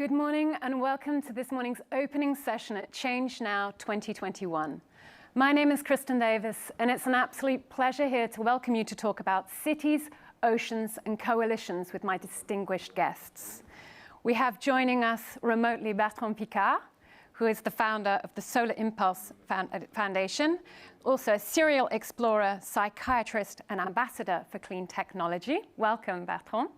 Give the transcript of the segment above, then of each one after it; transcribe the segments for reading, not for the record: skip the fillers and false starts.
Good morning and welcome to this morning's opening session at Change Now 2021. My name is Kristen Davis and it's an absolute pleasure here to welcome you to talk about cities, oceans and coalitions with my distinguished guests. We have joining us remotely Bertrand Piccard, who is the founder of the Solar Impulse Foundation, also a serial explorer, psychiatrist and ambassador for clean technology. Welcome, Bertrand.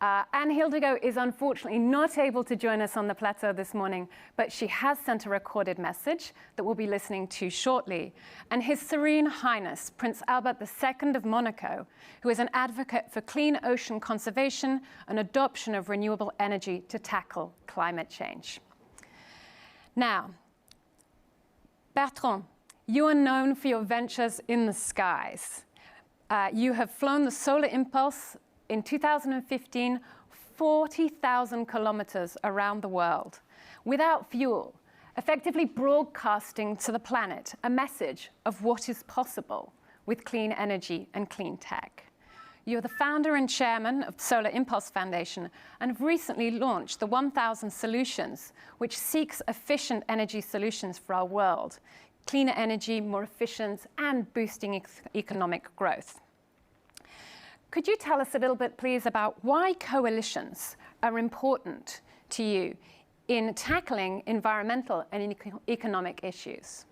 Anne Hildego is unfortunately not able to join us on the plateau this morning, but she has sent a recorded message that we'll be listening to shortly. And His Serene Highness, Prince Albert II of Monaco, who is an advocate for clean ocean conservation and adoption of renewable energy to tackle climate change. Now, Bertrand, you are known for your ventures in the skies. You have flown the Solar Impulse in 2015, 40,000 kilometers around the world without fuel, effectively broadcasting to the planet a message of what is possible with clean energy and clean tech. You're the founder and chairman of the Solar Impulse Foundation and have recently launched the 1000 Solutions, which seeks efficient energy solutions for our world, cleaner energy, more efficient, and boosting economic growth. Could you tell us a little bit, please, about why coalitions are important to you in tackling environmental and economic issues?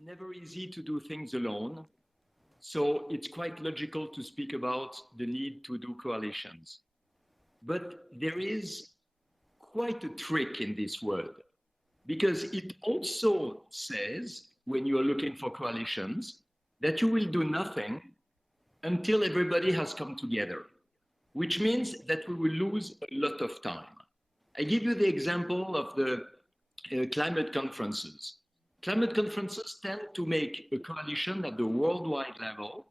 Never easy to do things alone, so it's quite logical to speak about the need to do coalitions. But there is quite a trick in this word, because it also says, when you are looking for coalitions, that you will do nothing until everybody has come together, which means that we will lose a lot of time. I give you the example of the climate conferences. Climate conferences tend to make a coalition at the worldwide level,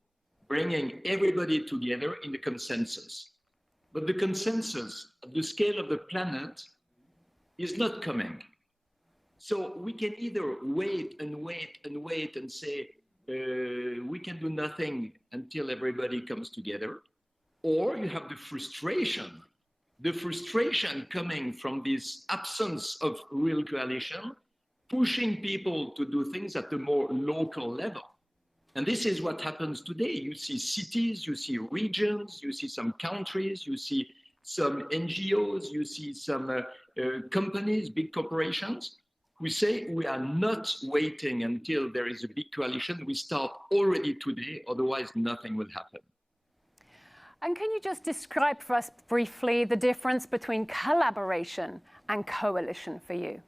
bringing everybody together in a consensus. But the consensus at the scale of the planet is not coming. So we can either wait and say, we can do nothing until everybody comes together, or you have the frustration coming from this absence of real coalition, pushing people to do things at a more local level. And this is what happens today. You see cities, you see regions, you see some countries, you see some NGOs, you see some companies, big corporations, who say we are not waiting until there is a big coalition. We start already today, otherwise nothing will happen. And can you just describe for us briefly the difference between collaboration and coalition for you?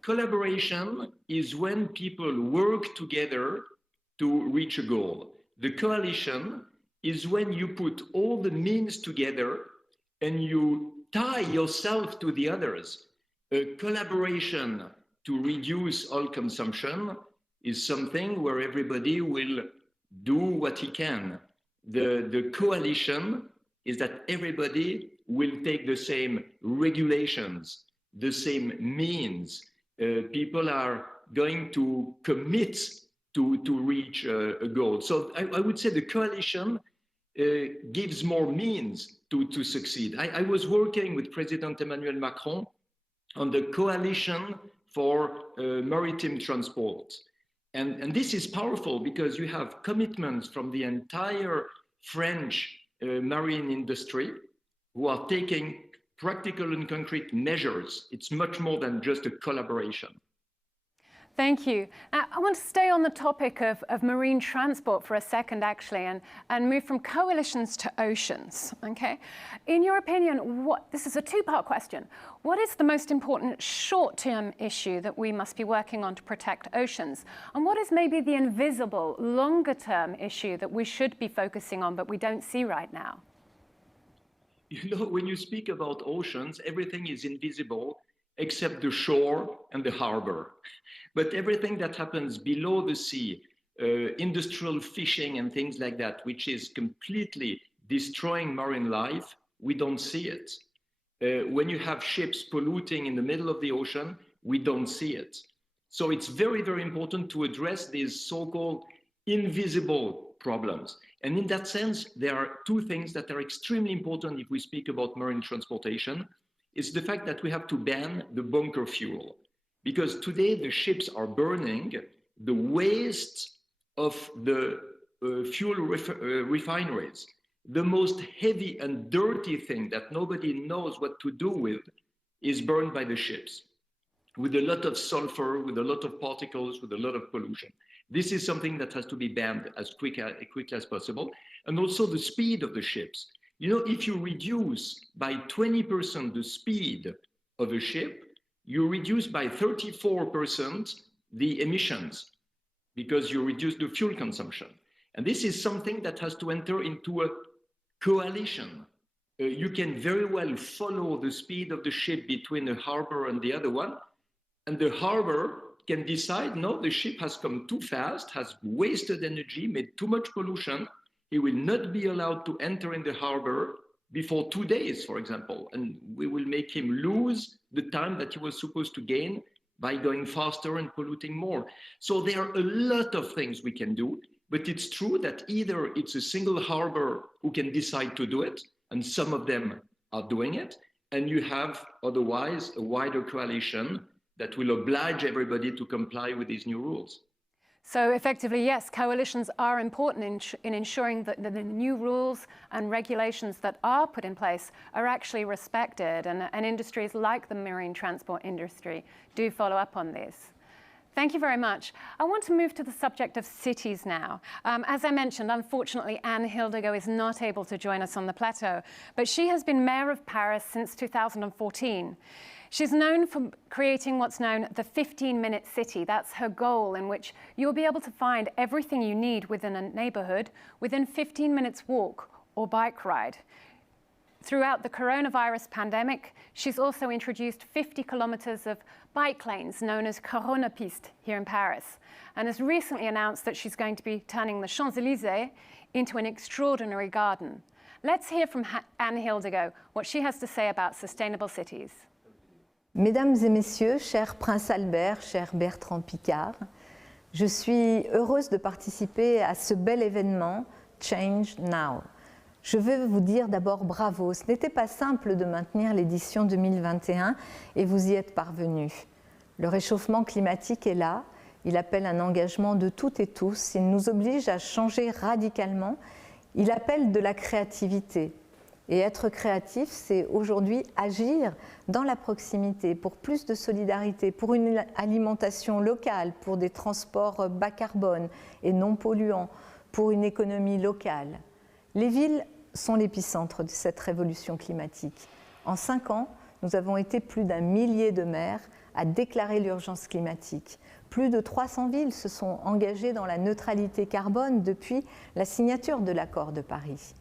Collaboration is when people work together to reach a goal. The coalition is when you put all the means together and you tie yourself to the others. A collaboration to reduce oil consumption is something where everybody will do what he can. The coalition is that everybody will take the same regulations, the same means. People are going to commit to reach a goal. So I would say the coalition gives more means to succeed. I was working with President Emmanuel Macron on the coalition for maritime transport. And this is powerful because you have commitments from the entire French marine industry who are taking practical and concrete measures. It's much more than just a collaboration. Thank you. Now, I want to stay on the topic of marine transport for a second, actually, and move from coalitions to oceans, okay? In your opinion, this is a two-part question. What is the most important short-term issue that we must be working on to protect oceans? And what is maybe the invisible, longer-term issue that we should be focusing on but we don't see right now? You know, when you speak about oceans, everything is invisible except the shore and the harbor. But everything that happens below the sea, industrial fishing and things like that, which is completely destroying marine life, we don't see it. When you have ships polluting in the middle of the ocean, we don't see it. So it's very, very important to address these so-called invisible problems. And in that sense, there are two things that are extremely important if we speak about marine transportation. It's the fact that we have to ban the bunker fuel. Because today the ships are burning the waste of the fuel refineries. The most heavy and dirty thing that nobody knows what to do with is burned by the ships, with a lot of sulfur, with a lot of particles, with a lot of pollution. This is something that has to be banned as quickly as possible. And also the speed of the ships. You know, if you reduce by 20% the speed of a ship, you reduce by 34% the emissions because you reduce the fuel consumption. And this is something that has to enter into a coalition. You can very well follow the speed of the ship between a harbor and the other one, and the harbor can decide, no, the ship has come too fast, has wasted energy, made too much pollution. He will not be allowed to enter in the harbor before 2 days, for example, and we will make him lose the time that he was supposed to gain by going faster and polluting more. So there are a lot of things we can do, but it's true that either it's a single harbor who can decide to do it, and some of them are doing it, and you have otherwise a wider coalition that will oblige everybody to comply with these new rules. So effectively, yes, coalitions are important in ensuring that the new rules and regulations that are put in place are actually respected, and industries like the marine transport industry do follow up on this. Thank you very much. I want to move to the subject of cities now. As I mentioned, unfortunately, Anne Hidalgo is not able to join us on the plateau, but she has been mayor of Paris since 2014. She's known for creating what's known the 15-minute city. That's her goal, in which you'll be able to find everything you need within a neighborhood within 15 minutes walk or bike ride. Throughout the coronavirus pandemic, she's also introduced 50 kilometers of bike lanes known as Corona Piste here in Paris, and has recently announced that she's going to be turning the Champs-Élysées into an extraordinary garden. Let's hear from Anne Hidalgo what she has to say about sustainable cities. Mesdames et messieurs, cher Prince Albert, cher Bertrand Piccard, je suis heureuse de participer à ce bel événement Change Now. Je veux vous dire d'abord bravo. Ce n'était pas simple de maintenir l'édition 2021 et vous y êtes parvenus. Le réchauffement climatique est là, il appelle un engagement de toutes et tous, il nous oblige à changer radicalement, il appelle de la créativité. Et être créatif, c'est aujourd'hui agir dans la proximité pour plus de solidarité, pour une alimentation locale, pour des transports bas carbone et non polluants, pour une économie locale. Les villes sont l'épicentre de cette révolution climatique. En 5 ans, nous avons été plus d'1 millier de maires à déclarer l'urgence climatique. Plus de 300 villes se sont engagées dans la neutralité carbone depuis la signature de l'accord de Paris.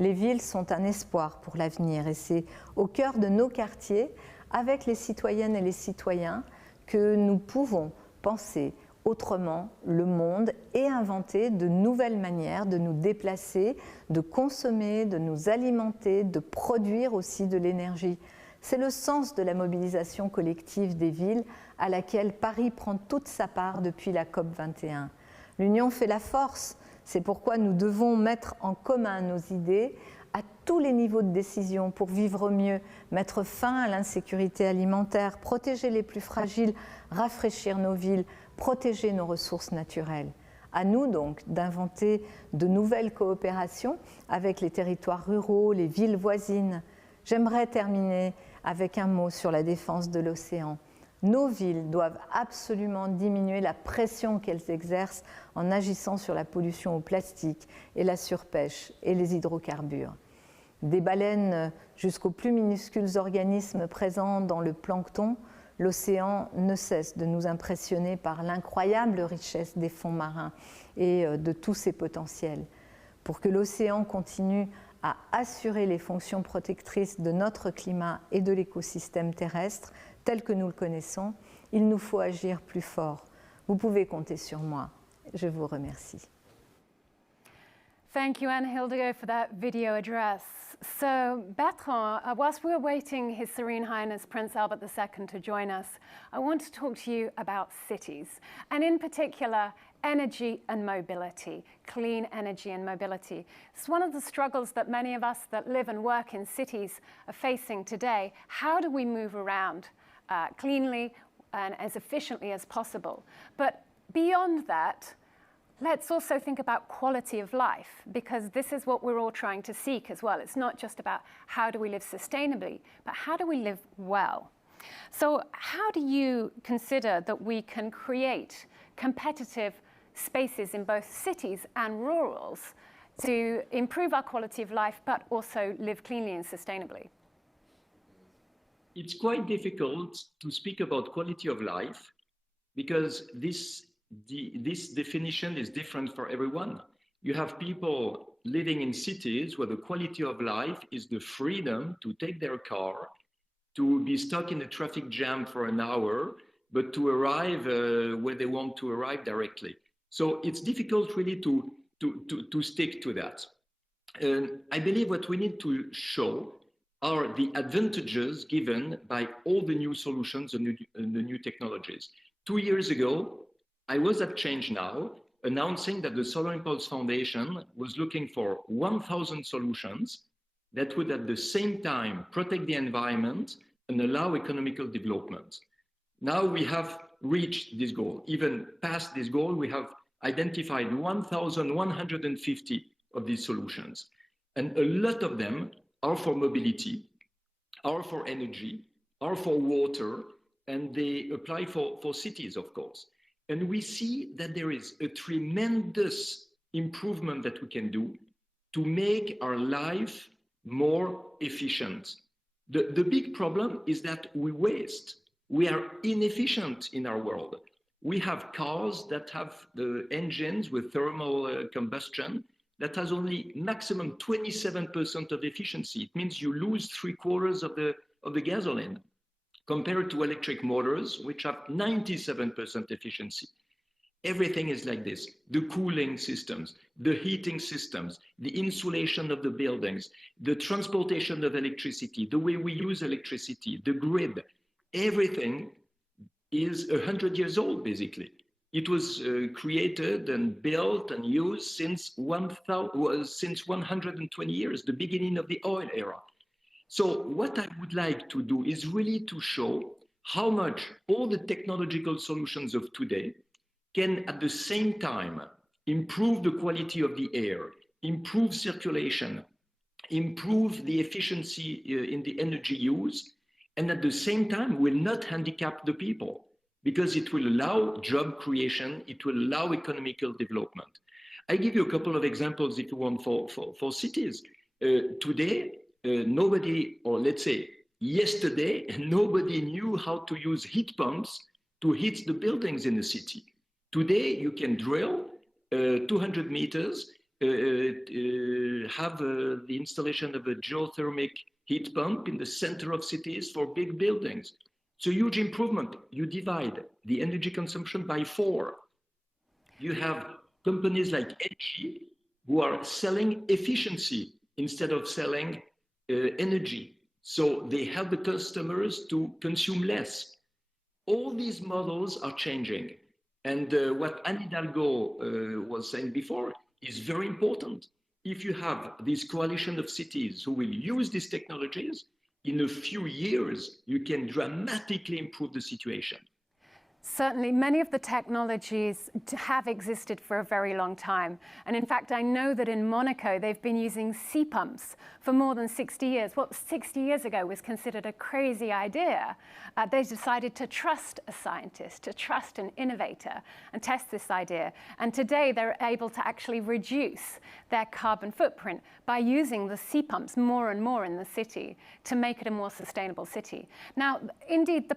Les villes sont un espoir pour l'avenir et c'est au cœur de nos quartiers, avec les citoyennes et les citoyens, que nous pouvons penser autrement le monde et inventer de nouvelles manières de nous déplacer, de consommer, de nous alimenter, de produire aussi de l'énergie. C'est le sens de la mobilisation collective des villes à laquelle Paris prend toute sa part depuis la COP21. L'union fait la force. C'est pourquoi nous devons mettre en commun nos idées à tous les niveaux de décision pour vivre mieux, mettre fin à l'insécurité alimentaire, protéger les plus fragiles, rafraîchir nos villes, protéger nos ressources naturelles. À nous donc d'inventer de nouvelles coopérations avec les territoires ruraux, les villes voisines. J'aimerais terminer avec un mot sur la défense de l'océan. Nos villes doivent absolument diminuer la pression qu'elles exercent en agissant sur la pollution au plastique et la surpêche et les hydrocarbures. Des baleines jusqu'aux plus minuscules organismes présents dans le plancton, l'océan ne cesse de nous impressionner par l'incroyable richesse des fonds marins et de tous ses potentiels. Pour que l'océan continue à assurer les fonctions protectrices de notre climat et de l'écosystème terrestre, tel que nous le connaissons, il nous faut agir plus fort. Vous pouvez compter sur moi. Je vous remercie. Thank you, Anne Hildego, for that video address. So, Bertrand, whilst we're waiting His Serene Highness Prince Albert II to join us, I want to talk to you about cities, and in particular, energy and mobility, clean energy and mobility. It's one of the struggles that many of us that live and work in cities are facing today. How do we move around cleanly and as efficiently as possible? But beyond that, let's also think about quality of life, because this is what we're all trying to seek as well. It's not just about how do we live sustainably, but how do we live well? So how do you consider that we can create competitive spaces in both cities and rurals to improve our quality of life, but also live cleanly and sustainably? It's quite difficult to speak about quality of life because this definition is different for everyone. You have people living in cities where the quality of life is the freedom to take their car, to be stuck in a traffic jam for an hour, but to arrive where they want to arrive directly. So it's difficult really to stick to that. I believe what we need to show are the advantages given by all the new solutions and the new technologies. 2 years ago, I was at Change Now announcing that the Solar Impulse Foundation was looking for 1,000 solutions that would at the same time protect the environment and allow economical development. Now we have reached this goal. Even past this goal, we have identified 1,150 of these solutions. And a lot of them are for mobility, are for energy, are for water, and they apply for cities, of course. And we see that there is a tremendous improvement that we can do to make our life more efficient. The big problem is that we waste. We are inefficient in our world. We have cars that have the engines with thermal combustion that has only maximum 27% of efficiency. It means you lose 3/4 of the gasoline, compared to electric motors, which have 97% efficiency. Everything is like this. The cooling systems, the heating systems, the insulation of the buildings, the transportation of electricity, the way we use electricity, the grid, everything is 100 years old, basically. It was created and built and used since 120 years, the beginning of the oil era. So what I would like to do is really to show how much all the technological solutions of today can at the same time improve the quality of the air, improve circulation, improve the efficiency in the energy use, and at the same time will not handicap the people because it will allow job creation, it will allow economical development. I give you a couple of examples if you want for cities. Today, nobody, or let's say yesterday, nobody knew how to use heat pumps to heat the buildings in the city. Today, you can drill 200 meters, have the installation of a geothermic heat pump in the center of cities for big buildings. It's a huge improvement. You divide the energy consumption by 4. You have companies like LG who are selling efficiency instead of selling energy. So they help the customers to consume less. All these models are changing. And what Anne Hidalgo was saying before is very important. If you have this coalition of cities who will use these technologies, in a few years, you can dramatically improve the situation. Certainly, many of the technologies have existed for a very long time. And in fact, I know that in Monaco, they've been using sea pumps for more than 60 years. What 60 years ago was considered a crazy idea. They decided to trust a scientist, to trust an innovator, and test this idea. And today, they're able to actually reduce their carbon footprint by using the sea pumps more and more in the city to make it a more sustainable city. Now, indeed, the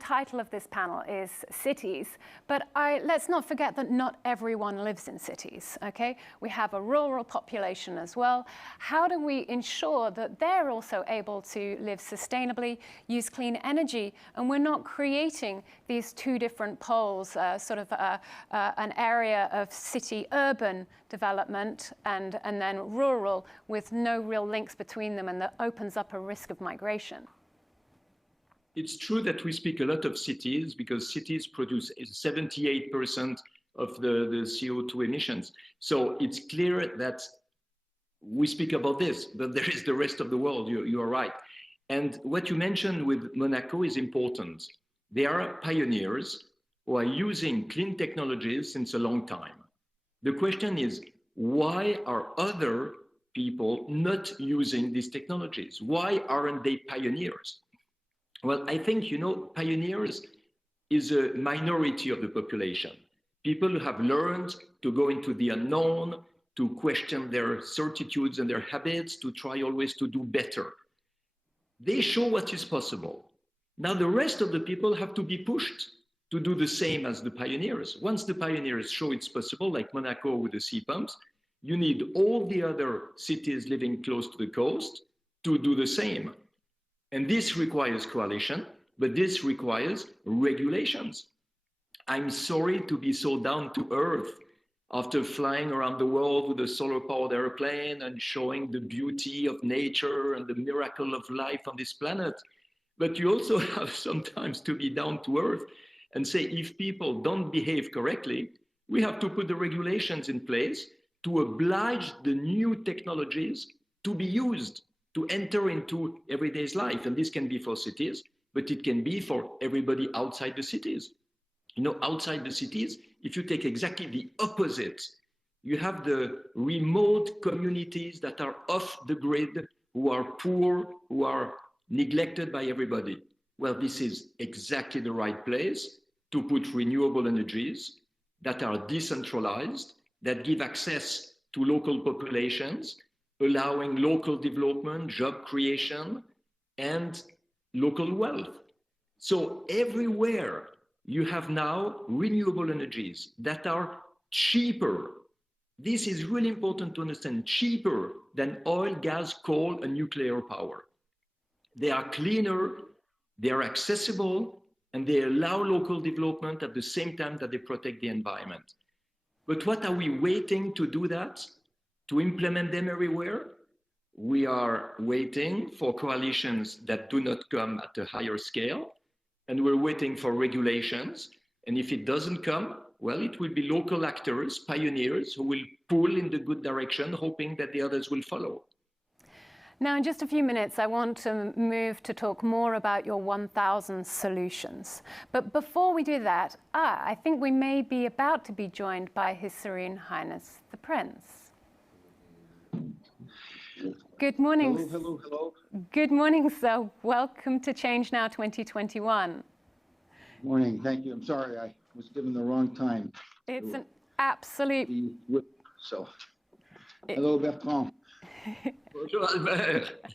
title of this panel is cities, but let's not forget that not everyone lives in cities, okay? We have a rural population as well. How do we ensure that they're also able to live sustainably, use clean energy, and we're not creating these two different poles, sort of an area of city-urban development and then rural with no real links between them, and that opens up a risk of migration? It's true that we speak a lot of cities because cities produce 78% of the CO2 emissions. So it's clear that we speak about this, but there is the rest of the world, you are right. And what you mentioned with Monaco is important. They are pioneers who are using clean technologies since a long time. The question is, why are other people not using these technologies? Why aren't they pioneers? Well, I think, pioneers is a minority of the population. People who have learned to go into the unknown, to question their certitudes and their habits, to try always to do better. They show what is possible. Now, the rest of the people have to be pushed to do the same as the pioneers. Once the pioneers show it's possible, like Monaco with the sea pumps, you need all the other cities living close to the coast to do the same. And this requires coalition, but this requires regulations. I'm sorry to be so down to earth after flying around the world with a solar-powered airplane and showing the beauty of nature and the miracle of life on this planet. But you also have sometimes to be down to earth and say, if people don't behave correctly, we have to put the regulations in place to oblige the new technologies to be used, to enter into everyday's life. And this can be for cities, but it can be for everybody outside the cities. Outside the cities, if you take exactly the opposite, you have the remote communities that are off the grid, who are poor, who are neglected by everybody. Well, this is exactly the right place to put renewable energies that are decentralized, that give access to local populations, allowing local development, job creation, and local wealth. So everywhere you have now renewable energies that are cheaper. This is really important to understand, cheaper than oil, gas, coal, and nuclear power. They are cleaner, they are accessible, and they allow local development at the same time that they protect the environment. But what are we waiting to do that? To implement them everywhere? We are waiting for coalitions that do not come at a higher scale, and we're waiting for regulations. And if it doesn't come, well, it will be local actors, pioneers, who will pull in the good direction, hoping that the others will follow. Now, in just a few minutes, I want to move to talk more about your 1,000 solutions. But before we do that, I think we may be about to be joined by His Serene Highness, the Prince. Good morning. Hello, hello, hello. Good morning, sir. Welcome to Change Now 2021. Morning, thank you. I'm sorry, I was given the wrong time. It's an absolute... Hello, Bertrand. Bonjour, Albert.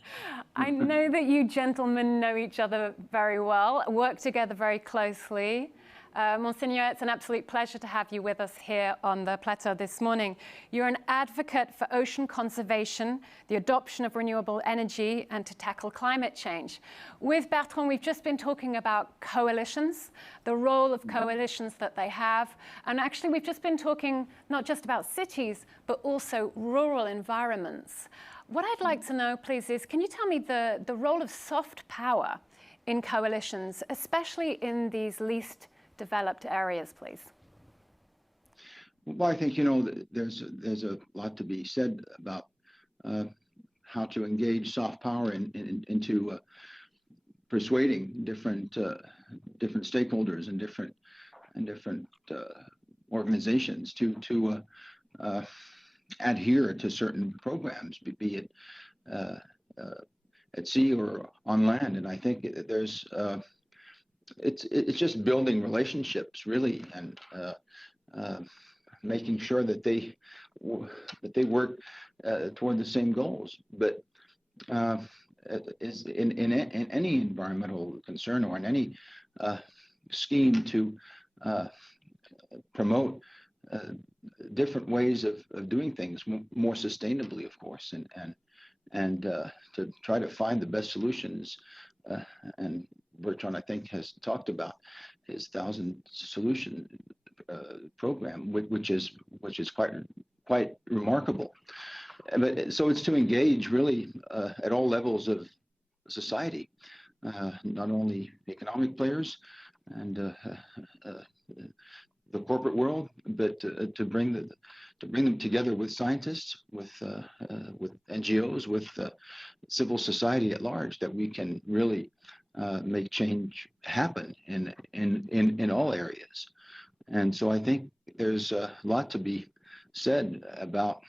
I know that you gentlemen know each other very well, work together very closely. Monseigneur, it's an absolute pleasure to have you with us here on the plateau this morning. You're an advocate for ocean conservation, the adoption of renewable energy, and to tackle climate change. With Bertrand, we've just been talking about coalitions, the role of coalitions that they have. And actually, we've just been talking not just about cities, but also rural environments. What I'd like to know, please, is can you tell me the role of soft power in coalitions, especially in these least developed areas, please? Well, I think, there's a lot to be said about how to engage soft power into persuading different stakeholders and different organizations to adhere to certain programs, be it at sea or on land. And I think there's it's just building relationships, really, and making sure that they work toward the same goals. But is in any environmental concern or in any scheme to promote different ways of doing things more sustainably, of course, and to try to find the best solutions. And Bertrand, I think, has talked about his 1,000 solution program, which is quite remarkable. But so it's to engage really at all levels of society, not only economic players and the corporate world, but to bring them together with scientists, with NGOs, with civil society at large, that we can really make change happen in all areas. And so I think there's a lot to be said about,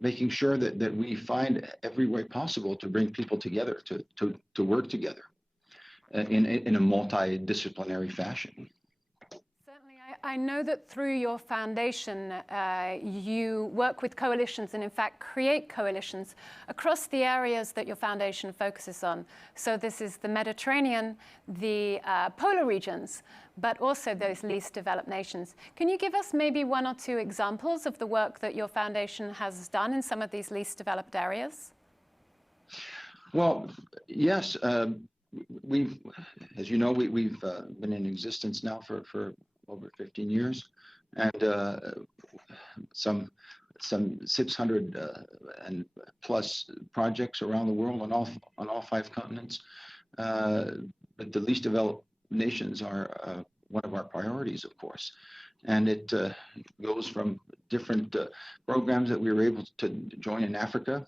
making sure that we find every way possible to bring people together, to work together in a multidisciplinary fashion. Certainly, I know that through your foundation, you work with coalitions and in fact create coalitions across the areas that your foundation focuses on. So this is the Mediterranean, the polar regions, but also those least developed nations. Can you give us maybe one or two examples of the work that your foundation has done in some of these least developed areas? Well, yes. We've, as you know, we've been in existence now for over 15 years, and some 600 and plus projects around the world on all 5 continents. But the least developed nations are one of our priorities, of course, and it goes from different programs that we were able to join in Africa.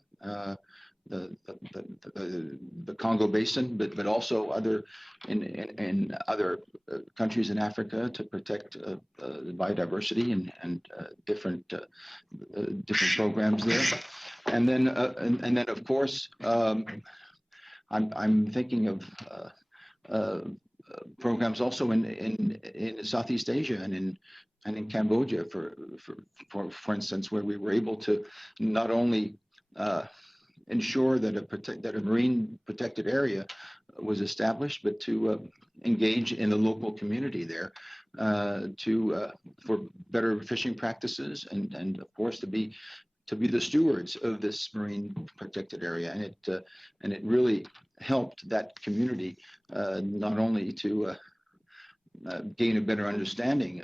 The Congo Basin, but also other in other countries in Africa to protect biodiversity and different programs there, and then of course I'm thinking of programs also in Southeast Asia and in Cambodia for instance, where we were able to not only ensure that a marine protected area was established, but to engage in the local community there, for better fishing practices and of course to be the stewards of this marine protected area, and it really helped that community not only to gain a better understanding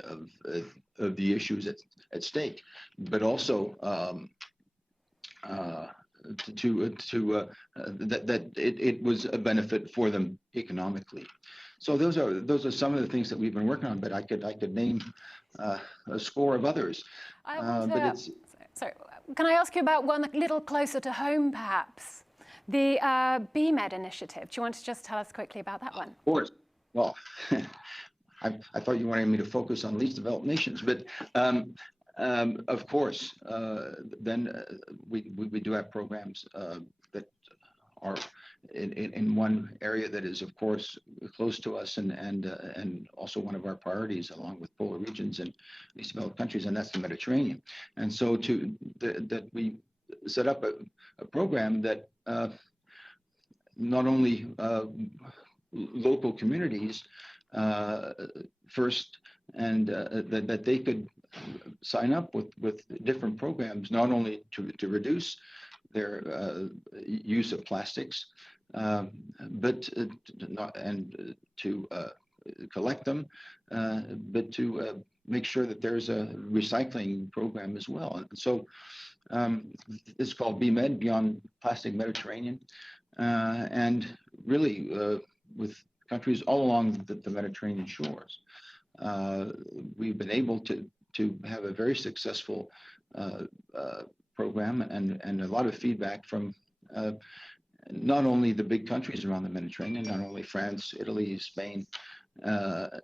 of the issues at stake, but also that it was a benefit for them economically. So those are some of the things that we've been working on, but I could name a score of others. Sorry, can I ask you about one a little closer to home, perhaps? The BMed initiative. Do you want to just tell us quickly about that one? Of course. Well, I thought you wanted me to focus on least developed nations, but of course, then we do have programs that are in one area that is, of course, close to us and also one of our priorities, along with polar regions and least developed countries, and that's the Mediterranean. And so that we set up a program that not only local communities first, and that they could sign up with different programs, not only to reduce their use of plastics, but to collect them, but to make sure that there's a recycling program as well. And so it's called BMed, Beyond Plastic Mediterranean, and really with countries all along the Mediterranean shores. We've been able to have a very successful program and a lot of feedback from not only the big countries around the Mediterranean, not only France, Italy, Spain,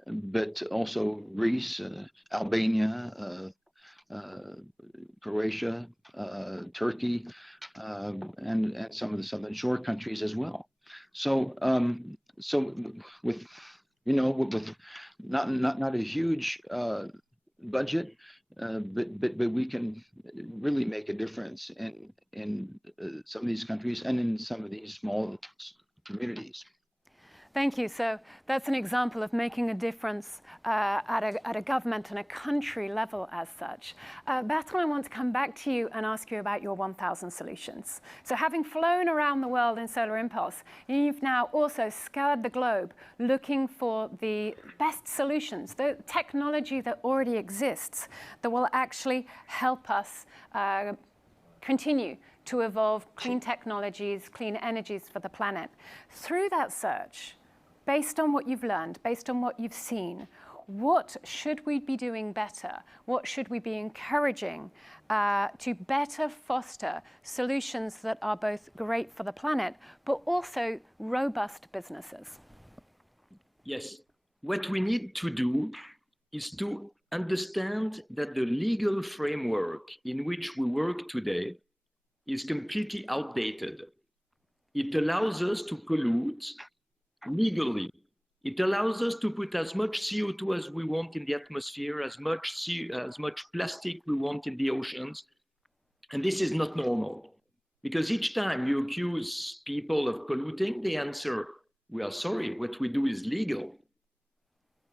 but also Greece, Albania, Croatia, Turkey, and some of the Southern Shore countries as well. So with not a huge budget, but we can really make a difference in some of these countries and in some of these small communities. Thank you. So that's an example of making a difference at a government and a country level as such. Bertrand, I want to come back to you and ask you about your 1,000 solutions. So having flown around the world in Solar Impulse, you've now also scoured the globe looking for the best solutions, the technology that already exists that will actually help us continue to evolve clean technologies, clean energies for the planet. Through that search, based on what you've learned, based on what you've seen, what should we be doing better? What should we be encouraging to better foster solutions that are both great for the planet, but also robust businesses? Yes. What we need to do is to understand that the legal framework in which we work today is completely outdated. It allows us to pollute legally. It allows us to put as much CO2 as we want in the atmosphere, as much plastic we want in the oceans. And this is not normal. Because each time you accuse people of polluting, they answer, we are sorry, what we do is legal.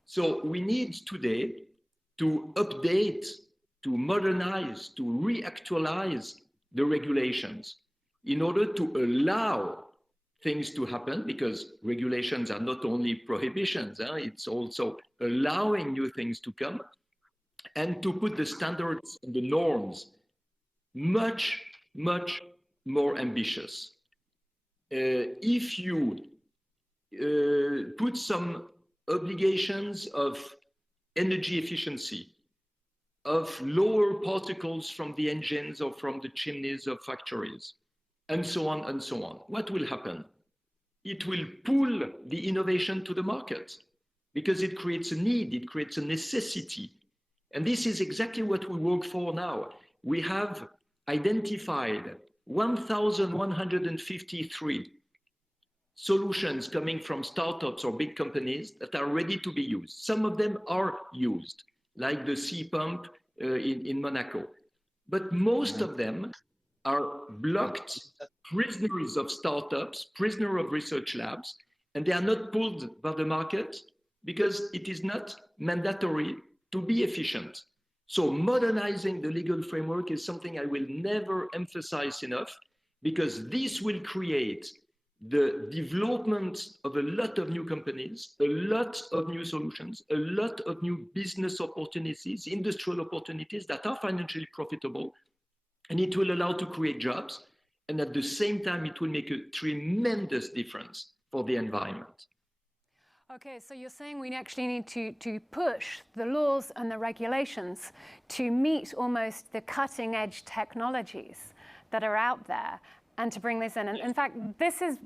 So we need today to update, to modernize, to reactualize the regulations in order to allow things to happen, because regulations are not only prohibitions, it's also allowing new things to come, and to put the standards and the norms much, much more ambitious. If you put some obligations of energy efficiency, of lower particles from the engines or from the chimneys of factories, and so on and so on, what will happen? It will pull the innovation to the market because it creates a need, it creates a necessity. And this is exactly what we work for now. We have identified 1,153 solutions coming from startups or big companies that are ready to be used. Some of them are used, like the sea pump in Monaco. But most of them are blocked prisoners of startups, prisoners of research labs, and they are not pulled by the market because it is not mandatory to be efficient. So modernizing the legal framework is something I will never emphasize enough, because this will create the development of a lot of new companies, a lot of new solutions, a lot of new business opportunities, industrial opportunities that are financially profitable, and it will allow to create jobs. And at the same time, it will make a tremendous difference for the environment. Okay, so you're saying we actually need to push the laws and the regulations to meet almost the cutting edge technologies that are out there and to bring this in. And in fact, this is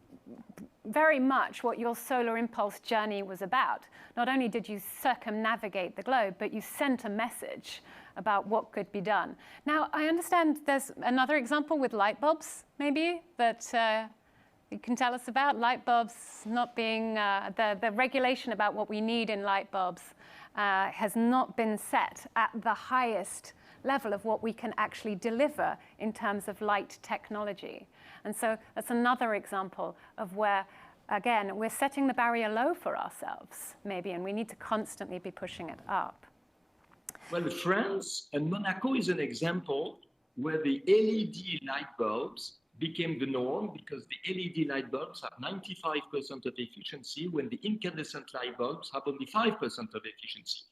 very much what your Solar Impulse journey was about. Not only did you circumnavigate the globe, but you sent a message about what could be done. Now, I understand there's another example with light bulbs, maybe, that you can tell us about. Light bulbs not being, the regulation about what we need in light bulbs has not been set at the highest level of what we can actually deliver in terms of light technology. And so that's another example of where, again, we're setting the barrier low for ourselves, maybe, and we need to constantly be pushing it up. Well, France and Monaco is an example where the LED light bulbs became the norm, because the LED light bulbs have 95% of efficiency when the incandescent light bulbs have only 5% of efficiency.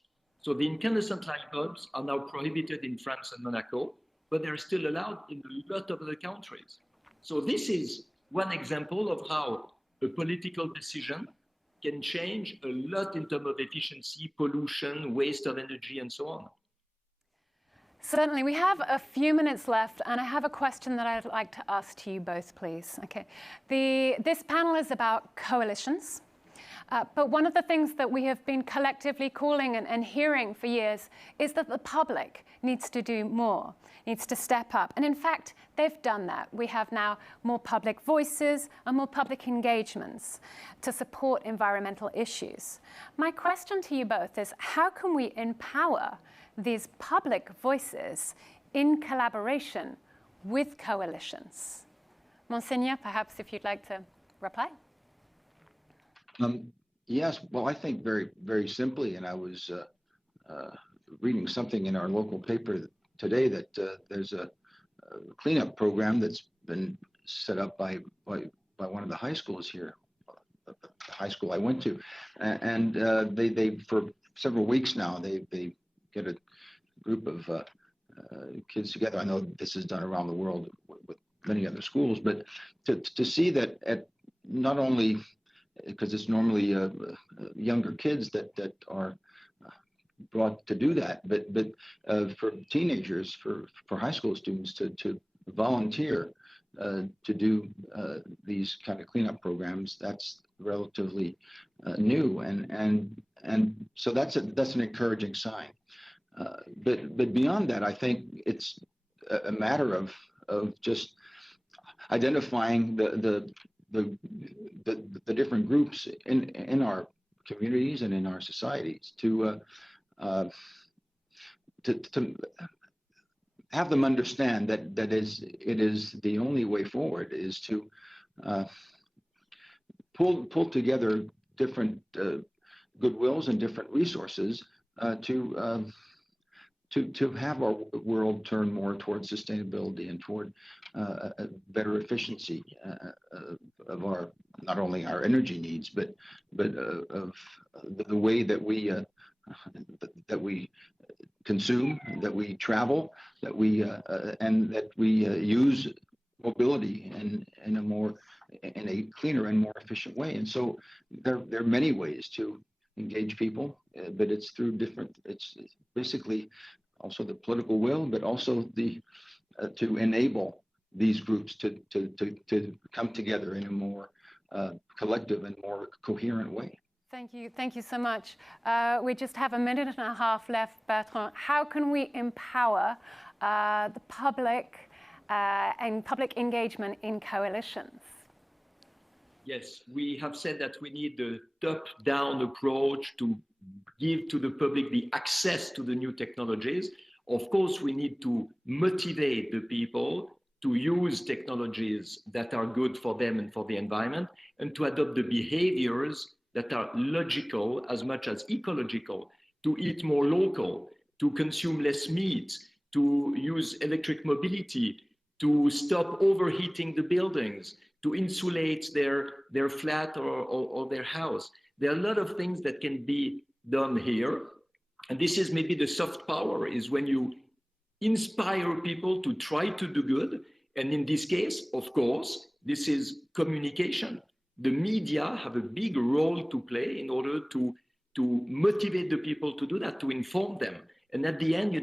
So the incandescent light bulbs are now prohibited in France and Monaco, but they're still allowed in a lot of other countries. So this is one example of how a political decision can change a lot in terms of efficiency, pollution, waste of energy, and so on. Certainly. We have a few minutes left, and I have a question that I'd like to ask to you both, please. Okay. This panel is about coalitions. But one of the things that we have been collectively calling and hearing for years is that the public needs to do more, needs to step up. And in fact, they've done that. We have now more public voices and more public engagements to support environmental issues. My question to you both is, how can we empower these public voices in collaboration with coalitions? Monseigneur, perhaps if you'd like to reply. Yes, well, I think very, very simply, and I was reading something in our local paper today that there's a cleanup program that's been set up by one of the high schools here, the high school I went to, and they for several weeks now they get a group of kids together. I know this is done around the world with many other schools, but to see that at not only because it's normally younger kids that are brought to do that, but for teenagers, for high school students to volunteer to do these kind of cleanup programs, that's relatively new, and so that's an encouraging sign. But beyond that, I think it's a matter of just identifying the different groups in our communities and in our societies to have them understand that it is the only way forward is to pull together different goodwills and different resources to have our world turn more towards sustainability and toward a better efficiency of our not only our energy needs but of the way that we consume, that we travel, that we and that we use mobility in a cleaner and more efficient way. And so there are many ways to engage people, but it's through it's basically also the political will, but also to enable these groups to come together in a more collective and more coherent way. Thank you so much. We just have a minute and a half left, Bertrand. How can we empower the public and public engagement in coalitions? Yes, we have said that we need the top-down approach to give to the public the access to the new technologies. Of course, we need to motivate the people to use technologies that are good for them and for the environment, and to adopt the behaviors that are logical as much as ecological, to eat more local, to consume less meat, to use electric mobility, to stop overheating the buildings, to insulate their flat or their house. There are a lot of things that can be done here. And this is maybe the soft power, is when you inspire people to try to do good. And in this case, of course, this is communication. The media have a big role to play in order to motivate the people to do that, to inform them. And at the end,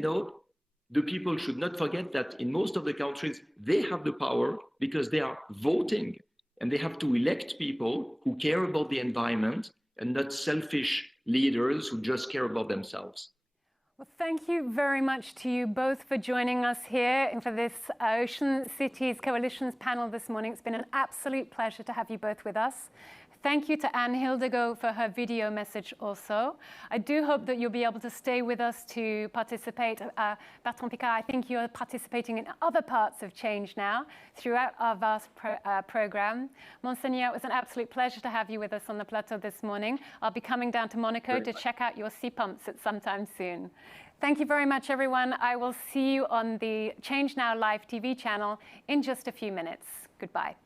the people should not forget that in most of the countries, they have the power because they are voting, and they have to elect people who care about the environment and not selfish leaders who just care about themselves. Well, thank you very much to you both for joining us here and for this Ocean Cities Coalitions panel this morning. It's been an absolute pleasure to have you both with us. Thank you to Anne Hildego for her video message also. I do hope that you'll be able to stay with us to participate. Bertrand Piccard, I think you're participating in other parts of Change Now throughout our vast program. Monseigneur, it was an absolute pleasure to have you with us on the plateau this morning. I'll be coming down to Monaco to check out your sea pumps at some time soon. Thank you very much, everyone. I will see you on the Change Now live TV channel in just a few minutes. Goodbye.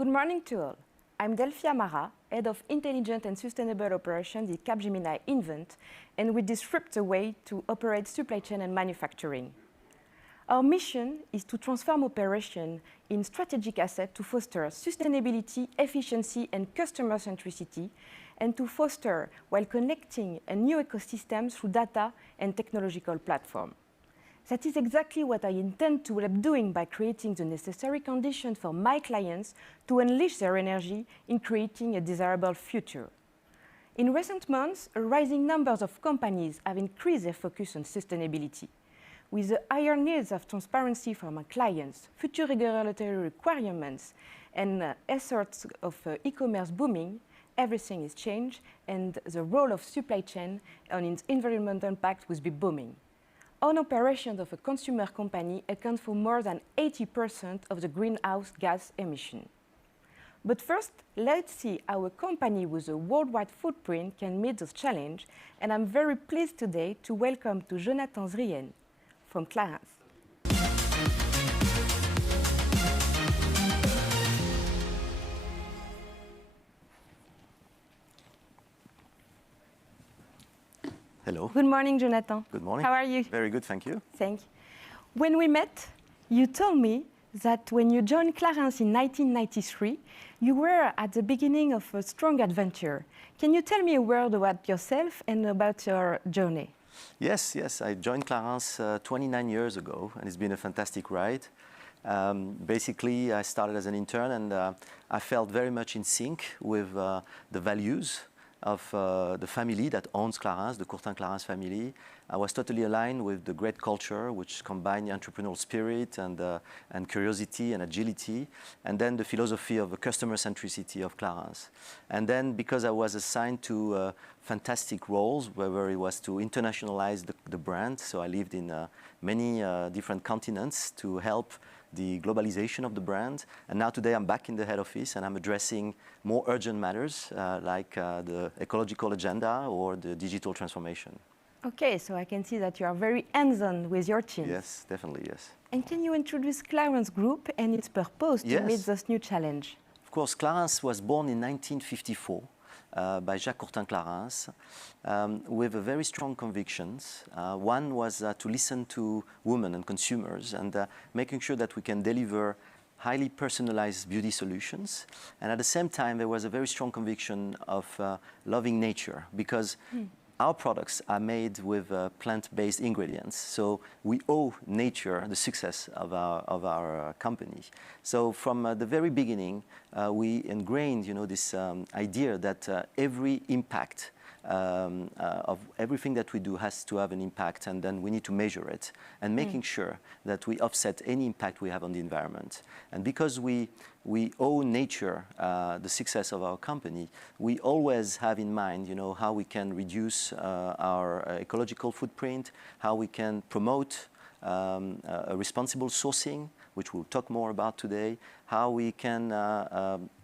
Good morning to all. I'm Delphia Mara, Head of Intelligent and Sustainable Operations at Capgemini Invent, and we disrupt the way to operate supply chain and manufacturing. Our mission is to transform operation in strategic asset to foster sustainability, efficiency, and customer centricity, and to foster while connecting a new ecosystem through data and technological platform. That is exactly what I intend to help doing by creating the necessary conditions for my clients to unleash their energy in creating a desirable future. In recent months, a rising number of companies have increased their focus on sustainability. With the higher needs of transparency from our clients, future regulatory requirements, and efforts of e-commerce booming, everything is changed, and the role of supply chain on its environmental impact will be booming. Own operations of a consumer company account for more than 80% of the greenhouse gas emission. But first, let's see how a company with a worldwide footprint can meet this challenge, and I'm very pleased today to welcome to Jonathan Zrien from Clarins. Hello. Good morning, Jonathan. Good morning. How are you? Very good, thank you. Thank you. When we met, you told me that when you joined Clarins in 1993, you were at the beginning of a strong adventure. Can you tell me a word about yourself and about your journey? Yes, I joined Clarins 29 years ago, and it's been a fantastic ride. Basically, I started as an intern, and I felt very much in sync with the values of the family that owns Clarins, the Courtin Clarins family. I was totally aligned with the great culture, which combined the entrepreneurial spirit and curiosity and agility, and then the philosophy of the customer centricity of Clarins. And then, because I was assigned to fantastic roles, whether it was to internationalize the brand, so I lived in many different continents to help the globalization of the brand. And now today I'm back in the head office and I'm addressing more urgent matters like the ecological agenda or the digital transformation. Okay, so I can see that you are very hands-on with your team. Yes, definitely, yes. And can you introduce Clarins Group and its purpose to meet this new challenge? Of course, Clarins was born in 1954 by Jacques Courtin Clarins with a very strong convictions. One was to listen to women and consumers and making sure that we can deliver highly personalized beauty solutions. And at the same time, there was a very strong conviction of loving nature, because our products are made with plant-based ingredients, so we owe nature the success of our company. So from the very beginning, we ingrained, this idea that every impact of everything that we do has to have an impact, and then we need to measure it, and making sure that we offset any impact we have on the environment. And because we owe nature the success of our company, we always have in mind, how we can reduce our ecological footprint, how we can promote a responsible sourcing, which we'll talk more about today, how we can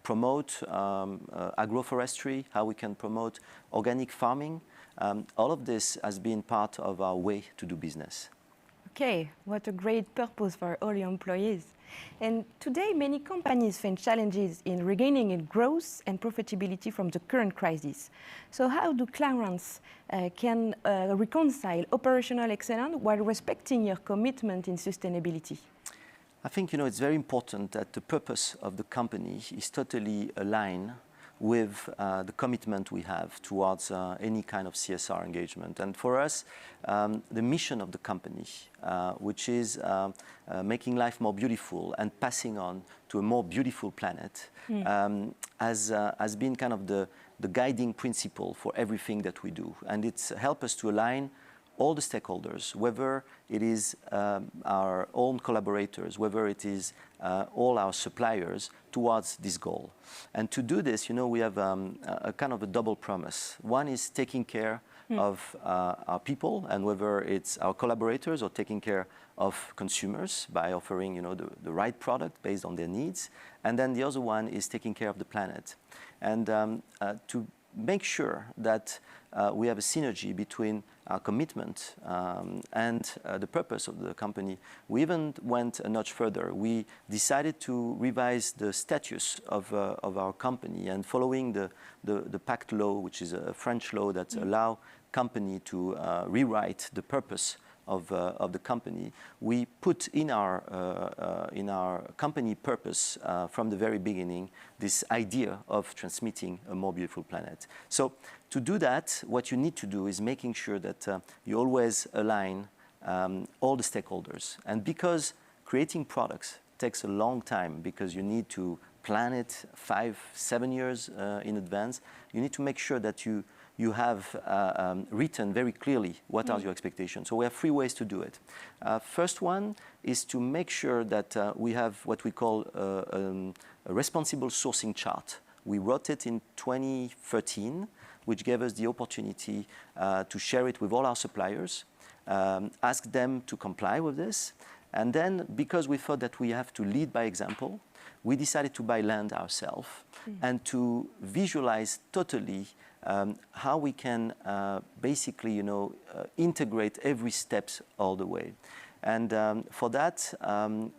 promote agroforestry, how we can promote organic farming. All of this has been part of our way to do business. Okay, what a great purpose for all your employees. And today, many companies face challenges in regaining in growth and profitability from the current crisis. So how do Clarins can reconcile operational excellence while respecting your commitment in sustainability? I think, it's very important that the purpose of the company is totally aligned with the commitment we have towards any kind of CSR engagement. And for us, the mission of the company, which is making life more beautiful and passing on to a more beautiful planet, has been kind of the guiding principle for everything that we do. And it's helped us to align all the stakeholders, whether it is our own collaborators, whether it is all our suppliers, towards this goal. And to do this, we have a kind of a double promise. One is taking care of our people, and whether it's our collaborators or taking care of consumers by offering, the right product based on their needs. And then the other one is taking care of the planet. And to make sure that we have a synergy between our commitment and the purpose of the company, we even went a notch further. We decided to revise the status of our company, and following the Pacte law, which is a French law that allow company to rewrite the purpose of the company, we put in our company purpose from the very beginning this idea of transmitting a more beautiful planet. So to do that, what you need to do is making sure that you always align all the stakeholders. And because creating products takes a long time, because you need to plan it 5-7 years in advance, you need to make sure that you have written very clearly what are your expectations. So we have 3 ways to do it. First one is to make sure that we have what we call a responsible sourcing chart. We wrote it in 2013, which gave us the opportunity to share it with all our suppliers, ask them to comply with this. And then, because we thought that we have to lead by example, we decided to buy land ourselves and to visualize totally how we can basically, integrate every steps all the way. And for that,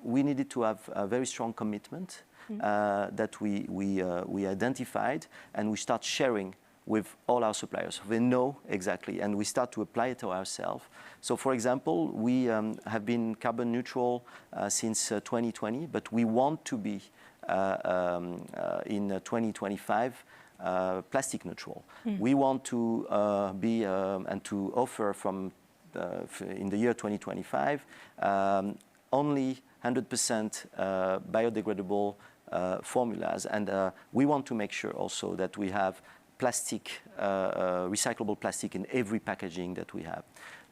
we needed to have a very strong commitment that we identified, and we start sharing with all our suppliers. They know exactly, and we start to apply it to ourselves. So, for example, we have been carbon neutral since 2020, but we want to be in 2025 plastic neutral. We want to be and to offer from in the year 2025 only 100% biodegradable formulas, and we want to make sure also that we have plastic, recyclable plastic in every packaging that we have.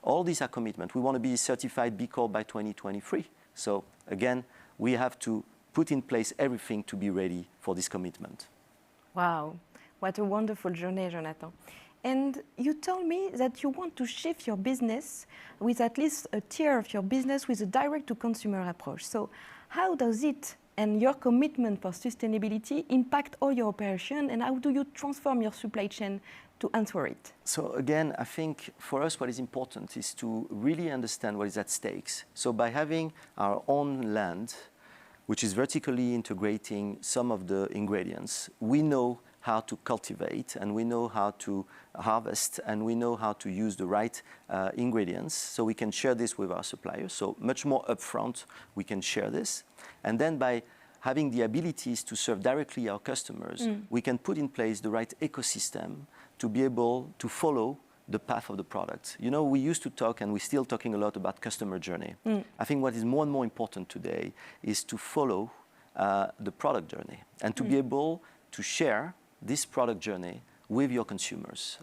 All these are commitments. We want to be certified B Corp by 2023. So again, we have to put in place everything to be ready for this commitment. Wow, what a wonderful journey, Jonathan. And you told me that you want to shift your business with at least a tier of your business with a direct-to-consumer approach. So how does it and your commitment for sustainability impact all your operation, and how do you transform your supply chain to answer it? So again, I think for us what is important is to really understand what is at stake. So by having our own land, which is vertically integrating some of the ingredients, we know how to cultivate, and we know how to harvest, and we know how to use the right ingredients, so we can share this with our suppliers. So much more upfront, we can share this. And then by having the abilities to serve directly our customers, we can put in place the right ecosystem to be able to follow the path of the product. You know, we used to talk, and we're still talking a lot about customer journey. I think what is more and more important today is to follow the product journey, and to be able to share this product journey with your consumers.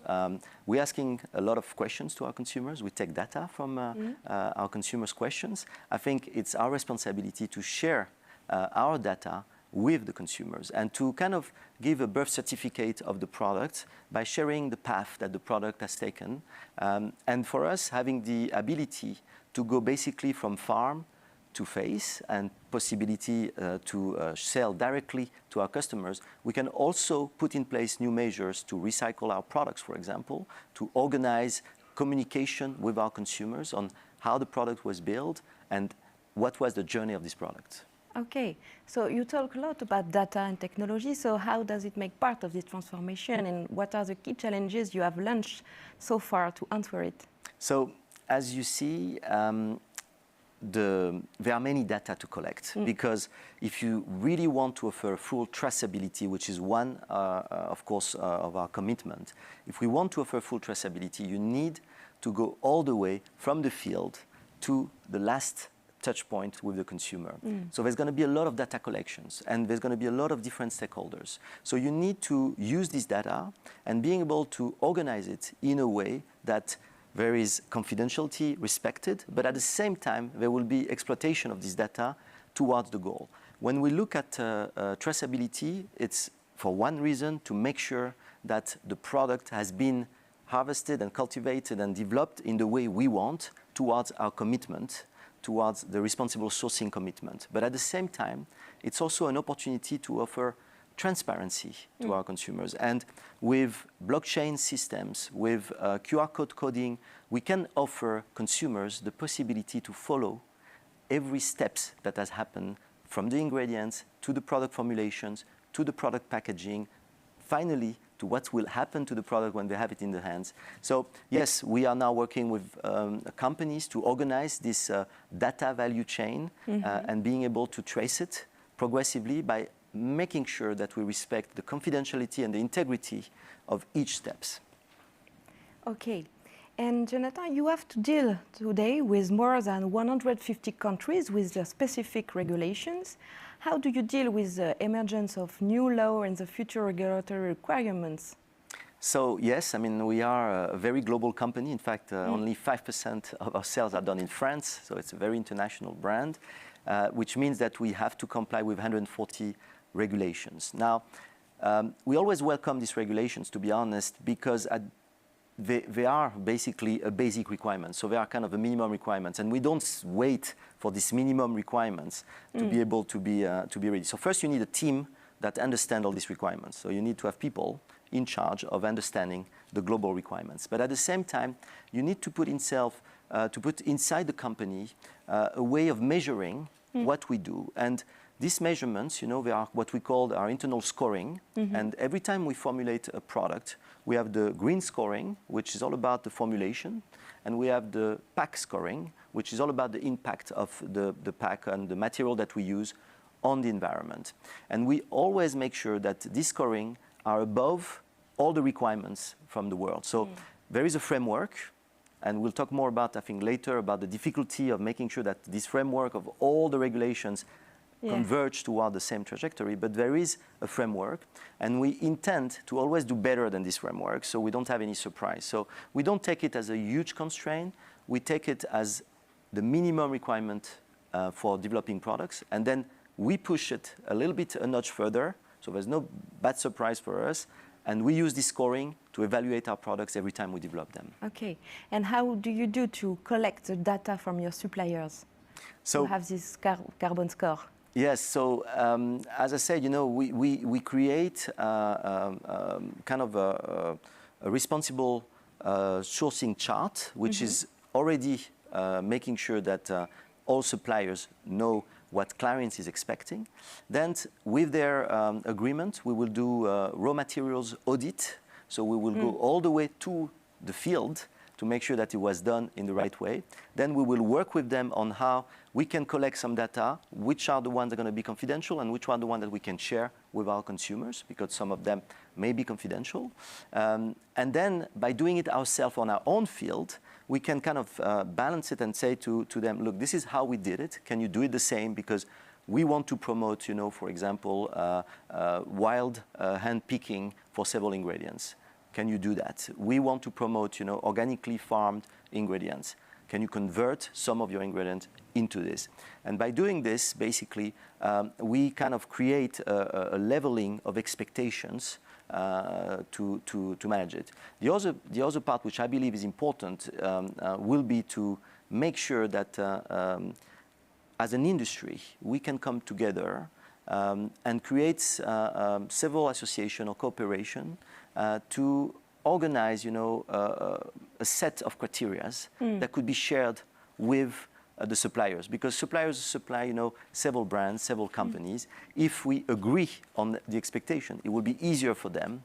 We're asking a lot of questions to our consumers. We take data from our consumers' questions. I think it's our responsibility to share our data with the consumers and to kind of give a birth certificate of the product by sharing the path that the product has taken. And for us, having the ability to go basically from farm to face and possibility to sell directly to our customers, we can also put in place new measures to recycle our products, for example, to organize communication with our consumers on how the product was built and what was the journey of this product. Okay, so you talk a lot about data and technology, so how does it make part of this transformation, and what are the key challenges you have launched so far to answer it? So, as you see, there are many data to collect, because if you really want to offer full traceability, which is one, of course, of our commitment, if we want to offer full traceability, you need to go all the way from the field to the last touch point with the consumer. So there's going to be a lot of data collections, and there's going to be a lot of different stakeholders. So you need to use this data and being able to organize it in a way that there is confidentiality respected, but at the same time, there will be exploitation of this data towards the goal. When we look at traceability, it's for one reason, to make sure that the product has been harvested and cultivated and developed in the way we want towards our commitment, towards the responsible sourcing commitment. But at the same time, it's also an opportunity to offer transparency to our consumers. And with blockchain systems, with QR code coding, we can offer consumers the possibility to follow every steps that has happened from the ingredients to the product formulations, to the product packaging, finally to what will happen to the product when they have it in their hands. So yes, we are now working with companies to organize this data value chain and being able to trace it progressively by making sure that we respect the confidentiality and the integrity of each steps. Okay. And Jonathan, you have to deal today with more than 150 countries with their specific regulations. How do you deal with the emergence of new law and the future regulatory requirements? So yes, I mean, we are a very global company. In fact, only 5% of our sales are done in France, so it's a very international brand, which means that we have to comply with 140 regulations. Now, we always welcome these regulations, to be honest, because they are basically a basic requirement. So they are kind of a minimum requirements, and we don't wait for these minimum requirements to be able to be ready. So first, you need a team that understands all these requirements. So you need to have people in charge of understanding the global requirements. But at the same time, you need to put inside the company a way of measuring what we do. And these measurements, you know, they are what we call our internal scoring. And every time we formulate a product, we have the green scoring, which is all about the formulation. And we have the pack scoring, which is all about the impact of the pack and the material that we use on the environment. And we always make sure that these scoring are above all the requirements from the world. So there is a framework, and we'll talk more about, I think, later about the difficulty of making sure that this framework of all the regulations converge toward the same trajectory, but there is a framework, and we intend to always do better than this framework, so we don't have any surprise. So we don't take it as a huge constraint, we take it as the minimum requirement for developing products, and then we push it a little bit a notch further, so there's no bad surprise for us, and we use this scoring to evaluate our products every time we develop them. Okay, and how do you do to collect the data from your suppliers to have this carbon score? Yes, so as I said, you know, we create kind of a responsible sourcing chart, which is already making sure that all suppliers know what Clariant is expecting. Then with their agreement, we will do raw materials audit. So we will go all the way to the field to make sure that it was done in the right way. Then we will work with them on how we can collect some data, which are the ones that are going to be confidential and which are the ones that we can share with our consumers, because some of them may be confidential. And then by doing it ourselves on our own field, we can kind of balance it and say to them, look, this is how we did it. Can you do it the same? Because we want to promote, you know, for example, wild hand picking for several ingredients. Can you do that? We want to promote, you know, organically farmed ingredients. Can you convert some of your ingredients into this? And by doing this, basically, we kind of create a leveling of expectations to manage it. The other part, which I believe is important, will be to make sure that as an industry, we can come together and create several associations or cooperation to organize, you know, a set of criteria that could be shared with the suppliers, because suppliers supply, you know, several brands, several companies. If we agree on the expectation, it will be easier for them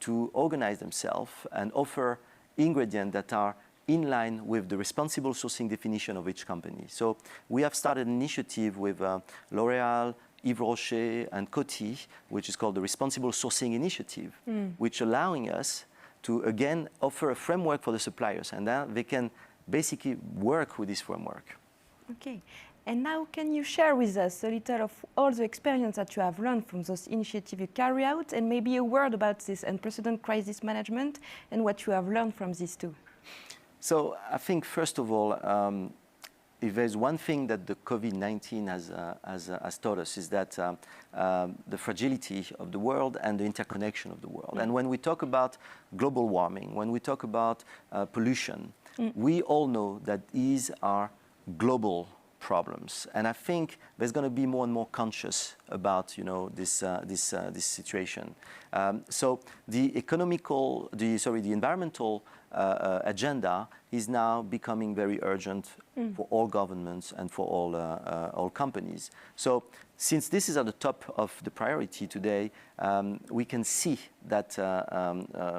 to organize themselves and offer ingredients that are in line with the responsible sourcing definition of each company. So we have started an initiative with L'Oréal, Yves Rocher and Coty, which is called the Responsible Sourcing Initiative, which allowing us to, again, offer a framework for the suppliers, and then they can basically work with this framework. Okay. And now can you share with us a little of all the experience that you have learned from those initiatives you carry out, and maybe a word about this unprecedented crisis management and what you have learned from these two? So I think, first of all, if there's one thing that the COVID-19 has taught us, is that the fragility of the world and the interconnection of the world. And when we talk about global warming, when we talk about pollution, we all know that these are global problems. And I think there's going to be more and more conscious about, you know, this situation. So the environmental agenda is now becoming very urgent for all governments and for all companies. So since this is at the top of the priority today, we can see that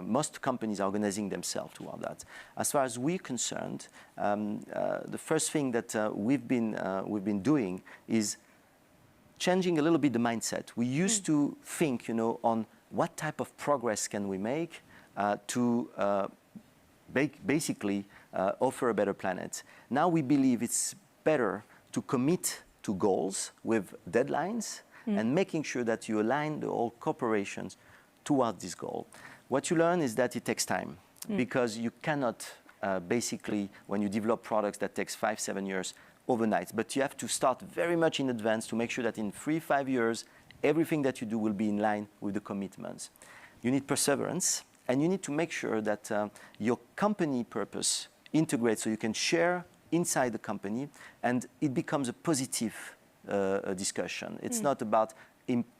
most companies are organizing themselves toward that. As far as we're concerned, the first thing that we've been doing is changing a little bit the mindset. We used to think, you know, on what type of progress can we make to basically offer a better planet. Now we believe it's better to commit to goals with deadlines and making sure that you align the whole corporations towards this goal. What you learn is that it takes time because you cannot basically, when you develop products that takes 5-7 years overnight, but you have to start very much in advance to make sure that in 3-5 years, everything that you do will be in line with the commitments. You need perseverance, and you need to make sure that your company purpose integrates so you can share inside the company and it becomes a positive discussion. It's not about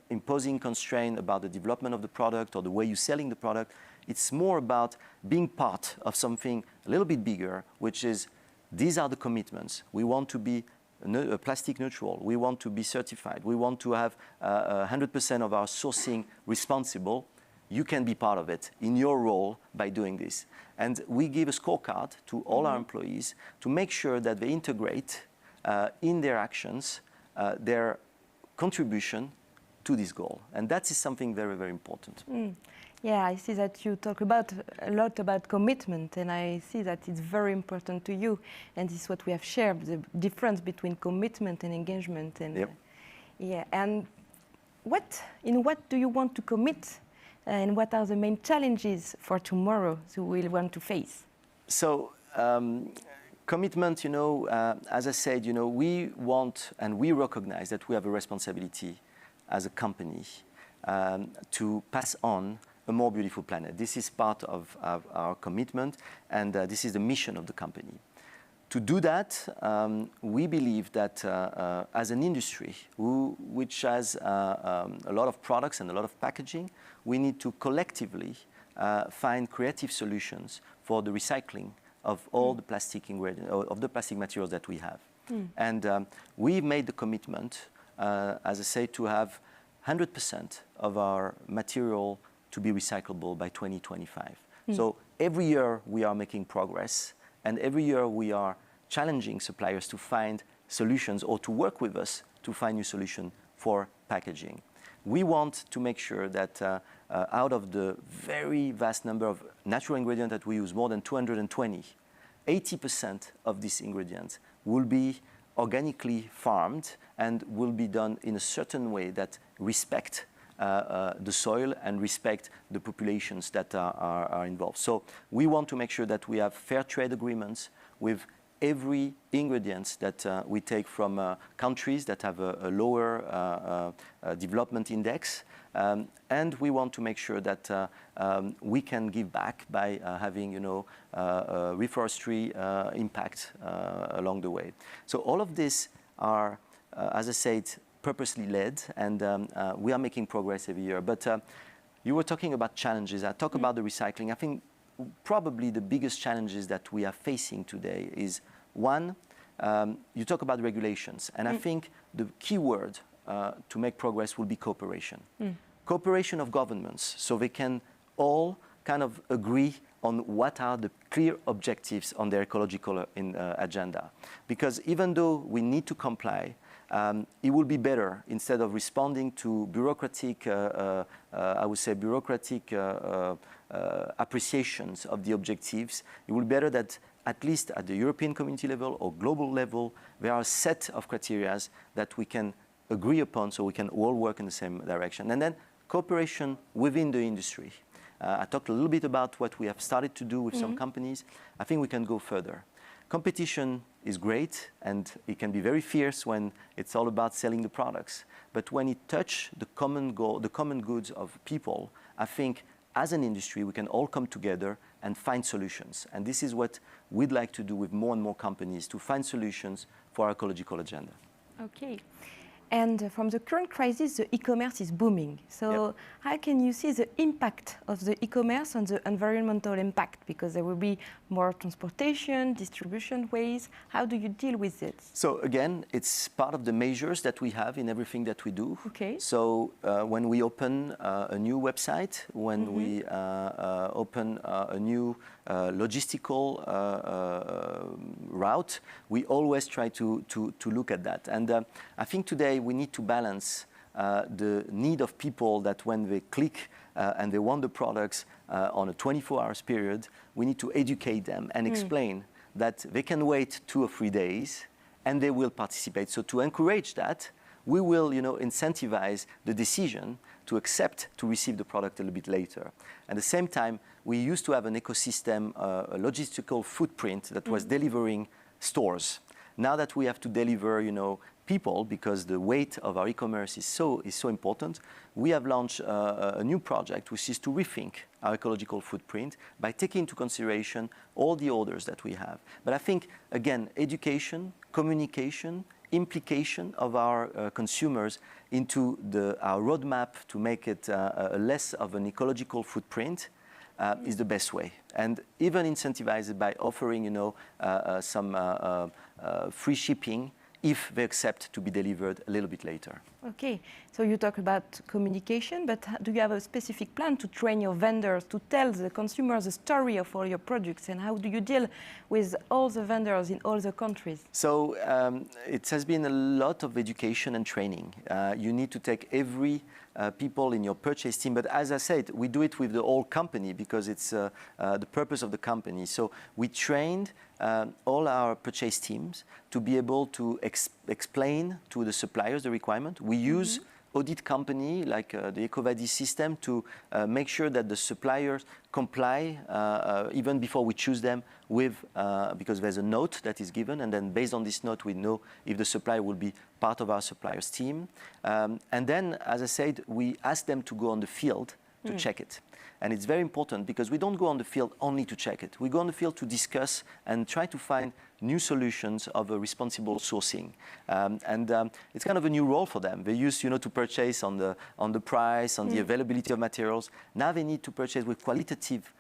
imposing constraint about the development of the product or the way you're selling the product. It's more about being part of something a little bit bigger, which is these are the commitments. We want to be plastic neutral. We want to be certified. We want to have 100% of our sourcing responsible. You can be part of it in your role by doing this. And we give a scorecard to all our employees to make sure that they integrate in their actions their contribution to this goal. And that is something very, very important. Yeah, I see that you talk a lot about commitment, and I see that it's very important to you. And this is what we have shared, the difference between commitment and engagement. And yeah, and in what do you want to commit? And what are the main challenges for tomorrow that we'll want to face? So commitment, you know, as I said, you know, we want and we recognize that we have a responsibility as a company to pass on a more beautiful planet. This is part of our commitment, and this is the mission of the company. To do that, we believe that as an industry which has a lot of products and a lot of packaging, we need to collectively find creative solutions for the recycling of all the plastic ingredients, of the plastic materials that we have. And we made the commitment, as I say, to have 100% of our material to be recyclable by 2025. So every year we are making progress, and every year we are challenging suppliers to find solutions or to work with us to find new solutions for packaging. We want to make sure that out of the very vast number of natural ingredients that we use, more than 220, 80% of these ingredients will be organically farmed and will be done in a certain way that respect the soil and respect the populations that are involved. So we want to make sure that we have fair trade agreements with every ingredient that we take from countries that have a lower development index. And we want to make sure that we can give back by having, you know, reforestry impact along the way. So all of this are, as I said, purposely led, and we are making progress every year. But you were talking about challenges. I talk about the recycling. I think probably the biggest challenges that we are facing today is, one, you talk about regulations, and I think the key word to make progress will be cooperation. Cooperation of governments, so they can all kind of agree on what are the clear objectives on their ecological agenda. Because even though we need to comply, it will be better, instead of responding to bureaucratic, I would say bureaucratic appreciations of the objectives, it will be better that at least at the European community level or global level, there are a set of criteria that we can agree upon so we can all work in the same direction. And then cooperation within the industry. I talked a little bit about what we have started to do with some companies. I think we can go further. Competition is great, and it can be very fierce when it's all about selling the products. But when it touches the common goal, the common goods of people, I think as an industry, we can all come together and find solutions. And this is what we'd like to do with more and more companies, to find solutions for our ecological agenda. Okay. And from the current crisis, the e-commerce is booming. So how can you see the impact of the e-commerce on the environmental impact? Because there will be more transportation, distribution ways. How do you deal with it? So again, it's part of the measures that we have in everything that we do. Okay. So when we open a new website, when we open a new logistical route, we always try to look at that. And I think today we need to balance the need of people that when they click and they want the products on a 24 hours period, we need to educate them and explain that they can wait 2 or 3 days and they will participate. So to encourage that, we will incentivize the decision to accept to receive the product a little bit later. At the same time, we used to have an ecosystem, a logistical footprint that was delivering stores. Now that we have to deliver, people, because the weight of our e-commerce is so important, we have launched a new project, which is to rethink our ecological footprint by taking into consideration all the orders that we have. But I think, again, education, communication, implication of our consumers into our roadmap to make it less of an ecological footprint is the best way. And even incentivize it by offering, some free shipping if they accept to be delivered a little bit later. Okay, so you talk about communication, but do you have a specific plan to train your vendors to tell the consumers the story of all your products, and how do you deal with all the vendors in all the countries? So it has been a lot of education and training. You need to take every people in your purchase team, but as I said, we do it with the whole company because it's the purpose of the company. So we trained all our purchase teams to be able to explain to the suppliers the requirement. We use audit company like the EcoVadis system to make sure that the suppliers comply even before we choose them with, because there's a note that is given, and then based on this note we know if the supplier will be part of our suppliers team. And then, as I said, we ask them to go on the field to check it. And it's very important because we don't go on the field only to check it. We go on the field to discuss and try to find new solutions of a responsible sourcing. It's kind of a new role for them. They used to purchase on the price, on the availability of materials. Now they need to purchase with qualitative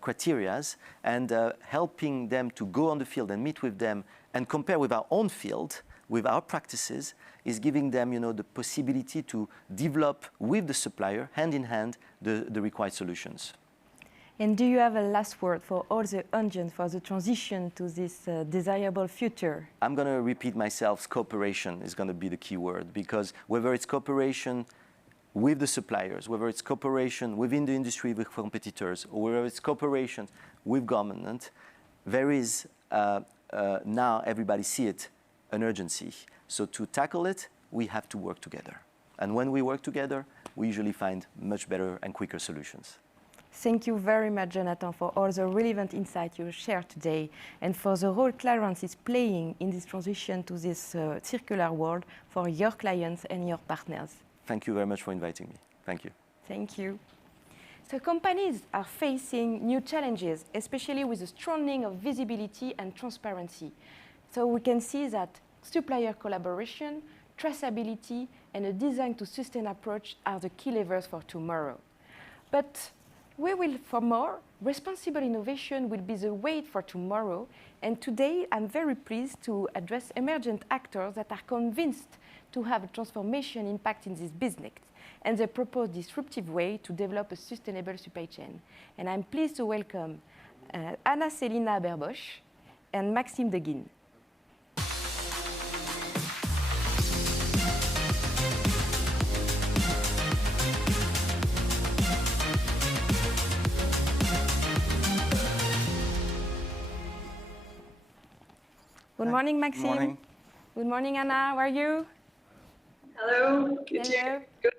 criteria, and helping them to go on the field and meet with them and compare with our own field, with our practices, is giving them the possibility to develop with the supplier, hand in hand, the required solutions. And do you have a last word for all the engines for the transition to this desirable future? I'm going to repeat myself, cooperation is going to be the key word, because whether it's cooperation with the suppliers, whether it's cooperation within the industry with competitors, or whether it's cooperation with government, there is, now everybody see it, an urgency. So to tackle it, we have to work together. And when we work together, we usually find much better and quicker solutions. Thank you very much, Jonathan, for all the relevant insights you shared today and for the role Clarins is playing in this transition to this circular world for your clients and your partners. Thank you very much for inviting me. Thank you. Thank you. So companies are facing new challenges, especially with the strengthening of visibility and transparency. So we can see that supplier collaboration, traceability, and a design to sustain approach are the key levers for tomorrow. But for more, responsible innovation will be the way for tomorrow. And today, I'm very pleased to address emergent actors that are convinced to have a transformation impact in this business. And they propose disruptive way to develop a sustainable supply chain. And I'm pleased to welcome Anna-Célina Berbosch and Maxime Deguine. Good morning, Maxime. Good morning. Good morning, Anna. How are you? Hello. Good. Hello. Good.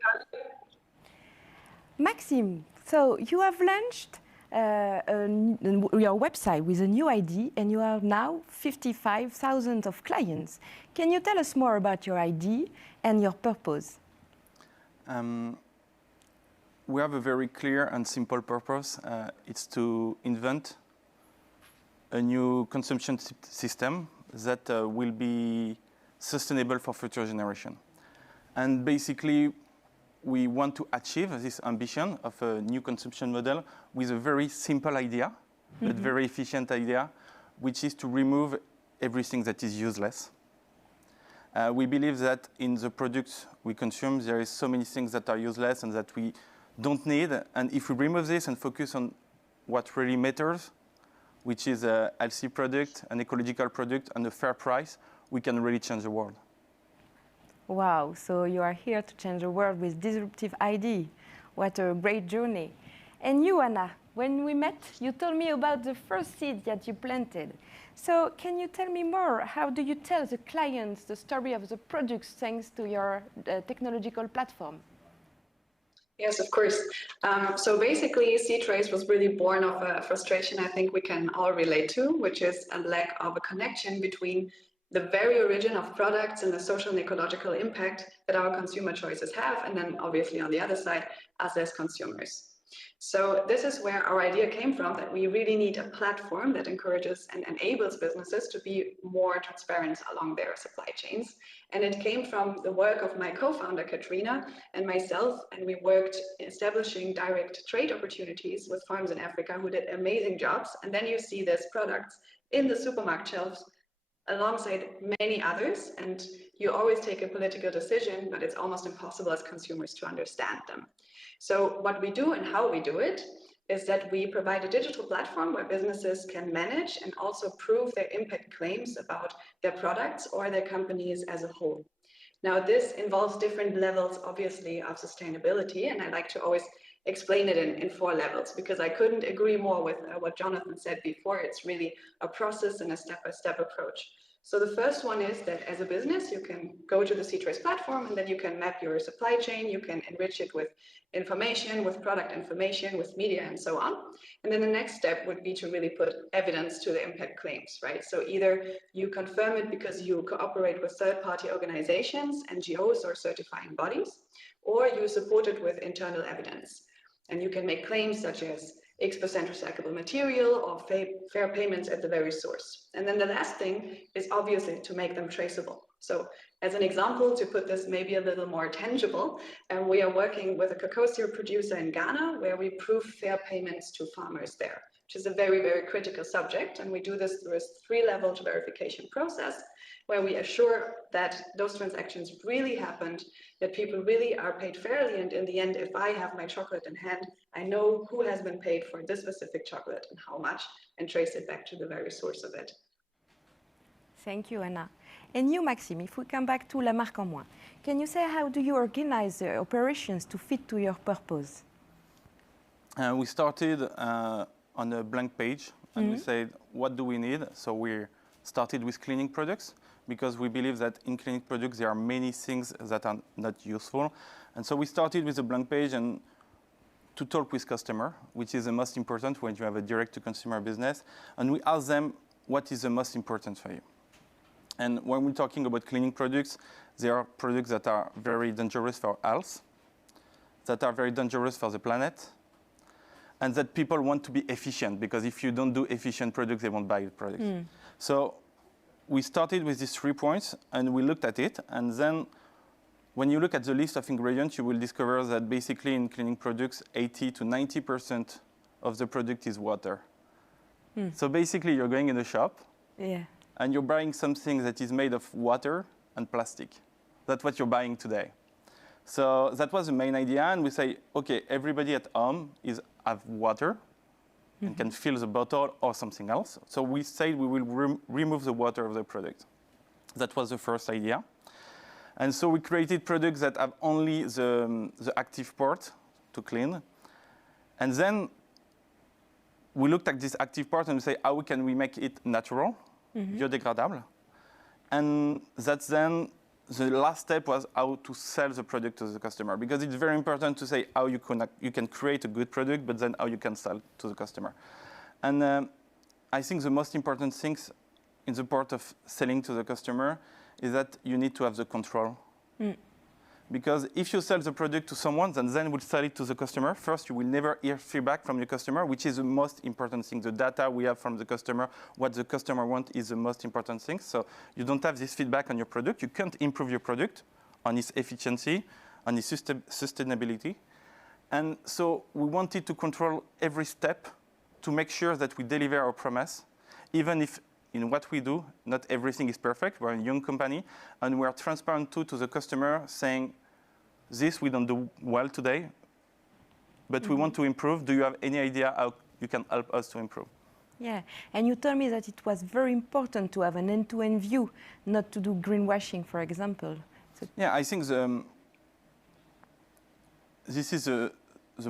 Maxime, so you have launched your website with a new ID, and you have now 55,000 of clients. Can you tell us more about your ID and your purpose? We have a very clear and simple purpose. It's to invent a new consumption system that will be sustainable for future generation. And basically, we want to achieve this ambition of a new consumption model with a very simple idea, but very efficient idea, which is to remove everything that is useless. We believe that in the products we consume, there is so many things that are useless and that we don't need. And if we remove this and focus on what really matters, which is a healthy product, an ecological product, and a fair price, we can really change the world. Wow, so you are here to change the world with disruptive idea. What a great journey. And you, Anna, when we met, you told me about the first seed that you planted. So can you tell me more? How do you tell the clients the story of the products thanks to your technological platform? Yes, of course. So basically, C-Trace was really born of a frustration I think we can all relate to, which is a lack of a connection between the very origin of products and the social and ecological impact that our consumer choices have, and then obviously on the other side, us as consumers. So this is where our idea came from, that we really need a platform that encourages and enables businesses to be more transparent along their supply chains. And it came from the work of my co-founder, Katrina, and myself, and we worked establishing direct trade opportunities with farms in Africa who did amazing jobs. And then you see these products in the supermarket shelves alongside many others, and you always take a political decision, but it's almost impossible as consumers to understand them. So what we do and how we do it is that we provide a digital platform where businesses can manage and also prove their impact claims about their products or their companies as a whole. Now, this involves different levels, obviously, of sustainability, and I like to always explain it in 4 levels, because I couldn't agree more with what Jonathan said before. It's really a process and a step-by-step approach. So the first one is that as a business, you can go to the C-Trace platform and then you can map your supply chain, you can enrich it with information, with product information, with media and so on. And then the next step would be to really put evidence to the impact claims, right? So either you confirm it because you cooperate with third-party organizations, NGOs or certifying bodies, or you support it with internal evidence. And you can make claims such as X% recyclable material or fair payments at the very source. And then the last thing is obviously to make them traceable. So as an example, to put this maybe a little more tangible, we are working with a cacao syrup producer in Ghana where we prove fair payments to farmers there, which is a very, very critical subject. And we do this through a 3-level verification process where we assure that those transactions really happened, that people really are paid fairly. And in the end, if I have my chocolate in hand, I know who has been paid for this specific chocolate and how much, and trace it back to the very source of it. Thank you, Anna. And you, Maxime, if we come back to La Marque en Moins, can you say how do you organize the operations to fit to your purpose? We started on a blank page, and we said, what do we need? So we started with cleaning products, because we believe that in cleaning products there are many things that are not useful. And so we started with a blank page and to talk with customer, which is the most important when you have a direct-to-consumer business. And we ask them, what is the most important for you? And when we're talking about cleaning products, there are products that are very dangerous for health, that are very dangerous for the planet, and that people want to be efficient, because if you don't do efficient products, they won't buy the product. So we started with these 3 points, and we looked at it. And then when you look at the list of ingredients, you will discover that basically in cleaning products, 80 to 90% of the product is water. So basically, you're going in a shop, and you're buying something that is made of water and plastic. That's what you're buying today. So that was the main idea. And we say, OK, everybody at home have water and can fill the bottle or something else. So we said we will remove the water of the product. That was the first idea. And so we created products that have only the active part to clean. And then we looked at this active part and we say, how can we make it natural, biodegradable? And that's then the last step was how to sell the product to the customer, because it's very important to say how you can create a good product, but then how you can sell to the customer. And I think the most important things in the part of selling to the customer is that you need to have the control. Because if you sell the product to someone and then will sell it to the customer, first you will never hear feedback from your customer, which is the most important thing. The data we have from the customer, what the customer wants is the most important thing. So you don't have this feedback on your product. You can't improve your product on its efficiency, on its sustainability. And so we wanted to control every step to make sure that we deliver our promise, even if in what we do, not everything is perfect. We're a young company, and we're transparent too to the customer, saying, this we don't do well today, but we want to improve. Do you have any idea how you can help us to improve? Yeah, and you told me that it was very important to have an end-to-end view, not to do greenwashing, for example. So yeah, I think this is the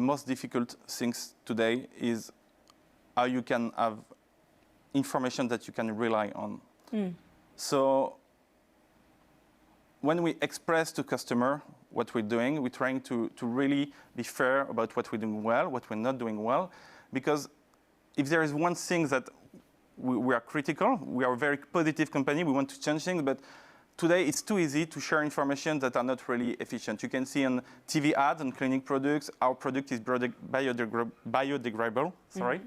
most difficult things today is how you can have information that you can rely on. So when we express to customer what we're doing, we're trying to really be fair about what we're doing well, what we're not doing well, because if there is one thing that we are critical, we are a very positive company, we want to change things, but today it's too easy to share information that are not really efficient. You can see on TV ads and cleaning products, our product is biodegradable, sorry.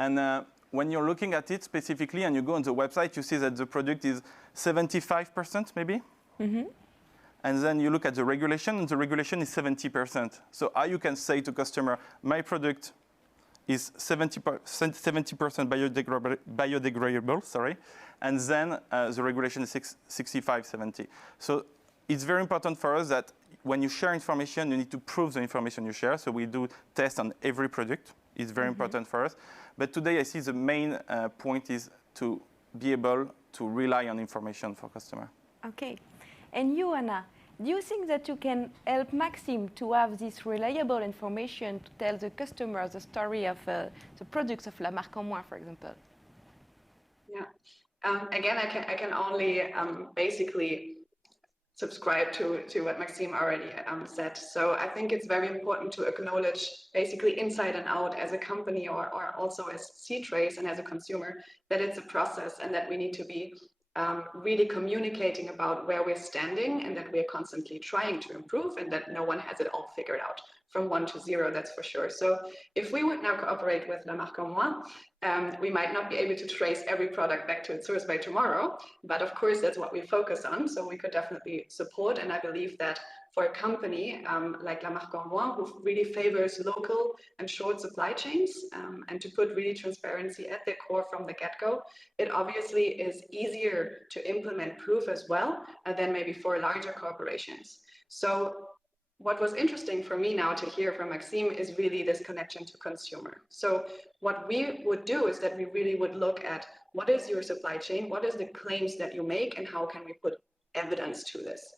And when you're looking at it specifically and you go on the website, you see that the product is 75% maybe. And then you look at the regulation, and the regulation is 70%. So how you can say to customer, my product is 70% biodegradable, sorry, and then the regulation is 65, 70. So it's very important for us that when you share information, you need to prove the information you share. So we do tests on every product. It's very important for us. But today I see the main point is to be able to rely on information for customer. okay. And you, Anna, do you think that you can help Maxime to have this reliable information to tell the customer the story of the products of La Marque en Moins, for example? Yeah. Again, I can only basically subscribe to what Maxime already said. So I think it's very important to acknowledge basically inside and out as a company or also as C-Trace and as a consumer that it's a process and that we need to be really communicating about where we're standing and that we're constantly trying to improve and that no one has it all figured out from 1 to 0, that's for sure. So if we would now cooperate with La Marque en Moins, we might not be able to trace every product back to its source by tomorrow, but of course that's what we focus on. So we could definitely support, and I believe that for a company like La Marque en Moins, who really favors local and short supply chains and to put really transparency at their core from the get-go, it obviously is easier to implement proof as well than maybe for larger corporations. So what was interesting for me now to hear from Maxime is really this connection to consumer. So what we would do is that we really would look at what is your supply chain, what is the claims that you make, and how can we put evidence to this.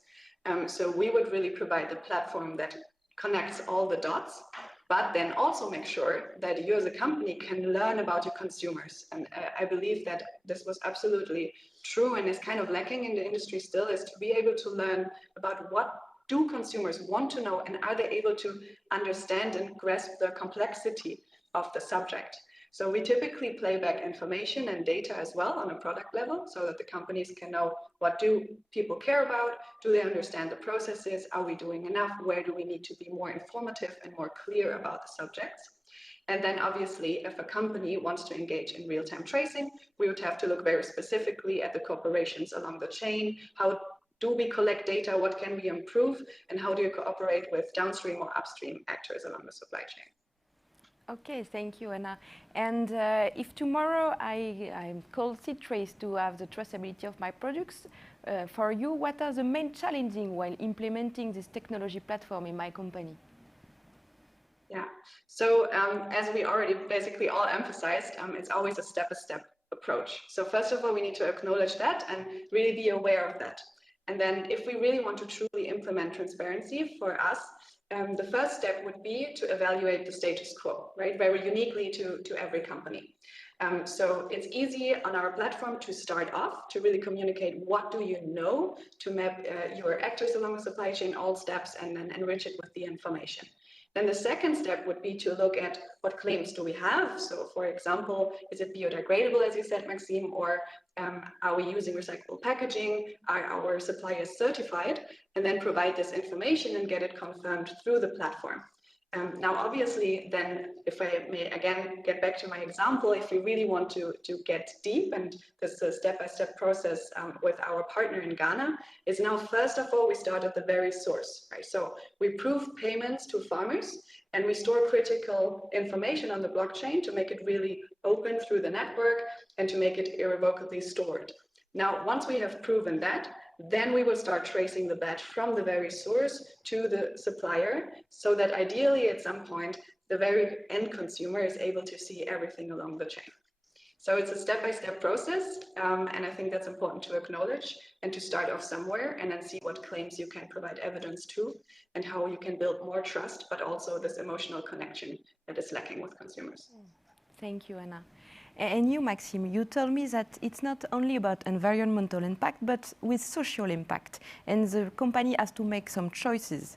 So we would really provide the platform that connects all the dots, but then also make sure that you as a company can learn about your consumers. And I believe that this was absolutely true and is kind of lacking in the industry still, is to be able to learn about what do consumers want to know and are they able to understand and grasp the complexity of the subject. So we typically play back information and data as well on a product level so that the companies can know what do people care about, do they understand the processes, are we doing enough, where do we need to be more informative and more clear about the subjects. And then obviously if a company wants to engage in real-time tracing, we would have to look very specifically at the corporations along the chain. How do we collect data, what can we improve, and how do you cooperate with downstream or upstream actors along the supply chain? Okay, thank you, Anna. And if tomorrow I'm called C-Trace to have the traceability of my products, for you, what are the main challenges while implementing this technology platform in my company? Yeah, so as we already basically all emphasized, it's always a step-by-step approach. So first of all, we need to acknowledge that and really be aware of that. And then if we really want to truly implement transparency for us, the first step would be to evaluate the status quo, right? Very uniquely to every company. So it's easy on our platform to start off, to really communicate what do you know, to map your actors along the supply chain, all steps, and then enrich it with the information. Then the second step would be to look at what claims do we have. So for example, is it biodegradable, as you said, Maxime, or are we using recyclable packaging? Are our suppliers certified? And then provide this information and get it confirmed through the platform. Now, obviously, then, if I may again get back to my example, if we really want to get deep, and this is a step-by-step process with our partner in Ghana, is now, first of all, we start at the very source, right? So we prove payments to farmers, and we store critical information on the blockchain to make it really open through the network and to make it irrevocably stored. Now, once we have proven that, then we will start tracing the batch from the very source to the supplier, so that ideally at some point, the very end consumer is able to see everything along the chain. So it's a step-by-step process, and I think that's important to acknowledge and to start off somewhere and then see what claims you can provide evidence to and how you can build more trust, but also this emotional connection that is lacking with consumers. Thank you, Anna. And you, Maxime, you told me that it's not only about environmental impact, but with social impact, and the company has to make some choices.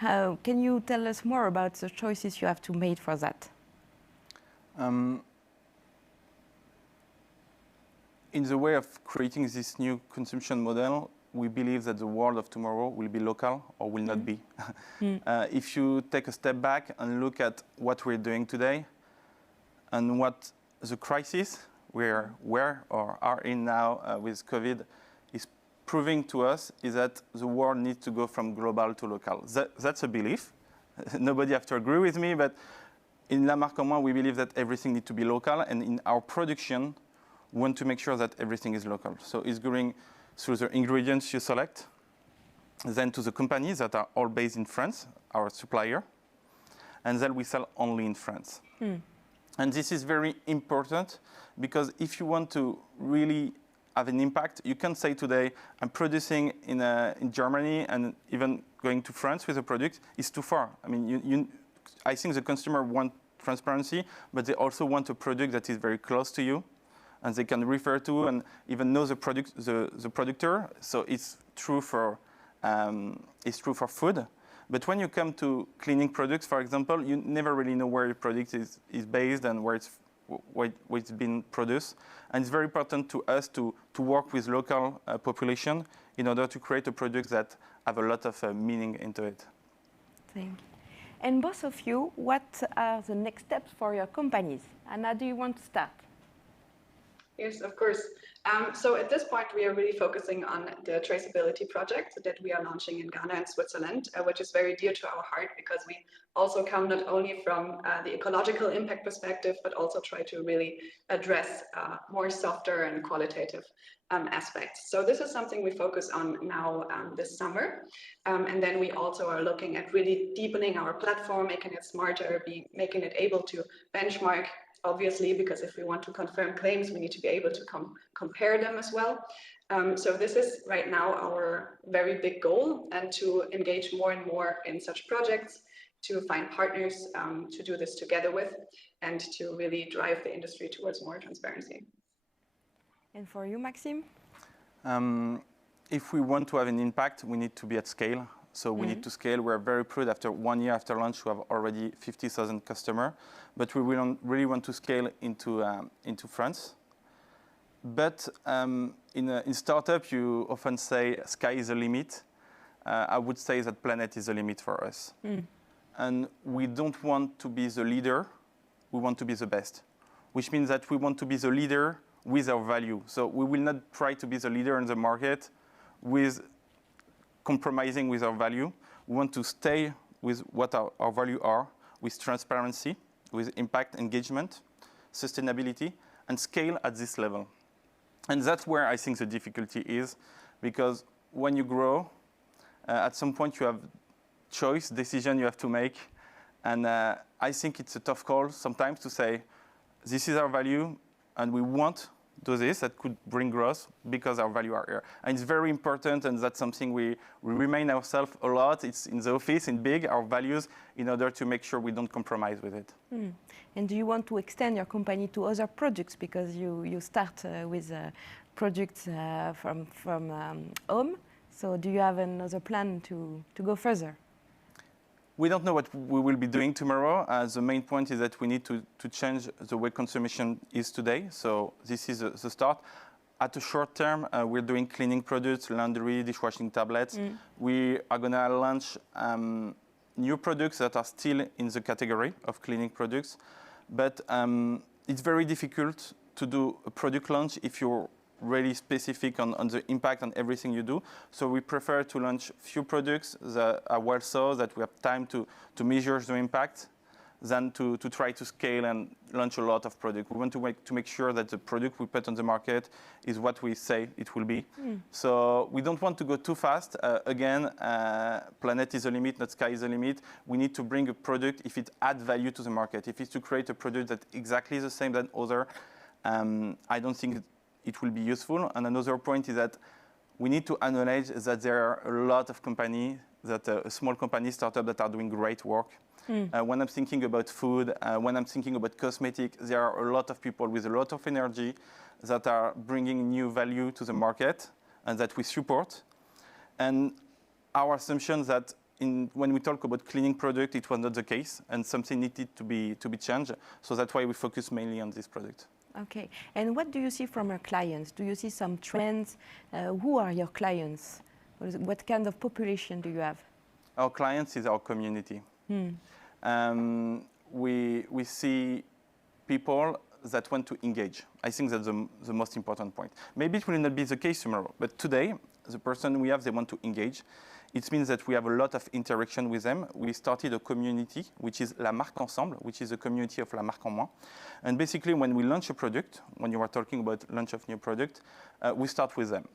Can you tell us more about the choices you have to make for that? In the way of creating this new consumption model, we believe that the world of tomorrow will be local or will not be. If you take a step back and look at what we're doing today and what the crisis we are in now with COVID is proving to us, is that the world needs to go from global to local. That's a belief. Nobody has to agree with me, but in La Marque en Moins, we believe that everything needs to be local, and in our production, we want to make sure that everything is local. So it's going through the ingredients you select, then to the companies that are all based in France, our supplier, and then we sell only in France. And this is very important, because if you want to really have an impact, you can say today, I'm producing in Germany, and even going to France with a product is too far. I mean, I think the consumer want transparency, but they also want a product that is very close to you, and they can refer to and even know the producer. So it's true for food. But when you come to cleaning products, for example, you never really know where your product is based and where it's been produced. And it's very important to us to work with local population in order to create a product that have a lot of meaning into it. Thank you. And both of you, what are the next steps for your companies? Anna, do you want to start? Yes, of course. So at this point, we are really focusing on the traceability project that we are launching in Ghana and Switzerland, which is very dear to our heart, because we also come not only from the ecological impact perspective, but also try to really address more softer and qualitative aspects. So this is something we focus on now this summer. And then we also are looking at really deepening our platform, making it smarter, making it able to benchmark, obviously, because if we want to confirm claims, we need to be able to compare them as well. So this is right now our very big goal, and to engage more and more in such projects, to find partners to do this together with, and to really drive the industry towards more transparency. And for you, Maxime? If we want to have an impact, we need to be at scale. So we need to scale. We're very proud after 1 year after launch, we have already 50,000 customers, but we really want to scale into France. But in startup, you often say sky is the limit. I would say that planet is the limit for us. And we don't want to be the leader, we want to be the best, which means that we want to be the leader with our value. So we will not try to be the leader in the market with compromising with our value. We want to stay with what our value are, with transparency, with impact, engagement, sustainability, and scale at this level. And that's where I think the difficulty is, because when you grow, at some point you have choice, decision you have to make. And I think it's a tough call sometimes to say, this is our value, and we want do this that could bring growth because our value are here. And it's very important, and that's something we remind ourselves a lot. It's in the office, in big, our values, in order to make sure we don't compromise with it. And do you want to extend your company to other projects? Because you start with projects from home. So do you have another plan to go further? We don't know what we will be doing tomorrow. The main point is that we need to change the way consumption is today. So this is the start. At the short term, we're doing cleaning products, laundry, dishwashing tablets. We are going to launch new products that are still in the category of cleaning products. But it's very difficult to do a product launch if you're really specific on the impact on everything you do. So we prefer to launch few products that are well sold, that we have time to measure the impact, than to try to scale and launch a lot of products. We want to make sure that the product we put on the market is what we say it will be. So we don't want to go too fast. Again, planet is the limit, not sky is the limit. We need to bring a product if it adds value to the market. If it's to create a product that's exactly the same than other, I don't think it will be useful. And another point is that we need to acknowledge that there are a lot of companies, small companies, startups that are doing great work. When I'm thinking about food, when I'm thinking about cosmetics, there are a lot of people with a lot of energy that are bringing new value to the market and that we support. And our assumption that when we talk about cleaning product, it was not the case, and something needed to be changed. So that's why we focus mainly on this product. Okay. And what do you see from your clients? Do you see some trends? Who are your clients? What kind of population do you have? Our clients is our community. We see people that want to engage. I think that's the most important point. Maybe it will not be the case tomorrow, but today, the person we have, they want to engage. It means that we have a lot of interaction with them. We started a community, which is La Marque Ensemble, which is a community of La Marque en Moins. And basically, when we launch a product, when you are talking about launch of new product, we start with them.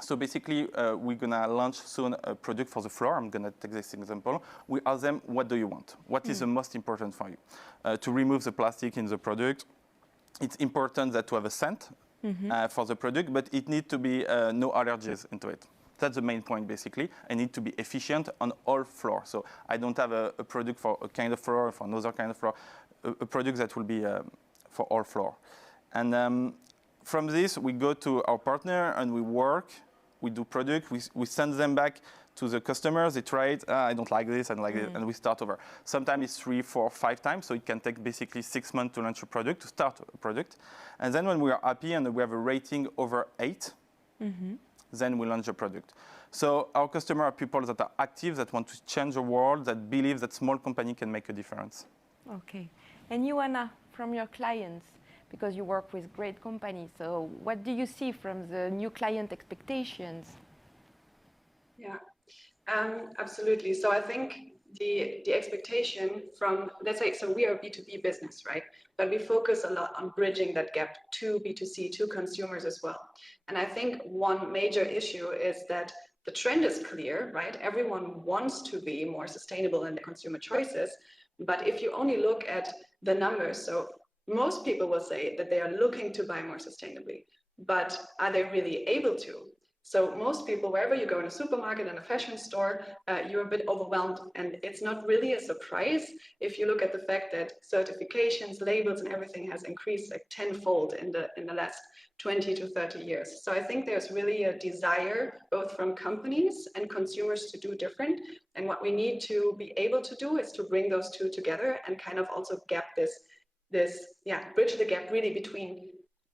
So basically, we're going to launch soon a product for the floor. I'm going to take this example. We ask them, what do you want? What is the most important for you? To remove the plastic in the product, it's important that to have a scent for the product, but it needs to be no allergies into it. That's the main point, basically. I need to be efficient on all floors. So I don't have a product for a kind of floor, for another kind of floor, a product that will be for all floor. And from this, we go to our partner and we work. We do product. We send them back to the customers. They try it. I don't like this. I don't like it. And we start over. Sometimes it's 3, 4, 5 times. So it can take basically 6 months to launch a product, to start a product. And then when we are happy and we have a rating over 8, then we launch a product. So our customers are people that are active, that want to change the world, that believe that small company can make a difference. Okay. And you, Anna, from your clients, because you work with great companies, so what do you see from the new client expectations? Yeah, absolutely. So I think the expectation from, let's say, so we are a B2B business, right? But we focus a lot on bridging that gap to B2C, to consumers as well. And I think one major issue is that the trend is clear, right? Everyone wants to be more sustainable in their consumer choices. But if you only look at the numbers, so most people will say that they are looking to buy more sustainably, but are they really able to? So most people, wherever you go in a supermarket and a fashion store, you're a bit overwhelmed, and it's not really a surprise if you look at the fact that certifications, labels, and everything has increased like tenfold in the last 20 to 30 years. So I think there's really a desire both from companies and consumers to do different. And what we need to be able to do is to bring those two together and kind of also gap bridge the gap really between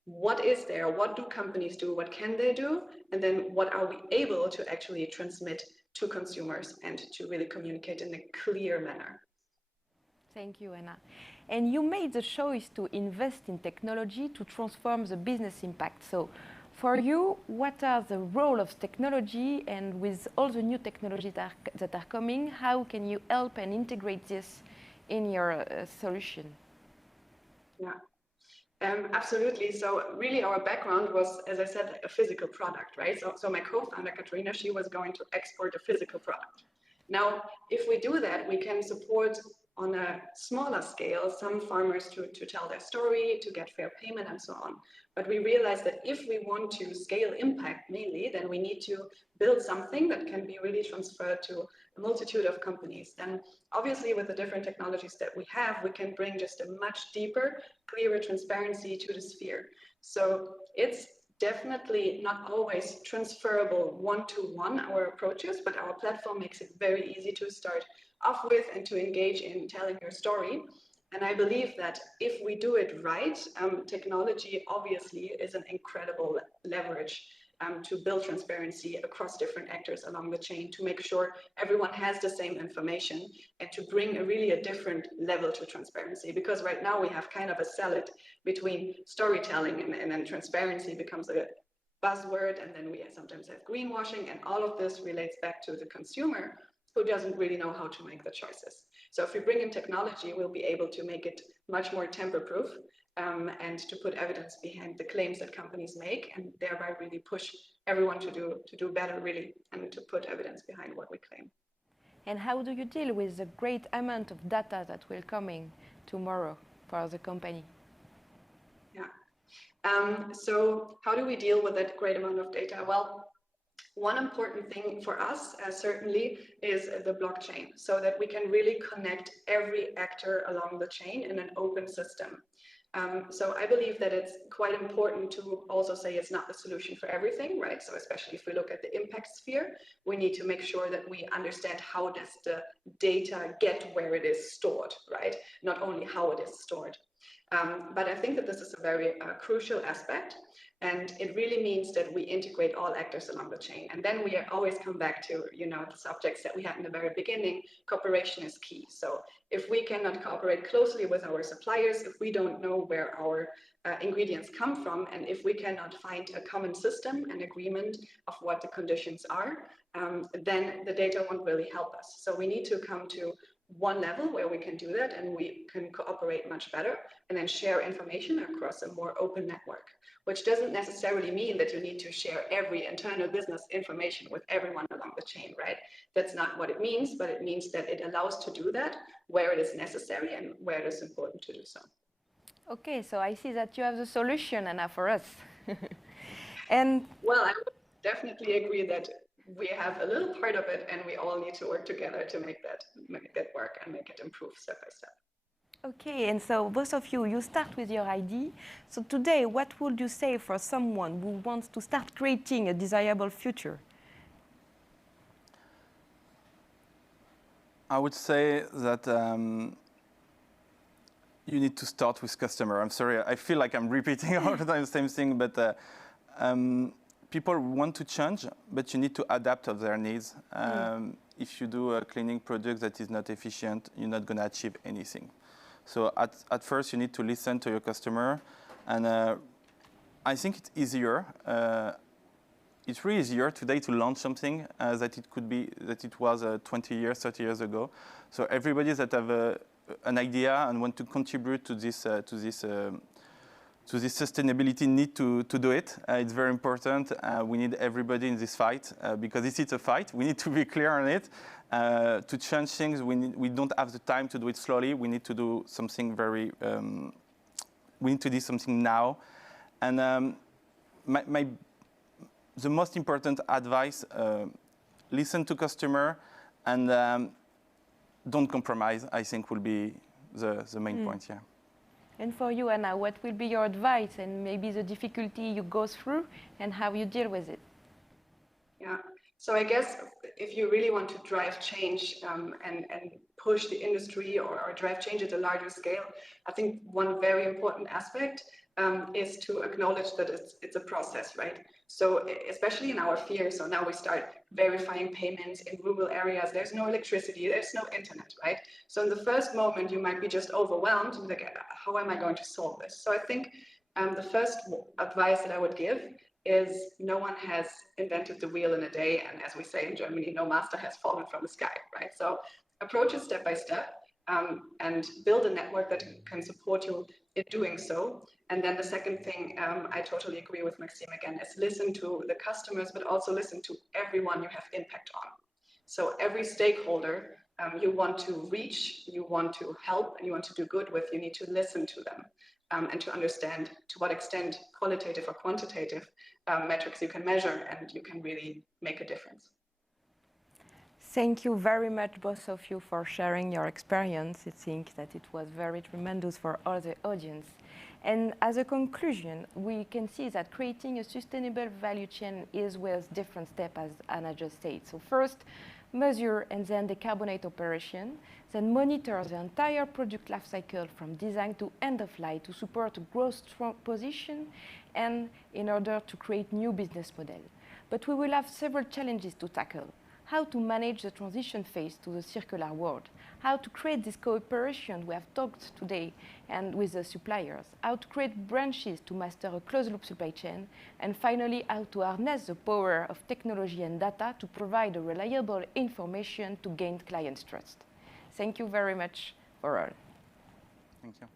what is there, what do companies do, what can they do, and then what are we able to actually transmit to consumers and to really communicate in a clear manner. Thank you, Anna. And you made the choice to invest in technology to transform the business impact. So for you, what are the role of technology, and with all the new technologies that are coming, how can you help and integrate this in your solution? Yeah. Absolutely. So really our background was, as I said, a physical product, right? So my co-founder, Katrina, she was going to export a physical product. Now, if we do that, we can support on a smaller scale some farmers to tell their story, to get fair payment and so on. But we realized that if we want to scale impact mainly, then we need to build something that can be really transferred to a multitude of companies. Then obviously with the different technologies that we have, we can bring just a much deeper, clearer transparency to the sphere. So it's definitely not always transferable one-to-one, our approaches, but our platform makes it very easy to start off with and to engage in telling your story. And I believe that if we do it right, technology obviously is an incredible leverage to build transparency across different actors along the chain, to make sure everyone has the same information and to bring a different level to transparency. Because right now we have kind of a salad between storytelling and then transparency becomes a buzzword, and then we sometimes have greenwashing, and all of this relates back to the consumer who doesn't really know how to make the choices. So if we bring in technology, we'll be able to make it much more tamper-proof and to put evidence behind the claims that companies make, and thereby really push everyone to do better, really, and to put evidence behind what we claim. And how do you deal with the great amount of data that will coming tomorrow for the company? Yeah. So how do we deal with that great amount of data? Well, one important thing for us, certainly, is the blockchain, so that we can really connect every actor along the chain in an open system. So I believe that it's quite important to also say it's not the solution for everything, right? So especially if we look at the impact sphere, we need to make sure that we understand how does the data get where it is stored, right? Not only how it is stored. But I think that this is a very crucial aspect, and it really means that we integrate all actors along the chain. And then we always come back to, the subjects that we had in the very beginning. Cooperation is key. So if we cannot cooperate closely with our suppliers, if we don't know where our ingredients come from, and if we cannot find a common system and agreement of what the conditions are, then the data won't really help us. So we need to come to one level where we can do that, and we can cooperate much better and then share information across a more open network, which doesn't necessarily mean that you need to share every internal business information with everyone along the chain, right? That's not what it means, but it means that it allows to do that where it is necessary and where it is important to do so. Okay, so I see that you have the solution, Anna, for us. And well, I would definitely agree that we have a little part of it, and we all need to work together to make that work and make it improve step by step. Okay, and so both of you, you start with your idea. So today, what would you say for someone who wants to start creating a desirable future? I would say that you need to start with customer. I'm sorry, I feel like I'm repeating all the time the same thing, but people want to change, but you need to adapt to their needs. If you do a cleaning product that is not efficient, you're not going to achieve anything. So at first, you need to listen to your customer, and I think it's easier. It's really easier today to launch something that it was 20 years, 30 years ago. So everybody that have an idea and want to contribute to this sustainability need to do it. It's very important. We need everybody in this fight because this is a fight. We need to be clear on it. To change things, we don't have the time to do it slowly. We need to do something we need to do something now. And the most important advice, listen to customer and don't compromise, I think will be the main point, yeah. And for you, Anna, what will be your advice and maybe the difficulty you go through and how you deal with it? Yeah, so I guess if you really want to drive change and push the industry or drive change at a larger scale, I think one very important aspect is to acknowledge that it's a process, right? So especially in our field, so now we start verifying payments in rural areas. There's no electricity, there's no internet, right? So in the first moment, you might be just overwhelmed and like, how am I going to solve this? So I think the first advice that I would give is no one has invented the wheel in a day. And as we say in Germany, no master has fallen from the sky, right? So approach it step by step and build a network that can support you in doing so. And then the second thing, I totally agree with Maxime again, is listen to the customers, but also listen to everyone you have impact on. So every stakeholder you want to reach, you want to help, and you want to do good with, you need to listen to them and to understand to what extent qualitative or quantitative metrics you can measure, and you can really make a difference. Thank you very much, both of you, for sharing your experience. I think that it was very tremendous for all the audience. And as a conclusion, we can see that creating a sustainable value chain is with different steps, as Anna just said. So first, measure and then decarbonate operation, then monitor the entire product life cycle from design to end of life to support a growth position and in order to create new business model. But we will have several challenges to tackle. How to manage the transition phase to the circular world, how to create this cooperation we have talked today and with the suppliers, how to create branches to master a closed-loop supply chain, and finally, how to harness the power of technology and data to provide a reliable information to gain clients' trust. Thank you very much for all. Thank you.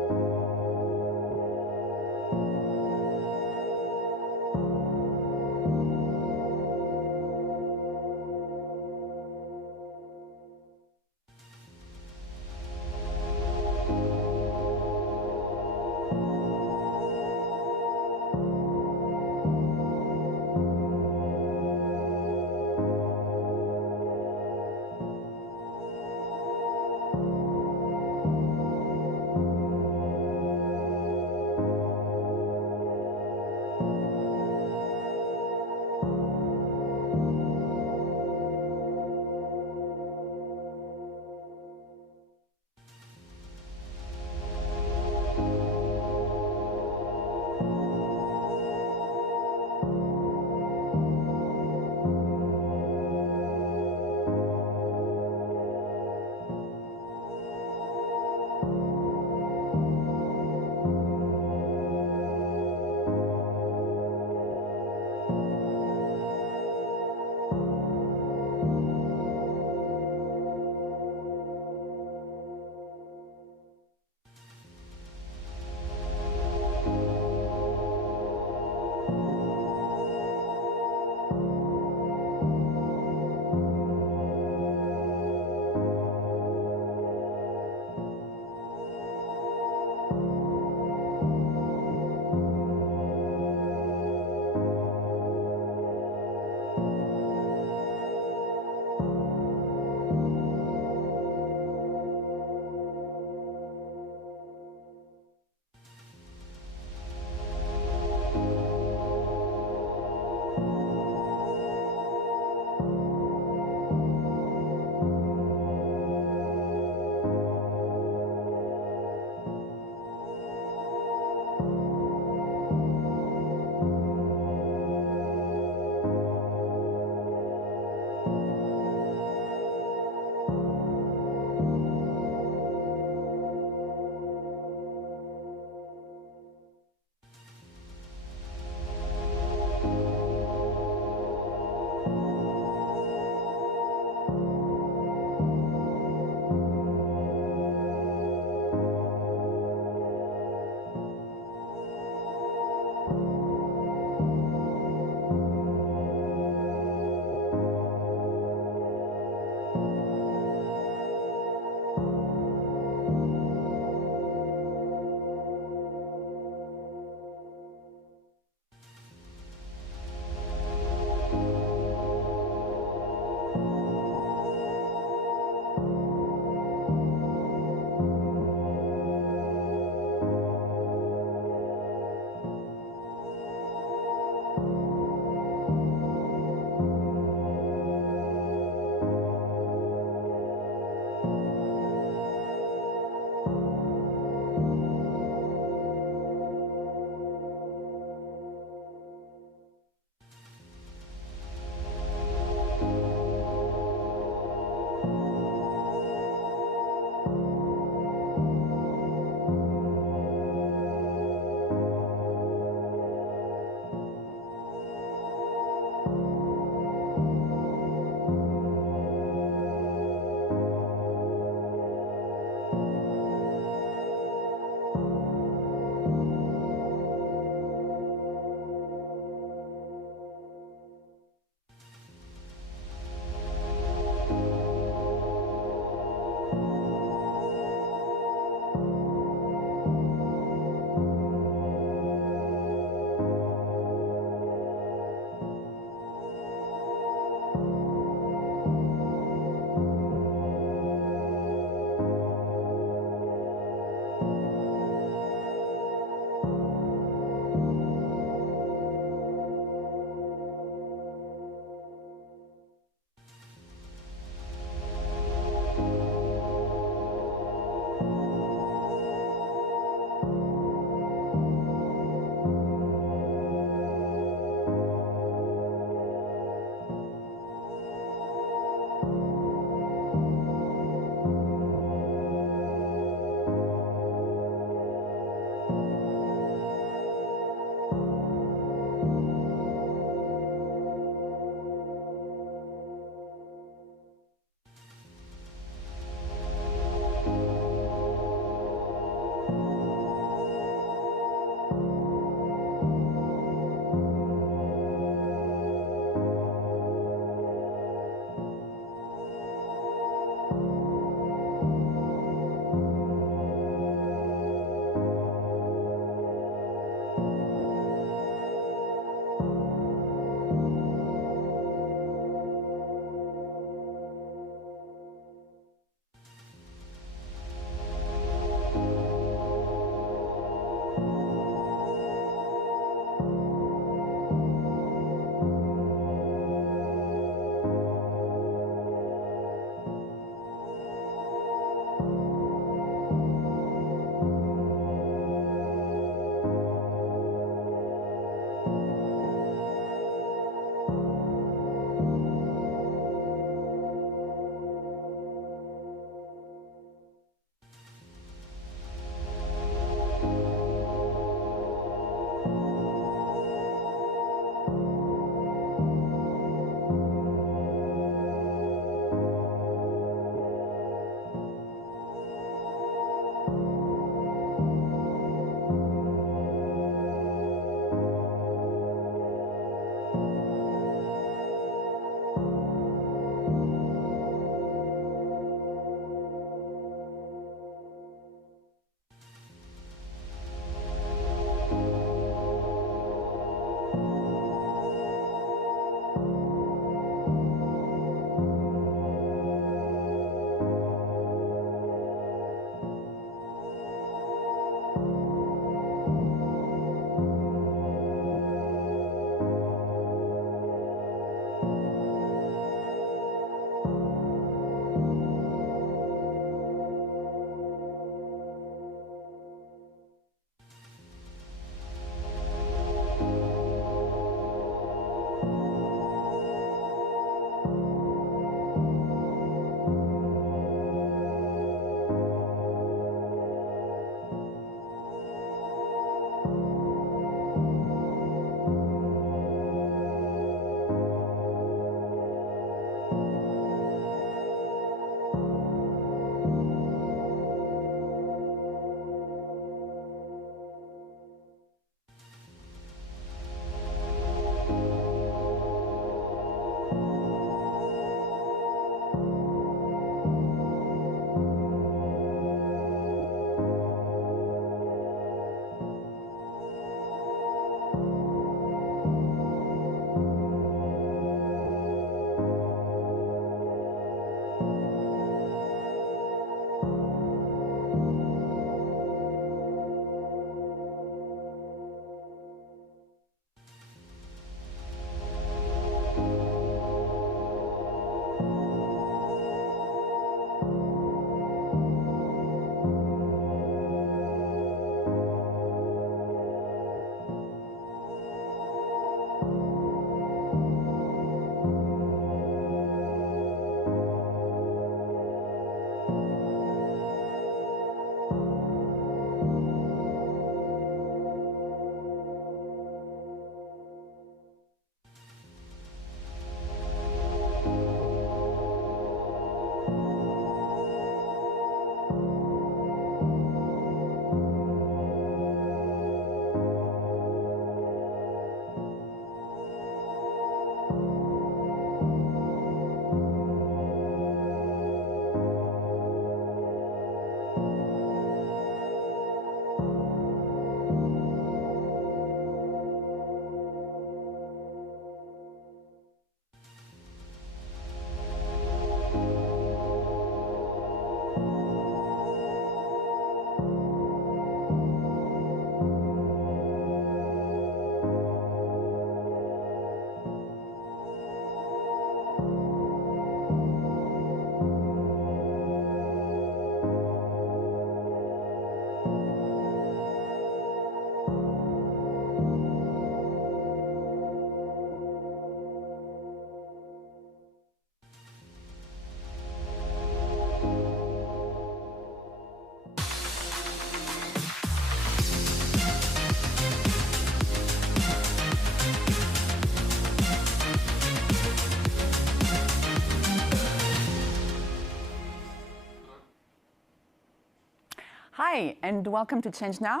Hi, and welcome to Change Now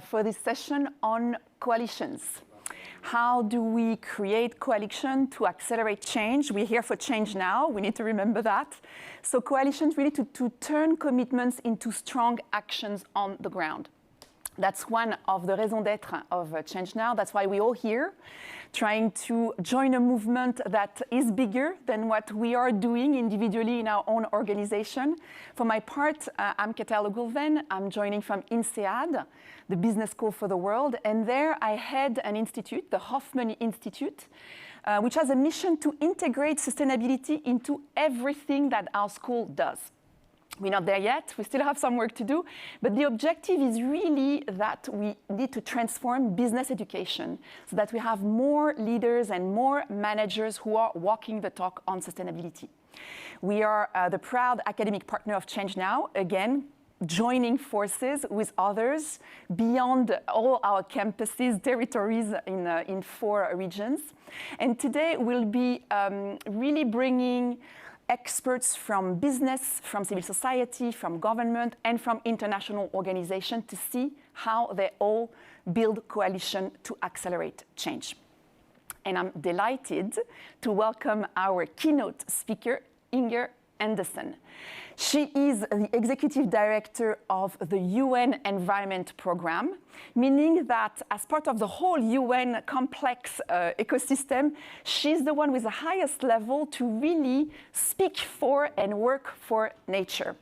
for this session on coalitions. How do we create coalition to accelerate change? We're here for change now. We need to remember that. So coalitions really to turn commitments into strong actions on the ground. That's one of the raison d'être of Change Now. That's why we're all here, trying to join a movement that is bigger than what we are doing individually in our own organization. For my part, I'm Vegetal. I'm joining from INSEAD, the business school for the world. And there I head an institute, the Hoffman Institute, which has a mission to integrate sustainability into everything that our school does. We're not there yet, we still have some work to do, but the objective is really that we need to transform business education so that we have more leaders and more managers who are walking the talk on sustainability. We are the proud academic partner of Change Now, again, joining forces with others beyond all our campuses, territories in 4 regions. And today we'll be really bringing experts from business, from civil society, from government, and from international organizations to see how they all build coalition to accelerate change. And I'm delighted to welcome our keynote speaker, Inger Andersen. She is the executive director of the UN Environment Programme, meaning that as part of the whole UN complex ecosystem, she's the one with the highest level to really speak for and work for nature.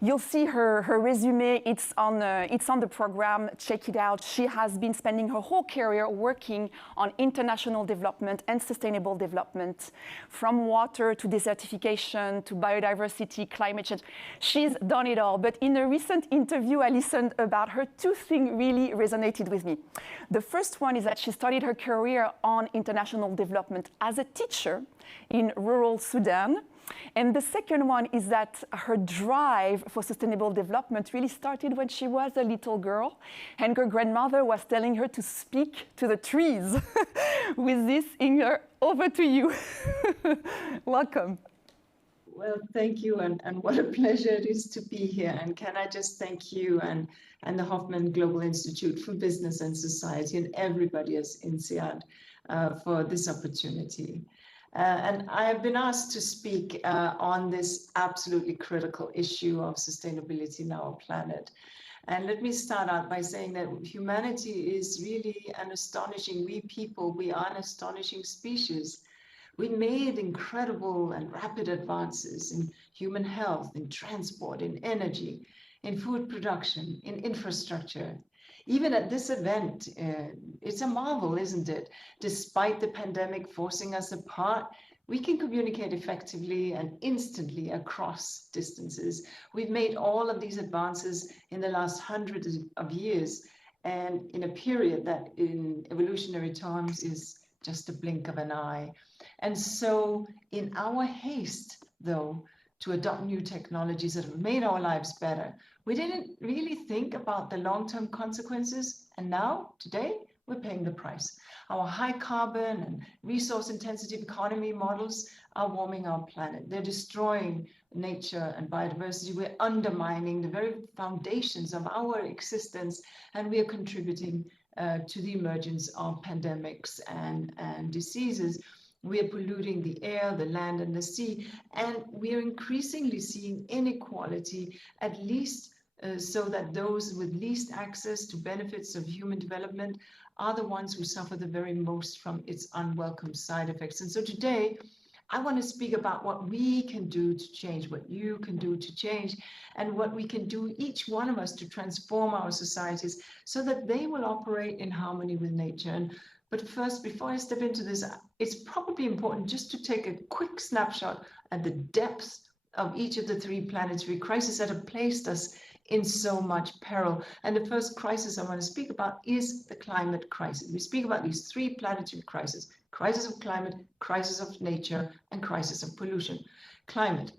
You'll see her resume, it's on the program, check it out. She has been spending her whole career working on international development and sustainable development, from water to desertification to biodiversity, climate change. She's done it all, but in a recent interview I listened about her, 2 things really resonated with me. The first one is that she started her career on international development as a teacher in rural Sudan. And the second one is that her drive for sustainable development really started when she was a little girl, and her grandmother was telling her to speak to the trees. With this, Inger, over to you. Welcome. Well, thank you, and what a pleasure it is to be here. And can I just thank you and the Hoffman Global Institute for Business and Society and everybody as INSEAD for this opportunity. And I have been asked to speak on this absolutely critical issue of sustainability in our planet. And let me start out by saying that humanity is really an astonishing, we are an astonishing species. We made incredible and rapid advances in human health, in transport, in energy, in food production, in infrastructure. Even at this event, it's a marvel, isn't it? Despite the pandemic forcing us apart, we can communicate effectively and instantly across distances. We've made all of these advances in the last hundreds of years, and in a period that in evolutionary terms is just a blink of an eye. And so in our haste, though, to adopt new technologies that have made our lives better, we didn't really think about the long-term consequences. And now, today, we're paying the price. Our high carbon and resource intensive economy models are warming our planet. They're destroying nature and biodiversity. We're undermining the very foundations of our existence, and we are contributing to the emergence of pandemics and diseases. We are polluting the air, the land, and the sea, and we are increasingly seeing inequality, at least so that those with least access to benefits of human development are the ones who suffer the very most from its unwelcome side effects. And so today, I want to speak about what we can do to change, what you can do to change, and what we can do, each one of us, to transform our societies so that they will operate in harmony with nature. But first, before I step into this, it's probably important just to take a quick snapshot at the depths of each of the 3 planetary crises that have placed us in so much peril. And the first crisis I want to speak about is the climate crisis. We speak about these 3 planetary crises: crisis of climate, crisis of nature, and crisis of pollution. Climate.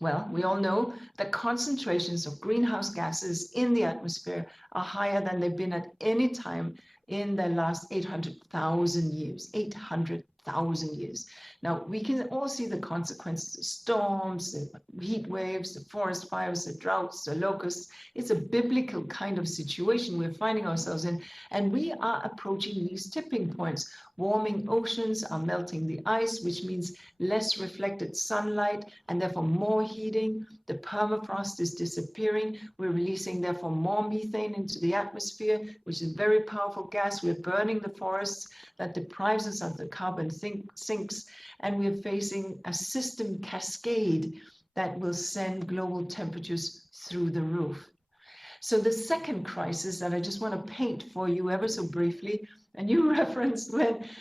Well, we all know that concentrations of greenhouse gases in the atmosphere are higher than they've been at any time in the last 800,000 years. 800,000 1,000 years. Now, we can all see the consequences of storms, the heat waves, the forest fires, the droughts, the locusts. It's a biblical kind of situation we're finding ourselves in, and we are approaching these tipping points. Warming oceans are melting the ice, which means less reflected sunlight and therefore more heating. The permafrost is disappearing. We're releasing therefore more methane into the atmosphere, which is a very powerful gas. We're burning the forests that deprives us of the carbon sinks, and we're facing a system cascade that will send global temperatures through the roof. So the second crisis that I just want to paint for you ever so briefly, and you referenced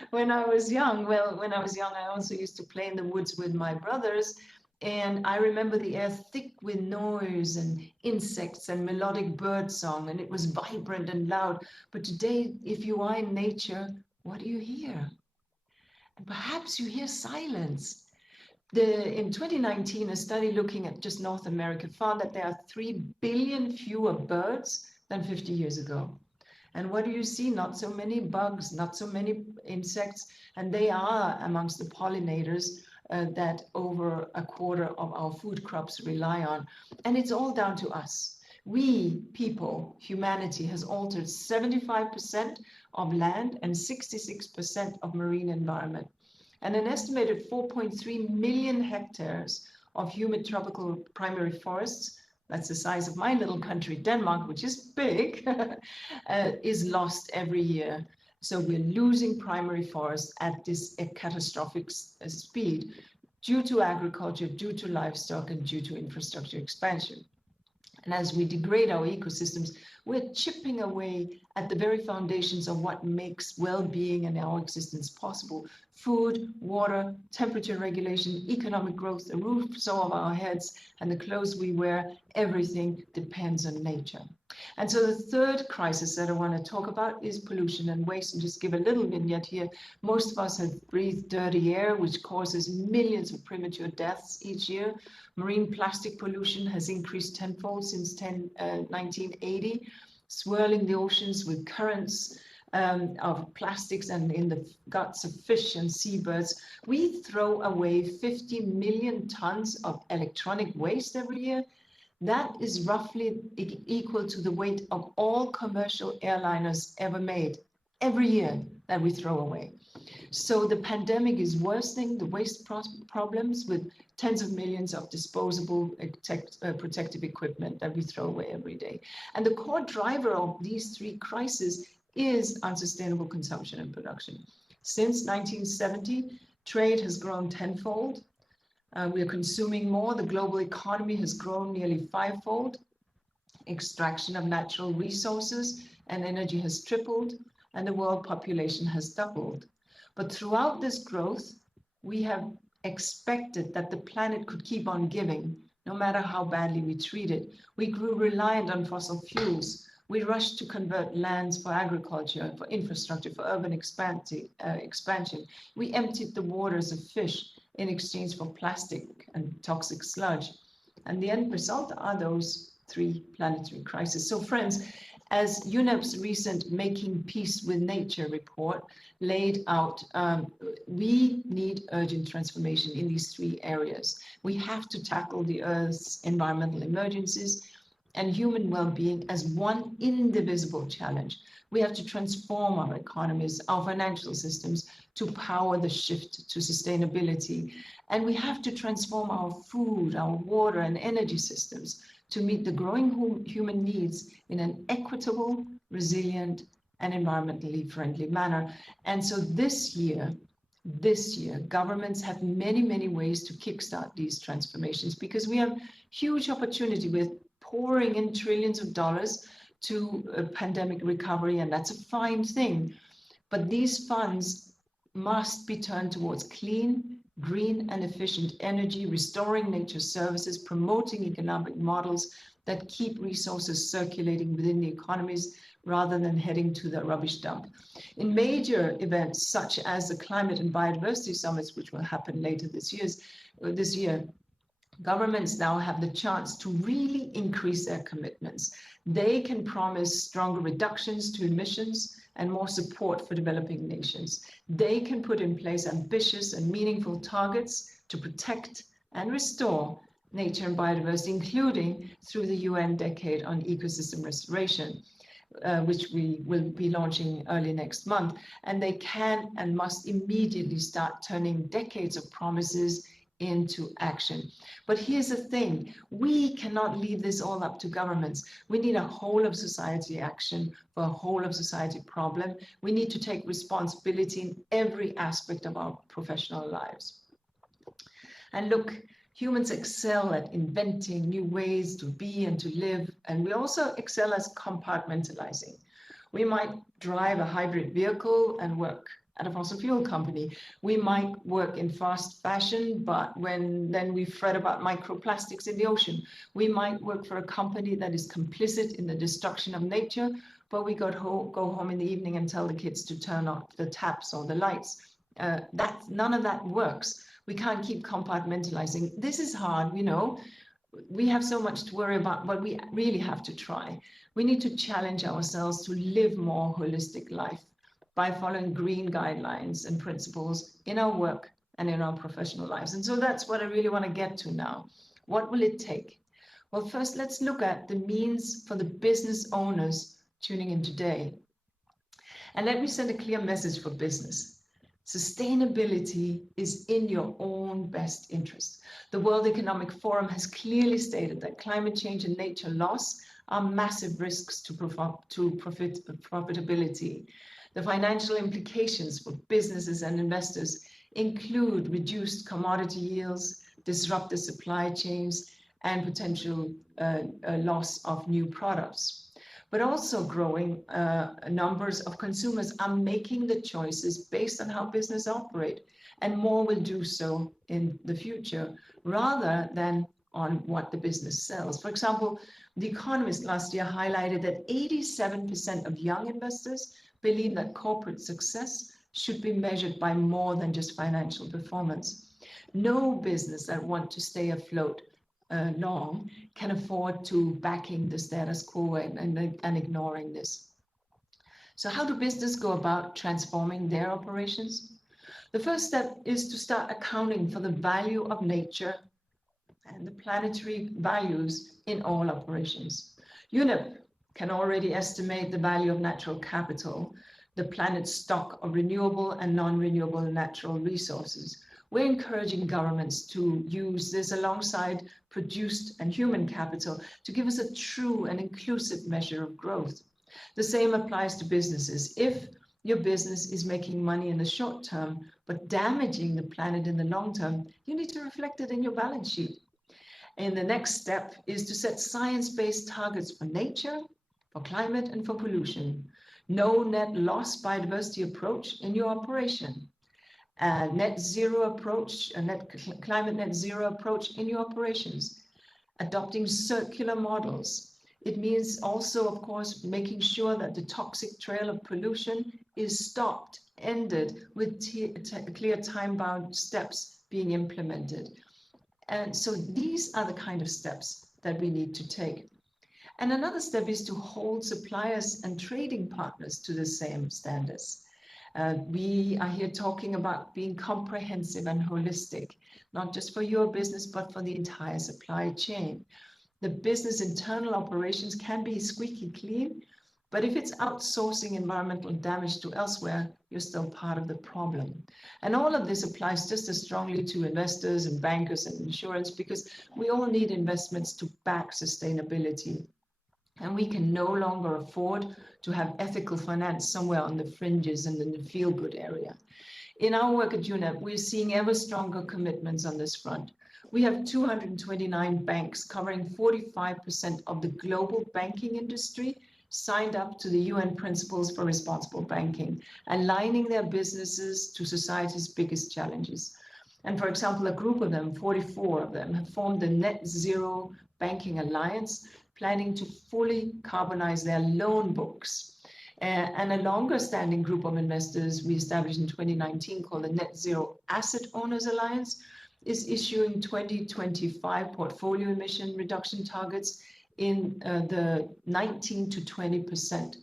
when I was young. Well, when I was young, I also used to play in the woods with my brothers. And I remember the air thick with noise and insects and melodic bird song, and it was vibrant and loud. But today, if you are in nature, what do you hear? And perhaps you hear silence. In 2019, a study looking at just North America found that there are 3 billion fewer birds than 50 years ago. And what do you see? Not so many bugs, not so many insects, and they are amongst the pollinators that over a quarter of our food crops rely on. And it's all down to us. We, people, humanity, has altered 75% of land and 66% of marine environment. And an estimated 4.3 million hectares of humid tropical primary forests, that's the size of my little country, Denmark, which is big, is lost every year. So we're losing primary forests at this catastrophic speed due to agriculture, due to livestock, and due to infrastructure expansion. And as we degrade our ecosystems, we're chipping away at the very foundations of what makes well-being and our existence possible. Food, water, temperature regulation, economic growth, the roofs over our heads, and the clothes we wear, everything depends on nature. And so the third crisis that I want to talk about is pollution and waste, and just give a little vignette here. Most of us have breathed dirty air, which causes millions of premature deaths each year. Marine plastic pollution has increased tenfold since 1980, swirling the oceans with currents of plastics and in the guts of fish and seabirds. We throw away 50 million tons of electronic waste every year. That is roughly equal to the weight of all commercial airliners ever made every year that we throw away. So the pandemic is worsening the waste problems with tens of millions of disposable protective equipment that we throw away every day. And the core driver of these three crises is unsustainable consumption and production. Since 1970, trade has grown tenfold. We are consuming more. The global economy has grown nearly fivefold. Extraction of natural resources and energy has tripled, and the world population has doubled. But throughout this growth, we have expected that the planet could keep on giving, no matter how badly we treat it. We grew reliant on fossil fuels. We rushed to convert lands for agriculture, for infrastructure, for urban expansion. We emptied the waters of fish in exchange for plastic and toxic sludge. And the end result are those three planetary crises. So friends, as UNEP's recent Making Peace with Nature report laid out, we need urgent transformation in these three areas. We have to tackle the Earth's environmental emergencies and human well-being as one indivisible challenge. We have to transform our economies, our financial systems to power the shift to sustainability. And we have to transform our food, our water and energy systems to meet the growing human needs in an equitable, resilient, and environmentally friendly manner. And so this year, governments have many, many ways to kickstart these transformations, because we have huge opportunity with pouring in trillions of dollars to pandemic recovery, and that's a fine thing. But these funds must be turned towards clean, green and efficient energy, restoring nature services, promoting economic models that keep resources circulating within the economies rather than heading to the rubbish dump. In major events such as the Climate and Biodiversity Summits, which will happen later this year, governments now have the chance to really increase their commitments. They can promise stronger reductions to emissions and more support for developing nations. They can put in place ambitious and meaningful targets to protect and restore nature and biodiversity, including through the UN Decade on Ecosystem Restoration, which we will be launching early next month. And they can and must immediately start turning decades of promises into action. But here's the thing, we cannot leave this all up to governments. We need a whole of society action for a whole of society problem. We need to take responsibility in every aspect of our professional lives. And look, humans excel at inventing new ways to be and to live, and we also excel at compartmentalizing. We might drive a hybrid vehicle and work at a fossil fuel company. We might work in fast fashion, but then we fret about microplastics in the ocean. We might work for a company that is complicit in the destruction of nature, but we go home in the evening and tell the kids to turn off the taps or the lights. None of that works. We can't keep compartmentalizing. This is hard, you know. We have so much to worry about, but we really have to try. We need to challenge ourselves to live more holistic life by following green guidelines and principles in our work and in our professional lives. And so that's what I really want to get to now. What will it take? Well, first, let's look at the means for the business owners tuning in today. And let me send a clear message for business. Sustainability is in your own best interest. The World Economic Forum has clearly stated that climate change and nature loss are massive risks to profitability. The financial implications for businesses and investors include reduced commodity yields, disrupted supply chains, and potential loss of new products. But also growing numbers of consumers are making the choices based on how business operate, and more will do so in the future, rather than on what the business sells. For example, The Economist last year highlighted that 87% of young investors believe that corporate success should be measured by more than just financial performance. No business that wants to stay afloat long can afford to backing the status quo and ignoring this. So how do business go about transforming their operations? The first step is to start accounting for the value of nature and the planetary values in all operations. UNEP can already estimate the value of natural capital, the planet's stock of renewable and non-renewable natural resources. We're encouraging governments to use this alongside produced and human capital to give us a true and inclusive measure of growth. The same applies to businesses. If your business is making money in the short term, but damaging the planet in the long term, you need to reflect it in your balance sheet. And the next step is to set science-based targets for nature, for climate, and for pollution. No net loss biodiversity approach in your operation. Net zero approach, climate net zero approach in your operations. Adopting circular models. It means also, of course, making sure that the toxic trail of pollution is stopped, ended, with clear time-bound steps being implemented. And so these are the kind of steps that we need to take. And another step is to hold suppliers and trading partners to the same standards. We are here talking about being comprehensive and holistic, not just for your business, but for the entire supply chain. The business internal operations can be squeaky clean, but if it's outsourcing environmental damage to elsewhere, you're still part of the problem. And all of this applies just as strongly to investors and bankers and insurance, because we all need investments to back sustainability. And we can no longer afford to have ethical finance somewhere on the fringes and in the feel-good area. In our work at UNEP, we're seeing ever stronger commitments on this front. We have 229 banks covering 45% of the global banking industry signed up to the UN Principles for Responsible Banking, aligning their businesses to society's biggest challenges. And for example, a group of them, 44 of them, have formed the Net Zero Banking Alliance, planning to fully carbonize their loan books. And a longer standing group of investors we established in 2019 called the Net Zero Asset Owners Alliance is issuing 2025 portfolio emission reduction targets in the 19 to 20%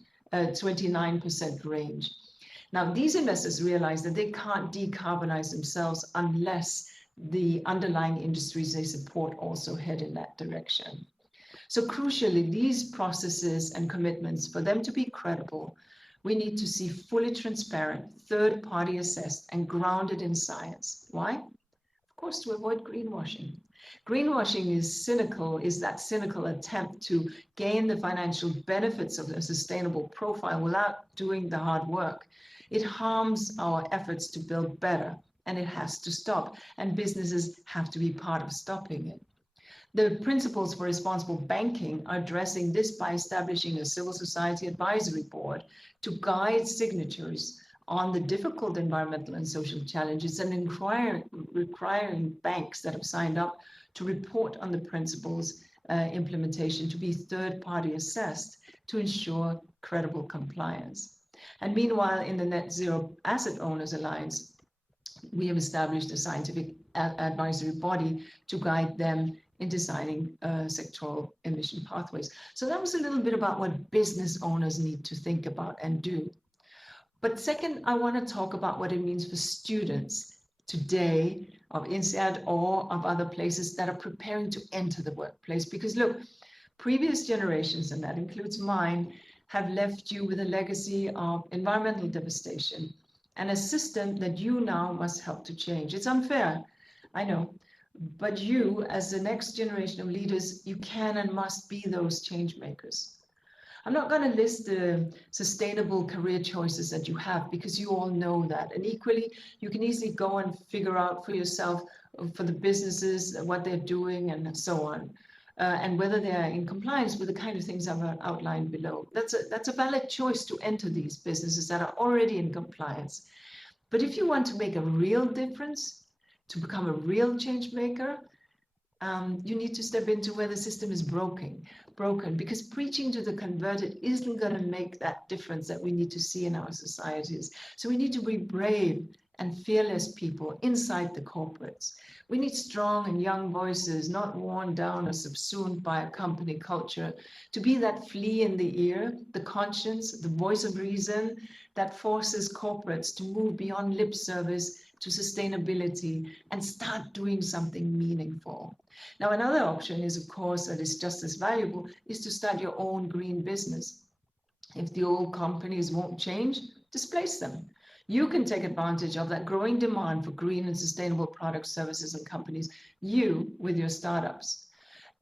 29% range. Now, these investors realize that they can't decarbonize themselves unless the underlying industries they support also head in that direction. So crucially, these processes and commitments, for them to be credible, we need to see fully transparent, third-party assessed, and grounded in science. Why? Of course, to avoid greenwashing. Greenwashing is that cynical attempt to gain the financial benefits of a sustainable profile without doing the hard work. It harms our efforts to build better, and it has to stop, and businesses have to be part of stopping it. The principles for responsible banking are addressing this by establishing a civil society advisory board to guide signatories on the difficult environmental and social challenges and requiring banks that have signed up to report on the principles implementation to be third-party assessed to ensure credible compliance. And meanwhile, in the Net Zero Asset Owners Alliance, we have established a scientific advisory body to guide them in designing sectoral emission pathways. So that was a little bit about what business owners need to think about and do. But second, I want to talk about what it means for students today of INSEAD or of other places that are preparing to enter the workplace. Because look, previous generations, and that includes mine, have left you with a legacy of environmental devastation and a system that you now must help to change. It's unfair, I know, but you, as the next generation of leaders, you can and must be those change makers. I'm not going to list the sustainable career choices that you have because you all know that. And equally, you can easily go and figure out for yourself, for the businesses, what they're doing and so on. And whether they are in compliance with the kind of things I've outlined below. That's a valid choice to enter these businesses that are already in compliance. But if you want to make a real difference, to become a real change maker, you need to step into where the system is broken, because preaching to the converted isn't going to make that difference that we need to see in our societies. So we need to be brave and fearless people inside the corporates. We need strong and young voices, not worn down or subsumed by a company culture, to be that flea in the ear, the conscience, the voice of reason that forces corporates to move beyond lip service to sustainability and start doing something meaningful. Now, another option is, of course, that is just as valuable, is to start your own green business. If the old companies won't change, displace them. You can take advantage of that growing demand for green and sustainable products, services, and companies, you with your startups.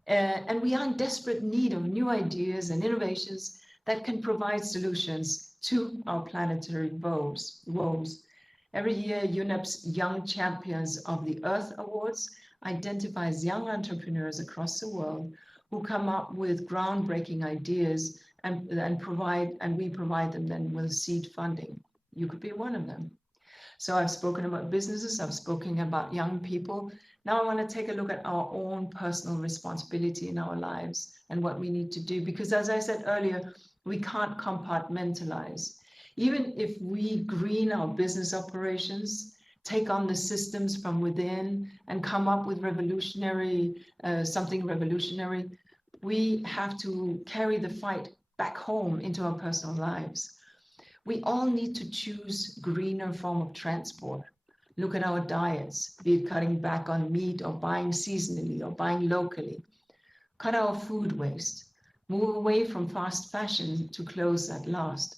And we are in desperate need of new ideas and innovations that can provide solutions to our planetary woes. Every year, UNEP's Young Champions of the Earth Awards identifies young entrepreneurs across the world who come up with groundbreaking ideas and we provide them then with seed funding. You could be one of them. So I've spoken about businesses, I've spoken about young people. Now I want to take a look at our own personal responsibility in our lives and what we need to do, because as I said earlier, we can't compartmentalize. Even if we green our business operations, take on the systems from within and come up with something revolutionary, we have to carry the fight back home into our personal lives. We all need to choose greener form of transport. Look at our diets, be it cutting back on meat or buying seasonally or buying locally. Cut our food waste. Move away from fast fashion to clothes that last.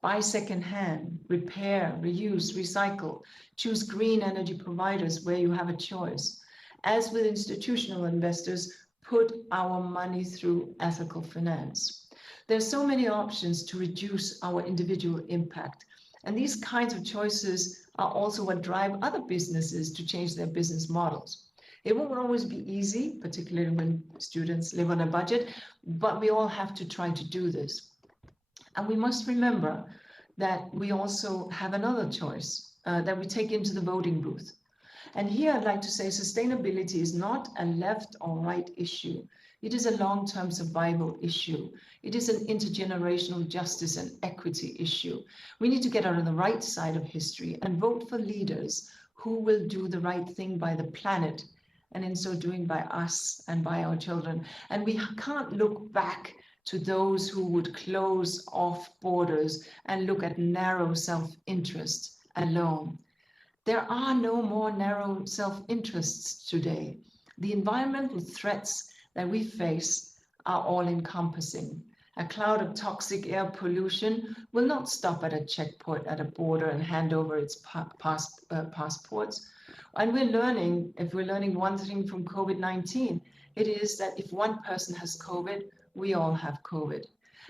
Buy secondhand, repair, reuse, recycle. Choose green energy providers where you have a choice. As with institutional investors, put our money through ethical finance. There's so many options to reduce our individual impact. And these kinds of choices are also what drive other businesses to change their business models. It won't always be easy, particularly when students live on a budget, but we all have to try to do this. And we must remember that we also have another choice that we take into the voting booth. And here I'd like to say sustainability is not a left or right issue. It is a long-term survival issue. It is an intergenerational justice and equity issue. We need to get on the right side of history and vote for leaders who will do the right thing by the planet, and in so doing by us and by our children. And we can't look back to those who would close off borders and look at narrow self-interest alone. There are no more narrow self-interests today. The environmental threats that we face are all-encompassing. A cloud of toxic air pollution will not stop at a checkpoint at a border and hand over its passports. And we're learning, if we're learning one thing from COVID-19, it is that if one person has COVID, we all have COVID.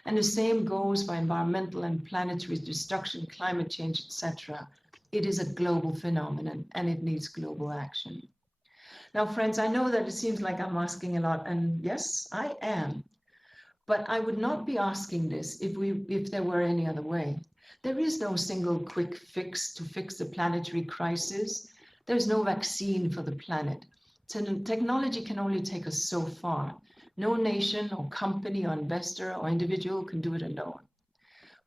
And the same goes for environmental and planetary destruction, climate change, etc. It is a global phenomenon and it needs global action. Now, friends, I know that it seems like I'm asking a lot, and yes, I am. But I would not be asking this if there were any other way. There is no single quick fix to fix the planetary crisis. There's no vaccine for the planet. Technology can only take us so far. No nation or company or investor or individual can do it alone.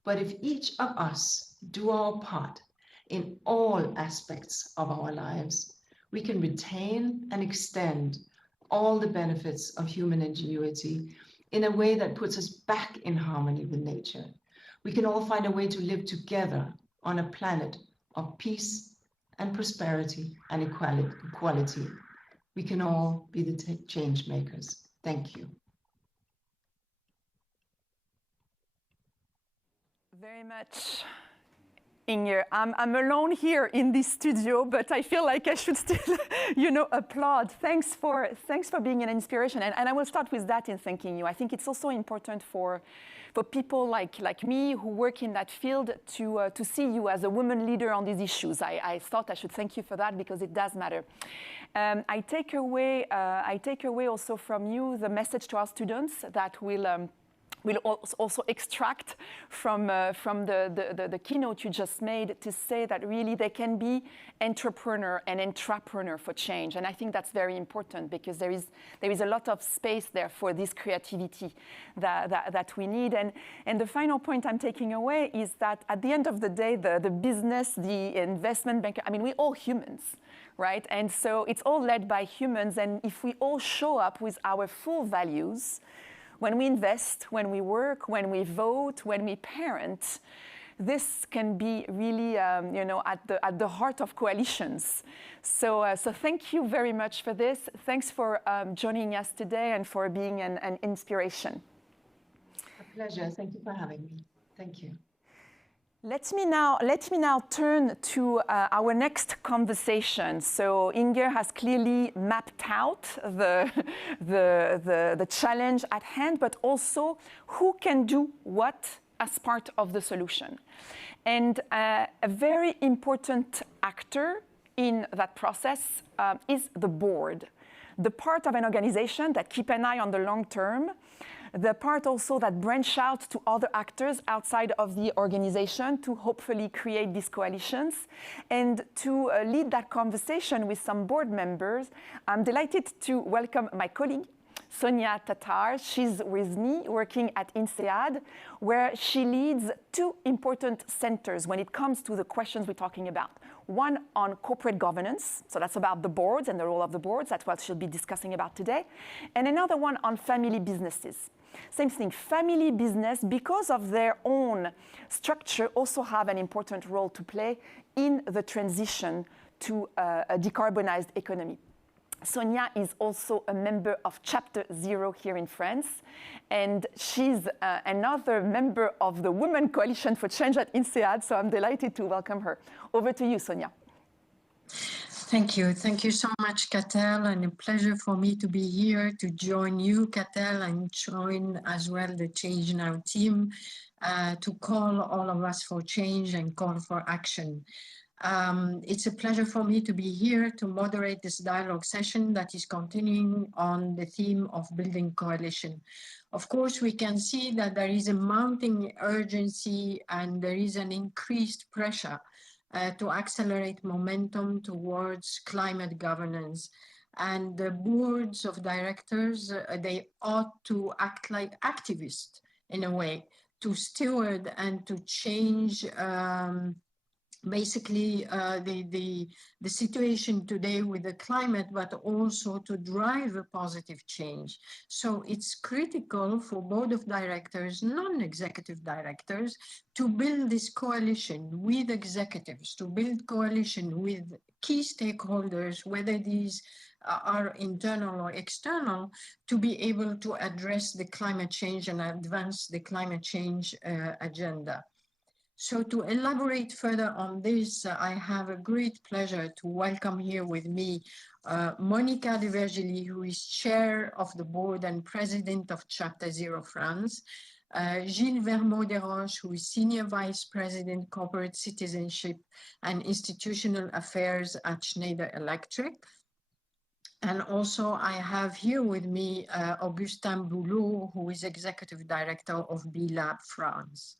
But if each of us do our part in all aspects of our lives, we can retain and extend all the benefits of human ingenuity in a way that puts us back in harmony with nature. We can all find a way to live together on a planet of peace and prosperity and equality. We can all be the change makers. Thank you. Very much. Inger, I'm alone here in this studio, but I feel like I should still, applaud. Thanks for being an inspiration. And I will start with that in thanking you. I think it's also important for people like me who work in that field to see you as a woman leader on these issues. I thought I should thank you for that because it does matter. I take away also from you the message to our students that we'll also extract from the keynote you just made to say that really they can be entrepreneur and intrapreneur for change. And I think that's very important because there is a lot of space there for this creativity that we need. And the final point I'm taking away is that at the end of the day, the business, the investment banker, I mean, we're all humans, right? And so it's all led by humans. And if we all show up with our full values, when we invest, when we work, when we vote, when we parent, this can be really, at the heart of coalitions. So thank you very much for this. Thanks for joining us today and for being an inspiration. A pleasure. Thank you for having me. Thank you. Let me now turn to our next conversation. So Inger has clearly mapped out the challenge at hand, but also who can do what as part of the solution. And a very important actor in that process is the board, the part of an organization that keep an eye on the long term, the part also that branch out to other actors outside of the organization to hopefully create these coalitions and to lead that conversation with some board members. I'm delighted to welcome my colleague, Sonia Tatar. She's with me working at INSEAD, where she leads two important centers when it comes to the questions we're talking about. One on corporate governance, so that's about the boards and the role of the boards, that's what she'll be discussing about today. And another one on family businesses. Same thing, family business, because of their own structure, also have an important role to play in the transition to a decarbonized economy. Sonia is also a member of Chapter Zero here in France, and she's another member of the Women Coalition for Change at INSEAD, so I'm delighted to welcome her. Over to you, Sonia. Thank you. Thank you so much, Catel, and a pleasure for me to be here to join you, Catel, and join as well the Change Now team to call all of us for change and call for action. It's a pleasure for me to be here to moderate this dialogue session that is continuing on the theme of building coalition. Of course, we can see that there is a mounting urgency and there is an increased pressure to accelerate momentum towards climate governance. And the boards of directors, they ought to act like activists in a way, to steward and to change basically the situation today with the climate, but also to drive a positive change. So it's critical for board of directors, non-executive directors, to build this coalition with executives, to build coalition with key stakeholders, whether these are internal or external, to be able to address the climate change and advance the climate change agenda. So to elaborate further on this, I have a great pleasure to welcome here with me Monica de Vergely, who is chair of the board and president of Chapter Zero France, Gilles Vermeaux-Desroches, who is senior vice president, corporate citizenship and institutional affairs at Schneider Electric. And also I have here with me Augustin Boulot, who is executive director of B-Lab France.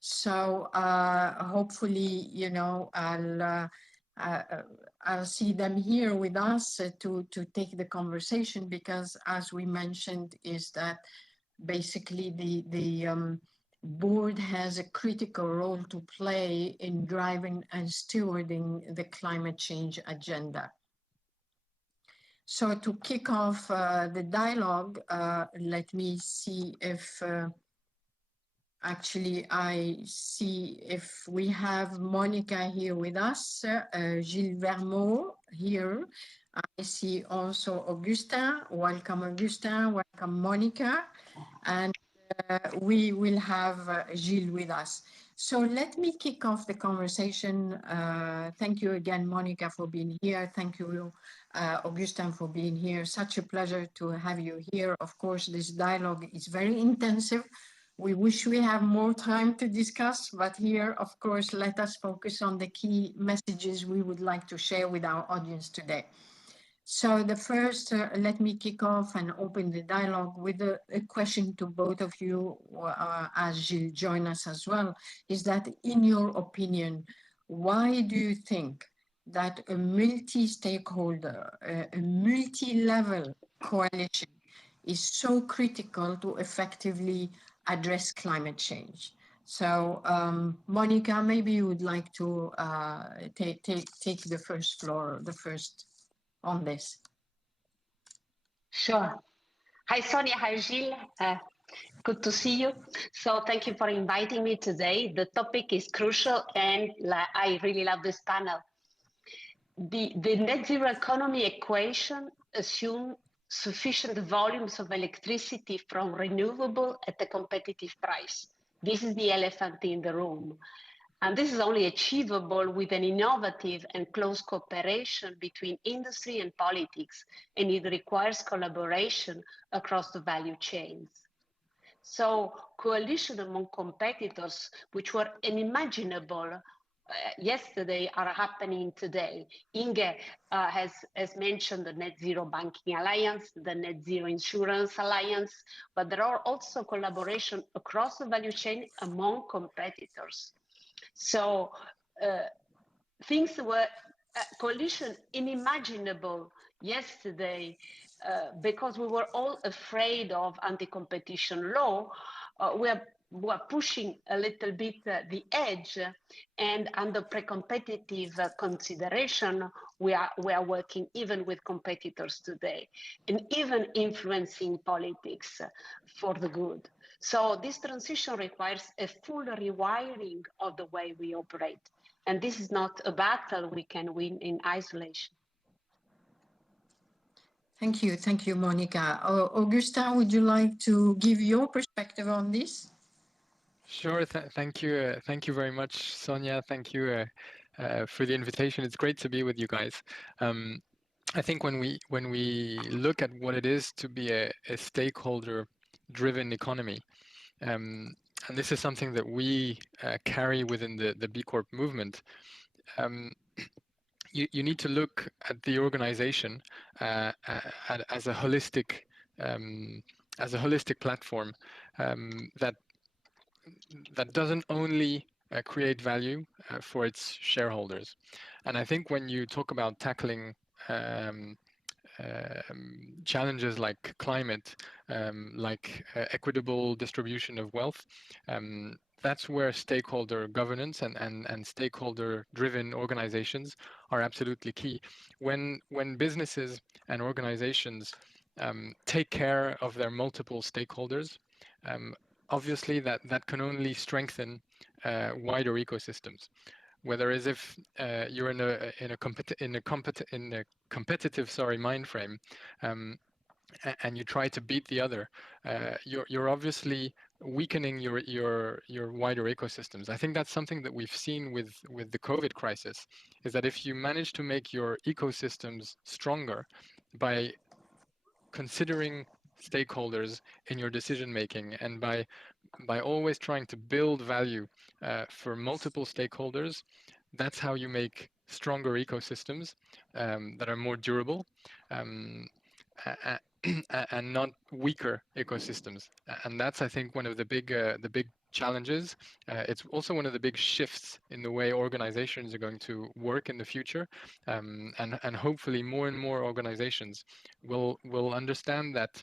So hopefully, you know, I'll see them here with us to take the conversation, because as we mentioned, is that basically the board has a critical role to play in driving and stewarding the climate change agenda. So to kick off the dialogue, let me see if actually, I see if we have Monica here with us, Gilles Vermeaux here. I see also Augustin. Welcome, Augustin. Welcome, Monica. And we will have Gilles with us. So let me kick off the conversation. Thank you again, Monica, for being here. Thank you, Augustin, for being here. Such a pleasure to have you here. Of course, this dialogue is very intensive. We wish we have more time to discuss, but here, of course, let us focus on the key messages we would like to share with our audience today. So the first, let me kick off and open the dialogue with a question to both of you, as Gilles join us as well, is that in your opinion, why do you think that a multi-stakeholder, a multi-level coalition is so critical to effectively address climate change? So Monica, maybe you would like to take the first floor, the first on this. Sure. Hi, Sonia. Hi, Gilles. Good to see you. So thank you for inviting me today. The topic is crucial, and I really love this panel. The net zero economy equation assumes sufficient volumes of electricity from renewable at a competitive price. This is the elephant in the room. And this is only achievable with an innovative and close cooperation between industry and politics, and it requires collaboration across the value chains. So coalition among competitors, which were unimaginable yesterday, are happening today. Inge has mentioned the Net Zero Banking Alliance, the Net Zero Insurance Alliance, but there are also collaboration across the value chain among competitors. So things were coalition unimaginable yesterday because we were all afraid of anti-competition law. We are pushing a little bit the edge, and under pre-competitive consideration, we are working even with competitors today, and even influencing politics for the good. So this transition requires a full rewiring of the way we operate. And this is not a battle we can win in isolation. Thank you, Monica. Augustin, would you like to give your perspective on this? Sure, thank you very much, Sonia. Thank you for the invitation. It's great to be with you guys. I think when we look at what it is to be a stakeholder-driven economy, and this is something that we carry within the B Corp movement, you need to look at the organization as a holistic platform that doesn't only create value for its shareholders. And I think when you talk about tackling challenges like climate, like equitable distribution of wealth, that's where stakeholder governance and stakeholder-driven organizations are absolutely key. When businesses and organizations take care of their multiple stakeholders, obviously that can only strengthen wider ecosystems. Whether as if you're in a competitive mind frame, and you try to beat the other, you're obviously weakening your wider ecosystems. I think that's something that we've seen with the COVID crisis, is that if you manage to make your ecosystems stronger by considering stakeholders in your decision making, and by always trying to build value for multiple stakeholders, that's how you make stronger ecosystems that are more durable. And not weaker ecosystems. And that's, I think, one of the big challenges. It's also one of the big shifts in the way organizations are going to work in the future. And hopefully more and more organizations will understand that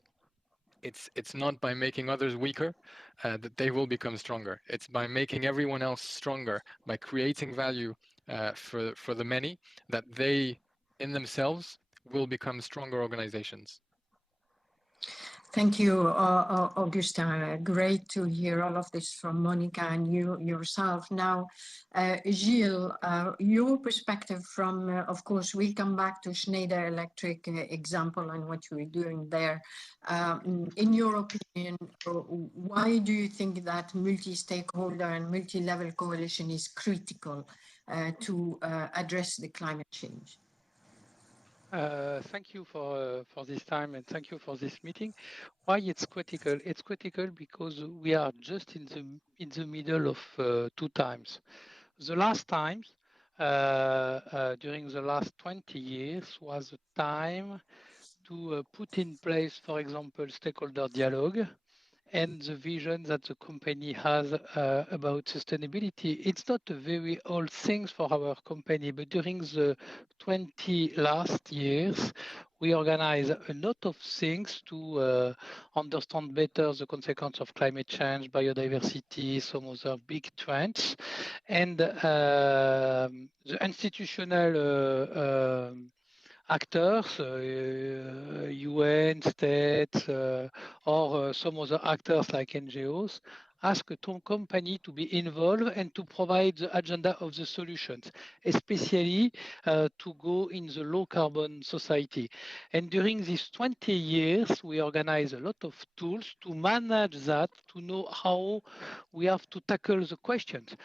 it's not by making others weaker that they will become stronger. It's by making everyone else stronger, by creating value for the many, that they in themselves will become stronger organizations. Thank you, Augustin. Great to hear all of this from Monica and you yourself. Now, Gilles, your perspective from, of course, we'll come back to Schneider Electric example and what you were doing there. In your opinion, why do you think that multi-stakeholder and multi-level coalition is critical to address the climate change? Thank you for this time, and thank you for this meeting. Why it's critical? It's critical because we are just in the middle of two times. The last times, during the last 20 years, was a time to put in place, for example, stakeholder dialogue and the vision that the company has about sustainability. It's not a very old thing for our company, but during the 20 last years, we organize a lot of things to understand better the consequence of climate change, biodiversity, some other big trends. And the institutional actors, UN, states, or some other actors like NGOs, ask a company to be involved and to provide the agenda of the solutions, especially to go in the low carbon society. And during these 20 years, we organize a lot of tools to manage that, to know how we have to tackle the questions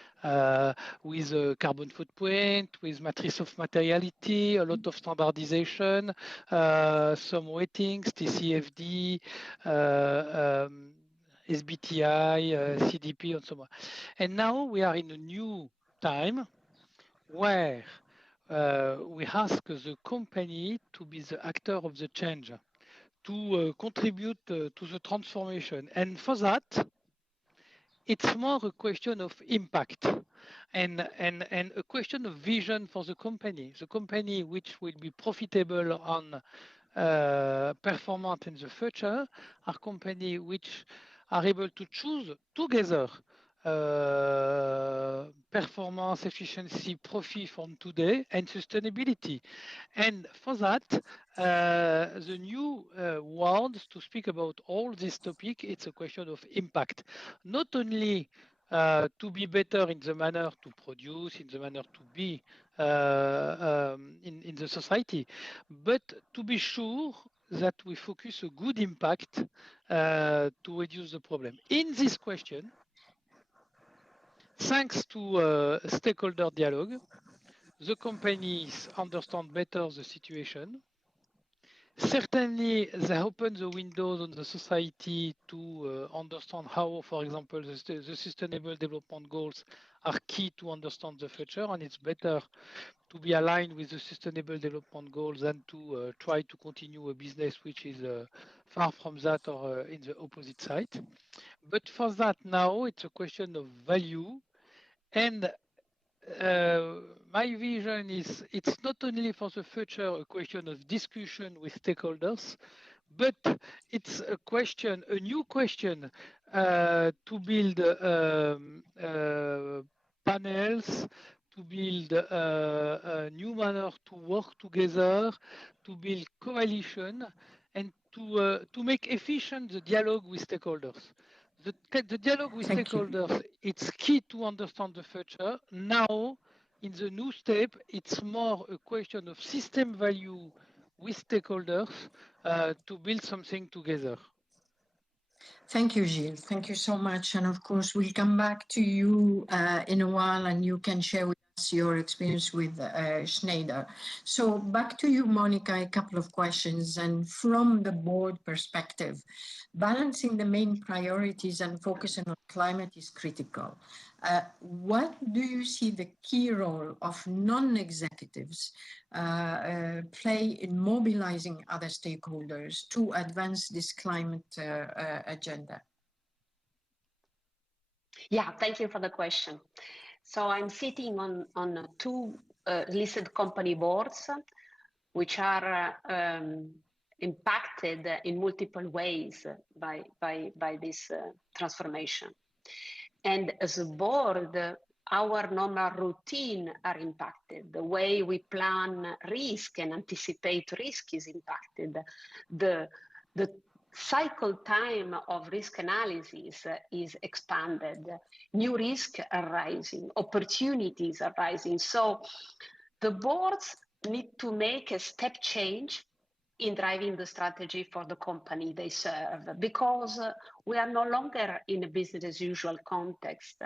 with a carbon footprint, with matrix of materiality, a lot of standardization, some ratings, TCFD, SBTI, CDP, and so on. And now we are in a new time where we ask the company to be the actor of the change, to contribute to the transformation. And for that, it's more a question of impact and a question of vision for the company which will be profitable on performance in the future, are company which are able to choose together performance, efficiency, profit from today, and sustainability. And for that, the new words to speak about all this topic, it's a question of impact. Not only to be better in the manner to produce, in the manner to be in the society, but to be sure that we focus a good impact to reduce the problem. In this question, thanks to stakeholder dialogue, the companies understand better the situation. Certainly, they open the windows on the society to understand how, for example, the Sustainable Development Goals are key to understand the future, and it's better to be aligned with the Sustainable Development Goals than to try to continue a business which is far from that or in the opposite side. But for that now, it's a question of value. And my vision is it's not only for the future a question of discussion with stakeholders, but it's a question, a new question, to build panels, to build a new manner to work together, to build coalition, and to make efficient the dialogue with stakeholders. The dialogue with stakeholders, it's key to understand the future. Now, in the new step, it's more a question of system value with stakeholders to build something together. Thank you, Gilles. Thank you so much. And of course, we'll come back to you in a while and you can share with us your experience with Schneider. So back to you, Monica, a couple of questions. And from the board perspective, balancing the main priorities and focusing on climate is critical. What do you see the key role of non-executives play in mobilizing other stakeholders to advance this climate agenda? Yeah, thank you for the question. So I'm sitting on two listed company boards, which are impacted in multiple ways by this transformation. And as a board, our normal routine are impacted. The way we plan risk and anticipate risk is impacted. The cycle time of risk analysis is expanded. New risks are rising, opportunities are rising. So the boards need to make a step change in driving the strategy for the company they serve, because we are no longer in a business as usual context.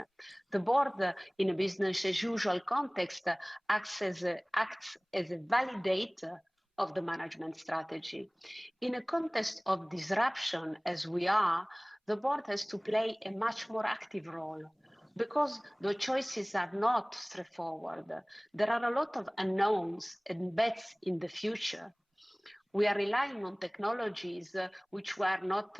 The board in a business as usual context acts as a validator of the management strategy. In a context of disruption as we are, the board has to play a much more active role, because the choices are not straightforward. There are a lot of unknowns and bets in the future. We are relying on technologies which were not,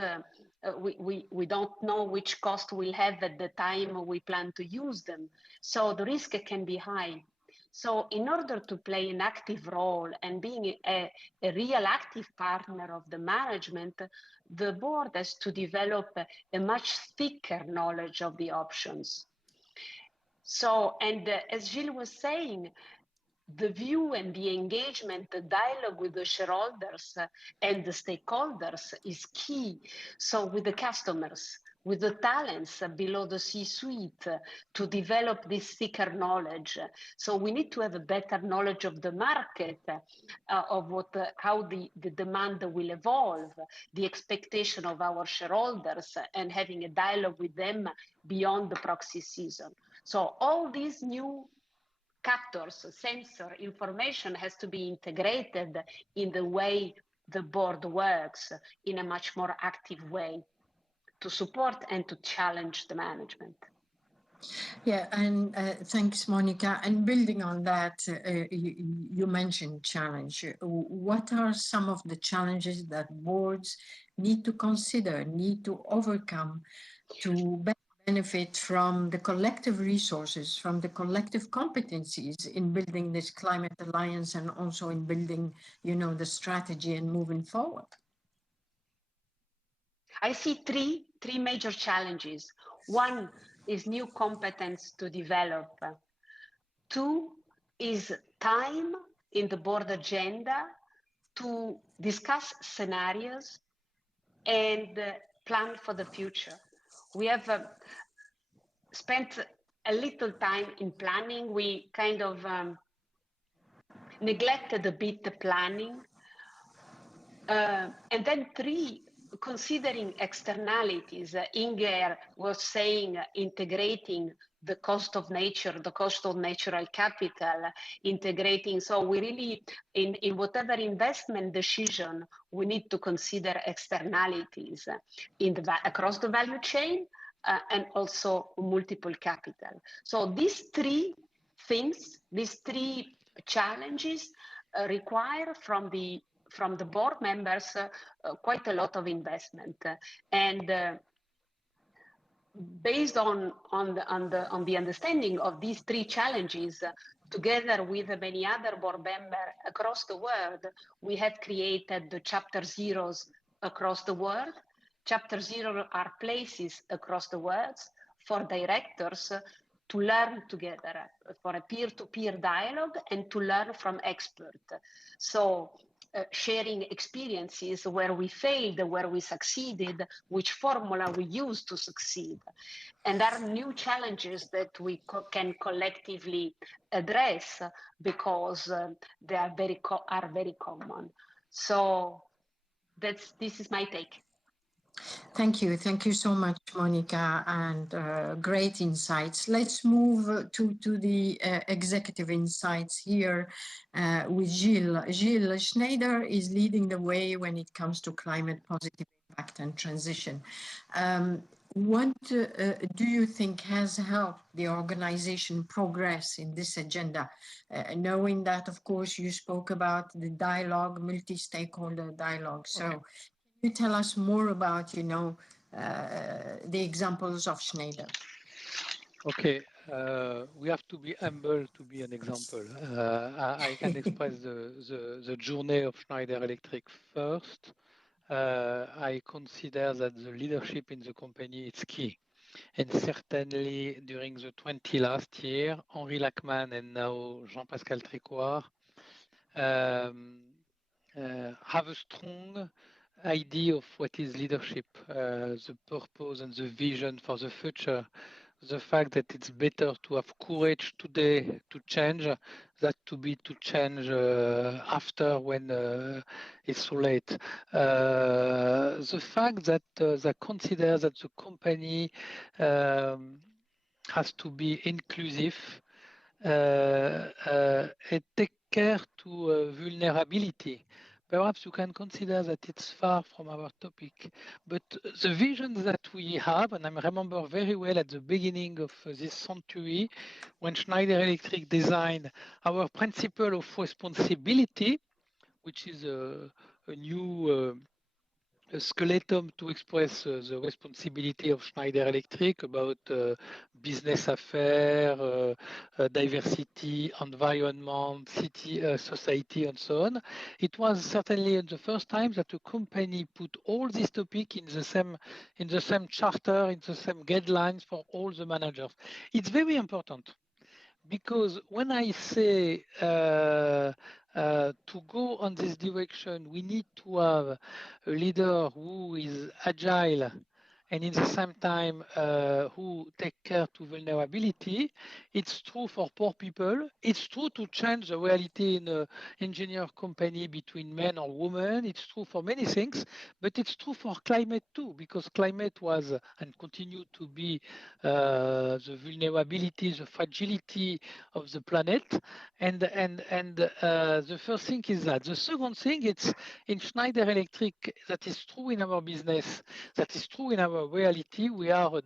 we don't know which cost we'll have at the time we plan to use them. So the risk can be high. So in order to play an active role and being a real active partner of the management, the board has to develop a much thicker knowledge of the options. So, and as Gilles was saying, the view and the engagement, the dialogue with the shareholders and the stakeholders is key. So with the customers, with the talents below the C-suite to develop this thicker knowledge. So we need to have a better knowledge of the market, of how the demand will evolve, the expectation of our shareholders, and having a dialogue with them beyond the proxy season. So all these new captors, sensor information has to be integrated in the way the board works in a much more active way to support and to challenge the management. Yeah, and thanks, Monica. And building on that, you mentioned challenge. What are some of the challenges that boards need to consider, need to overcome to benefit from the collective resources, from the collective competencies in building this climate alliance and also in building, you know, the strategy and moving forward? I see three major challenges. One is new competence to develop. Two is time in the board agenda to discuss scenarios and plan for the future. We have spent a little time in planning. We kind of neglected a bit the planning. And then three, considering externalities. Inger was saying integrating the cost of nature, the cost of natural capital, integrating. So we really, in whatever investment decision, we need to consider externalities across the value chain and also multiple capital. So these three things, these three challenges require from the board members quite a lot of investment, and based on the understanding of these three challenges, together with many other board members across the world, we have created the Chapter Zeros across the world. Chapter 0 are places across the world for directors to learn together, for a peer-to-peer dialogue and to learn from experts. So sharing experiences where we failed, where we succeeded, which formula we used to succeed. And there are new challenges that we can collectively address because they are very common. So this is my take. Thank you so much, Monica, and great insights. Let's move to the executive insights here with Gilles. Gilles Schneider is leading the way when it comes to climate positive impact and transition. What do you think has helped the organization progress in this agenda? Knowing that, of course, you spoke about the dialogue, multi-stakeholder dialogue. So can you tell us more about, the examples of Schneider? Okay, we have to be humble to be an example. I can express the journey of Schneider Electric first. I consider that the leadership in the company is key. And certainly during the 20 last year, Henri Lachmann and now Jean-Pascal Tricoire have a strong idea of what is leadership, the purpose and the vision for the future. The fact that it's better to have courage today to change than to change after when it's too late. The fact that they consider that the company has to be inclusive and take care to vulnerability. Perhaps you can consider that it's far from our topic, but the vision that we have, and I remember very well at the beginning of this century, when Schneider Electric designed our principle of responsibility, which is a new a skeleton to express the responsibility of Schneider Electric about business affairs, diversity, environment, city, society, and so on. It was certainly the first time that a company put all these topics in the same charter, in the same guidelines for all the managers. It's very important. Because when I say to go on this direction, we need to have a leader who is agile and in the same time who take care to vulnerability. It's true for poor people. It's true to change the reality in an engineer company between men or women. It's true for many things, but it's true for climate too, because climate was and continue to be the vulnerability, the fragility of the planet. And the first thing is that. The second thing, it's in Schneider Electric, that is true in our business, that is true in our reality. We are a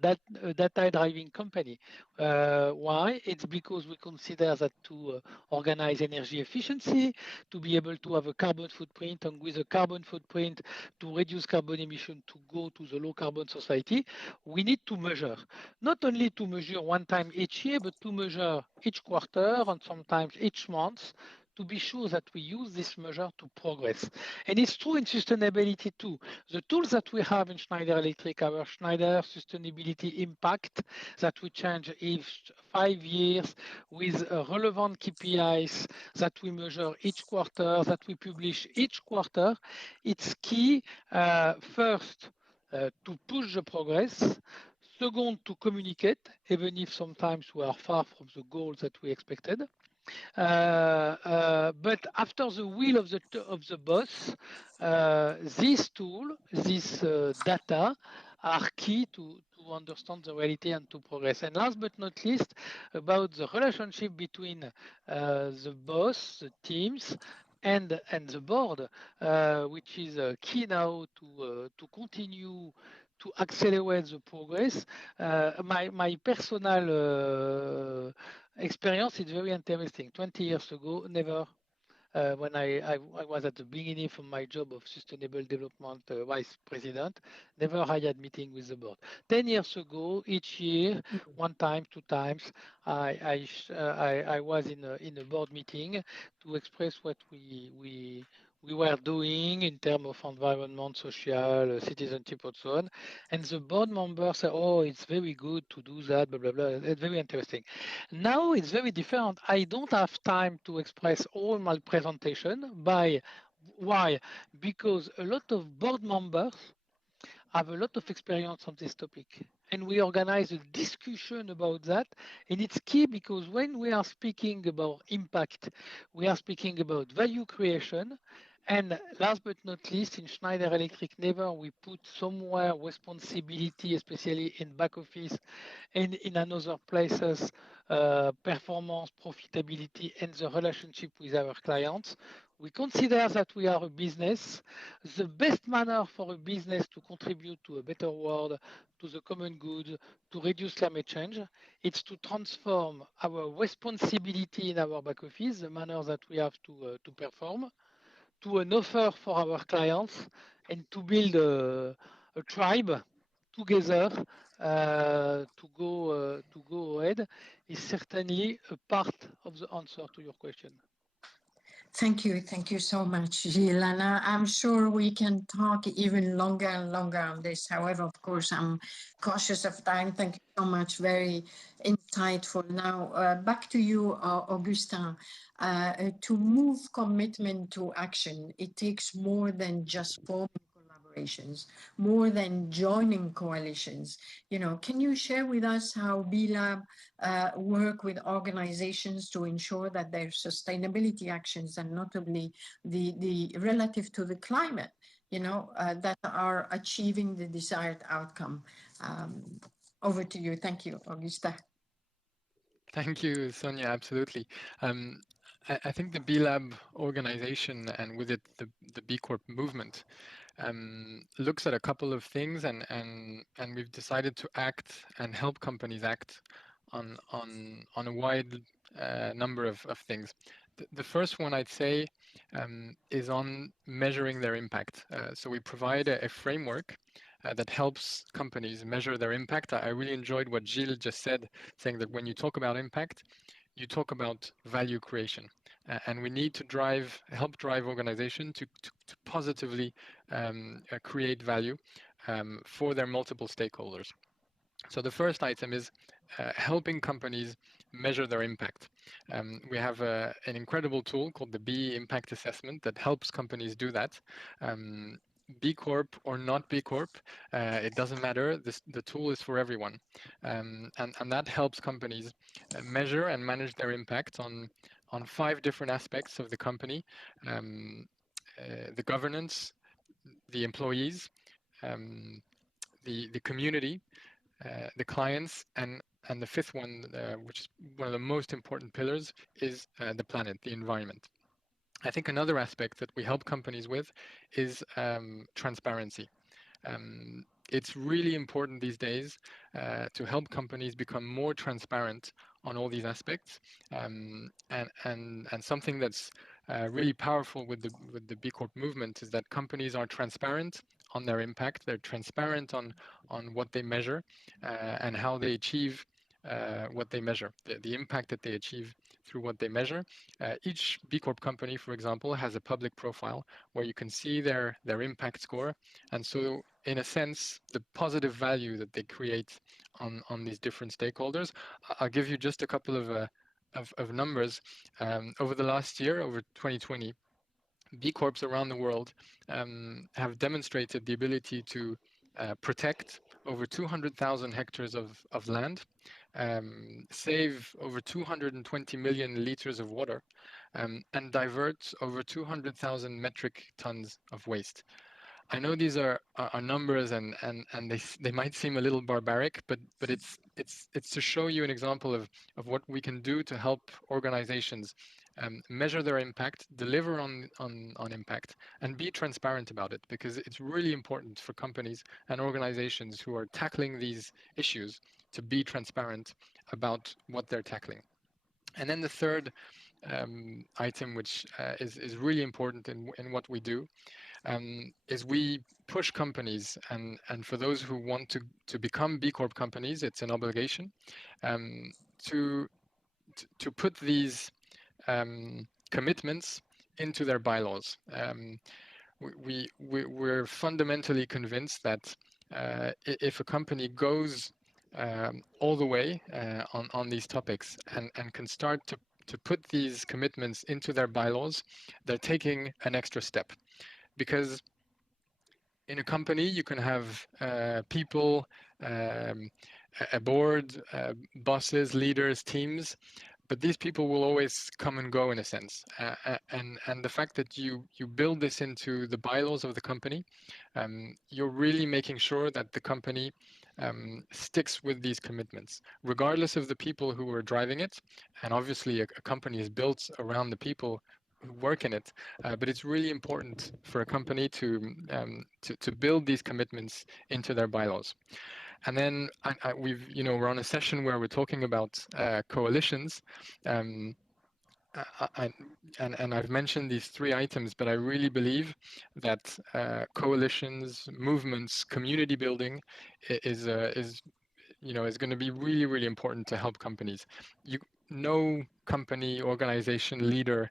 data-driving company. Why? It's because we consider that to organize energy efficiency, to be able to have a carbon footprint, and with a carbon footprint to reduce carbon emission to go to the low carbon society, we need to measure. Not only to measure one time each year, but to measure each quarter and sometimes each month to be sure that we use this measure to progress. And it's true in sustainability too. The tools that we have in Schneider Electric, our Schneider Sustainability Impact, that we change each 5 years with relevant KPIs that we measure each quarter, that we publish each quarter, it's key, first, to push the progress, second, to communicate, even if sometimes we are far from the goals that we expected. But after the will of the boss, this tool, this data are key to understand the reality and to progress. And last but not least, about the relationship between the boss, the teams, and the board, which is key now to continue to accelerate the progress. My personal experience is very interesting. 20 years ago, never, when I was at the beginning from my job of sustainable development vice president, never I had meeting with the board. 10 years ago, each year, one time, two times, I was in a board meeting to express what we we were doing in terms of environment, social, citizenship, and so on. And the board members say, oh, it's very good to do that, blah, blah, blah. It's very interesting. Now it's very different. I don't have time to express all my presentation. Why? Because a lot of board members have a lot of experience on this topic. And we organize a discussion about that. And it's key because when we are speaking about impact, we are speaking about value creation. And last but not least, in Schneider Electric Never, we put somewhere responsibility, especially in back office and in another places, performance, profitability, and the relationship with our clients. We consider that we are a business. The best manner for a business to contribute to a better world, to the common good, to reduce climate change, it's to transform our responsibility in our back office, the manner that we have to perform, to an offer for our clients, and to build a tribe together to go ahead is certainly a part of the answer to your question. Thank you so much, Gilles. And I'm sure we can talk even longer and longer on this. However, of course, I'm cautious of time. Thank you so much. Very insightful. Now, back to you, Augustin. To move commitment to action, it takes more than just forming collaborations, more than joining coalitions. You know, can you share with us how B-Lab work with organizations to ensure that their sustainability actions, and notably the relative to the climate, you know, that are achieving the desired outcome? Over to you. Thank you, Augustin. Thank you, Sonia. Absolutely. I think the B-Lab organization, and with it the B Corp movement, looks at a couple of things, and we've decided to act and help companies act on a wide number of things. The first one I'd say is on measuring their impact. So we provide a framework that helps companies measure their impact. I really enjoyed what Gilles just said, saying that when you talk about impact, you talk about value creation. And we need to help drive organizations to positively create value for their multiple stakeholders. So the first item is helping companies measure their impact. We have an incredible tool called the B Impact Assessment that helps companies do that. B Corp or not B Corp, it doesn't matter. The tool is for everyone. And that helps companies measure and manage their impact on 5 different aspects of the company: the governance, the employees, the community, the clients, and the fifth one, which is one of the most important pillars, is the planet, the environment. I think another aspect that we help companies with is transparency. It's really important these days to help companies become more transparent on all these aspects, and something that's really powerful with the B Corp movement is that companies are transparent on their impact. They're transparent on what they measure and how they achieve what they measure, the impact that they achieve through what they measure. Each B Corp company, for example, has a public profile where you can see their impact score. And so, in a sense, the positive value that they create on these different stakeholders. I'll give you just a couple of numbers. Over the last year, over 2020, B Corps around the world have demonstrated the ability to protect over 200,000 hectares of land, save over 220 million liters of water, and divert over 200,000 metric tons of waste. I know these are numbers, and they might seem a little barbaric, but it's to show you an example of what we can do to help organizations measure their impact, deliver on impact, and be transparent about it, because it's really important for companies and organizations who are tackling these issues to be transparent about what they're tackling. And then the third item, which is really important in what we do, is we push companies, and for those who want to become B Corp companies, it's an obligation to put these commitments into their bylaws. We're fundamentally convinced that if a company goes all the way on these topics and can start to put these commitments into their bylaws, they're taking an extra step. Because in a company, you can have people, a board, bosses, leaders, teams, but these people will always come and go in a sense. And the fact that you build this into the bylaws of the company, you're really making sure that the company sticks with these commitments, regardless of the people who are driving it. And obviously, a company is built around the people who work in it, but it's really important for a company to build these commitments into their bylaws. And then we're on a session where we're talking about coalitions. And I've mentioned these 3 items, but I really believe that coalitions, movements, community building is going to be really, really important to help companies. No company, organization, leader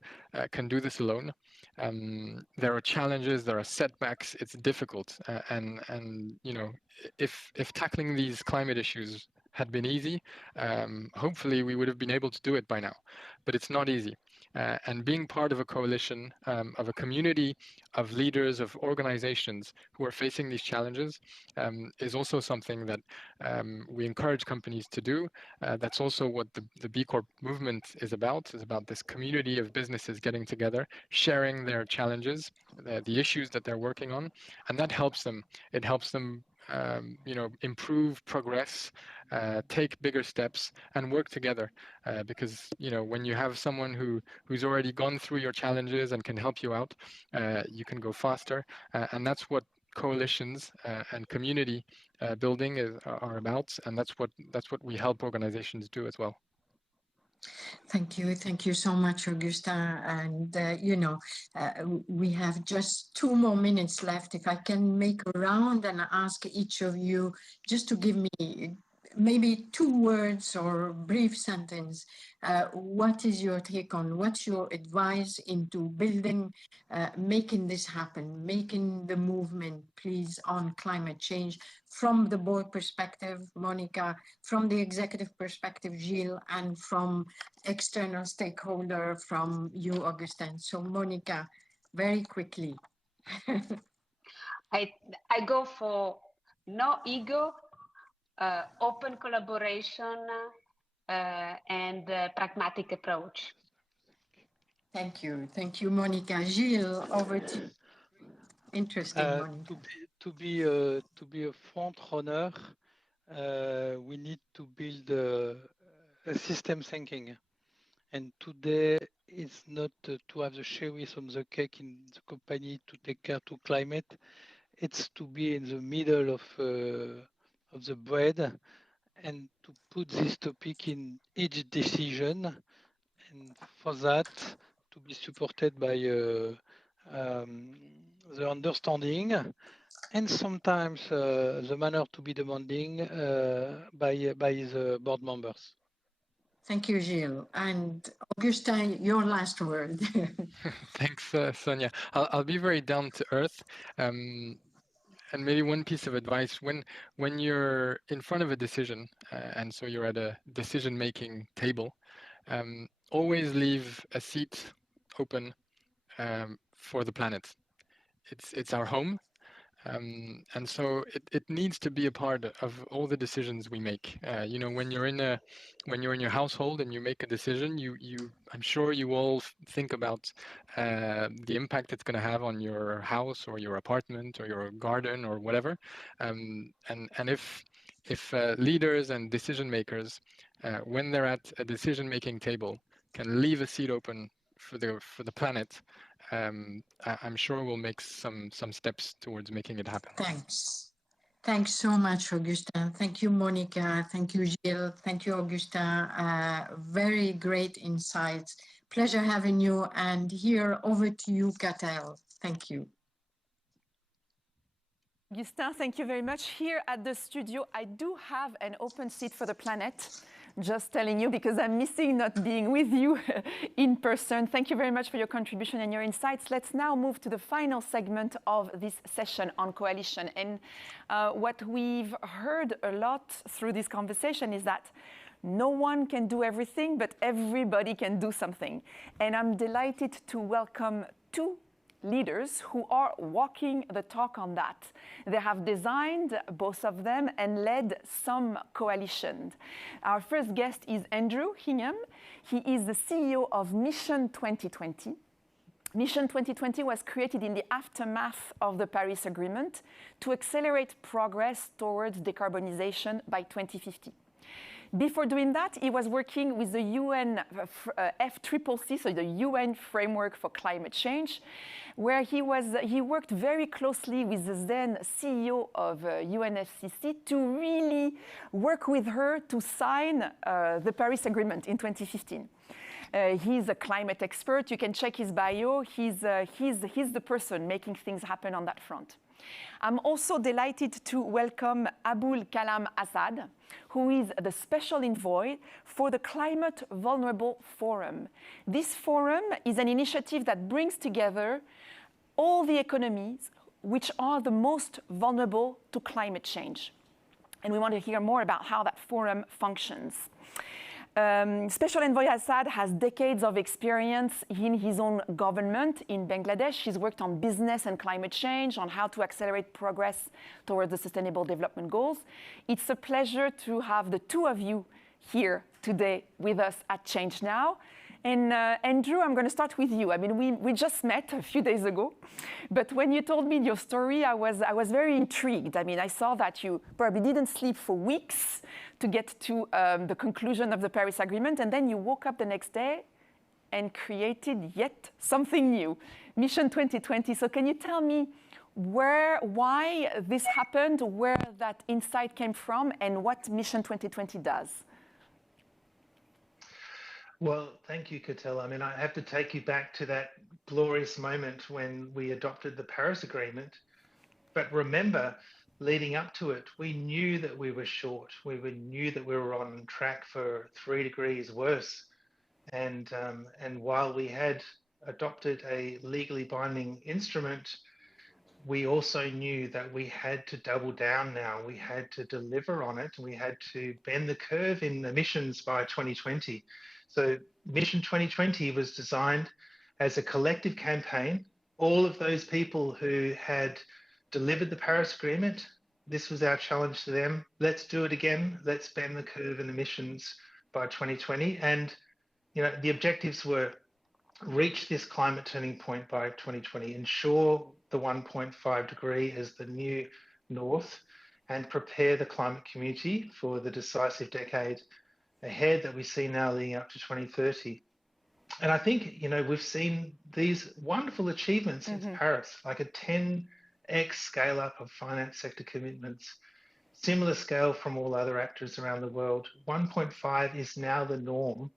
can do this alone. There are challenges, there are setbacks. It's difficult, and if tackling these climate issues had been easy, hopefully we would have been able to do it by now. But it's not easy. And being part of a coalition, of a community of leaders, of organizations who are facing these challenges is also something that we encourage companies to do. That's also what the B Corp movement is about this community of businesses getting together, sharing their challenges, the issues that they're working on, and that helps them. It helps them improve, progress, take bigger steps, and work together. Because when you have someone who's already gone through your challenges and can help you out, you can go faster. And that's what coalitions and community building are about, and that's what we help organizations do as well. Thank you so much, Augustin. And we have just 2 more minutes left. If I can make a round and ask each of you just to give me maybe 2 words or a brief sentence. What is your take on, what's your advice into building, making this happen, making the movement, please, on climate change from the board perspective, Monica, from the executive perspective, Gilles, and from external stakeholder, from you, Augustin. So Monica, very quickly. I go for no ego, open collaboration, and pragmatic approach. Thank you, Monica. Gilles, over to you. Interesting, Monica. To be a front runner, we need to build a system thinking. And today, it's not to have the cherries on the cake in the company to take care to climate. It's to be in the middle of the bread and to put this topic in each decision. And for that, to be supported by the understanding and sometimes the manner to be demanding by the board members. Thank you, Gilles. And Augustin, your last word. Thanks, Sonia. I'll be very down to earth. And maybe one piece of advice, when you're in front of a decision, and so you're at a decision-making table, always leave a seat open for the planet. It's our home. And so it needs to be a part of all the decisions we make. When you're in your household and you make a decision, I'm sure you all think about the impact it's going to have on your house or your apartment or your garden or whatever. And if leaders and decision makers, when they're at a decision-making table, can leave a seat open for the planet, I'm sure we'll make some steps towards making it happen. Thanks so much, Augustin. Thank you, Monica. Thank you, Gilles. Thank you, Augustin. Very great insights. Pleasure having you. And here, over to you, Catel. Thank you. Augustin, thank you very much. Here at the studio, I do have an open seat for the planet. just telling you because I'm missing not being with you in person. Thank you very much for your contribution and your insights. Let's now move to the final segment of this session on coalition. And what we've heard a lot through this conversation is that no one can do everything, but everybody can do something. And I'm delighted to welcome two leaders who are walking the talk on that. They have designed, both of them, and led some coalitions. Our first guest is Andrew Hingham. He is the CEO of Mission 2020. Mission 2020 was created in the aftermath of the Paris Agreement to accelerate progress towards decarbonization by 2050. Before doing that, he was working with the UN FCCC, so the UN Framework for Climate Change, where he worked very closely with the then CEO of UNFCCC to really work with her to sign the Paris Agreement in 2015. He's a climate expert. You can check his bio. He's the person making things happen on that front. I'm also delighted to welcome Abul Kalam Azad, who is the special envoy for the Climate Vulnerable Forum. This forum is an initiative that brings together all the economies which are the most vulnerable to climate change. And we want to hear more about how that forum functions. Special Envoy Assad has decades of experience in his own government in Bangladesh. He's worked on business and climate change, on how to accelerate progress towards the Sustainable Development Goals. It's a pleasure to have the two of you here today with us at Change Now. And Andrew, I'm going to start with you. I mean, we just met a few days ago, but when you told me your story, I was very intrigued. I mean, I saw that you probably didn't sleep for weeks to get to the conclusion of the Paris Agreement, and then you woke up the next day and created yet something new, Mission 2020. So can you tell me why this happened, where that insight came from, and what Mission 2020 does? Well, thank you, Catel. I mean, I have to take you back to that glorious moment when we adopted the Paris Agreement. But remember, leading up to it, we knew that we were short. We knew that we were on track for 3 degrees worse. And while we had adopted a legally binding instrument, we also knew that we had to double down now. We had to deliver on it. We had to bend the curve in emissions by 2020. So Mission 2020 was designed as a collective campaign. All of those people who had delivered the Paris Agreement, this was our challenge to them. Let's do it again. Let's bend the curve in emissions by 2020. And, you know, the objectives were reach this climate turning point by 2020, ensure the 1.5 degree as the new north, and prepare the climate community for the decisive decade ahead that we see now leading up to 2030. And I think, you know, we've seen these wonderful achievements since Paris, like a 10x scale up of finance sector commitments, similar scale from all other actors around the world. 1.5 is now the norm.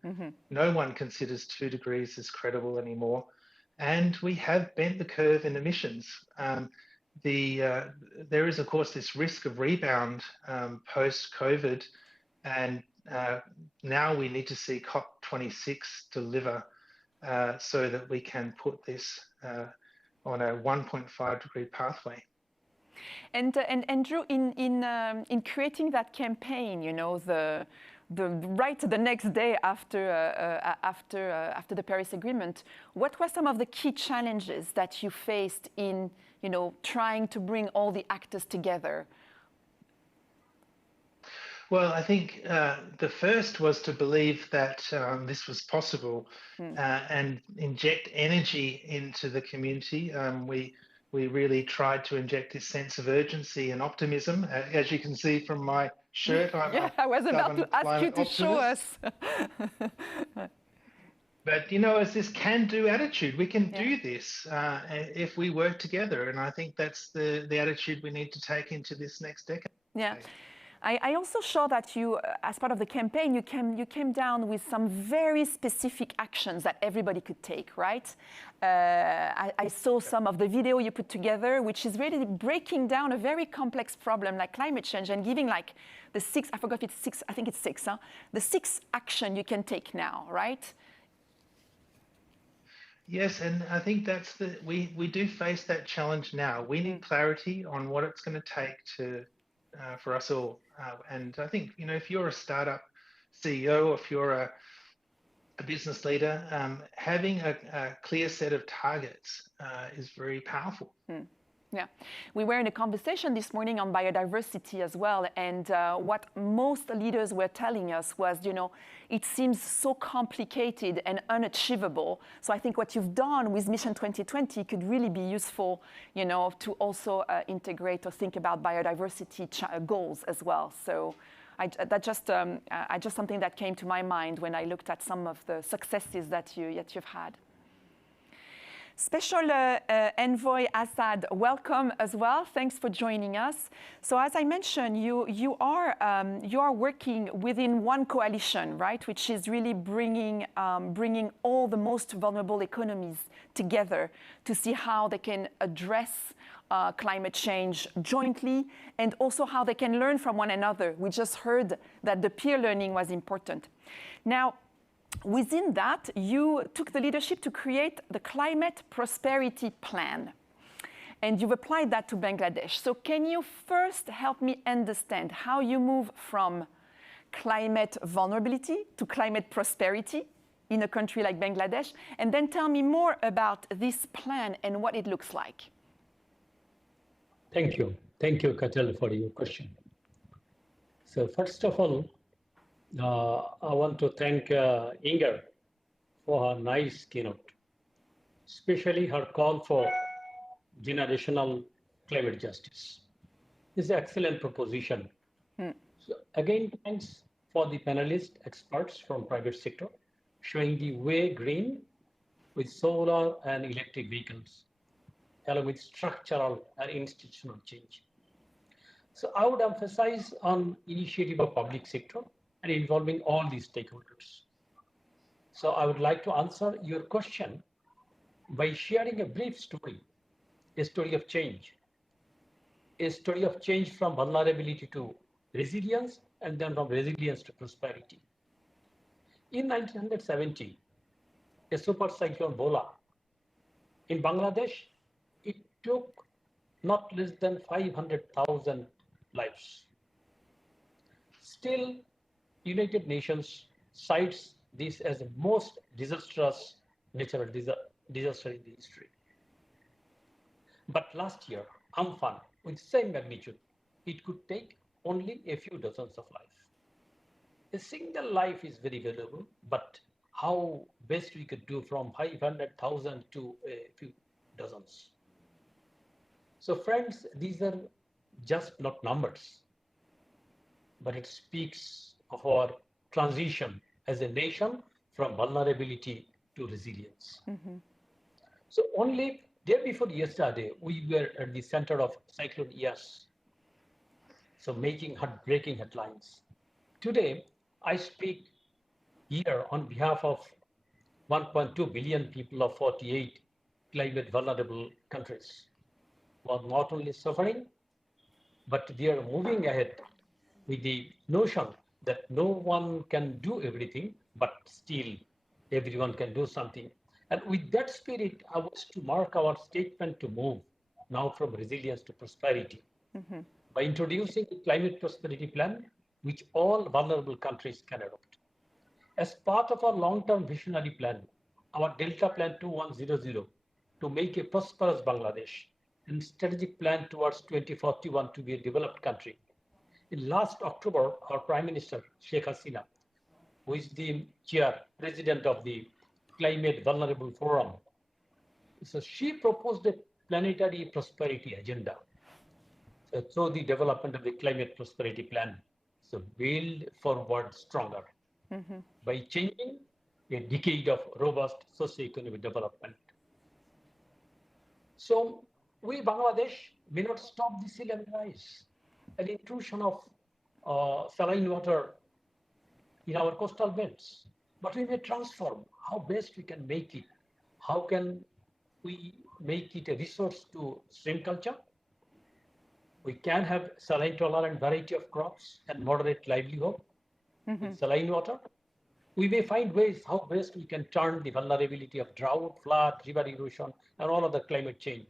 No one considers 2 degrees as credible anymore. And we have bent the curve in emissions. There is, of course, this risk of rebound post-COVID, and now we need to see COP26 deliver so that we can put this on a 1.5 degree pathway. And Andrew, in creating that campaign, you know, the next day after the Paris Agreement, what were some of the key challenges that you faced in, you know, trying to bring all the actors together? Well, I think the first was to believe that this was possible and inject energy into the community. We really tried to inject this sense of urgency and optimism. As you can see from my shirt, I was about to ask you to show us. But, you know, it's this can-do attitude. We can do this if we work together. And I think that's the attitude we need to take into this next decade. Yeah. I also saw that you, as part of the campaign, you came down with some very specific actions that everybody could take, right? I saw some of the video you put together, which is really breaking down a very complex problem like climate change and giving like the six, I forgot if it's six, I think it's six, huh? The 6 action you can take now, right? Yes, and I think that's we do face that challenge now. We need clarity on what it's going to take to for us all. And I think, you know, if you're a startup CEO, if you're a business leader, having a clear set of targets is very powerful. Yeah, we were in a conversation this morning on biodiversity as well, and what most leaders were telling us was, you know, it seems so complicated and unachievable. So I think what you've done with Mission 2020 could really be useful, you know, to also integrate or think about biodiversity goals as well. So that's just something that came to my mind when I looked at some of the successes that you've had. Special Envoy Assad, welcome as well. Thanks for joining us. So as I mentioned, you are working within one coalition, right, which is really bringing all the most vulnerable economies together to see how they can address climate change jointly and also how they can learn from one another. We just heard that the peer learning was important. Now, within that, you took the leadership to create the Climate Prosperity Plan, and you've applied that to Bangladesh. So can you first help me understand how you move from climate vulnerability to climate prosperity in a country like Bangladesh, and then tell me more about this plan and what it looks like? Thank you, Katel, for your question. So first of all, I want to thank Inger for her nice keynote, especially her call for generational climate justice. This is an excellent proposition. So again, thanks for the panelists, experts from private sector, showing the way green with solar and electric vehicles, along with structural and institutional change. So I would emphasize on initiative of public sector and involving all these stakeholders. So I would like to answer your question by sharing a brief story, a story of change from vulnerability to resilience, and then from resilience to prosperity. In 1970, a super cyclone Bola in Bangladesh, it took not less than 500,000 lives. Still, United Nations cites this as the most disastrous natural disaster in the history. But last year, Amphan, with same magnitude, it could take only a few dozens of lives. A single life is very valuable, but how best we could do from 500,000 to a few dozens. So friends, these are just not numbers, but it speaks of our transition as a nation from vulnerability to resilience. So only day before yesterday, we were at the center of Cyclone Yas, so making heartbreaking headlines. Today, I speak here on behalf of 1.2 billion people of 48 climate vulnerable countries who are not only suffering, but they are moving ahead with the notion that no one can do everything, but still everyone can do something. And with that spirit, I was to mark our statement to move now from resilience to prosperity by introducing the Climate Prosperity Plan, which all vulnerable countries can adopt. As part of our long-term visionary plan, our Delta Plan 2100 to make a prosperous Bangladesh and strategic plan towards 2041 to be a developed country. In last October, our Prime Minister, Sheikh Hasina, who is the president of the Climate Vulnerable Forum, so she proposed a planetary prosperity agenda. So through the development of the Climate Prosperity Plan, so build forward stronger by changing a decade of robust socio-economic development. So we, Bangladesh, may not stop the sea level rise. An intrusion of saline water in our coastal belts, but we may transform how best we can make it. How can we make it a resource to stream culture? We can have saline tolerant variety of crops and moderate livelihood with saline water. We may find ways how best we can turn the vulnerability of drought, flood, river erosion, and all other climate change.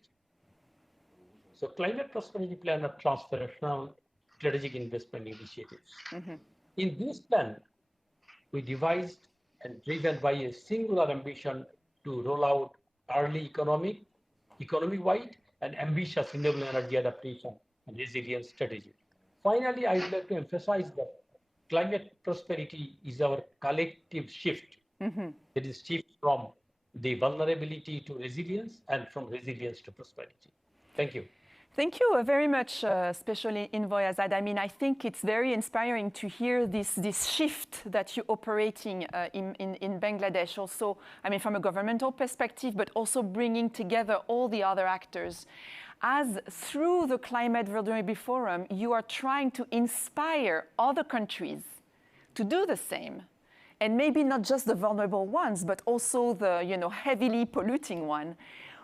So climate prosperity plan are transformational strategic investment initiatives. In this plan, we devised and driven by a singular ambition to roll out early economy-wide and ambitious renewable energy adaptation and resilience strategy. Finally, I would like to emphasize that climate prosperity is our collective shift. It is shift from the vulnerability to resilience and from resilience to prosperity. Thank you. Thank you very much, especially Envoy Azad. I mean, I think it's very inspiring to hear this shift that you're operating in Bangladesh. Also, I mean, from a governmental perspective, but also bringing together all the other actors. As through the Climate Vulnerability Forum, you are trying to inspire other countries to do the same. And maybe not just the vulnerable ones, but also the heavily polluting one.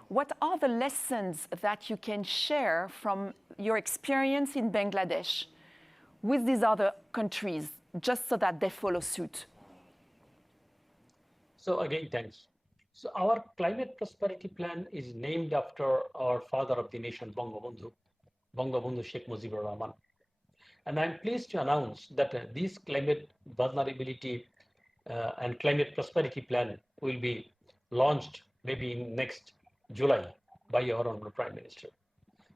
What are the lessons that you can share from your experience in Bangladesh with these other countries, just so that they follow suit? So again, thanks. So our climate prosperity plan is named after our father of the nation, Bangabandhu Sheikh Mujibur Rahman. And I'm pleased to announce that this climate vulnerability and climate prosperity plan will be launched maybe in next July by our Honorable Prime Minister.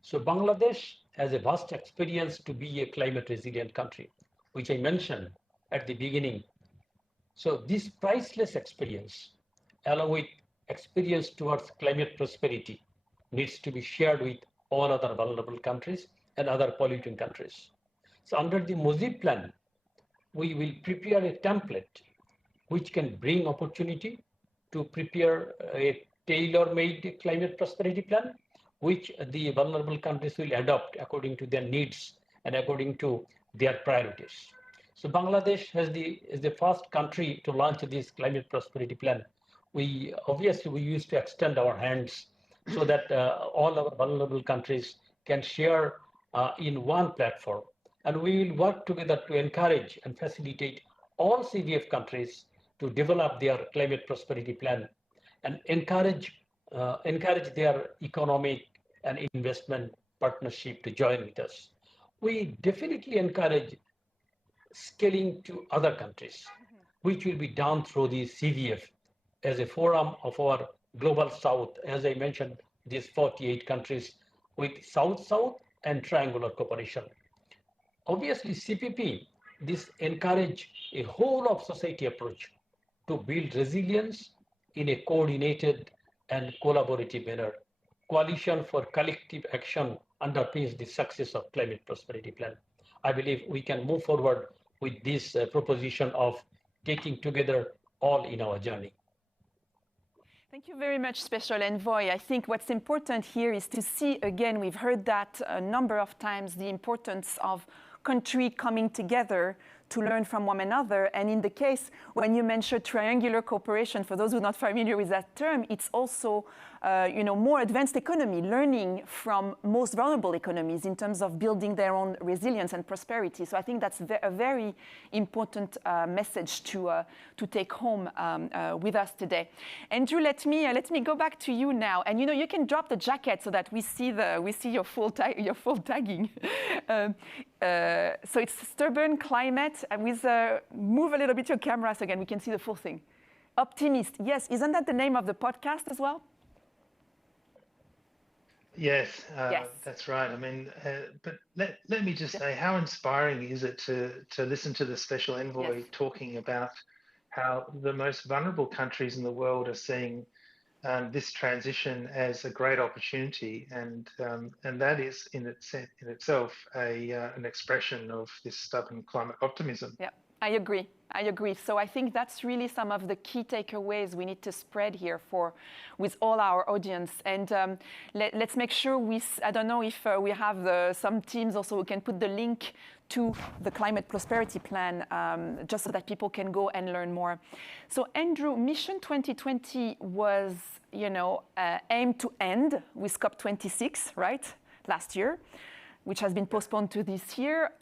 So Bangladesh has a vast experience to be a climate resilient country, which I mentioned at the beginning. So this priceless experience, along with experience towards climate prosperity, needs to be shared with all other vulnerable countries and other polluting countries. So under the MOSI plan, we will prepare a template which can bring opportunity to prepare a tailor-made climate prosperity plan, which the vulnerable countries will adopt according to their needs and according to their priorities. So Bangladesh is the first country to launch this climate prosperity plan. We used to extend our hands so that all our vulnerable countries can share in one platform. And we will work together to encourage and facilitate all CVF countries to develop their climate prosperity plan and encourage their economic and investment partnership to join with us. We definitely encourage scaling to other countries, which will be done through the CVF as a forum of our global south. As I mentioned, these 48 countries with South-South and triangular cooperation. Obviously, CPP, this encourage a whole of society approach to build resilience in a coordinated and collaborative manner. Coalition for collective action underpins the success of climate prosperity plan. I believe we can move forward with this proposition of taking together all in our journey. Thank you very much, Special Envoy. I think what's important here is to see, again, we've heard that a number of times, the importance of countries coming together to learn from one another. And in the case, when you mention triangular cooperation, for those who are not familiar with that term, it's also more advanced economy, learning from most vulnerable economies in terms of building their own resilience and prosperity. So I think that's a very important message to take home with us today. Andrew, let me go back to you now. And you can drop the jacket so that we see your full tagging. So it's stubborn climate. With move a little bit your camera so again we can see the full thing. Optimist, yes. Isn't that the name of the podcast as well? Yes, that's right. I mean, but let me just say, how inspiring is it to listen to the Special Envoy talking about how the most vulnerable countries in the world are seeing this transition as a great opportunity, and that is in itself an expression of this stubborn climate optimism. Yeah, I agree. I agree. So I think that's really some of the key takeaways we need to spread here with all our audience. And let's make sure I don't know if we have some teams also who can put the link to the Climate Prosperity Plan, just so that people can go and learn more. So Andrew, Mission 2020 was, aimed to end with COP26, right, last year, which has been postponed to this year.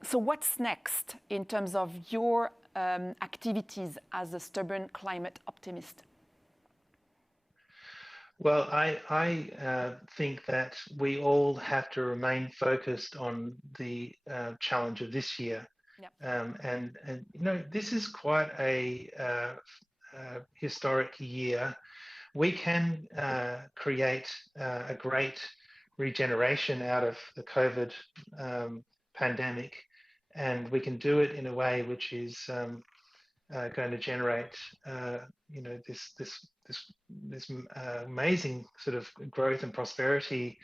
So what's next in terms of your activities as a stubborn climate optimist? Well, I think that we all have to remain focused on the challenge of this year. Yep. And this is quite a historic year. We can create a great regeneration out of the COVID pandemic, and we can do it in a way which is going to generate, this amazing sort of growth and prosperity,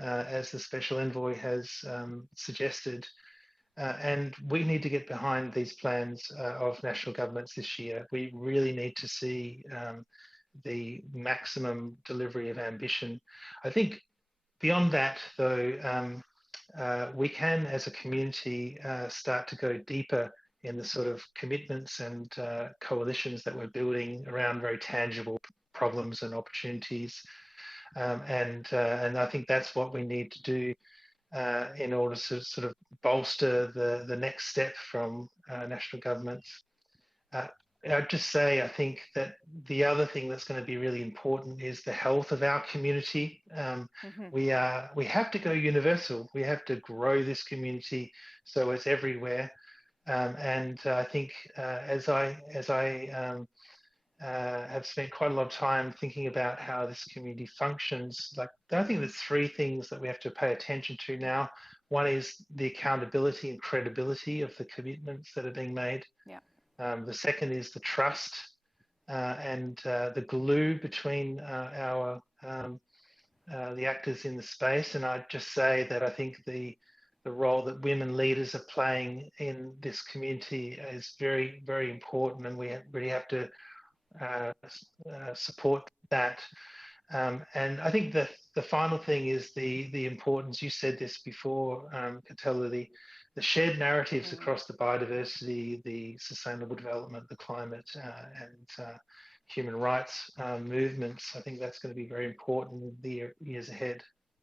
as the Special Envoy has suggested. And we need to get behind these plans of national governments this year. We really need to see the maximum delivery of ambition. I think beyond that, though, we can, as a community, start to go deeper in the sort of commitments and coalitions that we're building around very tangible problems and opportunities. And I think that's what we need to do in order to sort of bolster the next step from national governments. I'd just say, I think that the other thing that's going to be really important is the health of our community. We have to go universal. We have to grow this community so it's everywhere. And I think as I have spent quite a lot of time thinking about how this community functions, I think there's three things that we have to pay attention to now. One is the accountability and credibility of the commitments that are being made. Yeah. The second is the trust and the glue between the actors in the space. And I'd just say that I think the role that women leaders are playing in this community is very, very important, and we really have to support that. And I think the final thing is the importance. You said this before, Katela, the shared narratives across the biodiversity, the sustainable development, the climate, and human rights movements. I think that's going to be very important in the years ahead.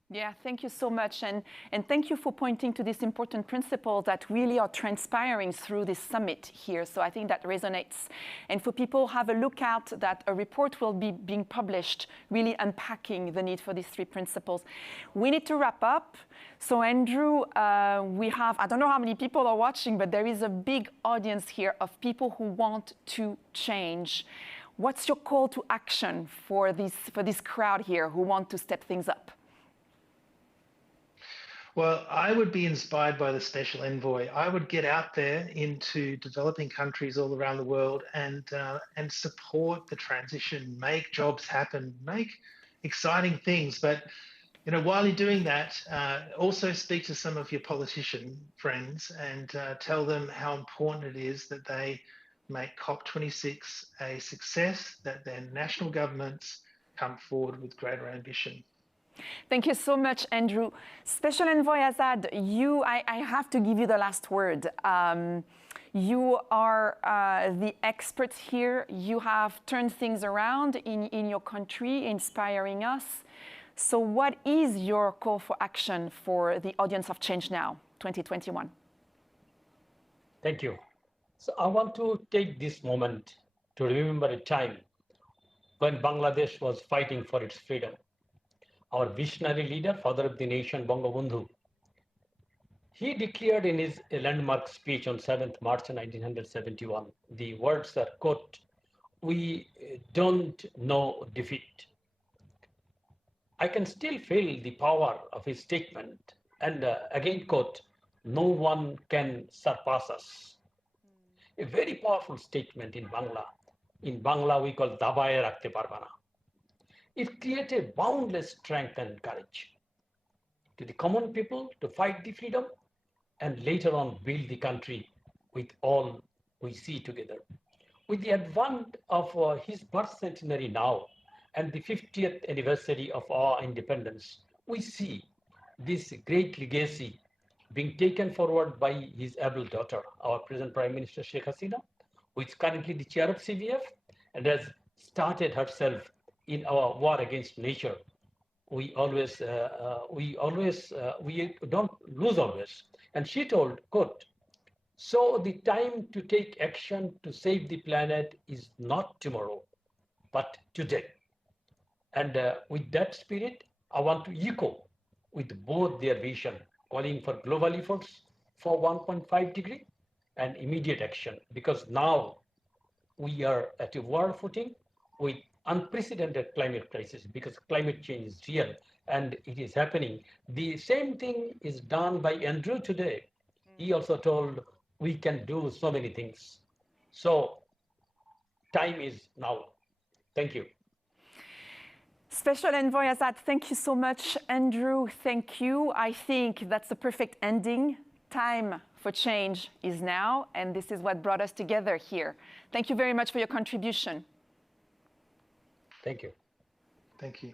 Yeah, thank you so much. And thank you for pointing to these important principles that really are transpiring through this summit here. So I think that resonates. And for people, have a look out that a report will be being published, really unpacking the need for these three principles. We need to wrap up. So Andrew, we have, I don't know how many people are watching, but there is a big audience here of people who want to change. What's your call to action for this crowd here who want to step things up? Well, I would be inspired by the Special Envoy. I would get out there into developing countries all around the world and support the transition, make jobs happen, make exciting things. But while you're doing that, also speak to some of your politician friends and tell them how important it is that they make COP26 a success, that their national governments come forward with greater ambition. Thank you so much, Andrew. Special Envoy Azad, I have to give you the last word. You are the experts here. You have turned things around in your country, inspiring us. So what is your call for action for the audience of Change Now 2021? Thank you. So I want to take this moment to remember a time when Bangladesh was fighting for its freedom. Our visionary leader, father of the nation, Bangabandhu, he declared in his landmark speech on 7th March 1971, the words are, quote, "We don't know defeat." I can still feel the power of his statement. And again, quote, "No one can surpass us." A very powerful statement in Bangla. In Bangla, we call dabaye rakhte parba na. It created boundless strength and courage to the common people to fight the freedom and later on build the country with all we see together. With the advent of his birth centenary now and the 50th anniversary of our independence, we see this great legacy being taken forward by his able daughter, our present Prime Minister Sheikh Hasina, who is currently the chair of CVF and has started herself in our war against nature. We don't lose always. And she told, quote, "So the time to take action to save the planet is not tomorrow, but today." And with that spirit, I want to echo with both their vision, calling for global efforts for 1.5 degree and immediate action, because now we are at a war footing with unprecedented climate crisis, because climate change is real and it is happening. The same thing is done by Andrew today. He also told we can do so many things. So time is now. Thank you. Special Envoy Azad, thank you so much. Andrew, thank you. I think that's the perfect ending. Time for change is now, and this is what brought us together here. Thank you very much for your contribution. Thank you. Thank you.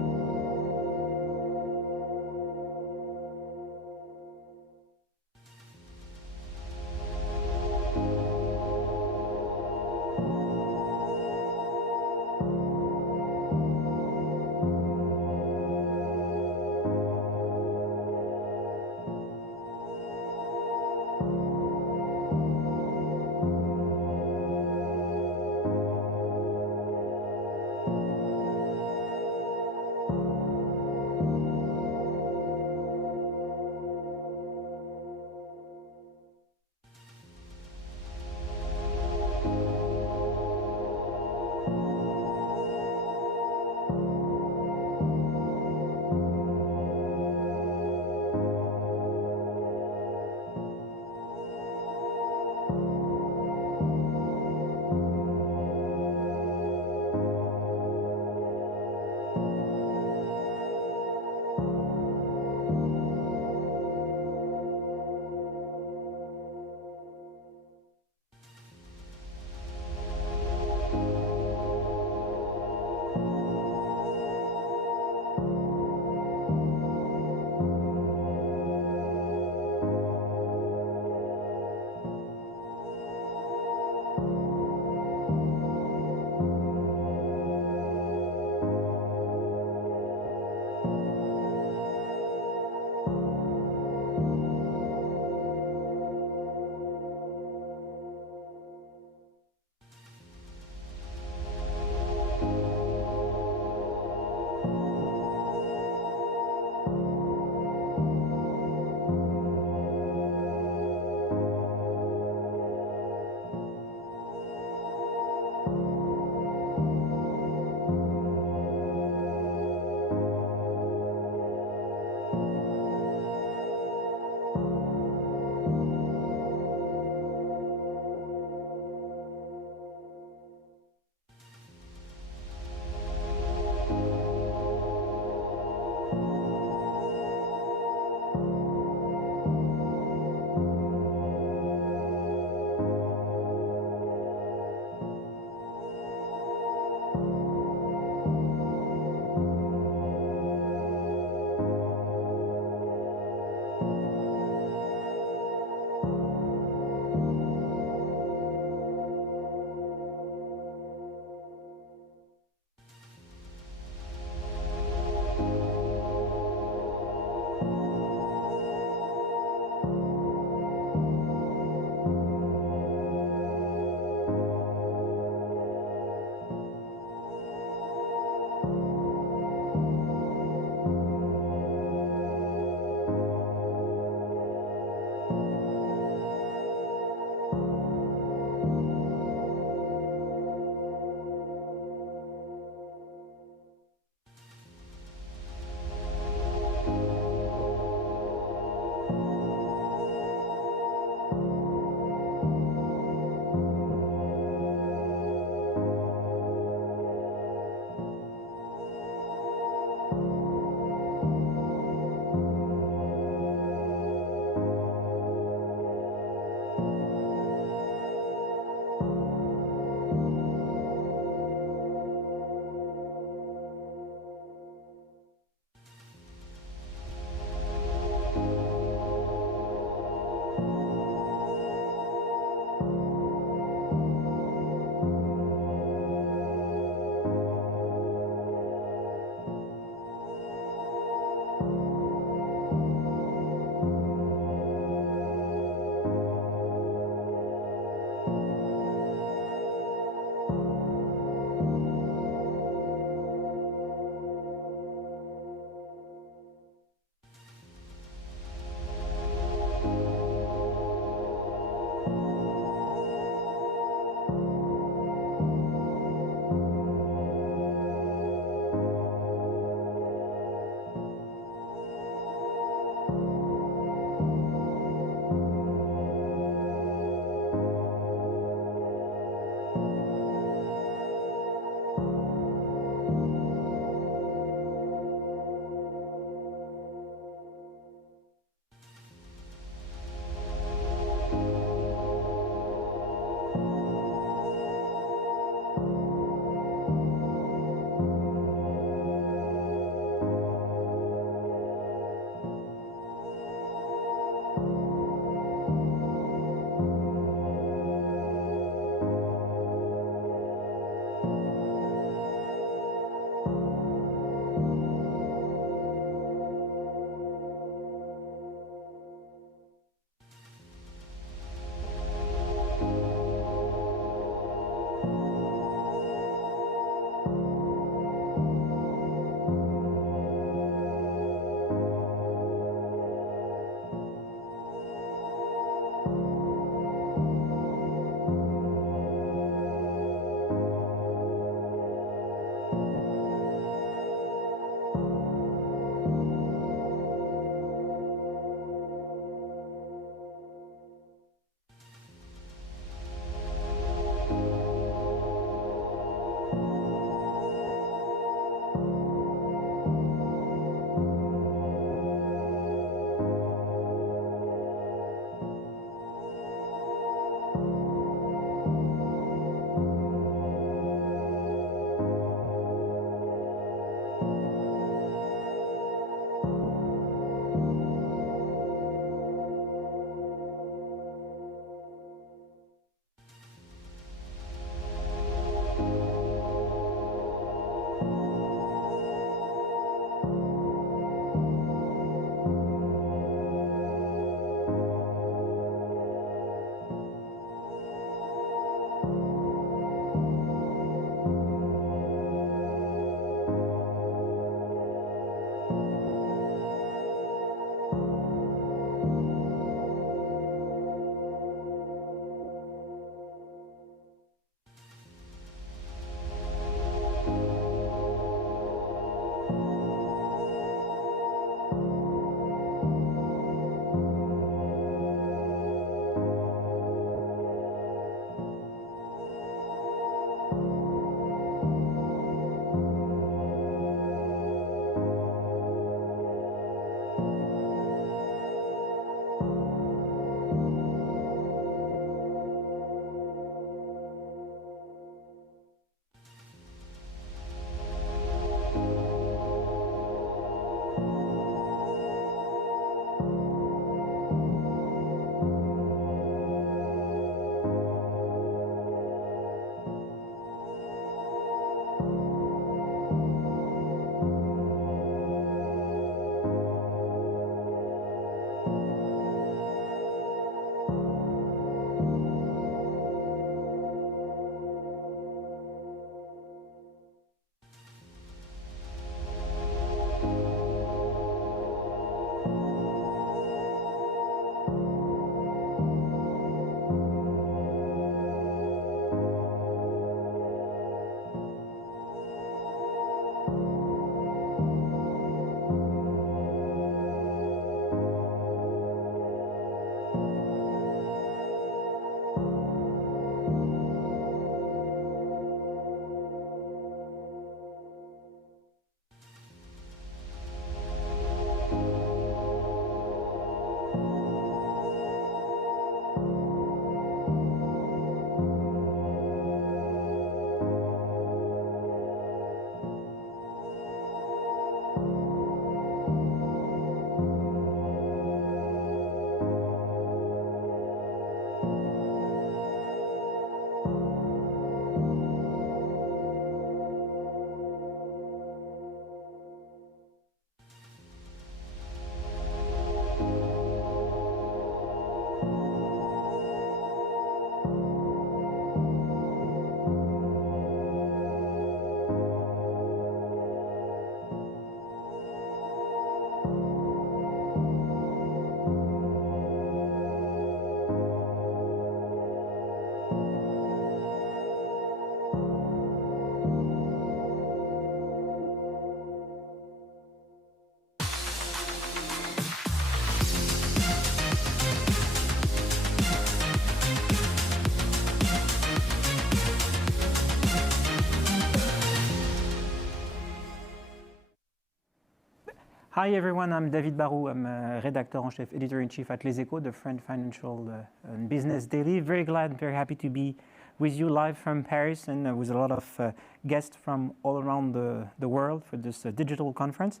Hi everyone, I'm David Barou. I'm redacteur en chef, editor-in-chief at Les Echos, the French financial and business daily. Very glad, very happy to be with you live from Paris and with a lot of guests from all around the world for this digital conference.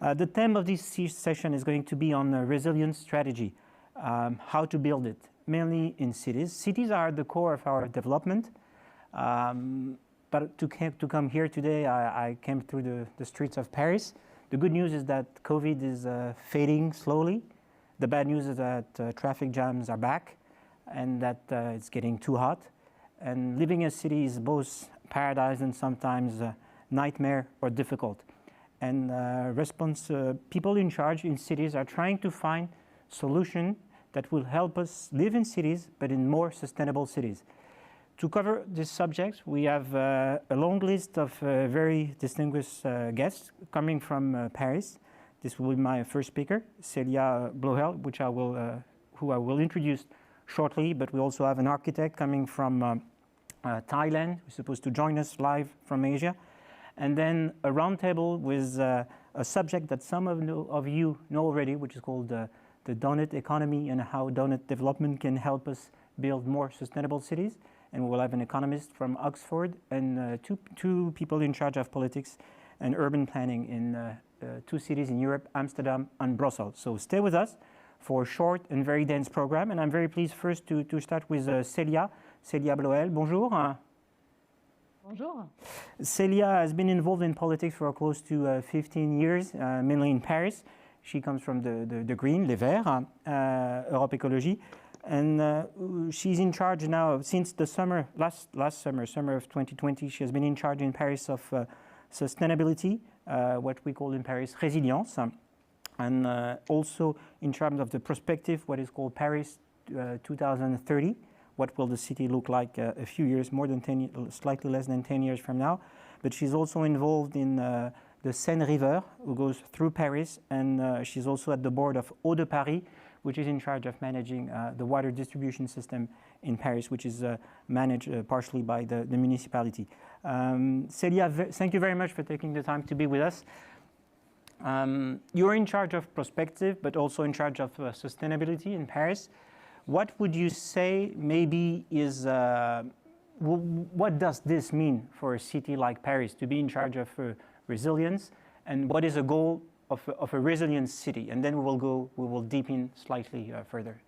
The theme of this session is going to be on resilience strategy, how to build it, mainly in cities. Cities are the core of our development. But to come here today, I came through the streets of Paris. The good news is that COVID is fading slowly. The bad news is that traffic jams are back and that it's getting too hot. And living in a city is both paradise and sometimes a nightmare or difficult. And people in charge in cities are trying to find solutions that will help us live in cities, but in more sustainable cities. To cover this subject, we have a long list of very distinguished guests coming from Paris. This will be my first speaker, Celia Blohel, who I will introduce shortly, but we also have an architect coming from Thailand, who's supposed to join us live from Asia. And then a roundtable with a subject that some of you know already, which is called the donut economy and how donut development can help us build more sustainable cities. And we'll have an economist from Oxford and two people in charge of politics and urban planning in two cities in Europe, Amsterdam and Brussels. So stay with us for a short and very dense program. And I'm very pleased first to start with Celia Blohel. Bonjour. Bonjour. Celia has been involved in politics for close to 15 years, mainly in Paris. She comes from the Green, Les Verts, Europe Écologie. And she's in charge now since the summer, last summer of 2020. She has been in charge in Paris of sustainability, what we call in Paris résilience, and also in terms of the perspective, what is called Paris 2030. What will the city look like a few years, slightly less than 10 years from now? But she's also involved in the Seine River, who goes through Paris, and she's also at the board of Eau de Paris, which is in charge of managing the water distribution system in Paris, which is managed partially by the municipality. Celia, thank you very much for taking the time to be with us. You're in charge of perspective, but also in charge of sustainability in Paris. What would you say maybe is, what does this mean for a city like Paris to be in charge of resilience? And what is a goal of a resilient city? And then we will deep in slightly further.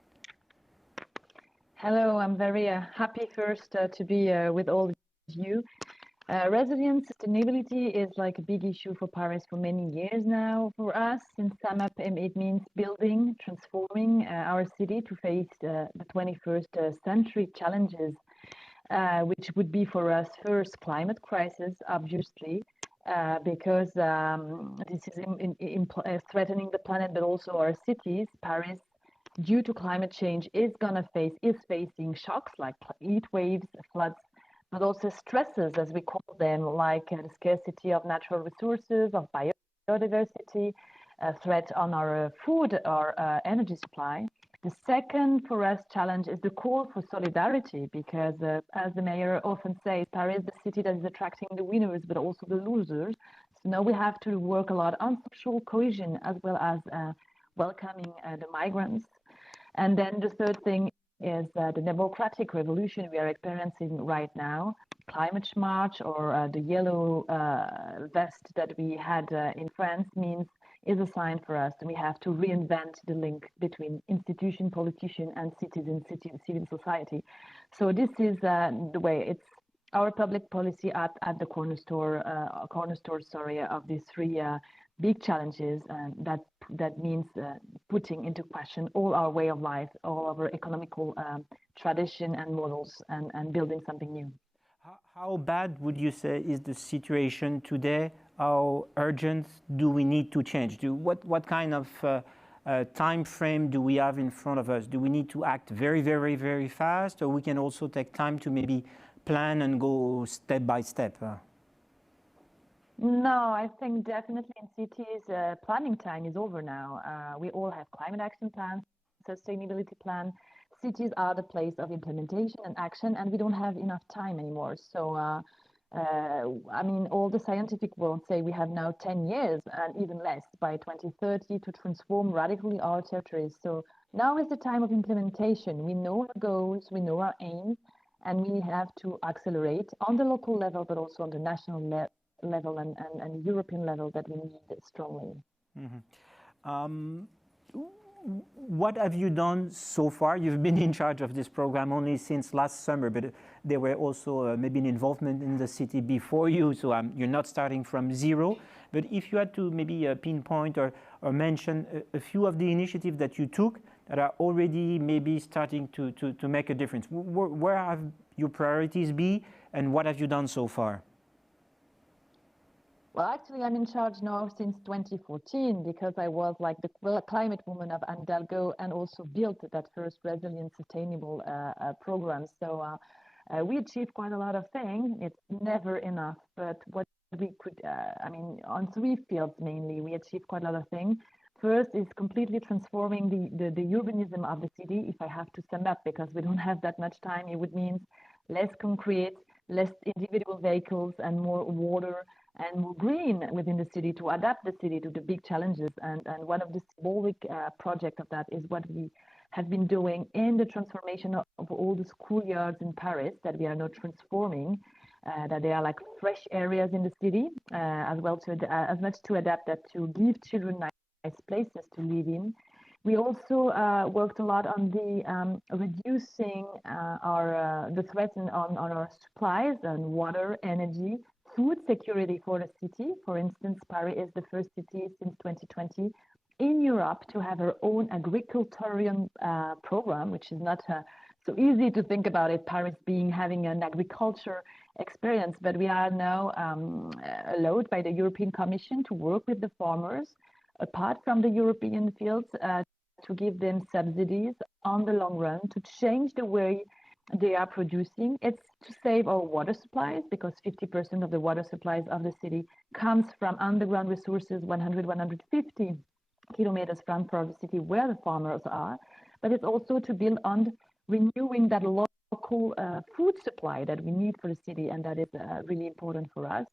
Hello, I'm very happy first to be with all of you. Resilience, sustainability is like a big issue for Paris for many years now. For us, in sum up, it means building, transforming our city to face the 21st century challenges, which would be for us first climate crisis, obviously, because this is threatening the planet, but also our cities. Paris, due to climate change, is facing shocks like heat waves, floods, but also stresses, as we call them, like the scarcity of natural resources, of biodiversity, a threat on our food or energy supply. The second, for us, challenge is the call for solidarity, because as the mayor often says, Paris is the city that is attracting the winners, but also the losers. So now we have to work a lot on social cohesion as well as welcoming the migrants. And then the third thing is the democratic revolution we are experiencing right now. Climate March or the yellow vest that we had in France is a sign for us, and we have to reinvent the link between institution, politician, and citizen, civil society. So this is the way. It's our public policy at the cornerstone of these three big challenges, and that means putting into question all our way of life, all our economical tradition and models, and building something new. How bad would you say is the situation today? How urgent do we need to change? What kind of time frame do we have in front of us? Do we need to act very, very, very fast, or we can also take time to maybe plan and go step by step? No, I think definitely in cities, planning time is over now. We all have climate action plans, sustainability plan. Cities are the place of implementation and action, and we don't have enough time anymore. So I mean, all the scientific world say we have now 10 years and even less by 2030 to transform radically our territories. So now is the time of implementation. We know our goals, we know our aims, and we have to accelerate on the local level, but also on the national level and European level that we need strongly. What have you done so far? You've been in charge of this program only since last summer, but there were also maybe an involvement in the city before you, so you're not starting from zero. But if you had to maybe pinpoint or mention a few of the initiatives that you took that are already maybe starting to make a difference, where have your priorities be and what have you done so far? Well, actually, I'm in charge now since 2014 because I was like the climate woman of Anne Hidalgo and also built that first resilient sustainable program. So we achieved quite a lot of things. It's never enough, but what we could, I mean, on 3 fields mainly, we achieved quite a lot of things. First is completely transforming the urbanism of the city. If I have to sum up, because we don't have that much time, it would mean less concrete, less individual vehicles, and more water and more green within the city to adapt the city to the big challenges. And one of the symbolic projects of that is what we have been doing in the transformation of all the schoolyards in Paris that we are now transforming, that they are like fresh areas in the city, as well to as much to adapt that to give children nice places to live in. We also worked a lot on the reducing the threats on our supplies and water, energy, food security for the city. For instance, Paris is the first city since 2020 in Europe to have our own agricultural program, which is not so easy to think about it, Paris having an agriculture experience, but we are now allowed by the European Commission to work with the farmers, apart from the European fields, to give them subsidies on the long run, to change the way they are producing. It's to save our water supplies, because 50% of the water supplies of the city comes from underground resources 150 kilometers from the city where the farmers are. But it's also to build on renewing that local food supply that we need for the city, and that is really important for us.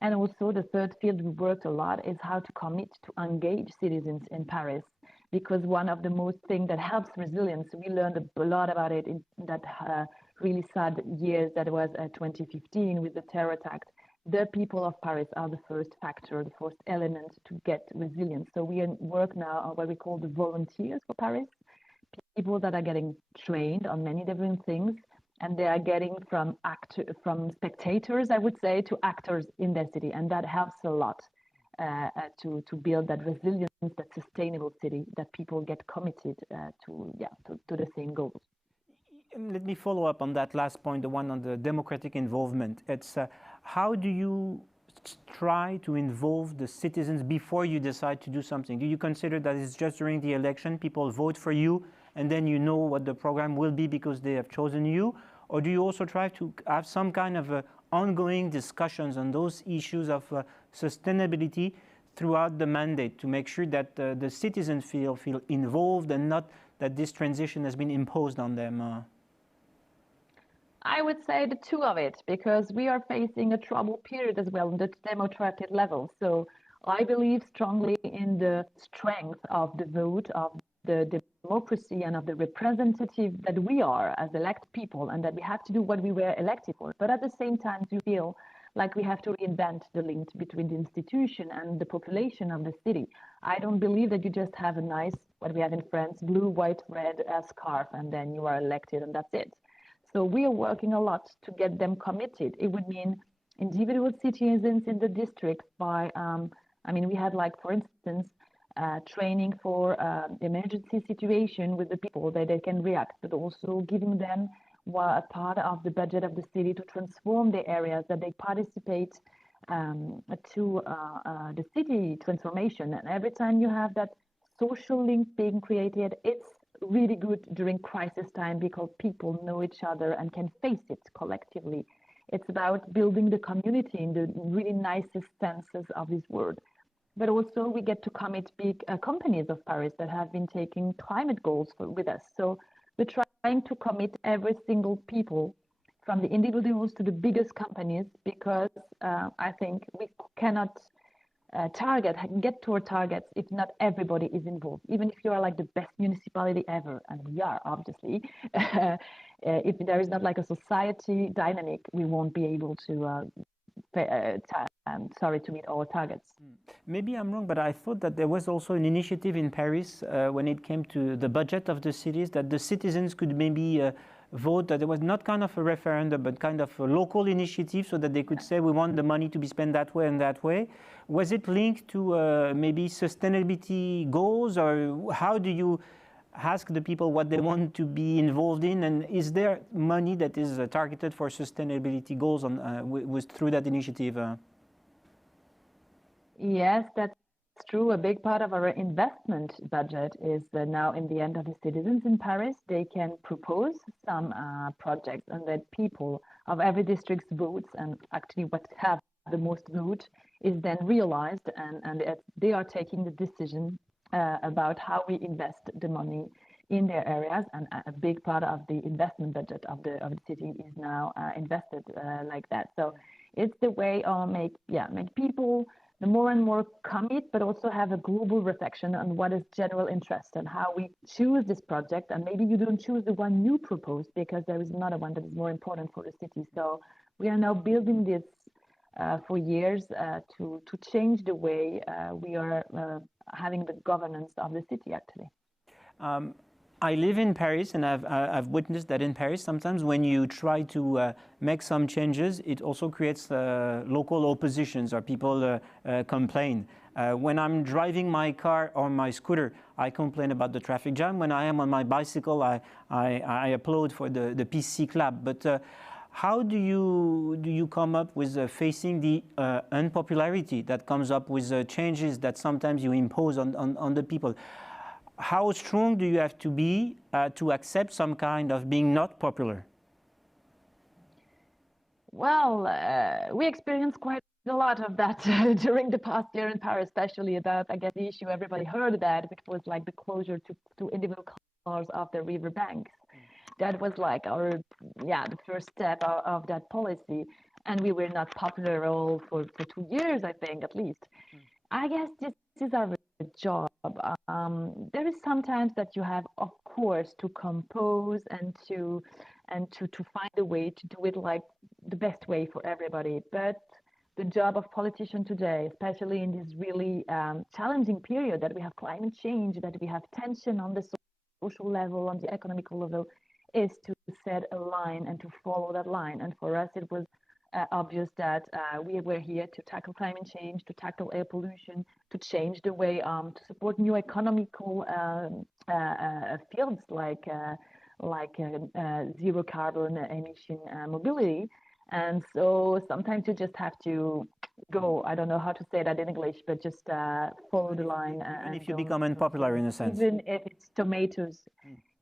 And also the third field we worked a lot is how to commit to engage citizens in Paris, because one of the most things that helps resilience, we learned a lot about it in that really sad years that was 2015 with the terror attack. The people of Paris are the first factor, the first element to get resilience. So we work now on what we call the volunteers for Paris, people that are getting trained on many different things, and they are getting from spectators, I would say, to actors in their city, and that helps a lot to build that resilience, that sustainable city, that people get committed to the same goals. Let me follow up on that last point, the one on the democratic involvement. It's how do you try to involve the citizens before you decide to do something? Do you consider that it's just during the election people vote for you and then you know what the program will be because they have chosen you? Or do you also try to have some kind of ongoing discussions on those issues of sustainability throughout the mandate to make sure that the citizens feel involved and not that this transition has been imposed on them? I would say the two of it, because we are facing a troubled period as well on the democratic level. So I believe strongly in the strength of the vote, of the democracy and of the representative that we are as elected people, and that we have to do what we were elected for. But at the same time, we feel like we have to reinvent the link between the institution and the population of the city. I don't believe that you just have a nice, what we have in France, blue, white, red scarf, and then you are elected and that's it. So we are working a lot to get them committed. It would mean individual citizens in the district by, we had for instance, training for emergency situation with the people that they can react, but also giving them a part of the budget of the city to transform the areas that they participate to the city transformation. And every time you have that social link being created, it's really good during crisis time because people know each other and can face it collectively. It's about building the community in the really nicest senses of this word. But also we get to commit big companies of Paris that have been taking climate goals with us. So we're trying to commit every single people from the individuals to the biggest companies, because I think we cannot get to our targets if not everybody is involved. Even if you are like the best municipality ever, and we are obviously, if there is not like a society dynamic, we won't be able to to meet our targets. Maybe I'm wrong, but I thought that there was also an initiative in Paris when it came to the budget of the cities, that the citizens could maybe vote, that there was not kind of a referendum, but kind of a local initiative, so that they could say we want the money to be spent that way and that way. Was it linked to maybe sustainability goals, or how do you ask the people what they want to be involved in, and is there money that is targeted for sustainability goals through that initiative? Yes, that's true. A big part of our investment budget is now in the hand of the citizens in Paris. They can propose some projects, and that people of every district votes, and actually what have the most vote is then realized, and they are taking the decision about how we invest the money in their areas, and a big part of the investment budget of the city is now invested like that. So it's the way make people the more and more commit, but also have a global reflection on what is general interest and how we choose this project. And maybe you don't choose the one you propose because there is another one that is more important for the city. So we are now building this for years to change the way we are having the governance of the city, actually. I live in Paris, and I've witnessed that in Paris, sometimes when you try to make some changes, it also creates local oppositions, or people complain. When I'm driving my car or my scooter, I complain about the traffic jam. When I am on my bicycle, I applaud for the PC Club. But how do you come up with facing the unpopularity that comes up with changes that sometimes you impose on the people? How strong do you have to be to accept some kind of being not popular? Well, we experienced quite a lot of that during the past year in Paris, especially about, I guess, the issue everybody heard about, which was like the closure to individual corners of the river banks. That was like the first step of that policy. And we were not popular at all for 2 years, I think, at least. I guess this is our job. There is sometimes that you have, of course, to compose and to find a way to do it like the best way for everybody. But the job of politicians today, especially in this really challenging period that we have climate change, that we have tension on the social level, on the economical level, is to set a line and to follow that line. And for us, it was obvious that we were here to tackle climate change, to tackle air pollution, to change the way to support new economical fields like zero carbon emission mobility. And so sometimes you just have to go, I don't know how to say that in English, but just follow the line. And if you become unpopular in a sense. Even if it's tomatoes.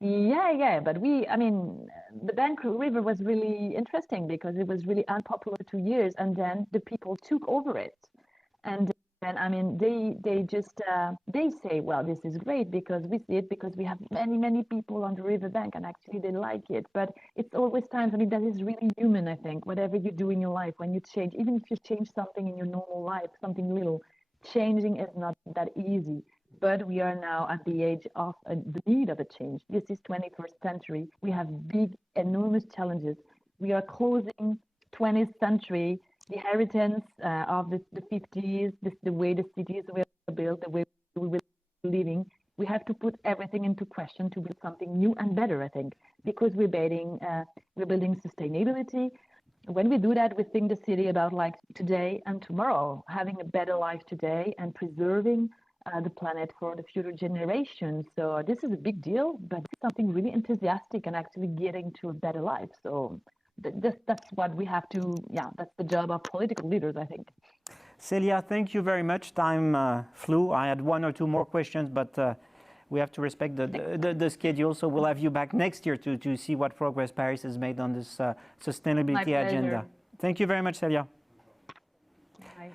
Yeah, but the Bank River was really interesting because it was really unpopular 2 years, and then the people took over it. And then, they just, they say, well, this is great because we see it, because we have many people on the riverbank, and actually they like it. But it's always times, that is really human, I think. Whatever you do in your life, when you change, even if you change something in your normal life, something little, changing is not that easy. But we are now at the age of the need of a change. This is 21st century. We have big, enormous challenges. We are closing 20th century, the inheritance of the 50s, the way the cities were built, the way we were living. We have to put everything into question to build something new and better, I think, because we're building sustainability. When we do that, we think the city about like today and tomorrow, having a better life today and preserving the planet for the future generations. So this is a big deal, but it's something really enthusiastic and actually getting to a better life. So that's what we have to, that's the job of political leaders, I think. Celia, thank you very much. Time flew. I had 1 or 2 more questions, but we have to respect the schedule. So we'll have you back next year to see what progress Paris has made on this sustainability agenda. Thank you very much, Celia. Bye.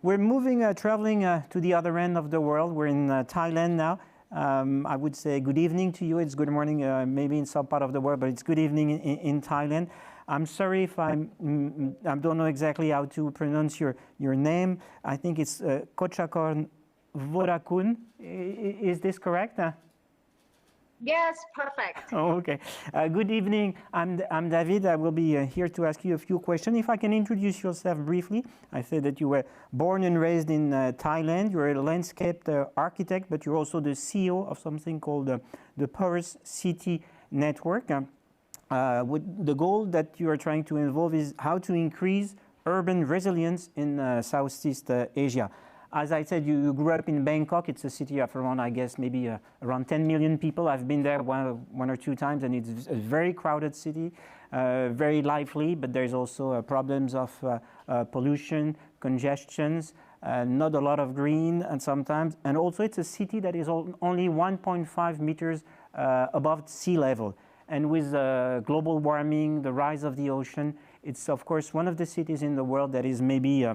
We're moving, traveling to the other end of the world. We're in Thailand now. I would say good evening to you. It's good morning, maybe in some part of the world, but it's good evening in Thailand. I'm sorry if I don't know exactly how to pronounce your name. I think it's Kochakorn Vorakun. Is this correct? Yes, perfect. Oh, okay. Good evening. I'm David. I will be here to ask you a few questions. If I can introduce yourself briefly. I said that you were born and raised in Thailand. You're a landscape architect, but you're also the CEO of something called the Porous City Network. With the goal that you are trying to involve is how to increase urban resilience in Southeast Asia. As I said, you grew up in Bangkok. It's a city of around, I guess, maybe around 10 million people. I've been there one or two times, and it's a very crowded city, very lively, but there's also problems of pollution, congestions, not a lot of green, and sometimes, and also it's a city that is only 1.5 meters above sea level. And with global warming, the rise of the ocean, it's of course one of the cities in the world that is maybe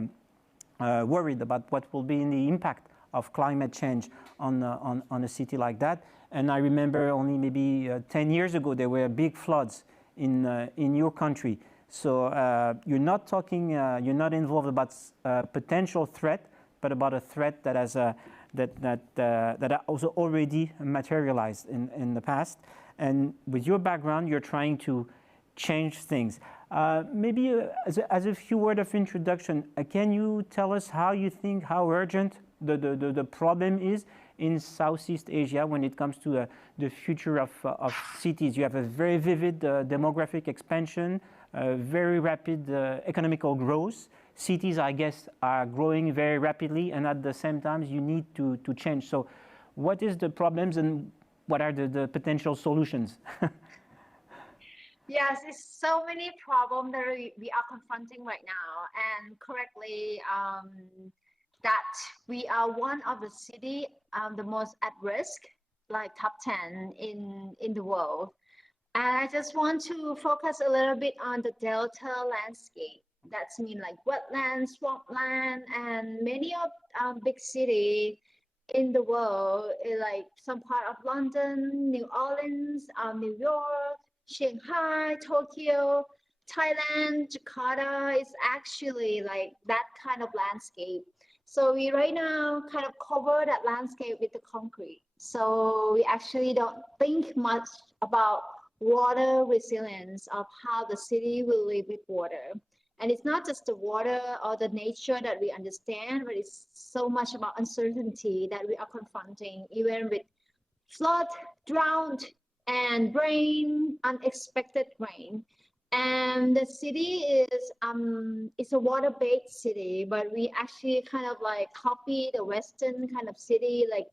worried about what will be the impact of climate change on a city like that. And I remember only maybe 10 years ago there were big floods in your country. So you're not talking, you're not involved about potential threat, but about a threat that has that also already materialized in the past. And with your background, you're trying to change things. Maybe as a few words of introduction, can you tell us how you think, how urgent the problem is in Southeast Asia when it comes to the future of cities? You have a very vivid demographic expansion, very rapid economical growth. Cities, I guess, are growing very rapidly, and at the same time, you need to change. So what is the problems and what are the potential solutions? Yes, it's so many problems that we are confronting right now, and correctly that we are one of the city the most at risk, like top 10 in the world. And I just want to focus a little bit on the delta landscape. That's mean like wetlands, swampland, and many of big city in the world, like some part of London, New Orleans, New York, Shanghai, Tokyo, Thailand, Jakarta is actually like that kind of landscape. So we right now kind of cover that landscape with the concrete. So we actually don't think much about water resilience, of how the city will live with water. And it's not just the water or the nature that we understand, but it's so much about uncertainty that we are confronting, even with flood, drought, and rain, unexpected rain. And the city is it's a water-based city, but we actually kind of like copy the Western kind of city, like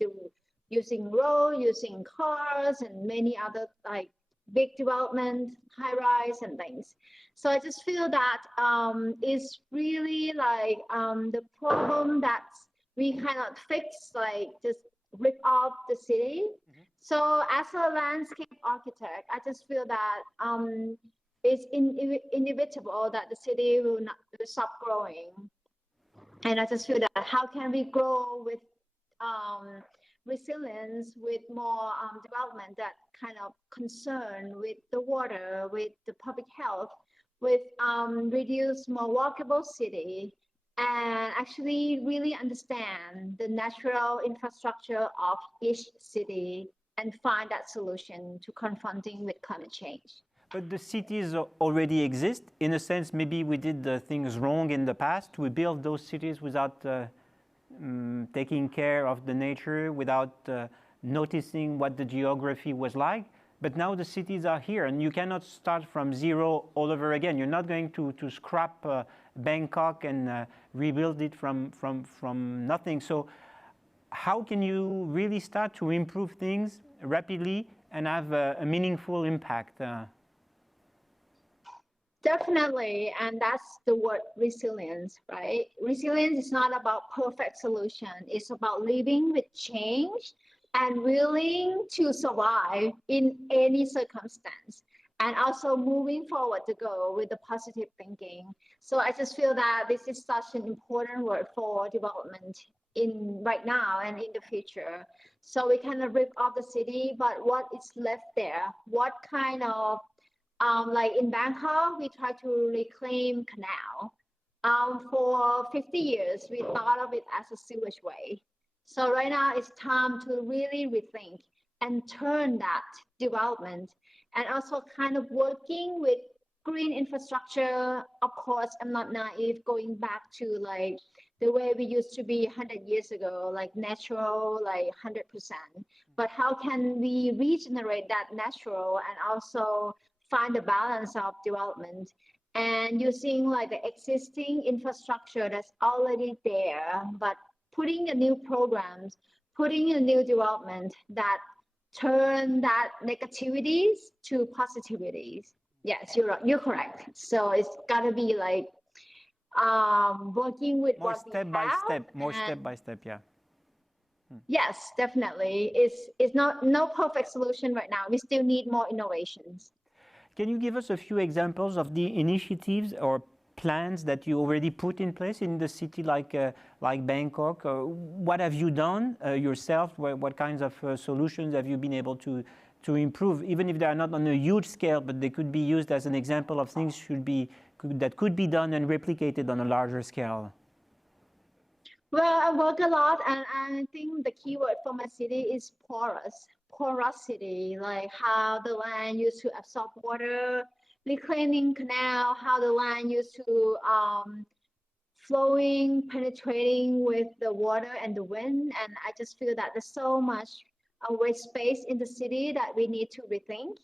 using road, using cars, and many other like big development, high rise and things. So I just feel that is really like the problem that we cannot fix, like just rip off the city. So as a landscape architect, I just feel that it's inevitable that the city will stop growing. And I just feel that how can we grow with resilience, with more development that kind of concern with the water, with the public health, with reduce more walkable city, and actually really understand the natural infrastructure of each city and find that solution to confronting with climate change. But the cities already exist. In a sense, maybe we did things wrong in the past. We built those cities without taking care of the nature, without noticing what the geography was like. But now the cities are here, and you cannot start from zero all over again. You're not going to scrap Bangkok and rebuild it from nothing. So how can you really start to improve things rapidly and have a meaningful impact? Definitely, and that's the word resilience, right? Resilience is not about perfect solution. It's about living with change and willing to survive in any circumstance, and also moving forward to go with the positive thinking. So I just feel that this is such an important word for development in right now and in the future. So we kind of rip off the city, but what is left there? What kind of Like in Bangkok, we try to reclaim canal. For 50 years, we thought of it as a sewage way. So right now it's time to really rethink and turn that development, and also kind of working with green infrastructure. Of course, I'm not naive, going back to like the way we used to be 100 years ago, like natural, like 100%. But how can we regenerate that natural and also find the balance of development? And using like the existing infrastructure that's already there, but putting in new programs, putting in new development that turn that negativities to positivities. Yes, you're correct. So it's got to be like working with more what step we by have, step, more step by step, yeah. Yes, definitely. It's not no perfect solution right now. We still need more innovations. Can you give us a few examples of the initiatives or plans that you already put in place in the city like Bangkok? What have you done yourself? What kinds of solutions have you been able to improve, even if they are not on a huge scale, but they could be used as an example of things that could be done and replicated on a larger scale? Well, I work a lot, and I think the key word for my city is porosity, like how the land used to absorb water, reclaiming canal, how the land used to flowing, penetrating with the water and the wind. And I just feel that there's so much waste space in the city that we need to rethink,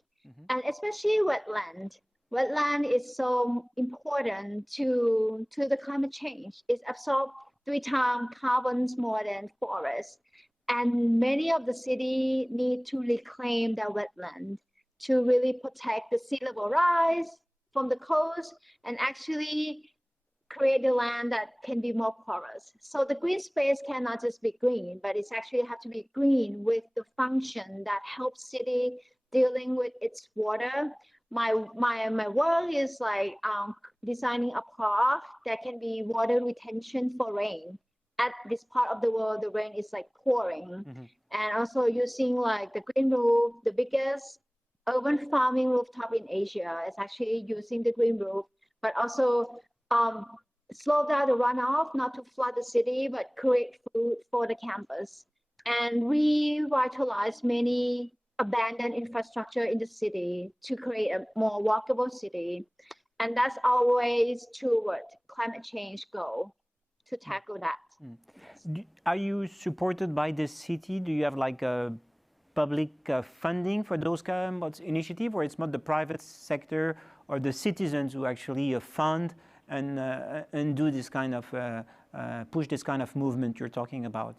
and especially wetland. Wetland is so important to the climate change. It's absorbed 3 times carbons more than forests. And many of the city need to reclaim their wetland to really protect the sea level rise from the coast and actually create a land that can be more porous. So the green space cannot just be green, but it's actually have to be green with the function that helps city dealing with its water. My work is like designing a park that can be water retention for rain. At this part of the world, the rain is like pouring. And also using like the green roof, the biggest urban farming rooftop in Asia is actually using the green roof, but also slow down the runoff, not to flood the city, but create food for the campus. And revitalize many abandoned infrastructure in the city to create a more walkable city. And that's always toward climate change goal, to tackle that. Are you supported by the city? Do you have like a public funding for those kind of initiative, or it's not the private sector or the citizens who actually fund and do this kind of push this kind of movement you're talking about?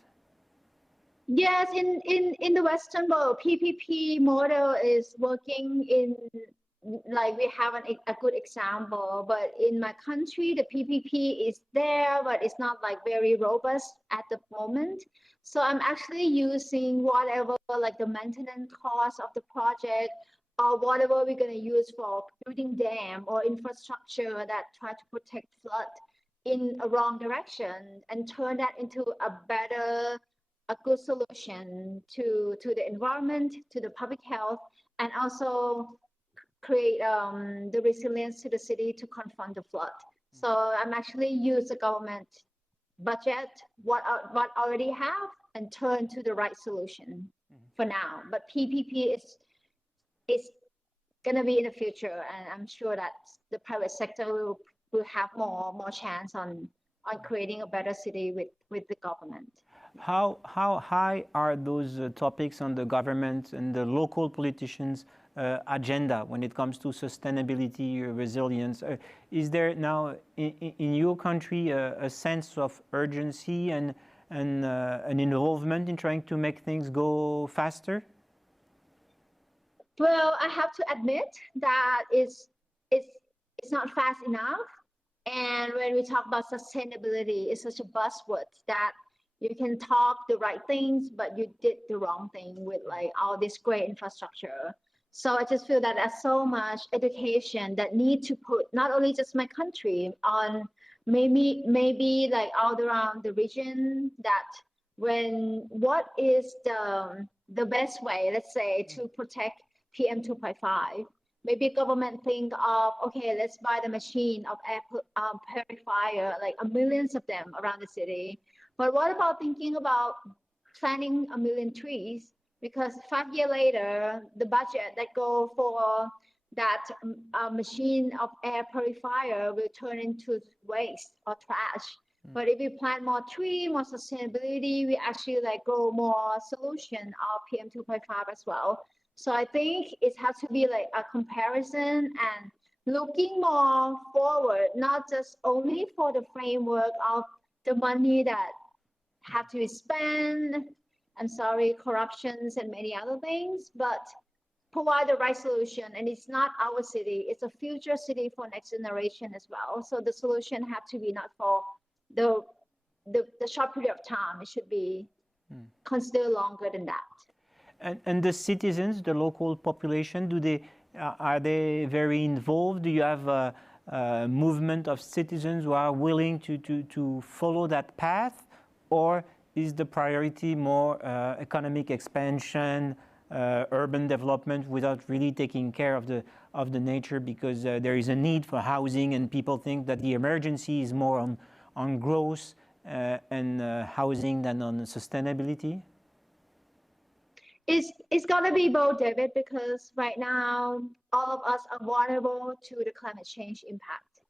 Yes, in the Western world, PPP model is working in, like we have a good example, but in my country, the PPP is there, but it's not like very robust at the moment. So I'm actually using whatever, like the maintenance cost of the project, or whatever we're going to use for building dam or infrastructure that try to protect flood in a wrong direction, and turn that into a good solution to the environment, to the public health, and also create the resilience to the city to confront the flood. So I'm actually use the government budget, what already have, and turn to the right solution for now. But PPP is going to be in the future, and I'm sure that the private sector will have more chance on creating a better city with the government. How high are those topics on the government and the local politicians' agenda when it comes to sustainability, resilience? Is there now in your country a sense of urgency and an involvement in trying to make things go faster? Well, I have to admit that it's not fast enough. And when we talk about sustainability, it's such a buzzword that you can talk the right things, but you did the wrong thing with like all this great infrastructure. So I just feel that there's so much education that need to put not only just my country on, maybe like all around the region, that what is the best way, let's say, to protect PM 2.5. maybe government think of, okay, let's buy the machine of air purifier, like millions of them around the city. But what about thinking about planting 1 million trees? Because 5 years later, the budget that go for that machine of air purifier will turn into waste or trash. But if we plant more tree, more sustainability, we actually like grow more solution of PM2.5 as well. So I think it has to be like a comparison and looking more forward, not just only for the framework of the money that have to be spent, I'm sorry, corruptions and many other things, but provide the right solution. And it's not our city, it's a future city for next generation as well. So the solution have to be not for the short period of time, it should be considered longer than that. And the citizens, the local population, are they very involved? Do you have a movement of citizens who are willing to follow that path? Or is the priority more economic expansion, urban development without really taking care of the nature, because there is a need for housing and people think that the emergency is more on growth and housing than on sustainability? It's gonna be both, David, because right now all of us are vulnerable to the climate change impact.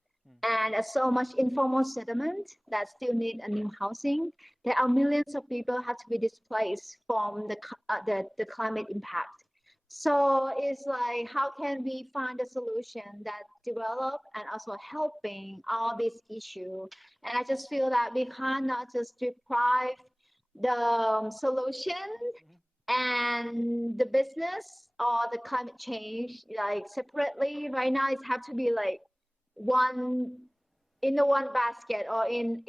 And there's so much informal settlement that still need a new housing. There are millions of people have to be displaced from the climate impact. So it's like, how can we find a solution that develop and also helping all these issues? And I just feel that we cannot just deprive the solution and the business or the climate change like separately. Right now it have to be like one basket or in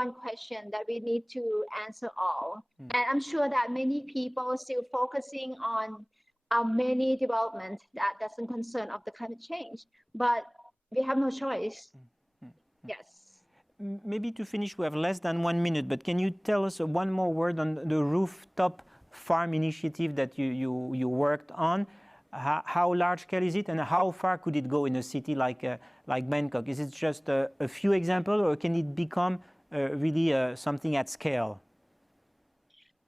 one question that we need to answer all. And I'm sure that many people still focusing on many development that doesn't concern of the climate change, but we have no choice. Yes. Maybe to finish, we have less than 1 minute, but can you tell us one more word on the rooftop farm initiative that you worked on? How large scale is it, and how far could it go in a city like Bangkok? Is it just a few examples, or can it become really something at scale?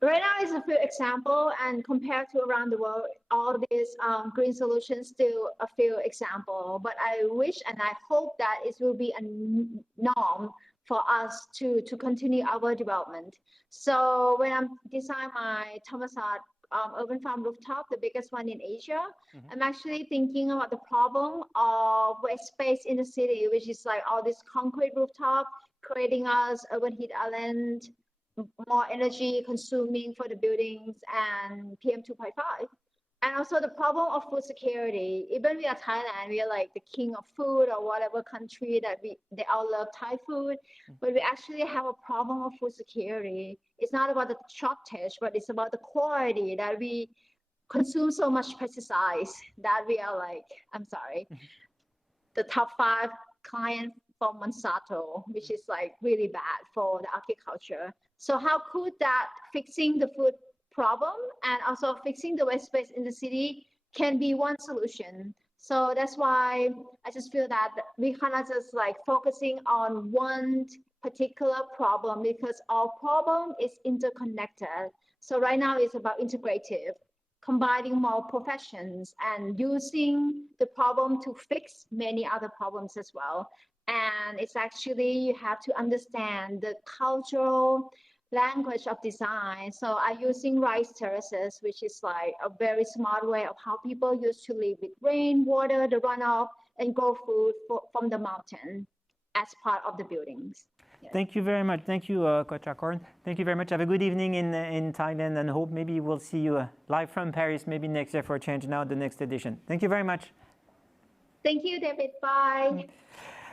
Right now it's a few examples, and compared to around the world, all these green solutions still a few examples. But I wish and I hope that it will be a norm for us to continue our development. So when I'm designing my Thammasat urban farm rooftop, the biggest one in Asia, I'm actually thinking about the problem of waste space in the city, which is like all this concrete rooftop creating us urban heat island, more energy consuming for the buildings, and PM2.5. And also the problem of food security. Even we are Thailand, we are like the king of food or whatever country that they all love Thai food, but we actually have a problem of food security. It's not about the shortage, but it's about the quality that we consume so much pesticides that we are like, I'm sorry, the top 5 client for Monsanto, which is like really bad for the agriculture. So how could that fixing the food problem and also fixing the waste space in the city can be one solution? So that's why I just feel that we cannot just like focusing on one particular problem, because our problem is interconnected. So right now it's about integrative, combining more professions and using the problem to fix many other problems as well. And it's actually, you have to understand the cultural language of design. So I'm using rice terraces, which is like a very smart way of how people used to live with rain, water, the runoff, and grow food from the mountain as part of the buildings. Yes. Thank you very much. Thank you, Kochakorn. Thank you very much. Have a good evening in Thailand, and hope maybe we'll see you live from Paris maybe next year for Change Now, the next edition. Thank you very much. Thank you, David. Bye.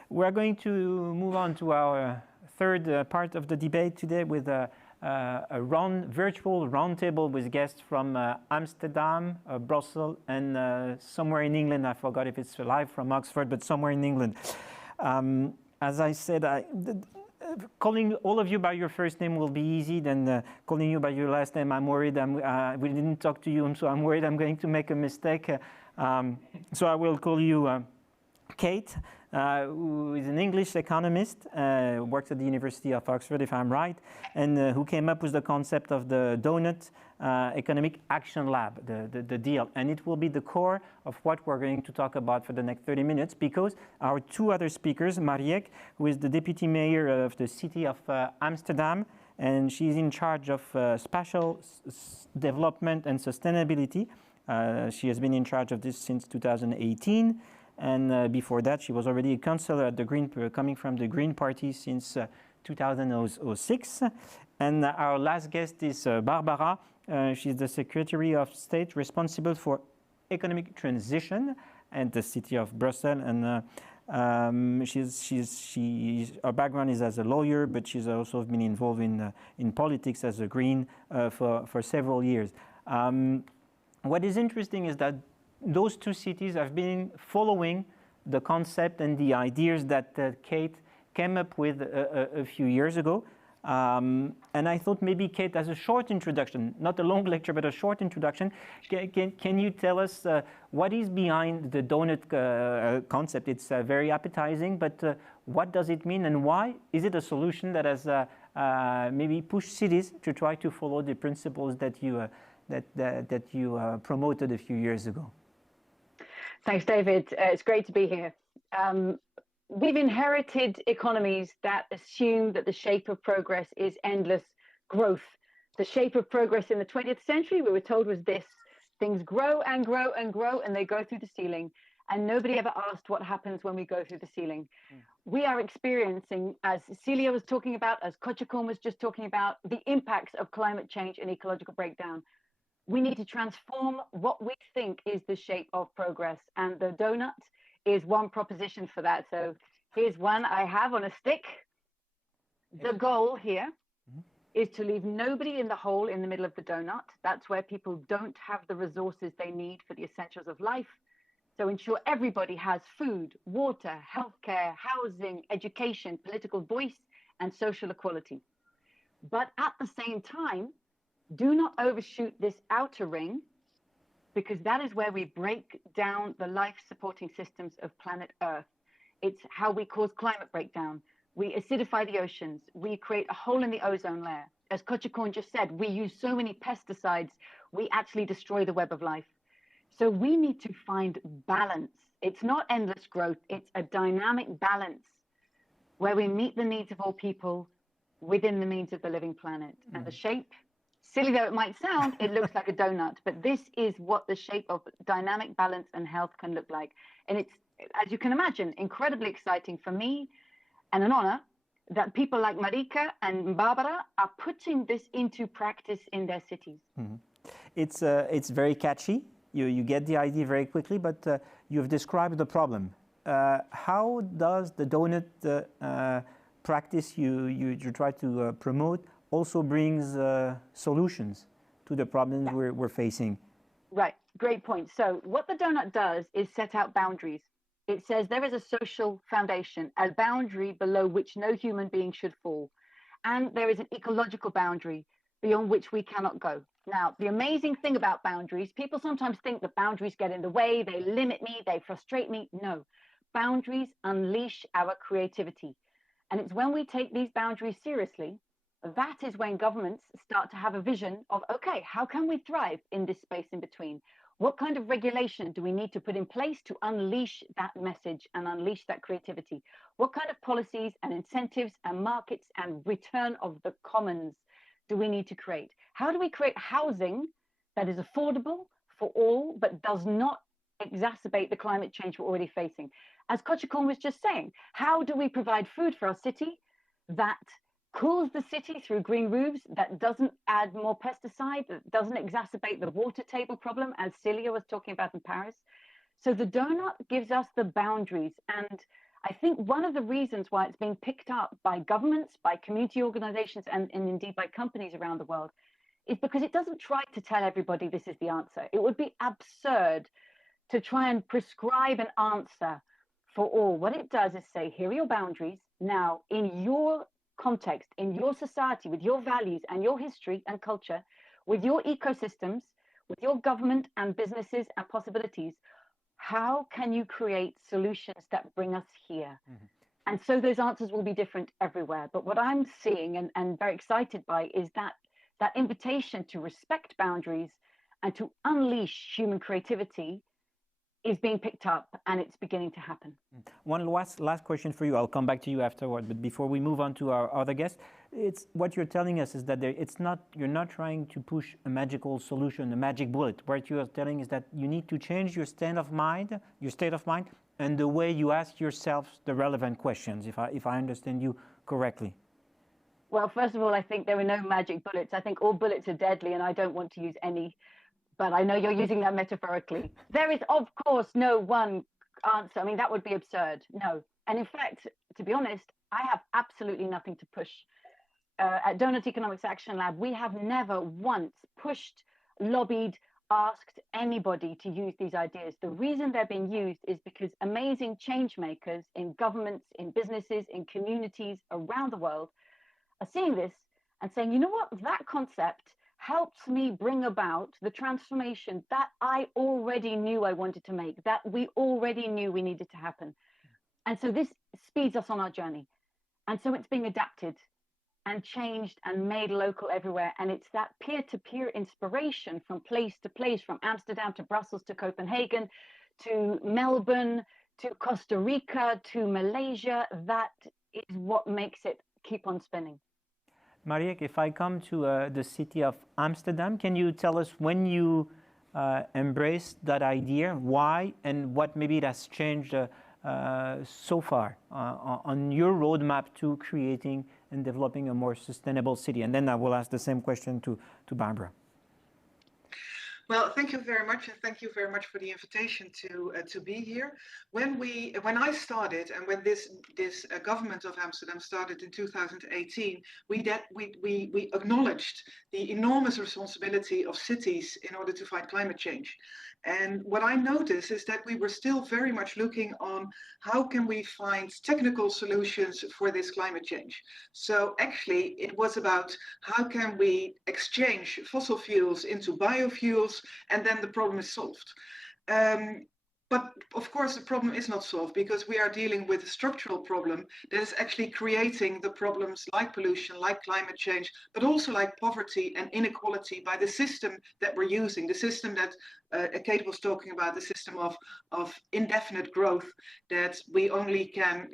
We're going to move on to our third part of the debate today with a virtual roundtable with guests from Amsterdam, Brussels, and somewhere in England. I forgot if it's live from Oxford, but somewhere in England. As I said, calling all of you by your first name will be easy. Then calling you by your last name, I'm worried. We didn't talk to you, so I'm worried I'm going to make a mistake. So I will call you Kate, who is an English economist, works at the University of Oxford, if I'm right, and who came up with the concept of the Donut Economic Action Lab, the deal. And it will be the core of what we're going to talk about for the next 30 minutes, because our two other speakers, Marieke, who is the deputy mayor of the city of Amsterdam, and she's in charge of spatial development and sustainability. She has been in charge of this since 2018. And before that, she was already a councillor at the Green, coming from the Green Party since 2006. And our last guest is Barbara. She's the Secretary of State responsible for economic transition at the city of Brussels. And her background is as a lawyer, but she's also been involved in politics as a Green for several years. What is interesting is that those two cities have been following the concept and the ideas that Kate came up with a few years ago. And I thought maybe, Kate, as a short introduction, not a long lecture, but a short introduction, can you tell us what is behind the donut concept? It's very appetizing, but what does it mean and why? Is it a solution that has maybe pushed cities to try to follow the principles that you promoted a few years ago? Thanks, David. It's great to be here. We've inherited economies that assume that the shape of progress is endless growth. The shape of progress in the 20th century, we were told, was this: things grow and grow and grow, and they go through the ceiling. And nobody ever asked what happens when we go through the ceiling. We are experiencing, as Celia was talking about, as Kochakon was just talking about, the impacts of climate change and ecological breakdown. We need to transform what we think is the shape of progress. And the donut is one proposition for that. So here's one I have on a stick. The goal here is to leave nobody in the hole in the middle of the donut. That's where people don't have the resources they need for the essentials of life. So ensure everybody has food, water, healthcare, housing, education, political voice, and social equality. But at the same time, do not overshoot this outer ring, because that is where we break down the life-supporting systems of planet Earth. It's how we cause climate breakdown. We acidify the oceans. We create a hole in the ozone layer. As Kochakon just said, we use so many pesticides, we actually destroy the web of life. So we need to find balance. It's not endless growth. It's a dynamic balance where we meet the needs of all people within the means of the living planet. And the shape, silly though it might sound, it looks like a donut, but this is what the shape of dynamic balance and health can look like. And it's, as you can imagine, incredibly exciting for me and an honor that people like Marieke and Barbara are putting this into practice in their cities. It's very catchy. You get the idea very quickly, but you've described the problem. How does the donut practice you try to promote also brings solutions to the problems we're facing? Right, great point. So what the donut does is set out boundaries. It says there is a social foundation, a boundary below which no human being should fall. And there is an ecological boundary beyond which we cannot go. Now, the amazing thing about boundaries, people sometimes think that boundaries get in the way, they limit me, they frustrate me. No, boundaries unleash our creativity. And it's when we take these boundaries seriously, that is when governments start to have a vision of, okay, how can we thrive in this space in between? What kind of regulation do we need to put in place to unleash that message and unleash that creativity? What kind of policies and incentives and markets and return of the commons do we need to create? How do we create housing that is affordable for all, but does not exacerbate the climate change we're already facing? As Kochakon was just saying, how do we provide food for our city that cools the city through green roofs, that doesn't add more pesticide, that doesn't exacerbate the water table problem, as Celia was talking about in Paris? So the donut gives us the boundaries. And I think one of the reasons why it's being picked up by governments, by community organizations, and indeed by companies around the world is because it doesn't try to tell everybody this is the answer. It would be absurd to try and prescribe an answer for all. What it does is say, here are your boundaries. Now, in your context, in your society, with your values and your history and culture, with your ecosystems, with your government and businesses and possibilities, how can you create solutions that bring us here? And so those answers will be different everywhere. But what I'm seeing and very excited by is that invitation to respect boundaries and to unleash human creativity is being picked up, and it's beginning to happen. One last question for you. I'll come back to you afterward. But before we move on to our other guests, it's what you're telling us is that you're not trying to push a magical solution, a magic bullet. What you are telling is that you need to change your state of mind, and the way you ask yourself the relevant questions. If I understand you correctly. Well, first of all, I think there are no magic bullets. I think all bullets are deadly, and I don't want to use any. But I know you're using that metaphorically. There is, of course, no one answer. I mean, that would be absurd. No. And in fact, to be honest, I have absolutely nothing to push. At Donut Economics Action Lab, we have never once pushed, lobbied, asked anybody to use these ideas. The reason they're being used is because amazing change makers in governments, in businesses, in communities around the world are seeing this and saying, you know what, that concept helps me bring about the transformation that I already knew I wanted to make, that we already knew we needed to happen. And so this speeds us on our journey. And so it's being adapted and changed and made local everywhere. And it's that peer-to-peer inspiration from place to place, from Amsterdam to Brussels to Copenhagen, to Melbourne, to Costa Rica, to Malaysia. That is what makes it keep on spinning. Marieke, if I come to the city of Amsterdam, can you tell us when you embraced that idea, why, and what maybe it has changed so far on your roadmap to creating and developing a more sustainable city? And then I will ask the same question to Barbara. Well, thank you very much, and thank you very much for the invitation to be here. When I started, and when this government of Amsterdam started in 2018, we acknowledged the enormous responsibility of cities in order to fight climate change. And what I noticed is that we were still very much looking on how can we find technical solutions for this climate change. So actually, it was about how can we exchange fossil fuels into biofuels, and then the problem is solved. But of course, the problem is not solved because we are dealing with a structural problem that is actually creating the problems like pollution, like climate change, but also like poverty and inequality by the system that we're using, the system that Kate was talking about, the system of indefinite growth, that we only can,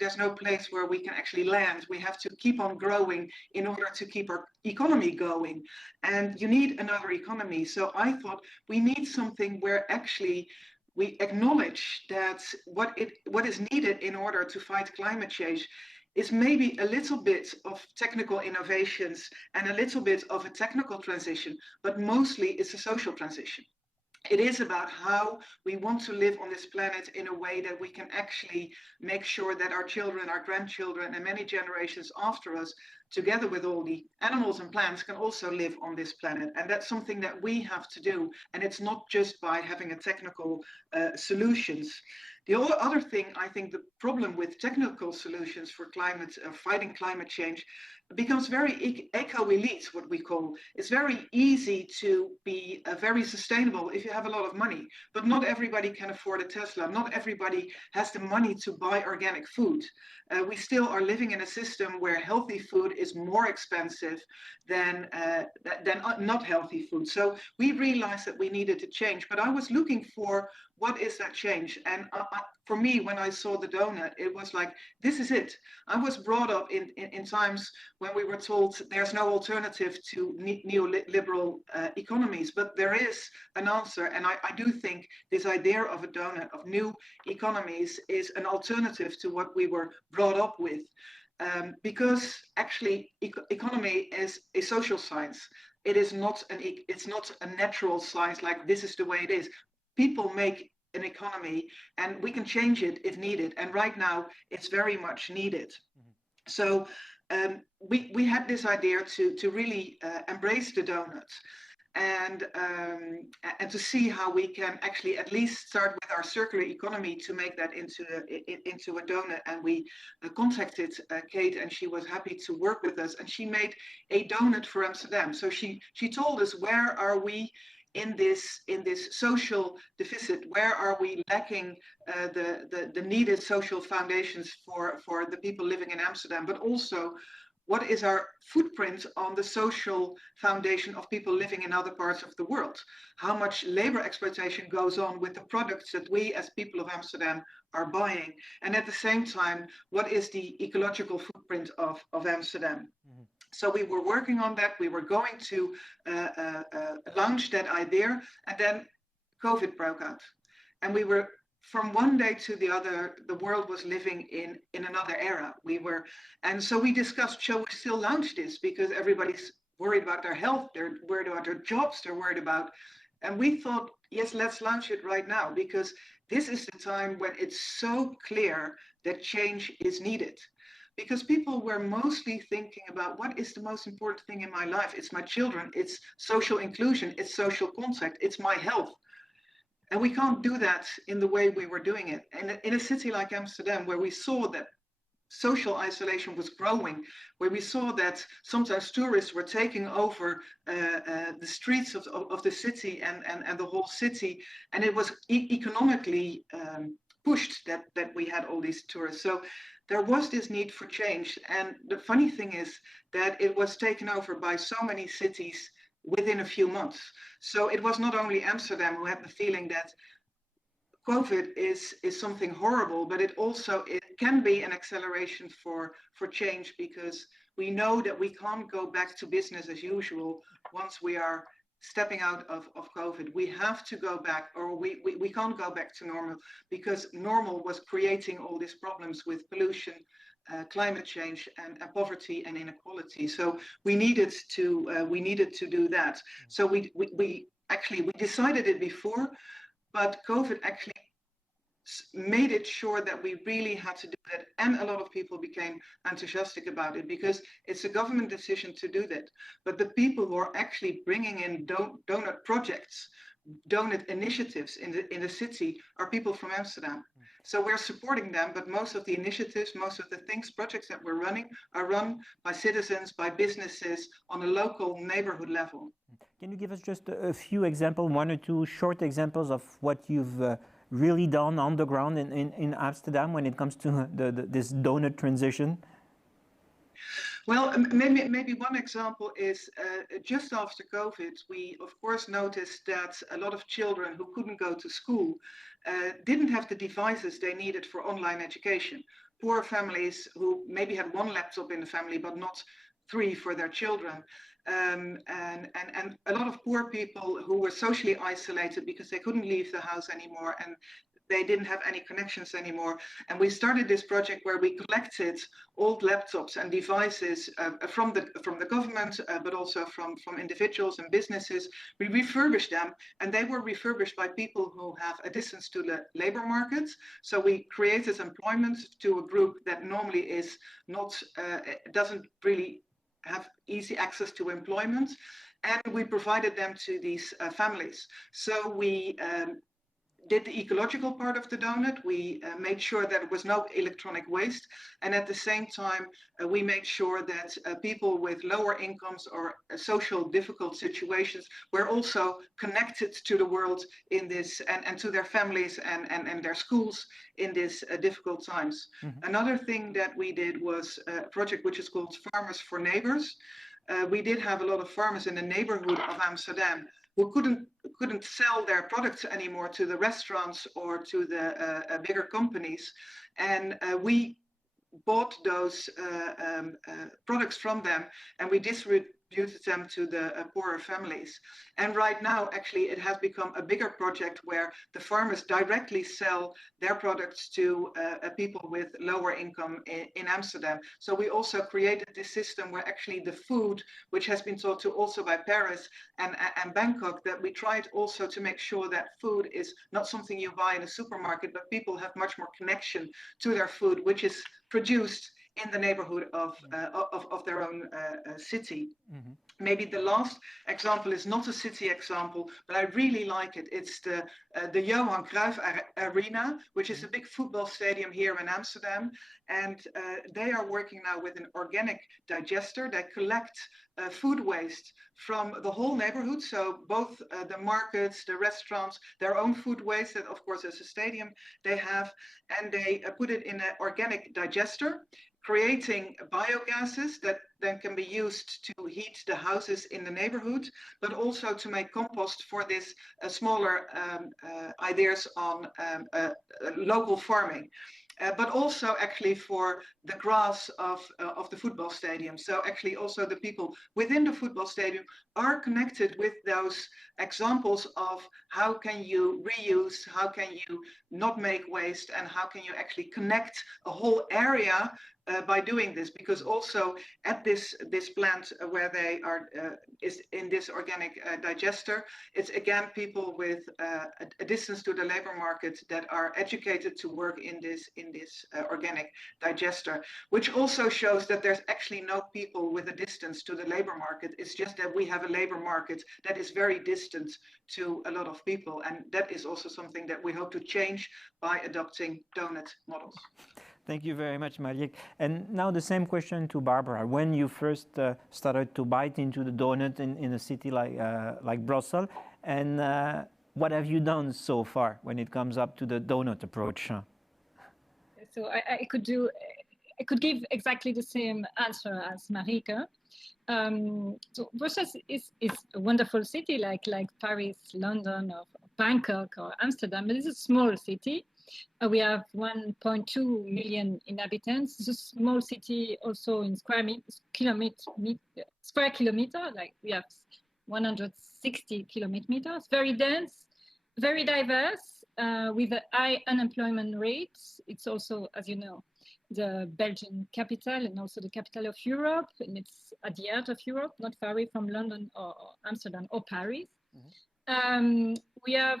there's no place where we can actually land. We have to keep on growing in order to keep our economy going. And you need another economy. So I thought we need something where actually we acknowledge that what is needed in order to fight climate change is maybe a little bit of technical innovations and a little bit of a technical transition, but mostly it's a social transition. It is about how we want to live on this planet in a way that we can actually make sure that our children, our grandchildren, and many generations after us, together with all the animals and plants, can also live on this planet. And that's something that we have to do. And it's not just by having a technical solutions. The other thing, I think the problem with technical solutions for fighting climate change becomes very eco-elite, what we call. It's very easy to be very sustainable if you have a lot of money, but not everybody can afford a Tesla. Not everybody has the money to buy organic food. We still are living in a system where healthy food is more expensive than not healthy food. So we realized that we needed to change, but I was looking for what is that change? And for me, when I saw the donut, it was like, this is it. I was brought up in times when we were told there's no alternative to neoliberal economies, but there is an answer. And I do think this idea of a donut, of new economies, is an alternative to what we were brought up with. Because actually, economy is a social science. It is not it's not a natural science like this is the way it is. People make an economy and we can change it if needed. And right now it's very much needed. Mm-hmm. So we had this idea to really embrace the donut. and to see how we can actually at least start with our circular economy to make that into a donut. And we contacted Kate, and she was happy to work with us, and she made a donut for Amsterdam. So she told us, where are we in this social deficit? Where are we lacking the needed social foundations for the people living in Amsterdam? But also, what is our footprint on the social foundation of people living in other parts of the world? How much labor exploitation goes on with the products that we as people of Amsterdam are buying? And at the same time, what is the ecological footprint of Amsterdam? Mm-hmm. So we were working on that. We were going to launch that idea, and then COVID broke out. And we were, from one day to the other, the world was living in another era. And so we discussed, shall we still launch this? Because everybody's worried about their health, they're worried about their jobs, they're worried about, and we thought, yes, let's launch it right now, because this is the time when it's so clear that change is needed. Because people were mostly thinking about, what is the most important thing in my life? It's my children, it's social inclusion, it's social contact, it's my health. And we can't do that in the way we were doing it. And in a city like Amsterdam, where we saw that social isolation was growing, where we saw that sometimes tourists were taking over the streets of the city and the whole city, and it was economically pushed that we had all these tourists. So there was this need for change. And the funny thing is that it was taken over by so many cities within a few months. So it was not only Amsterdam who had the feeling that COVID is something horrible, but it can be an acceleration for change, because we know that we can't go back to business as usual once we are stepping out of COVID. We have to go back, or we can't go back to normal, because normal was creating all these problems with pollution, climate change, and poverty and inequality. So we needed to do that. So we decided it before, but COVID actually made it sure that we really had to do that, and a lot of people became enthusiastic about it, because it's a government decision to do that. But the people who are actually bringing in donut projects, donut initiatives in the city are people from Amsterdam. So we're supporting them, but most of the initiatives, most of the projects that we're running are run by citizens, by businesses on a local neighborhood level. Can you give us just a few examples, one or two short examples of what you've really done on the ground in Amsterdam when it comes to this donut transition? Well, maybe one example is just after COVID, we of course noticed that a lot of children who couldn't go to school didn't have the devices they needed for online education. Poor families who maybe had one laptop in the family, but not 3 for their children. And a lot of poor people who were socially isolated because they couldn't leave the house anymore, and they didn't have any connections anymore. And we started this project where we collected old laptops and devices from the government, but also from individuals and businesses. We refurbished them, and they were refurbished by people who have a distance to the labor markets. So we created employment to a group that normally is not, doesn't really have easy access to employment, and we provided them to these families. So we did the ecological part of the donut. We made sure that there was no electronic waste, and at the same time we made sure that people with lower incomes or social difficult situations were also connected to the world in this, and to their families and their schools in these difficult times. Mm-hmm. Another thing that we did was a project which is called Farmers for Neighbors. We did have a lot of farmers in the neighborhood of Amsterdam who couldn't sell their products anymore to the restaurants or to the bigger companies, and we bought those products from them, and we distributed them to the poorer families. And right now, actually, it has become a bigger project where the farmers directly sell their products to people with lower income in Amsterdam. So we also created this system where actually the food, which has been taught to also by Paris and Bangkok, that we tried also to make sure that food is not something you buy in a supermarket, but people have much more connection to their food, which is produced in the neighborhood of their own city. Mm-hmm. Maybe the last example is not a city example, but I really like it. It's the Johan Cruyff Arena, which is a big football stadium here in Amsterdam. And they are working now with an organic digester. They collect food waste from the whole neighborhood. So both the markets, the restaurants, their own food waste that, of course, as a stadium they have, and they put it in an organic digester, creating biogases that then can be used to heat the houses in the neighborhood, but also to make compost for this smaller ideas on local farming. But also actually for the grass of the football stadium. So actually also the people within the football stadium are connected with those examples of how can you reuse, how can you not make waste, and how can you actually connect a whole area by doing this. Because also at this plant where they are is in this organic digester, it's again people with a distance to the labor market that are educated to work in this organic digester, which also shows that there's actually no people with a distance to the labor market. It's just that we have a labor market that is very distant to a lot of people, and that is also something that we hope to change by adopting donut models. Thank you very much, Marieke. And now the same question to Barbara. When you first started to bite into the donut in a city like Brussels, and what have you done so far when it comes up to the donut approach? So I could give exactly the same answer as Marieke. So Brussels is a wonderful city like Paris, London, or Bangkok, or Amsterdam, but it's a small city. We have 1.2 million inhabitants. It's a small city also in square kilometer. Like we have 160 kilometers. Very dense, very diverse, with a high unemployment rates. It's also, as you know, the Belgian capital and also the capital of Europe, and it's at the heart of Europe, not far away from London or Amsterdam or Paris. Mm-hmm. We have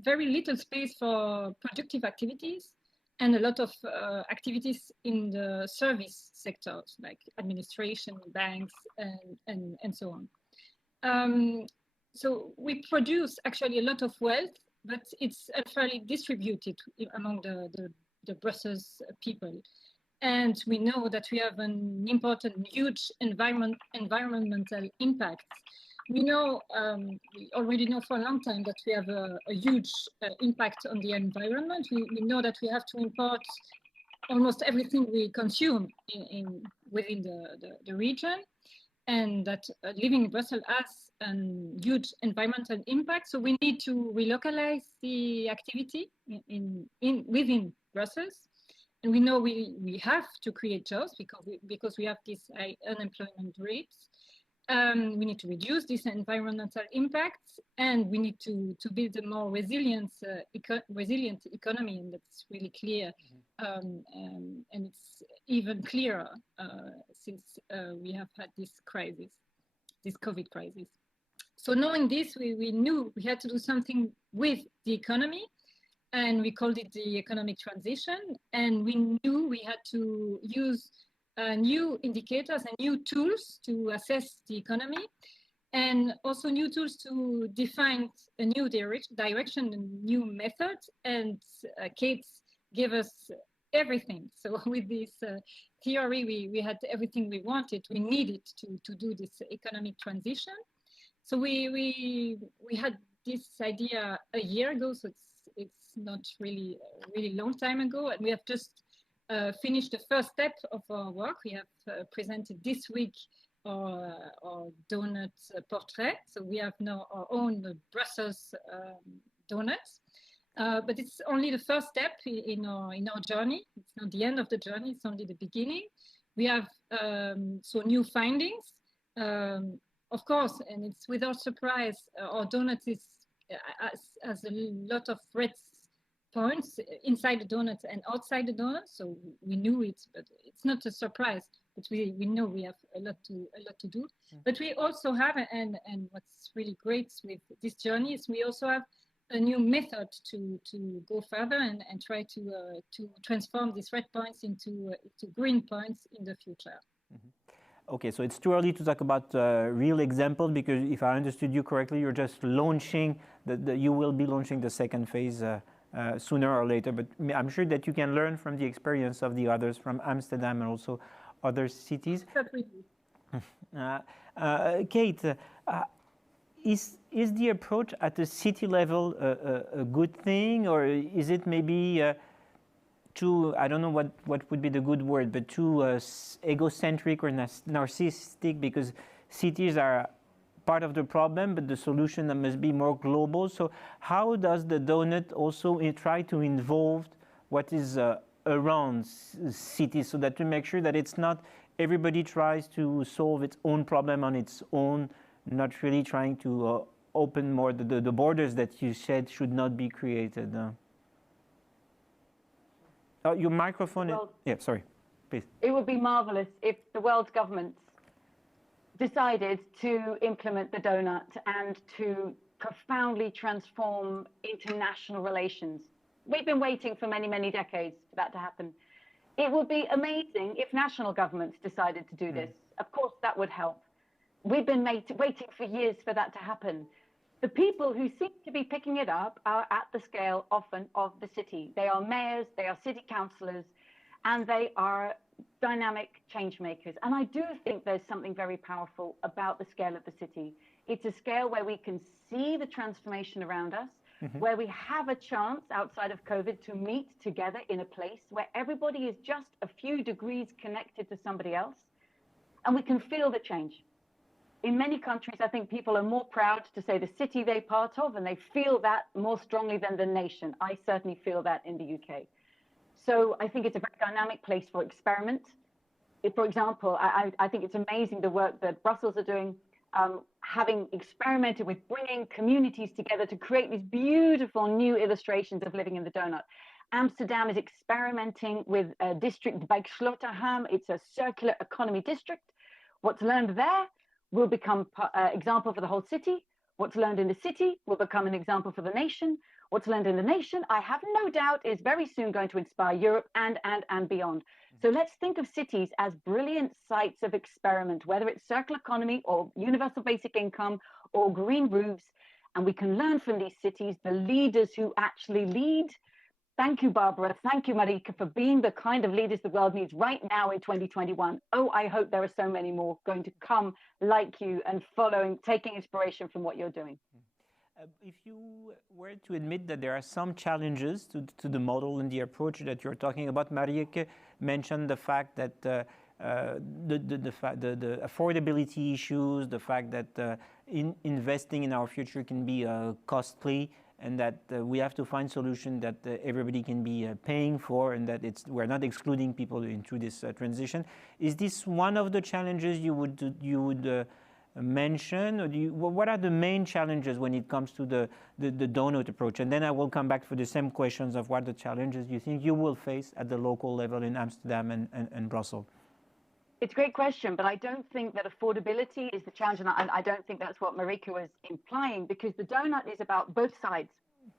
very little space for productive activities and a lot of activities in the service sectors like administration, banks, and so on. So we produce actually a lot of wealth, but it's fairly distributed among the Brussels people. And we know that we have an important, huge environmental impact. We know, we already know for a long time that we have a huge impact on the environment. We know that we have to import almost everything we consume within the region, and that living in Brussels has a huge environmental impact. So we need to relocalize the activity within Brussels. And we know we have to create jobs because we have these high unemployment rates. We need to reduce this environmental impacts, and we need to build a more resilient economy, and that's really clear. And it's even clearer since we have had this crisis, this COVID crisis. So knowing this, we knew we had to do something with the economy, and we called it the economic transition. And we knew we had to use new indicators and new tools to assess the economy, and also new tools to define a new direction and new methods. And Kate gave us everything. So with this theory, we had everything we wanted, we needed to do this economic transition. So we had this idea a year ago, so it's not really long time ago, and we have just finished the first step of our work. We have presented this week our donut portrait. So we have now our own Brussels donuts, but it's only the first step in our journey. It's not the end of the journey. It's only the beginning. We have so new findings, of course, and it's without surprise. Our donut has a lot of red points inside the donuts and outside the donuts, so we knew it, but it's not a surprise. But we know we have a lot to do. But we also have, and what's really great with this journey is we also have a new method to go further and try to transform these red points into green points in the future. Okay, so it's too early to talk about real examples because if I understood you correctly, you're just launching, you will be launching the second phase sooner or later, but I'm sure that you can learn from the experience of the others from Amsterdam and also other cities. Kate, is the approach at the city level a good thing, or is it maybe too, I don't know what would be the good word, but too egocentric or narcissistic, because cities are part of the problem, but the solution must be more global. So how does the donut also try to involve what is around cities, so that to make sure that it's not everybody tries to solve its own problem on its own, not really trying to open more the borders that you said should not be created? Your microphone is, yeah, sorry, please. It would be marvelous if the world's governments decided to implement the donut and to profoundly transform international relations. We've been waiting for many, many decades for that to happen. It would be amazing if national governments decided to do this. Of course, that would help. We've been waiting for years for that to happen. The people who seem to be picking it up are at the scale often of the city. They are mayors, they are city councillors, and they are dynamic change makers. And I do think there's something very powerful about the scale of the city. It's a scale where we can see the transformation around us, where we have a chance outside of COVID to meet together in a place where everybody is just a few degrees connected to somebody else, and we can feel the change. In many countries, I think people are more proud to say the city they're part of, and they feel that more strongly than the nation. I certainly feel that in the UK. So I think it's a very dynamic place for experiment. For example, I think it's amazing the work that Brussels are doing, having experimented with bringing communities together to create these beautiful new illustrations of living in the donut. Amsterdam is experimenting with a district, Vegetal. It's a circular economy district. What's learned there will become an example for the whole city. What's learned in the city will become an example for the nation. What's learned in the nation, I have no doubt, is very soon going to inspire Europe and beyond. So let's think of cities as brilliant sites of experiment, whether it's circular economy or universal basic income or green roofs. And we can learn from these cities, the leaders who actually lead. Thank you, Barbara. Thank you, Marika, for being the kind of leaders the world needs right now in 2021. Oh, I hope there are so many more going to come like you and following, taking inspiration from what you're doing. If you were to admit that there are some challenges to the model and the approach that you're talking about, Marika mentioned the fact that the affordability issues, the fact that investing in our future can be costly, and that we have to find solutions that everybody can be paying for, and that we're not excluding people into this transition. Is this one of the challenges you would mention, or what are the main challenges when it comes to the donut approach? And then I will come back for the same questions of what the challenges you think you will face at the local level in Amsterdam and Brussels. It's a great question, but I don't think that affordability is the challenge, and I don't think that's what Marika was implying, because the donut is about both sides.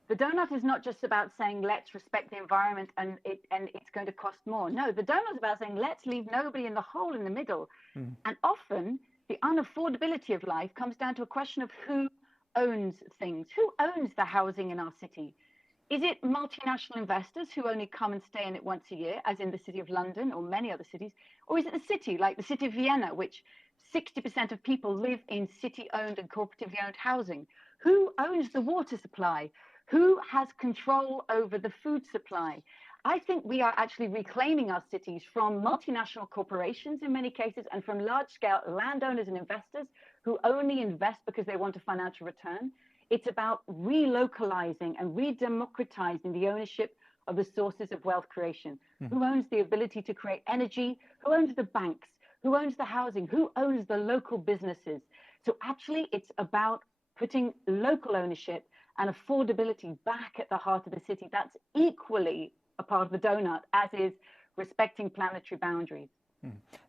The donut is not just about saying, let's respect the environment and it's going to cost more. No, the donut is about saying, let's leave nobody in the hole in the middle. And often, the unaffordability of life comes down to a question of who owns things. Who owns the housing in our city? Is it multinational investors who only come and stay in it once a year, as in the city of London or many other cities? Or is it the city, like the city of Vienna, which 60% of people live in city-owned and cooperatively owned housing? Who owns the water supply? Who has control over the food supply? I think we are actually reclaiming our cities from multinational corporations in many cases, and from large-scale landowners and investors who only invest because they want a financial return. It's about relocalizing and redemocratizing the ownership of the sources of wealth creation. Who owns the ability to create energy? Who owns the banks? Who owns the housing? Who owns the local businesses? So actually, it's about putting local ownership and affordability back at the heart of the city. That's equally a part of the donut, as is respecting planetary boundaries.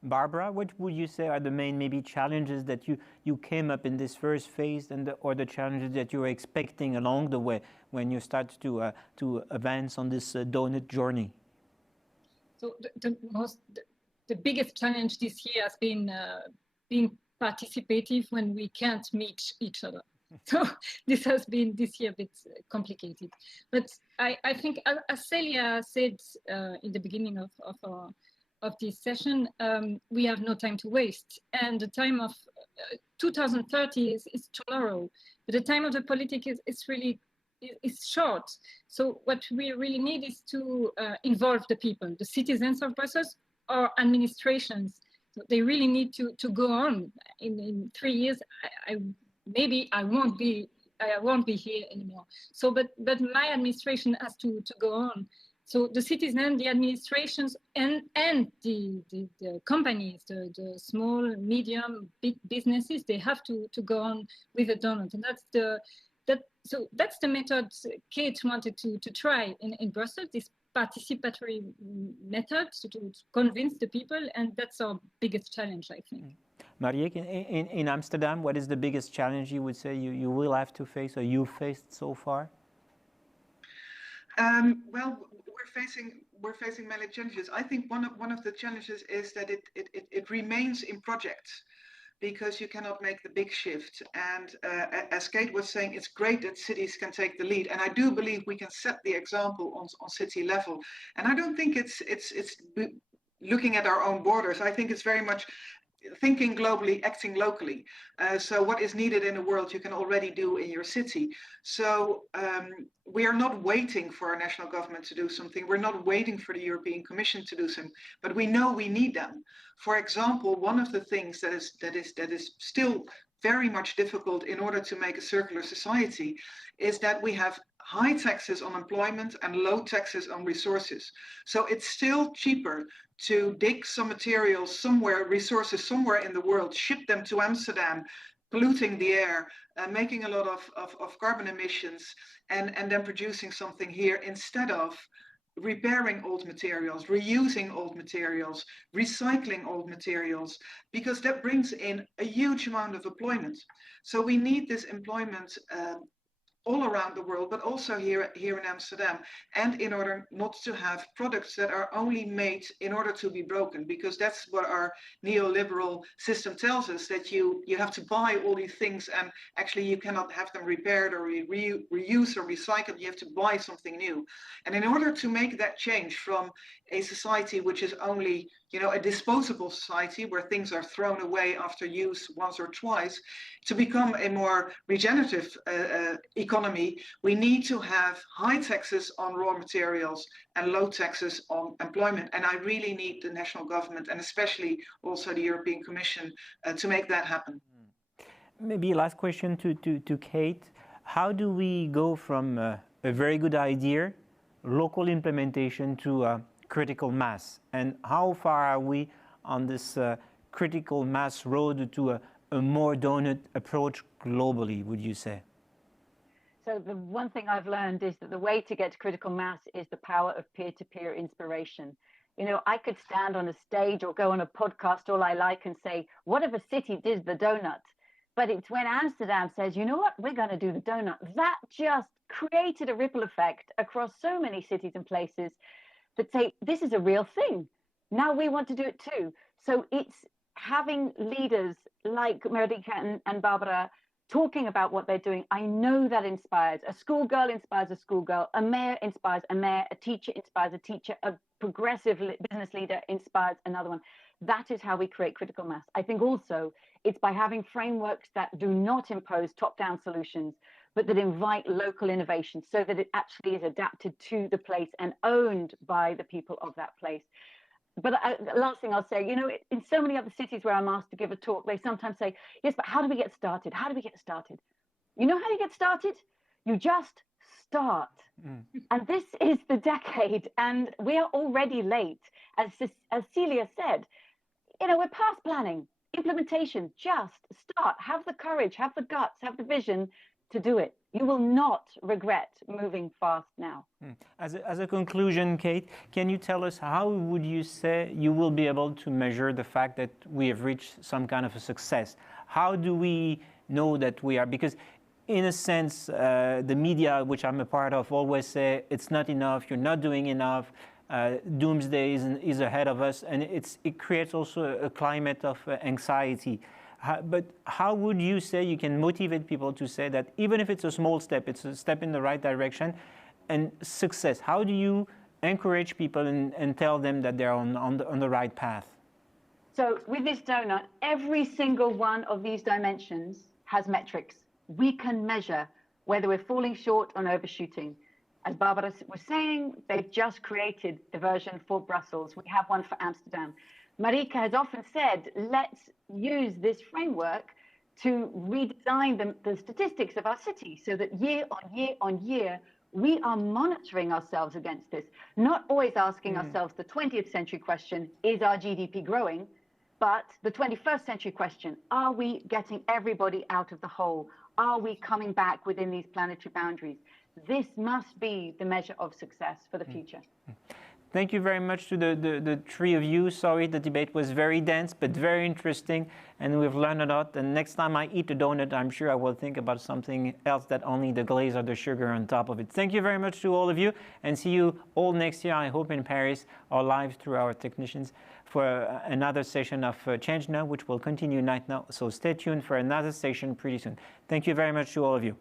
Barbara, what would you say are the main maybe challenges that you came up in this first phase, and or the challenges that you were expecting along the way when you start to advance on this donut journey? So the biggest challenge this year has been being participative when we can't meet each other. So this has been this year a bit complicated. But I think, as Celia said in the beginning of this session, we have no time to waste. And the time of 2030 is tomorrow. But the time of the politics is really short. So what we really need is to involve the people, the citizens of Brussels or administrations. So they really need to go on. In 3 years, maybe I won't be here anymore. So, but my administration has to go on. So the citizens, the administrations, and the companies, the small, medium, big businesses, they have to go on with the donut, and that's the method Kate wanted to try in Brussels. This participatory method to convince the people, and that's our biggest challenge, I think. Marieke, in Amsterdam, what is the biggest challenge you would say you will have to face, or you faced so far? Well, we're facing many challenges. I think one of the challenges is that it remains in projects, because you cannot make the big shift. And as Kate was saying, it's great that cities can take the lead, and I do believe we can set the example on city level. And I don't think it's looking at our own borders. I think it's very much thinking globally, acting locally. So what is needed in the world, you can already do in your city. So we are not waiting for our national government to do something. We're not waiting for the European Commission to do something, but we know we need them. For example, one of the things that is still very much difficult in order to make a circular society is that we have high taxes on employment and low taxes on resources. So it's still cheaper to dig some materials somewhere, resources somewhere in the world, ship them to Amsterdam, polluting the air, making a lot of carbon emissions, and then producing something here, instead of repairing old materials, reusing old materials, recycling old materials, because that brings in a huge amount of employment. So we need this employment all around the world, but also here in Amsterdam, and in order not to have products that are only made in order to be broken, because that's what our neoliberal system tells us, that you have to buy all these things, and actually you cannot have them repaired or reused or recycled. You have to buy something new. And in order to make that change from a society which is only, a disposable society where things are thrown away after use once or twice, to become a more regenerative economy, we need to have high taxes on raw materials and low taxes on employment. And I really need the national government, and especially also the European Commission, to make that happen. Maybe last question to Kate. How do we go from a very good idea, local implementation, to critical mass, and how far are we on this critical mass road to a more donut approach globally, would you say? So the one thing I've learned is that the way to get to critical mass is the power of peer-to-peer inspiration. I could stand on a stage or go on a podcast all I like and say, what if a city did the donut? But it's when Amsterdam says, you know what, we're going to do the donut. That just created a ripple effect across so many cities and places that say, this is a real thing. Now we want to do it too. So it's having leaders like Marieke and Barbara talking about what they're doing. I know that inspires. A schoolgirl inspires a schoolgirl. A mayor inspires a mayor. A teacher inspires a teacher. A progressive business leader inspires another one. That is how we create critical mass. I think also it's by having frameworks that do not impose top-down solutions, but that invite local innovation, so that it actually is adapted to the place and owned by the people of that place. But last thing I'll say, in so many other cities where I'm asked to give a talk, they sometimes say, yes, but how do we get started? How do we get started? You know how you get started? You just start. And this is the decade, and we are already late. As Celia said, we're past planning. Implementation, just start. Have the courage, have the guts, have the vision to do it. You will not regret moving fast now. As a conclusion, Kate, can you tell us how would you say you will be able to measure the fact that we have reached some kind of a success? How do we know that we are? Because in a sense, the media, which I'm a part of, always say it's not enough, you're not doing enough, doomsday is ahead of us, and it creates also a climate of anxiety. But how would you say you can motivate people to say that even if it's a small step, it's a step in the right direction, and success? How do you encourage people and tell them that they're on the right path? So with this donut, every single one of these dimensions has metrics. We can measure whether we're falling short or overshooting. As Barbara was saying, they've just created the version for Brussels. We have one for Amsterdam. Marika has often said, let's use this framework to redesign the statistics of our city so that year on year on year, we are monitoring ourselves against this, not always asking ourselves the 20th century question, is our GDP growing? But the 21st century question, are we getting everybody out of the hole? Are we coming back within these planetary boundaries? This must be the measure of success for the future. Thank you very much to the three of you. Sorry, the debate was very dense, but very interesting, and we've learned a lot. And next time I eat a donut, I'm sure I will think about something else that only the glaze or the sugar on top of it. Thank you very much to all of you, and see you all next year, I hope, in Paris, or live through our technicians for another session of Change Now, which will continue right now. So stay tuned for another session pretty soon. Thank you very much to all of you.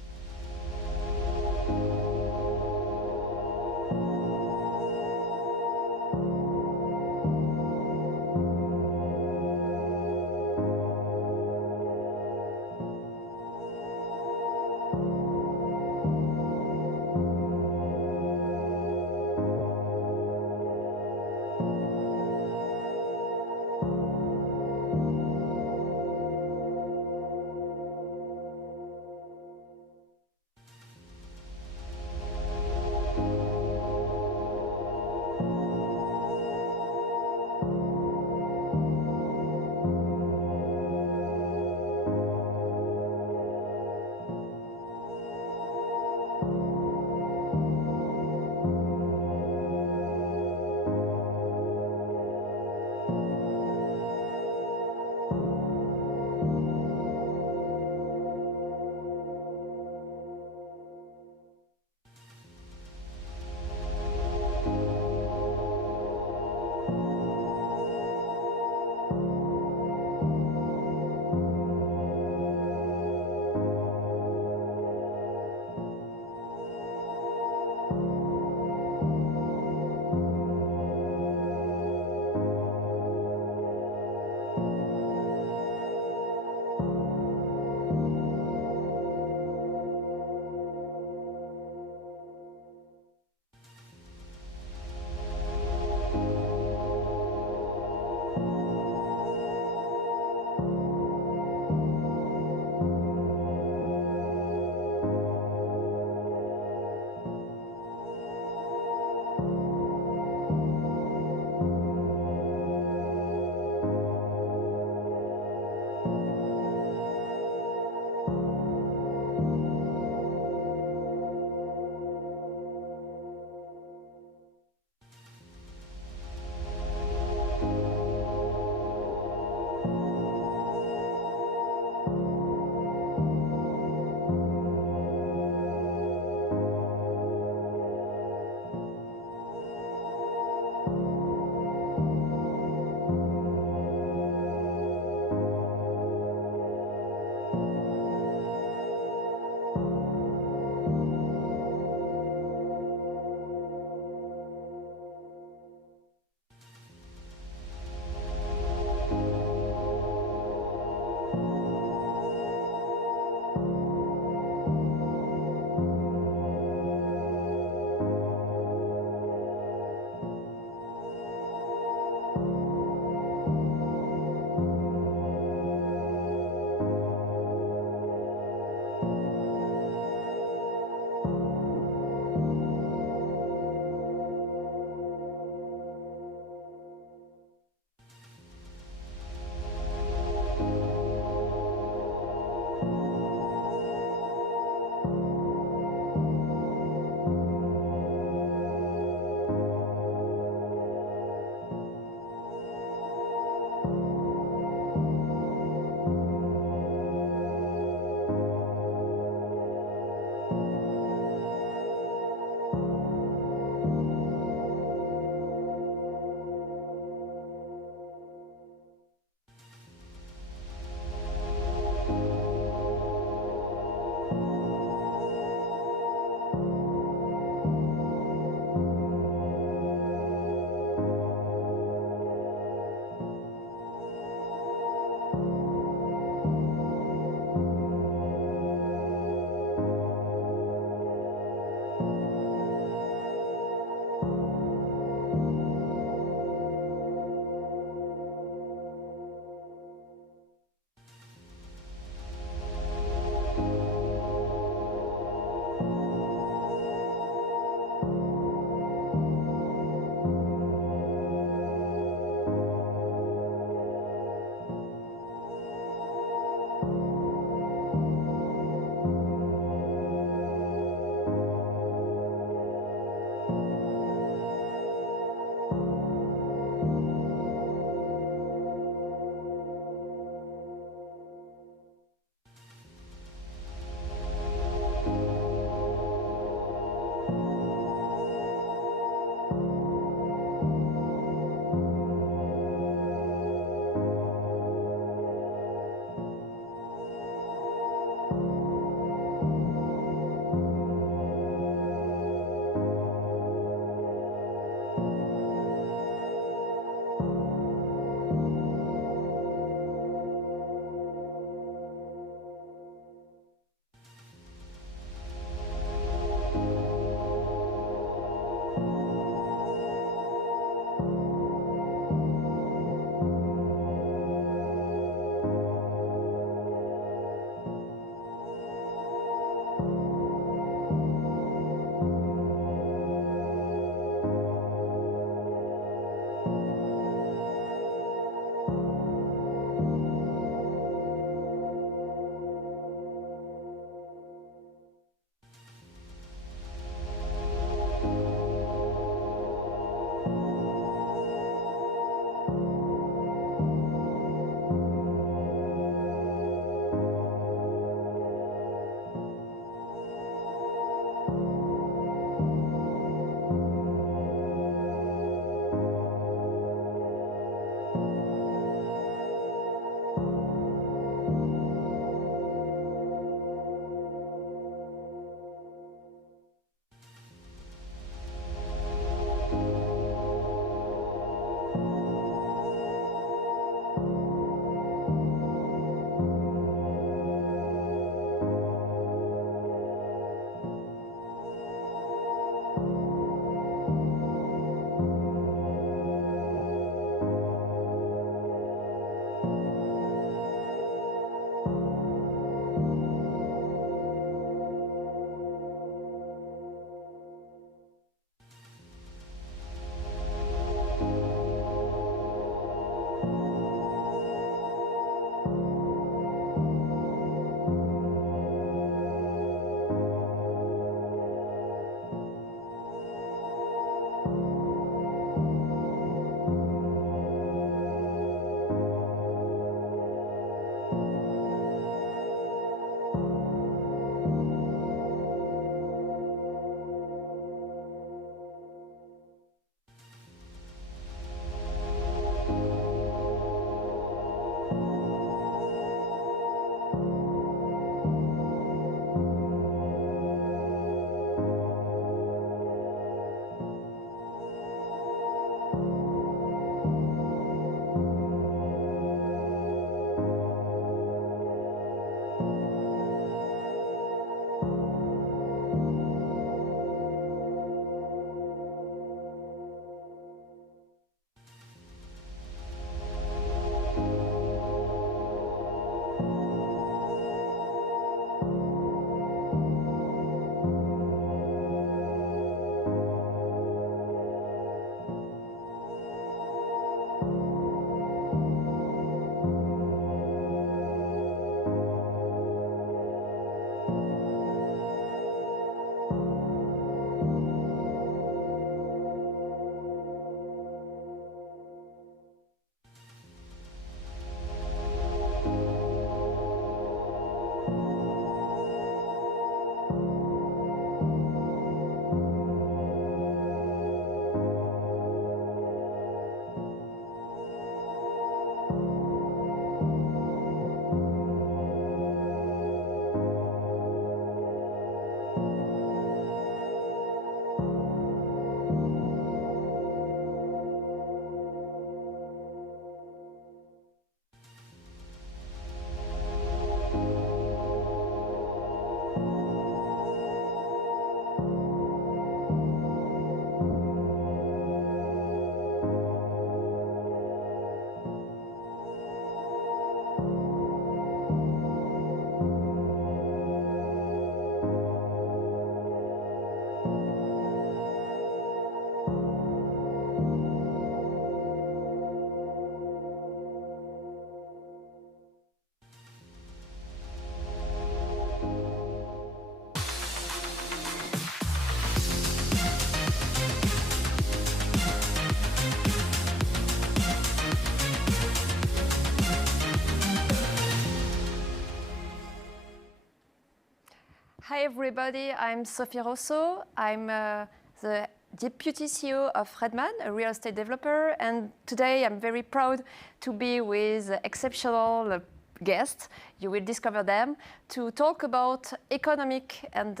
Hi everybody, I'm Sophie Rosso. I'm the Deputy CEO of Redman, a real estate developer, and today I'm very proud to be with exceptional guests. You will discover them to talk about economic and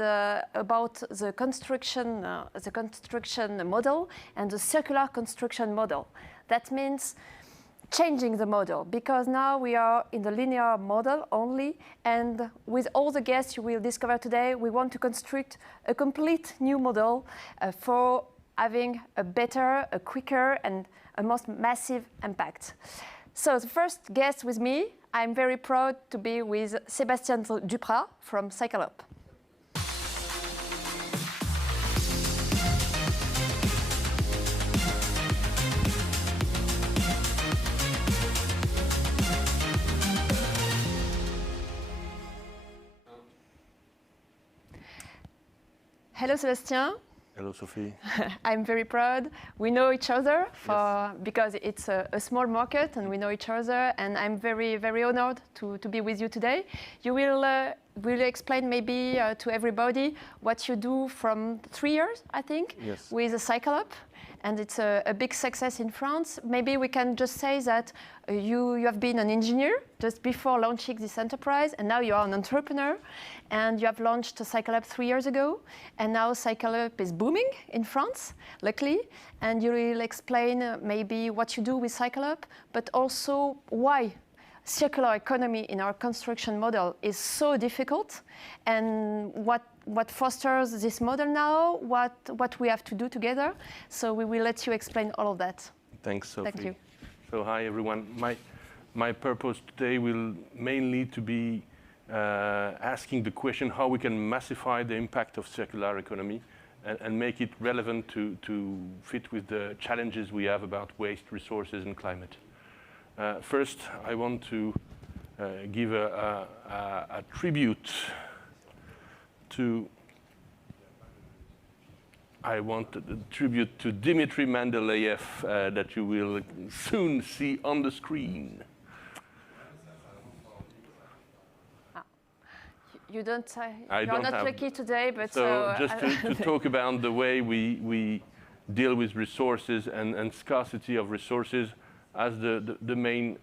about the construction model and the circular construction model. That means changing the model, because now we are in the linear model only, and with all the guests you will discover today, we want to construct a complete new model for having a better, a quicker, and a most massive impact. So the first guest with me, I'm very proud to be with Sébastien Duprat from Cyclope. Hello, Sébastien. Hello, Sophie. I'm very proud. We know each other because it's a small market and we know each other, and I'm very, very honored to be with you today. You will explain maybe to everybody what you do from 3 years, I think, with Cyclope, and it's a big success in France. Maybe we can just say that you have been an engineer just before launching this enterprise, and now you are an entrepreneur, and you have launched Cyclope 3 years ago, and now Cyclope is booming in France, luckily, and you will explain maybe what you do with Cyclope, but also why circular economy in our construction model is so difficult, and what fosters this model now, what we have to do together. So we will let you explain all of that. Thanks, Sophie. Thank you. So hi, everyone. My purpose today will mainly to be asking the question how we can massify the impact of circular economy and make it relevant to fit with the challenges we have about waste, resources, and climate. First, I want to give a tribute to Dmitry Mendeleev that you will soon see on the screen. You don't. You're not lucky today, but so just to talk about the way we deal with resources and scarcity of resources as the main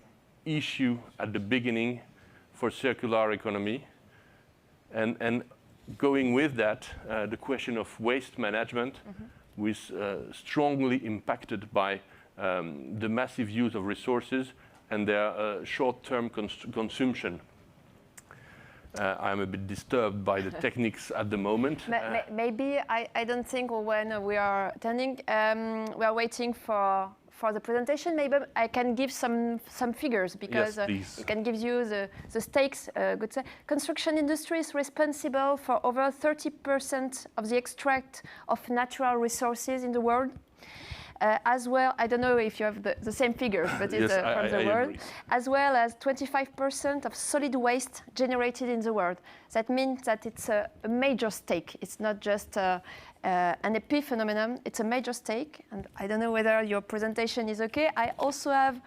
issue at the beginning for circular economy, and going with that, the question of waste management, was strongly impacted by the massive use of resources and their short-term consumption. I'm a bit disturbed by the techniques at the moment. Maybe I don't think when we are attending, we are waiting for the presentation. Maybe I can give some figures, because it can give you the stakes. Construction industry is responsible for over 30% of the extract of natural resources in the world. As well, I don't know if you have the same figures, but it's from the world, agree. As well as 25% of solid waste generated in the world. That means that it's a major stake. It's not just an epiphenomenon, it's a major stake. And I don't know whether your presentation is okay. I also have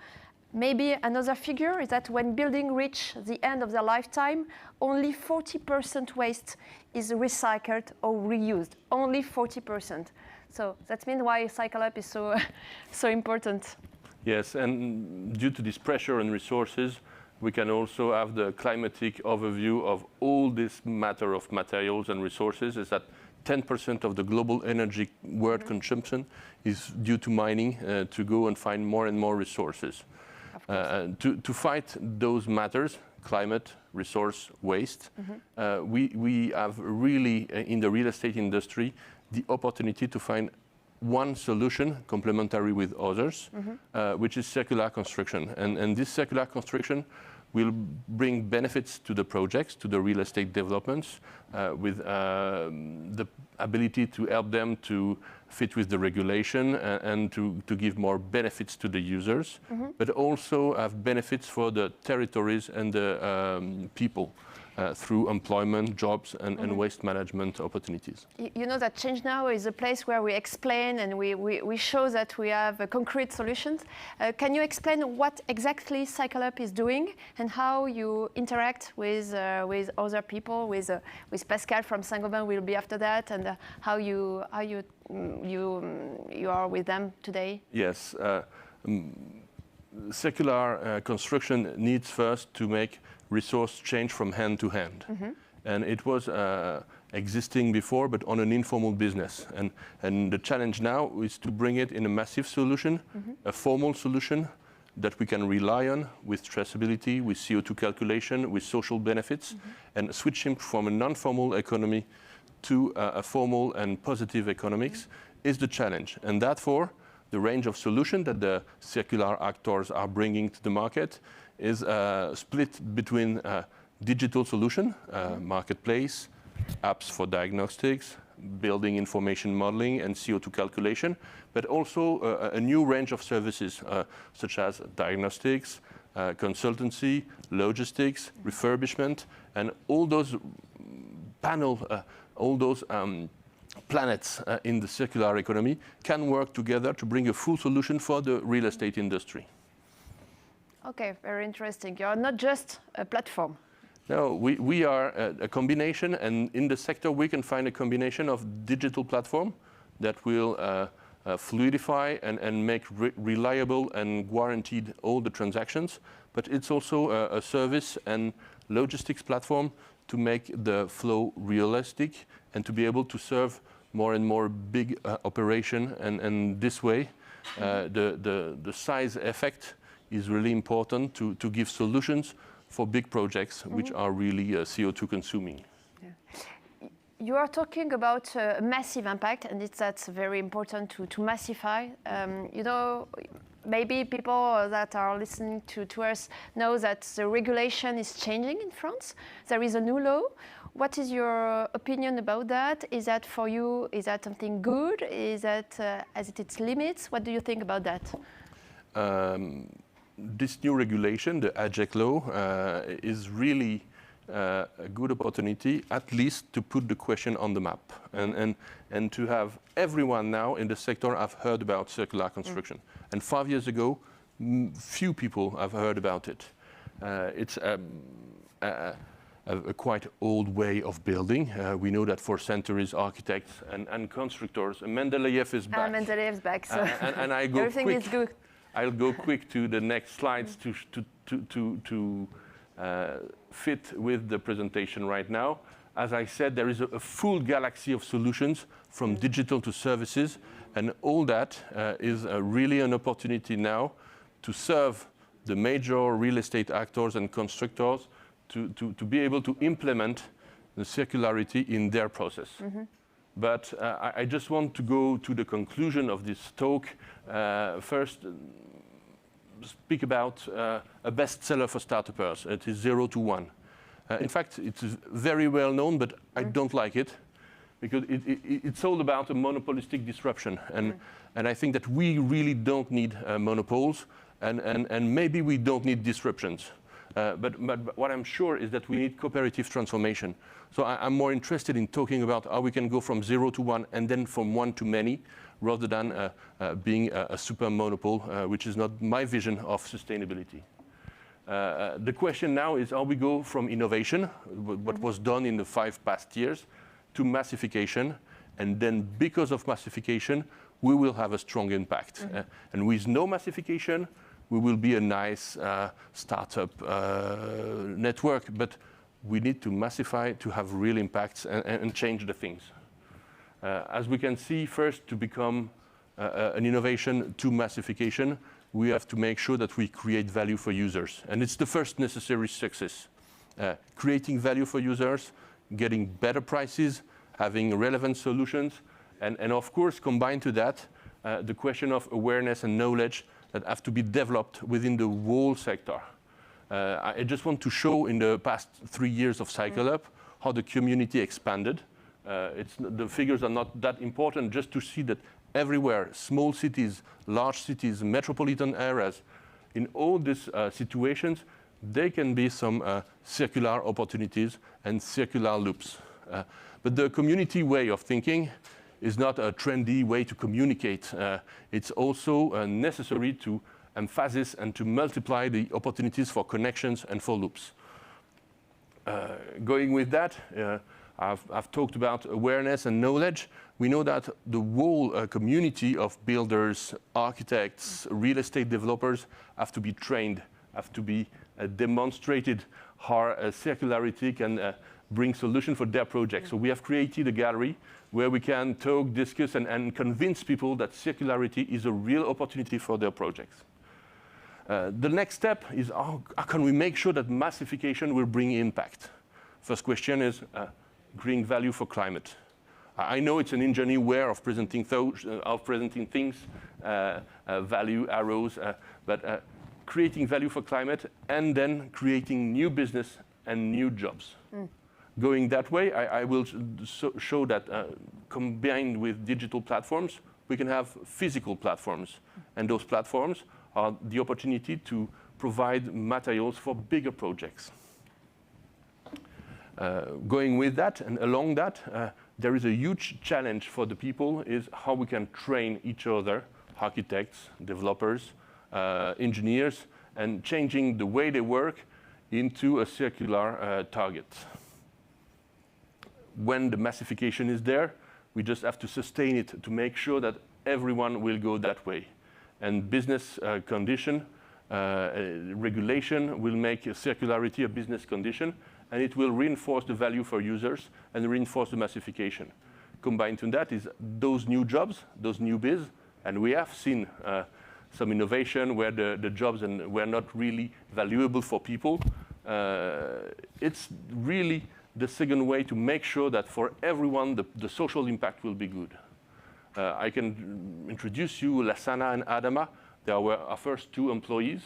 maybe another figure, is that when buildings reach the end of their lifetime, only 40% waste is recycled or reused, only 40%. So that means why Cyclope is so important. Yes, and due to this pressure on resources, we can also have the climatic overview of all this matter of materials and resources, is that 10% of the global energy world consumption is due to mining to go and find more and more resources. To fight those matters, climate, resource, waste, we have really, in the real estate industry, the opportunity to find one solution complementary with others, which is circular construction. And this circular construction will bring benefits to the projects, to the real estate developments, with the ability to help them to fit with the regulation and to give more benefits to the users, but also have benefits for the territories and the people. through employment, jobs, and waste management opportunities. You know that Change Now is a place where we explain and we show that we have concrete solutions. Can you explain what exactly Cycle Up is doing and how you interact with other people, with Pascal from Saint-Gobain will be after that, and how you are with them today? Yes. Circular construction needs first to make resource change from hand to hand. And it was existing before, but on an informal business. And the challenge now is to bring it in a massive solution, a formal solution that we can rely on with traceability, with CO2 calculation, with social benefits, and switching from a non-formal economy to a formal and positive economics is the challenge. And therefore, the range of solutions that the circular actors are bringing to the market is split between digital solution, marketplace, apps for diagnostics, building information modeling and CO2 calculation, but also a new range of services such as diagnostics, consultancy, logistics, refurbishment, and all those planets in the circular economy can work together to bring a full solution for the real estate industry. Okay, very interesting. You're not just a platform. No, we are a combination, and in the sector we can find a combination of digital platform that will fluidify and make reliable and guaranteed all the transactions, but it's also a service and logistics platform to make the flow realistic and to be able to serve more and more big operation, and this way the size effect is really important to give solutions for big projects which are really CO2 consuming. Yeah. You are talking about a massive impact, and that's very important to massify. You know, maybe people that are listening to us know that the regulation is changing in France. There is a new law. What is your opinion about that? Is that for you, is that something good? Is that, has it its limits? What do you think about that? This new regulation, the AGEC law, is really a good opportunity, at least to put the question on the map and to have everyone now in the sector have heard about circular construction. And 5 years ago, few people have heard about it. It's a quite old way of building. We know that for centuries, architects and constructors, Mendeleev is back. Mendeleev's back, so and I go everything quick. is good. I'll go quick to the next slides to fit with the presentation right now. As I said, there is a full galaxy of solutions from digital to services, and all that is really an opportunity now to serve the major real estate actors and constructors to be able to implement the circularity in their process. But I just want to go to the conclusion of this talk. First, speak about a bestseller for startups. It is 0 to 1. In fact, it's very well known, but I don't like it because it's all about a monopolistic disruption. And I think that we really don't need monopoles, and maybe we don't need disruptions. But what I'm sure is that we need cooperative transformation. So I'm more interested in talking about how we can go from 0 to 1 and then from 1 to many, rather than being a super monopole, which is not my vision of sustainability. The question now is how we go from innovation, what was done in the 5 past years, to massification. And then because of massification, we will have a strong impact. And with no massification, we will be a nice startup network, but we need to massify to have real impacts and change the things. As we can see, first, to become an innovation to massification, we have to make sure that we create value for users. And it's the first necessary success. Creating value for users, getting better prices, having relevant solutions, and of course, combined to that, the question of awareness and knowledge that have to be developed within the whole sector. I just want to show in the past 3 years of Cycle Up how the community expanded. The figures are not that important, just to see that everywhere, small cities, large cities, metropolitan areas, in all these situations, they can be some circular opportunities and circular loops. But the community way of thinking is not a trendy way to communicate. It's also necessary to emphasize and to multiply the opportunities for connections and for loops. Going with that, I've talked about awareness and knowledge. We know that the whole community of builders, architects, real estate developers have to be trained, have to be demonstrated how circularity can bring solution for their projects. So we have created a gallery where we can talk, discuss, and convince people that circularity is a real opportunity for their projects. The next step is how can we make sure that massification will bring impact? First question is green value for climate. I know it's an engineering way of presenting things, value arrows, but creating value for climate and then creating new business and new jobs. Going that way, I will show that combined with digital platforms, we can have physical platforms. And those platforms are the opportunity to provide materials for bigger projects. Going with that and along that, there is a huge challenge for the people is how we can train each other, architects, developers, engineers, and changing the way they work into a circular target. When the massification is there, we just have to sustain it to make sure that everyone will go that way. And business condition, regulation will make circularity a business condition, and it will reinforce the value for users and reinforce the massification. Combined to that is those new jobs, those new biz, and we have seen some innovation where the jobs were not really valuable for people. It's really the second way to make sure that for everyone the social impact will be good. I can introduce you Lassana and Adama. They were our first 2 employees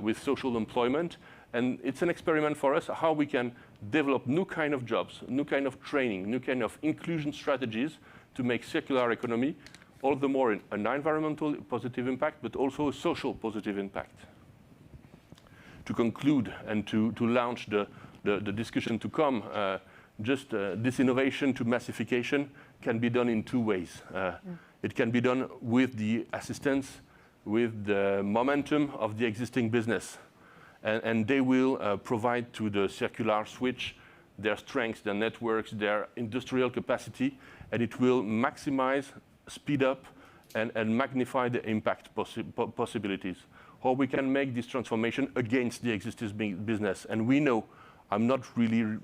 with social employment. And it's an experiment for us how we can develop new kind of jobs, new kind of training, new kind of inclusion strategies to make circular economy all the more an environmental positive impact, but also a social positive impact. To conclude and to launch the discussion to come, this innovation to massification can be done in 2 ways. It can be done with the assistance, with the momentum of the existing business. And they will provide to the circular switch their strengths, their networks, their industrial capacity, and it will maximize, speed up, and magnify the impact possibilities. How we can make this transformation against the existing business. And we know, I'm not really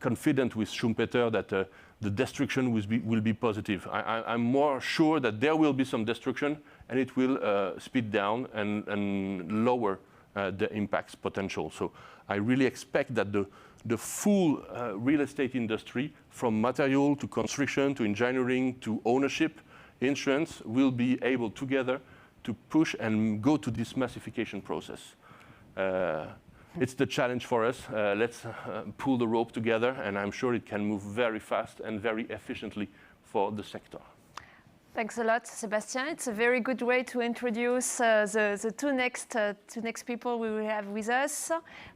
confident with Schumpeter that the destruction will be positive. I'm more sure that there will be some destruction, and it will speed down and lower the impact's potential. So I really expect that the full real estate industry, from material to construction to engineering to ownership, insurance, will be able together to push and go to this massification process. It's the challenge for us. Let's pull the rope together, and I'm sure it can move very fast and very efficiently for the sector. Thanks a lot, Sébastien. It's a very good way to introduce the two next people we will have with us.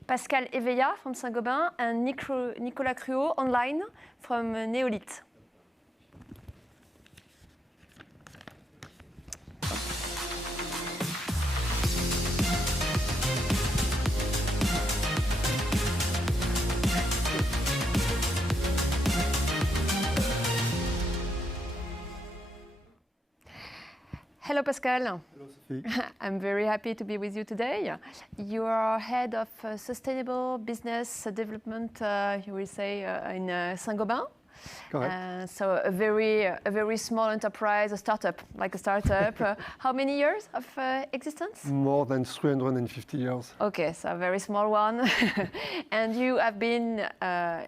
Pascal Eveillat from Saint-Gobain and Nicolas Cruau online from Neolith. Hello, Pascal. Hello, Sophie. I'm very happy to be with you today. You are head of sustainable business development, you will say, in Saint-Gobain. Correct. So a very small enterprise, a startup. How many years of existence? More than 350 years. Okay, so a very small one. And you have been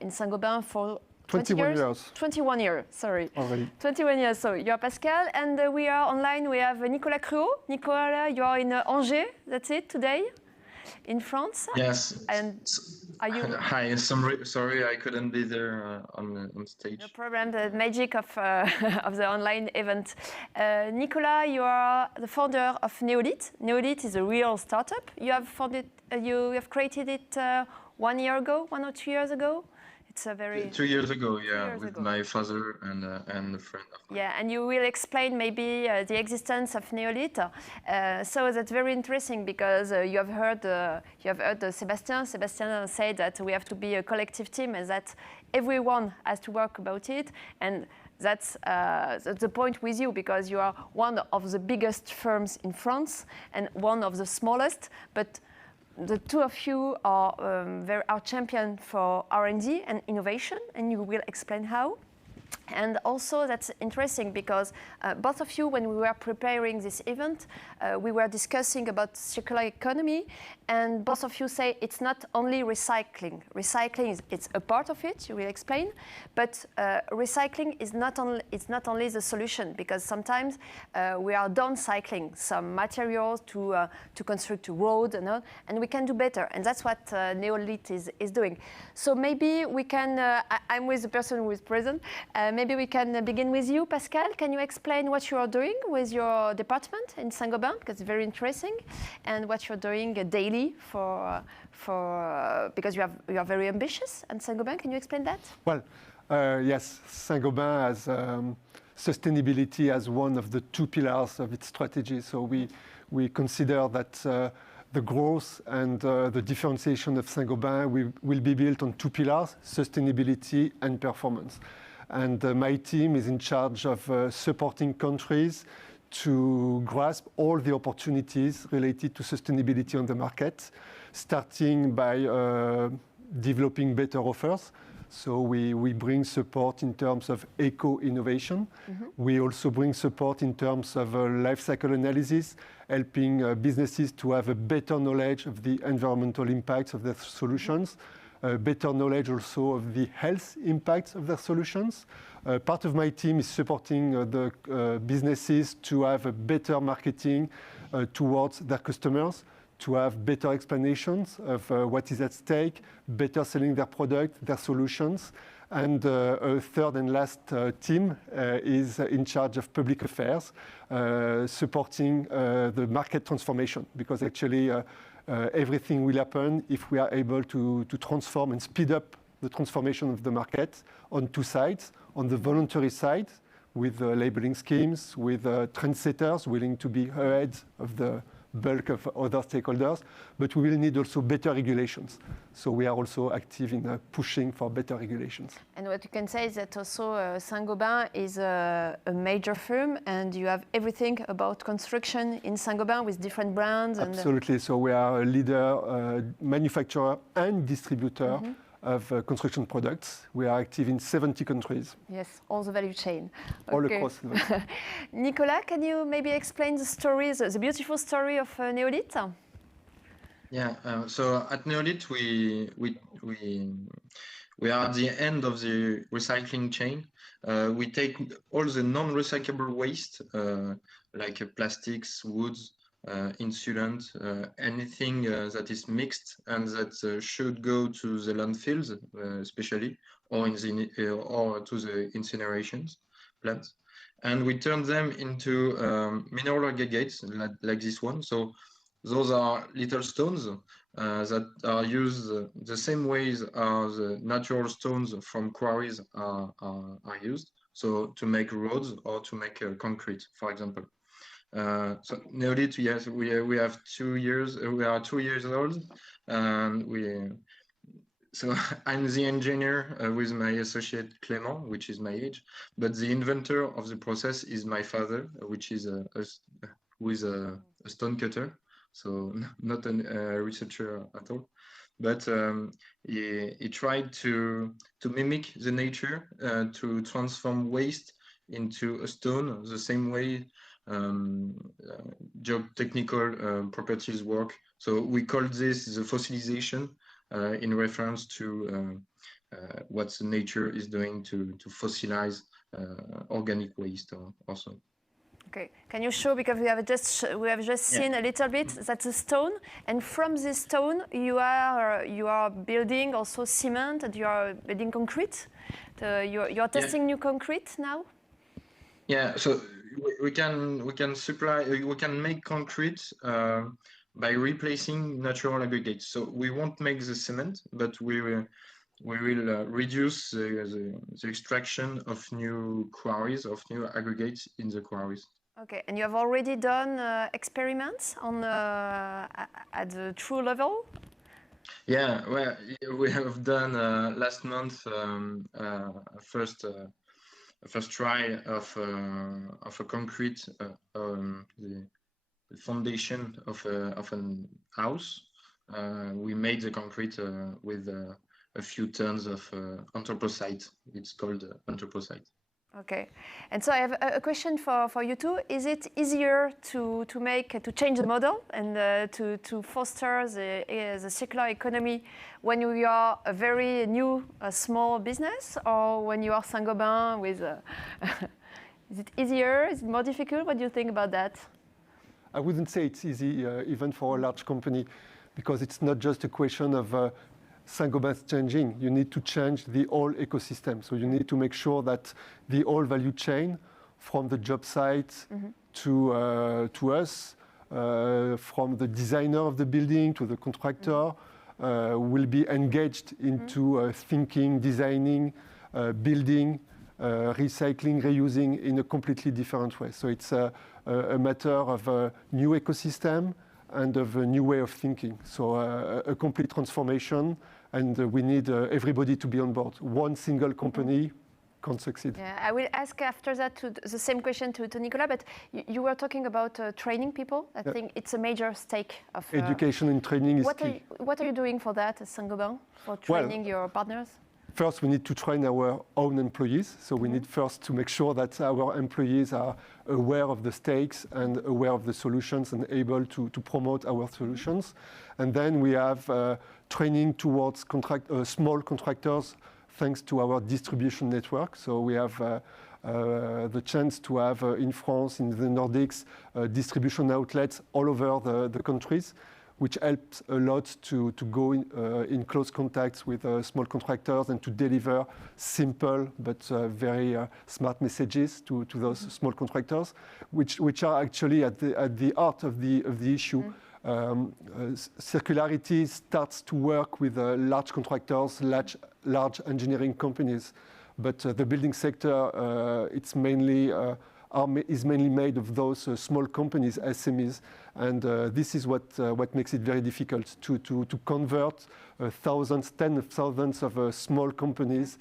in Saint-Gobain for 21 years. 21 years, sorry. Already. 21 years. So you're Pascal, and we are online. We have Nicolas Cruau. Nicolas, you are in Angers. That's it today. in France. Yes. And are you? Hi, sorry I couldn't be there on stage. No problem. The magic of of the online event. Nicolas, you are the founder of Neolith. Neolith is a real startup. You have founded. You have created it 1 year ago, 1 or 2 years ago. It's a very 2 years ago, yeah, with my father and a friend of mine. Yeah, and you will explain maybe the existence of Neolith. So that's very interesting because you have heard Sébastien. Sébastien said that we have to be a collective team and that everyone has to work about it. And that's the point with you because you are one of the biggest firms in France and one of the smallest, but the two of you are champion for R&D and innovation, and you will explain how. And also that's interesting because both of you, when we were preparing this event, we were discussing about circular economy, and both of you say it's not only recycling. Recycling it's a part of it, you will explain, but recycling is not only the solution because sometimes we are downcycling some materials to construct a road and we can do better, and that's what Neolith is doing. So maybe we can, I'm with the person who is present, maybe we can begin with you, Pascal. Can you explain what you are doing with your department in Saint-Gobain, because it's very interesting, and what you're doing daily because you are very ambitious at Saint-Gobain. Can you explain that? Well, yes, Saint-Gobain has sustainability as one of the 2 pillars of its strategy. So we consider that the growth and the differentiation of Saint-Gobain will be built on 2 pillars, sustainability and performance. And my team is in charge of supporting countries to grasp all the opportunities related to sustainability on the market, starting by developing better offers. So we bring support in terms of eco-innovation. Mm-hmm. We also bring support in terms of life cycle analysis, helping businesses to have a better knowledge of the environmental impacts of their solutions, better knowledge also of the health impacts of their solutions. Part of my team is supporting the businesses to have a better marketing towards their customers, to have better explanations of what is at stake, better selling their product, their solutions. And a third and last team is in charge of public affairs, supporting the market transformation, because actually everything will happen if we are able to transform and speed up the transformation of the market on 2 sides. On the voluntary side, with labeling schemes, with trendsetters willing to be ahead of the bulk of other stakeholders, but we will need also better regulations. So we are also active in pushing for better regulations. And what you can say is that also Saint-Gobain is a major firm, and you have everything about construction in Saint-Gobain with different brands. Absolutely. So we are a leader, manufacturer and distributor of construction products. We are active in 70 countries. Yes, all the value chain. All across the world. Nicolas, can you maybe explain the story, the beautiful story of Neolith? Yeah, so at Neolith, we are at the end of the recycling chain. We take all the non-recyclable waste, like plastics, woods, insulant, anything that is mixed and that should go to the landfills, especially, or to the incineration plants, and we turn them into mineral aggregates like this one. So those are little stones that are used the same ways as natural stones from quarries are used. So to make roads or to make concrete, for example. So Neolith, yes, we have 2 years. We are 2 years old, and so I'm the engineer with my associate Clément, which is my age, but the inventor of the process is my father, which is who is a stone cutter, so not a researcher at all. But he tried to mimic the nature, to transform waste into a stone the same way geotechnical properties work. So we call this the fossilization in reference to what the nature is doing to fossilize organic waste also. Okay, can you show, because we have just seen a little bit, that's a stone, and from this stone you are building also cement, and you are building concrete. You're testing new concrete now. Yeah, so we can supply, we can make concrete by replacing natural aggregates. So we won't make the cement, but we will reduce the extraction of new quarries, of new aggregates in the quarries. Okay, and you have already done experiments on at the true level? Yeah, well, we have done last month first try of a concrete the foundation of an house. We made the concrete with a few tons of anthropocyte. It's called anthropocyte. Okay, and so I have a question for you two. Is it easier to change the model and to foster the circular economy when you are a very new small business, or when you are Saint-Gobain with? Is it easier? Is it more difficult? What do you think about that? I wouldn't say it's easy, even for a large company, because it's not just a question of Saint-Gobain's changing. You need to change the whole ecosystem. So you need to make sure that the whole value chain, from the job site to us, from the designer of the building to the contractor, will be engaged into thinking, designing, building, recycling, reusing in a completely different way. So it's a matter of a new ecosystem and of a new way of thinking. So a complete transformation, and we need everybody to be on board. One single company can't succeed. Yeah, I will ask after that the same question to Nicolas, but you were talking about training people. I think it's a major stake of... Education and training is key. What are you doing for that at Saint-Gobain, for training your partners? First, we need to train our own employees. So we need first to make sure that our employees are aware of the stakes and aware of the solutions and able to promote our solutions. And then we have training towards small contractors, thanks to our distribution network. So we have the chance to have in France, in the Nordics, distribution outlets all over the countries, which helps a lot to go in close contacts with small contractors and to deliver simple but very smart messages to those small contractors, which are actually at the heart of the issue. Circularity starts to work with large contractors, large engineering companies, but the building sector is mainly made of those small companies, SMEs, and this is what makes it very difficult to convert thousands, tens of thousands of small companies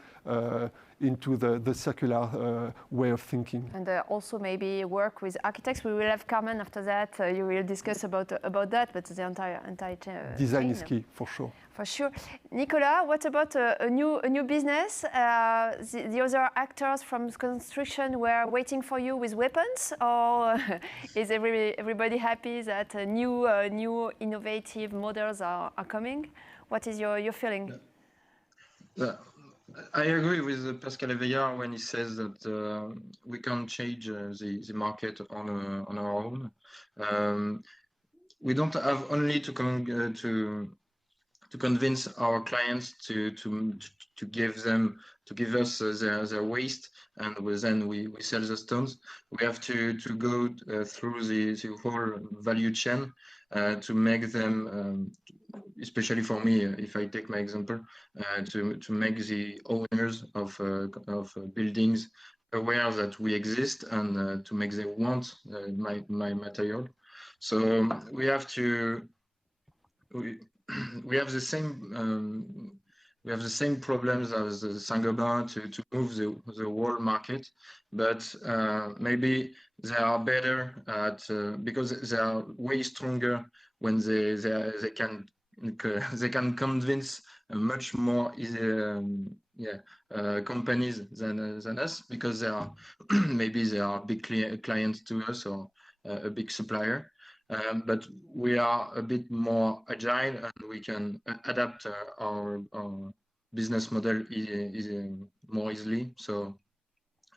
into the circular way of thinking. And also maybe work with architects. We will have Carmen after that. You will discuss about that, but the entire design chain. is key, for sure. For sure. Nicolas, what about a new business? The other actors from construction were waiting for you with weapons, or is everybody happy that new innovative models are coming? What is your feeling? I agree with Pascal Eveillard when he says that we can't change the market on our own. We don't have only to convince our clients to give us their waste, and then we sell the stones. We have to go through the whole value chain to make them, especially for me, if I take my example, to make the owners of buildings aware that we exist and to make them want my material. So we have to. We have the same problems as Saint-Gobain to move the whole market, but maybe they are better at because they are way stronger when they can convince much more companies than us, because they are maybe they are big clients to us or a big supplier. But we are a bit more agile and we can adapt our business model more easily. So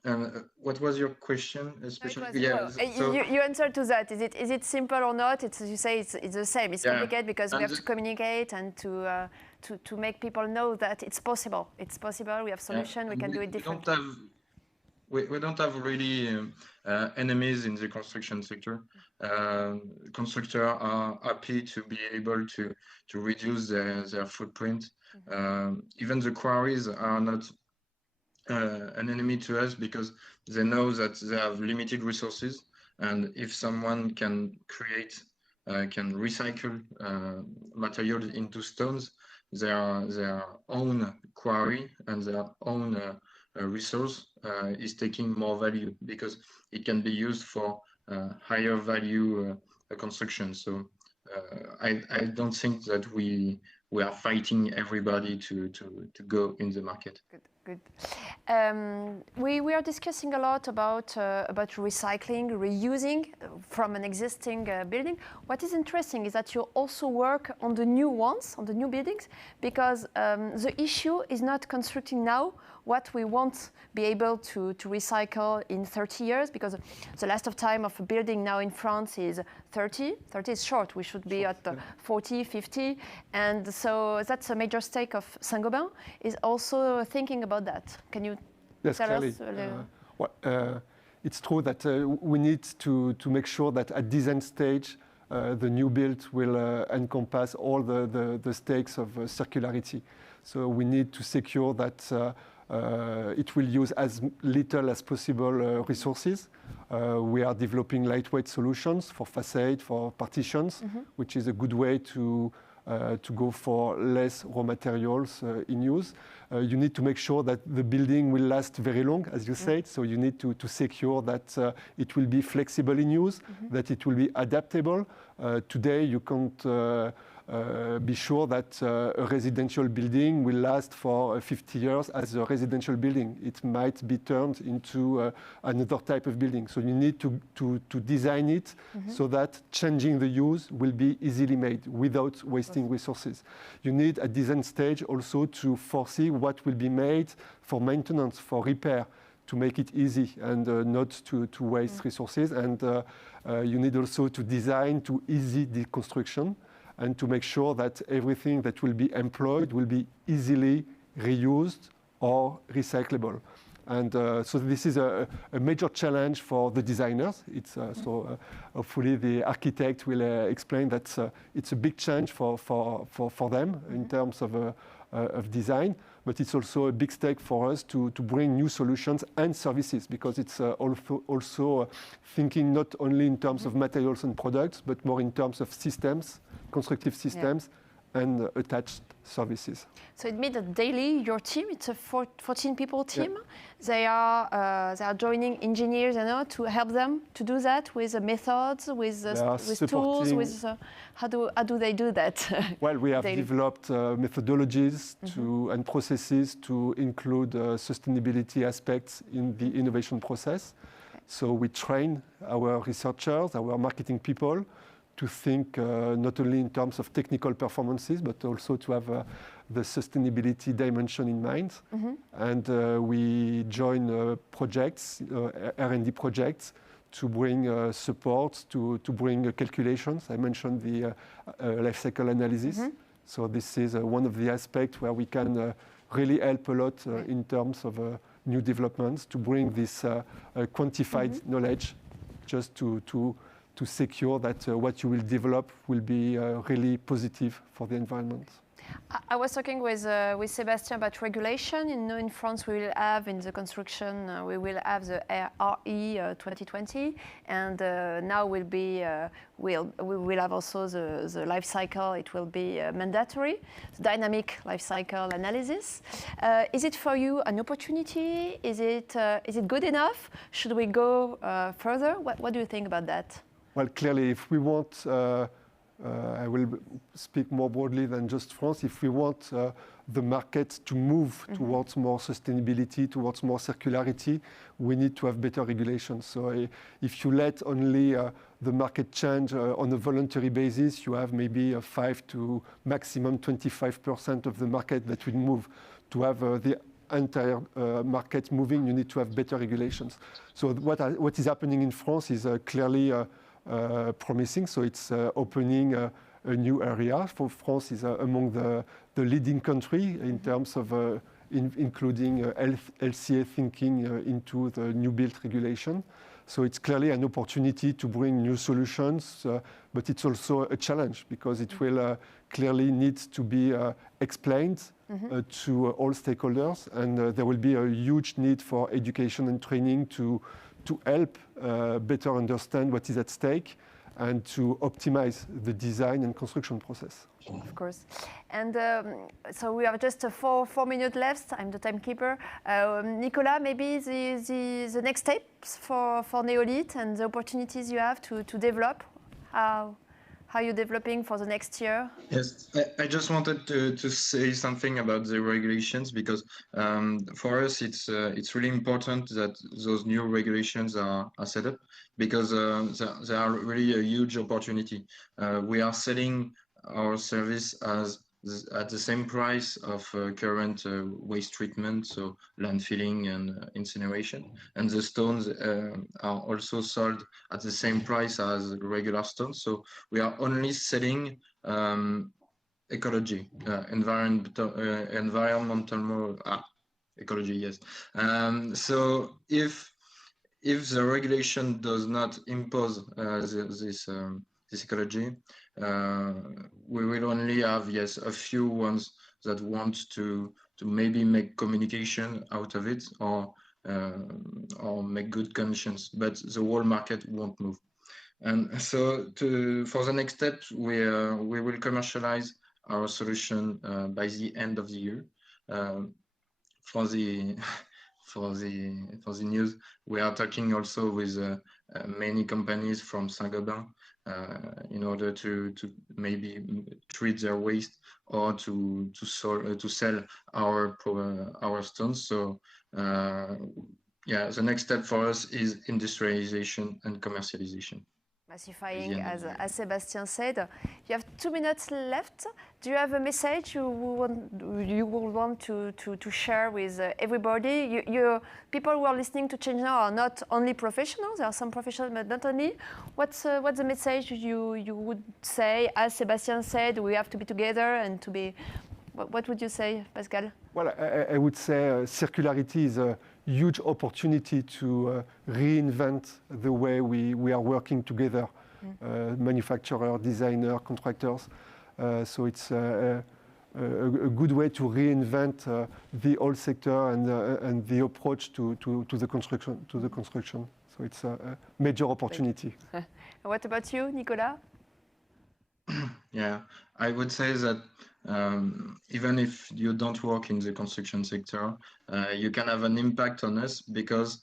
And what was your question, especially? You answered to that. Is it simple or not? You say it's the same. It's complicated because we have to communicate and to make people know that it's possible. It's possible. We have solution. We can do it differently. We don't have really enemies in the construction sector. Constructors are happy to be able to reduce their footprint. Even the quarries are not an enemy to us because they know that they have limited resources, and if someone can recycle materials into stones, their own quarry and their own resource is taking more value because it can be used for higher value construction. So I don't think that we are fighting everybody to go in the market. Good. We are discussing a lot about recycling, reusing from an existing building. What is interesting is that you also work on the new ones, on the new buildings, because the issue is not constructing now what we won't be able to recycle in 30 years, because the last of time of a building now in France is 30. 30 is short. We should be at 40, 50. And so that's a major stake of Saint-Gobain, is also thinking about that. Can you tell us? It's true that we need to make sure that at design stage, the new build will encompass all the stakes of circularity. So we need to secure that it will use as little as possible resources. We are developing lightweight solutions for facade, for partitions, which is a good way to go for less raw materials in use. You need to make sure that the building will last very long, as you said. So you need to secure that it will be flexible in use, that it will be adaptable. Today, you can't be sure that a residential building will last for 50 years as a residential building. It might be turned into another type of building. So you need to design it so that changing the use will be easily made without wasting resources. You need at design stage also to foresee what will be made for maintenance, for repair, to make it easy and not to waste resources. And you need also to design to easy deconstruction, and to make sure that everything that will be employed will be easily reused or recyclable. And so this is a major challenge for the designers. So hopefully the architect will explain that it's a big change for them in terms of design, but it's also a big stake for us to bring new solutions and services, because it's also thinking not only in terms of materials and products, but more in terms of systems, constructive systems, and attached services. So it means that daily your team, it's a 14 people team. They are joining engineers, to help them to do that with methods, with tools, with how do they do that? Well, we have developed methodologies and processes to include sustainability aspects in the innovation process. So we train our researchers, our marketing people, to think not only in terms of technical performances, but also to have the sustainability dimension in mind. And we join projects, R&D projects, to bring support, to bring calculations. I mentioned the life cycle analysis. So this is one of the aspects where we can really help a lot in terms of new developments, to bring this quantified knowledge, just to secure that what you will develop will be really positive for the environment. I was talking with Sébastien about regulation. In France, we will have in the construction, we will have the RE 2020, and now we will have also the life cycle. It will be mandatory, the dynamic life cycle analysis. Is it for you an opportunity? Is it good enough? Should we go further? What do you think about that? Well, clearly, if we want, I will speak more broadly than just France, if we want the market to move towards more sustainability, towards more circularity, we need to have better regulation. So if you let only the market change on a voluntary basis, you have maybe 5 to maximum 25% of the market that will move. To have the entire market moving, you need to have better regulations. So what is happening in France is clearly promising. So it's opening a new area. For France is among the leading country in terms of including LCA thinking into the new built regulation. So it's clearly an opportunity to bring new solutions, but it's also a challenge because it will clearly need to be explained to all stakeholders, and there will be a huge need for education and training to help better understand what is at stake and to optimize the design and construction process. Of course. And so we have just 4 minutes left. I'm the timekeeper. Nicolas, maybe the next steps for Neolith and the opportunities you have to develop. How are you developing for the next year? Yes, I just wanted to say something about the regulations because for us it's really important that those new regulations are set up because they are really a huge opportunity. We are selling our service at the same price of current waste treatment, so landfilling and incineration. And the stones are also sold at the same price as regular stones. So we are only selling ecology, environmental ecology, yes. So if the regulation does not impose this ecology, we will only have, yes, a few ones that want to maybe make communication out of it or make good conditions, but the whole market won't move. And so for the next step, we will commercialize our solution by the end of the year. For the news, we are talking also with many companies from Saint-Gobain in order to maybe treat their waste or to sell our stones. So yeah, the next step for us is industrialization and commercialization. Massifying, as Sébastien said. You have 2 minutes left. Do you have a message you would want to share with everybody? People who are listening to Change Now are not only professionals. There are some professionals, but not only. What's the message you would say? As Sébastien said, we have to be together and to be. What would you say, Pascal? Well, I would say circularity is a huge opportunity to reinvent the way we are working together, manufacturer, designer, contractors. So it's a good way to reinvent the whole sector and the approach to the construction. So it's a major opportunity. What about you, Nicolas? Yeah, I would say that even if you don't work in the construction sector, you can have an impact on us because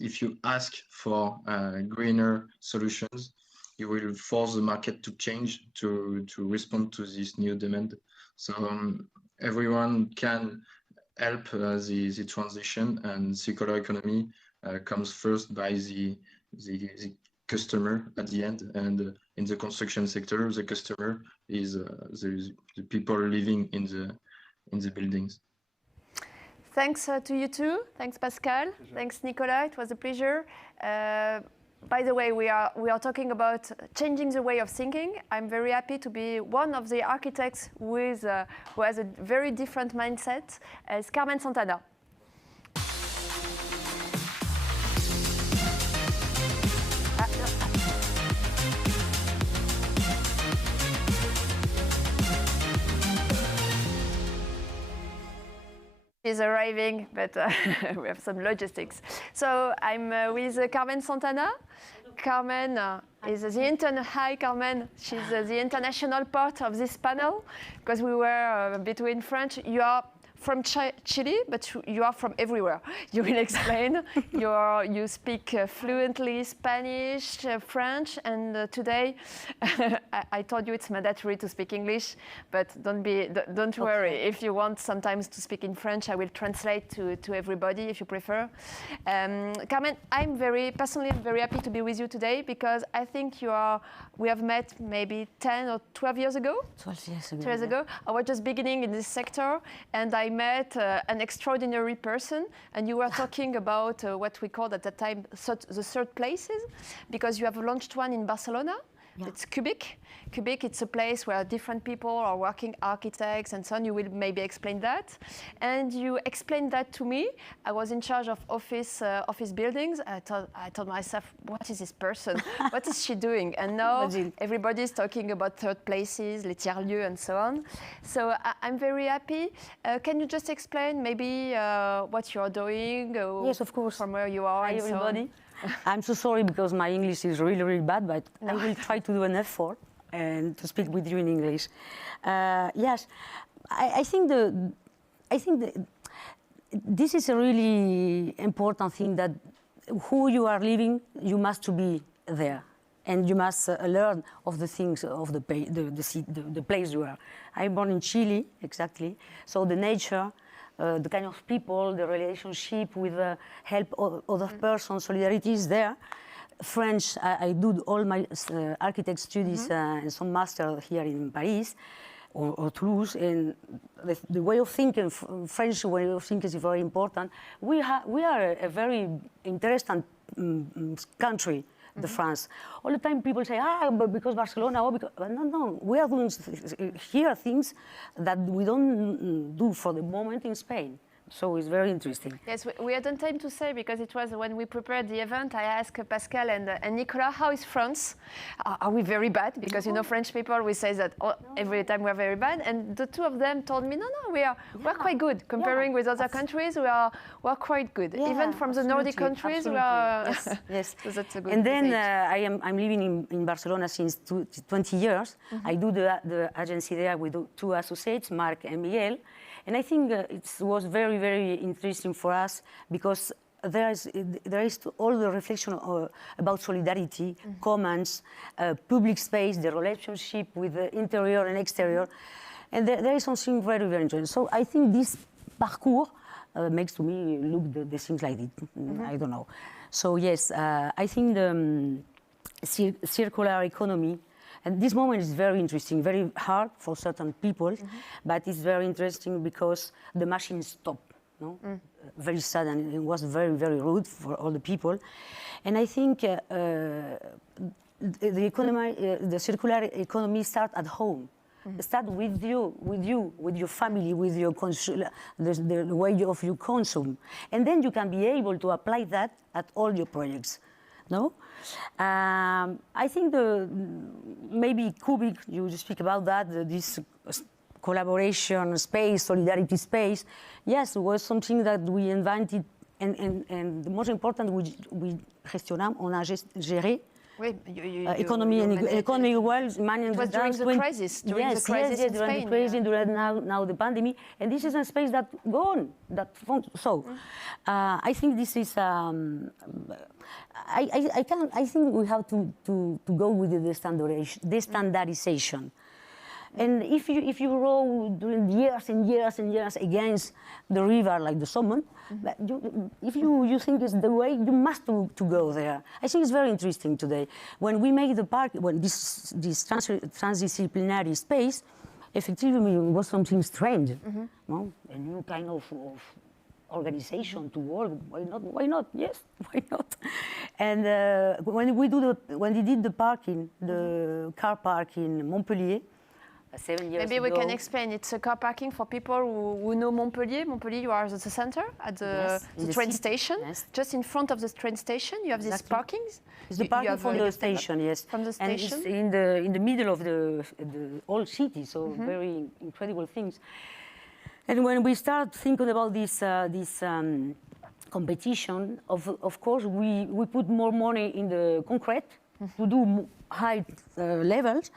if you ask for greener solutions, you will force the market to change to respond to this new demand. So everyone can help the transition, and circular economy comes first by the customer at the end, and in the construction sector, the customer is the people living in the buildings. Thanks to you too. Thanks, Pascal. Thanks, Nicolas. It was a pleasure. By the way, we are talking about changing the way of thinking. I'm very happy to be one of the architects who has a very different mindset as Carmen Santana. She's arriving, but we have some logistics. So I'm with Carmen Santana. Carmen is the Hi, Carmen. She's the international part of this panel because we were between French. You are from Chile, but you are from everywhere. You will explain. You speak fluently Spanish, French, and today I told you it's mandatory to speak English, but don't worry. If you want sometimes to speak in French, I will translate to everybody if you prefer. Carmen, I'm personally very happy to be with you today because I think we have met maybe 10 or 12 years ago. 12 years ago. 12 years ago. I was just beginning in this sector, and I met an extraordinary person, and you were talking about what we called at that time the third places, because you have launched one in Barcelona. Yeah. It's Cubic. Cubic, it's a place where different people are working, architects and so on. You will maybe explain that. And you explained that to me. I was in charge of office buildings. I told myself, what is this person? What is she doing? And now everybody's talking about third places, les tiers-lieux and so on. So I'm very happy. Can you just explain maybe what you're doing? Yes, of course. From where you are. Hi, everybody. I'm so sorry because my English is really, really bad, but I will try to do an effort and to speak with you in English. Yes, I think this is a really important thing, that who you are living, you must to be there, and you must learn of the things of the place you are. I'm born in Chile, exactly, so the nature. The kind of people, the relationship with help other persons, solidarity is there. French, I do all my architect studies and some master here in Paris or Toulouse, and the way of thinking, French way of thinking is very important. We are a very interesting country. The France. All the time people say, but because Barcelona, no, we are doing here things that we don't do for the moment in Spain. So it's very interesting. Yes, we hadn't time to say, because it was when we prepared the event, I asked Pascal and Nicolas, how is France? Are we very bad? Because, you know, French people, we say that every time we're very bad. And the two of them told me, no, we're quite good. Comparing with other countries, we're quite good. Yeah, Even from the Nordic countries, we are... Yes. So that's a good and then I'm living in Barcelona since 20 years. I do the agency there with two associates, Marc and Miguel. And I think it was very, very interesting for us, because there is all the reflection about solidarity, commons, public space, the relationship with the interior and exterior. And there is something very, very interesting. So I think this parcours makes to me look the things like it. I don't know. So yes, I think the circular economy, and this moment is very interesting, very hard for certain people, but it's very interesting because the machine stopped. No? Very sad, and it was very, very rude for all the people. And I think the circular economy starts at home. Start with you, with your family, with your the way of you consume, and then you can be able to apply that at all your projects. No, I think maybe Cubic, you speak about that, this collaboration space, solidarity space. Yes, it was something that we invented, and the most important, we gestionamos, on a géré. Economy well, managed. It was during the crisis. During the crisis in Spain. During now the pandemic, and this is a space that gone. I think this is. I think we have to go with the standardization. And if you row during years and years and years against the river like the Somme, if you think it's the way, you must to go there. I think it's very interesting today. When we make the park, when this transdisciplinary space, effectively it was something strange, no? A new kind of organization to work. Why not? Yes, why not? And when we did the parking, the car park in Montpellier, 7 years Maybe ago. we can explain. It's a car parking for people who know Montpellier. Montpellier, you are at the center, at the train station. Yes. Just in front of the train station, you have these parkings. It's the parking from the station, yes. From the station. And it's in the middle of the old city, so very incredible things. And when we start thinking about this competition, of course, we put more money in the concrete to do high levels.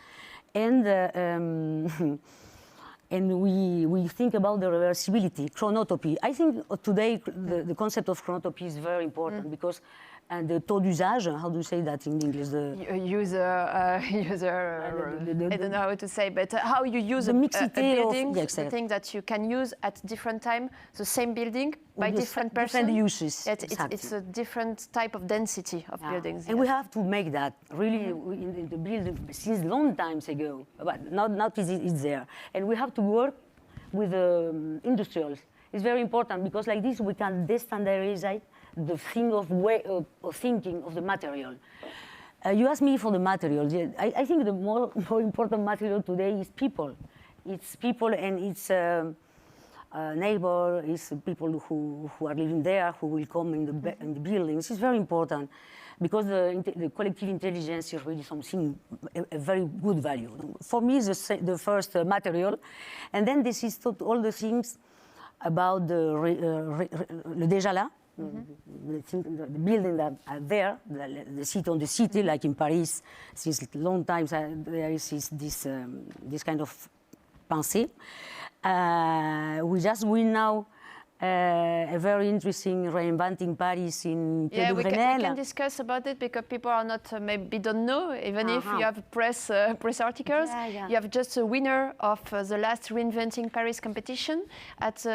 And we think about the reversibility, chronotopy. I think today the concept of chronotopy is very important because the taux d'usage, how do you say that in English? I don't know how to say, but how you use a building, the thing that you can use at different time, the same building by different persons. Different uses. It's a different type of density of buildings. And we have to make that really in the building since long times ago, but not is it there. And we have to work with industrials. It's very important because like this we can de-standardize the thing of way of thinking of the material. You asked me for the material. I think the more important material today is people. It's people and it's neighbor, it's people who are living there, who will come in the buildings. It's very important because the collective intelligence is really something, a very good value. For me, it's the first material. And then this is all the things about le déjà là, the building that are there, the city on the city, like in Paris, since a long time there is this kind of pensée. We just win now a very interesting reinventing Paris in yeah, we can discuss about it because people are not maybe don't know even if you have press articles. You have just a winner of the last reinventing Paris competition at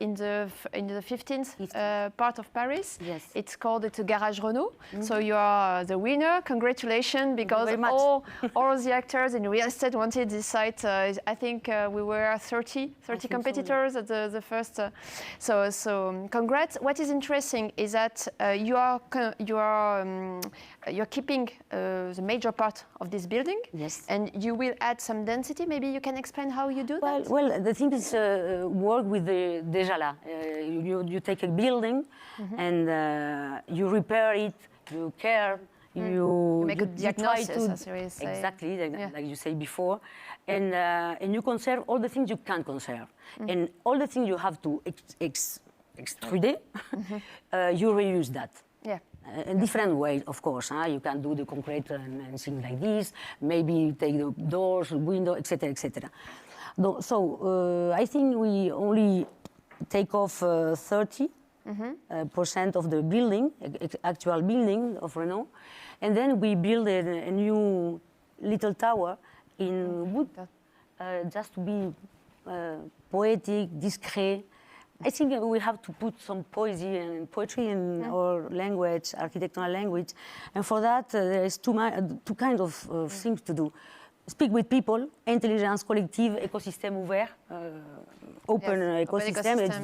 in the 15th part of Paris. Yes. It's called Garage Renault. So you are the winner. Congratulations, because all the actors in real estate wanted this site. I think we were 30 competitors at the first. So congrats. What is interesting is that you're keeping the major part of this building. Yes. And you will add some density. Maybe you can explain how you do that. Well, the thing is work with the déjà là. You take a building and you repair it. You care. You make a diagnosis, as you say. Exactly, like you say before, and you conserve all the things you can conserve, and all the things you have to extrude, you reuse that. Yeah. In different ways, of course. You can do the concrete and things like this. Maybe take the doors, window, etc., etc. So I think we only take off 30%. Of the building, actual building of Renault, and then we build a new little tower in wood, just to be poetic, discreet. I think we have to put some poetry in our language, architectural language, and for that there is two kinds of things to do. Speak with people, intelligence collective, écosystème ouvert, open ecosystem. It's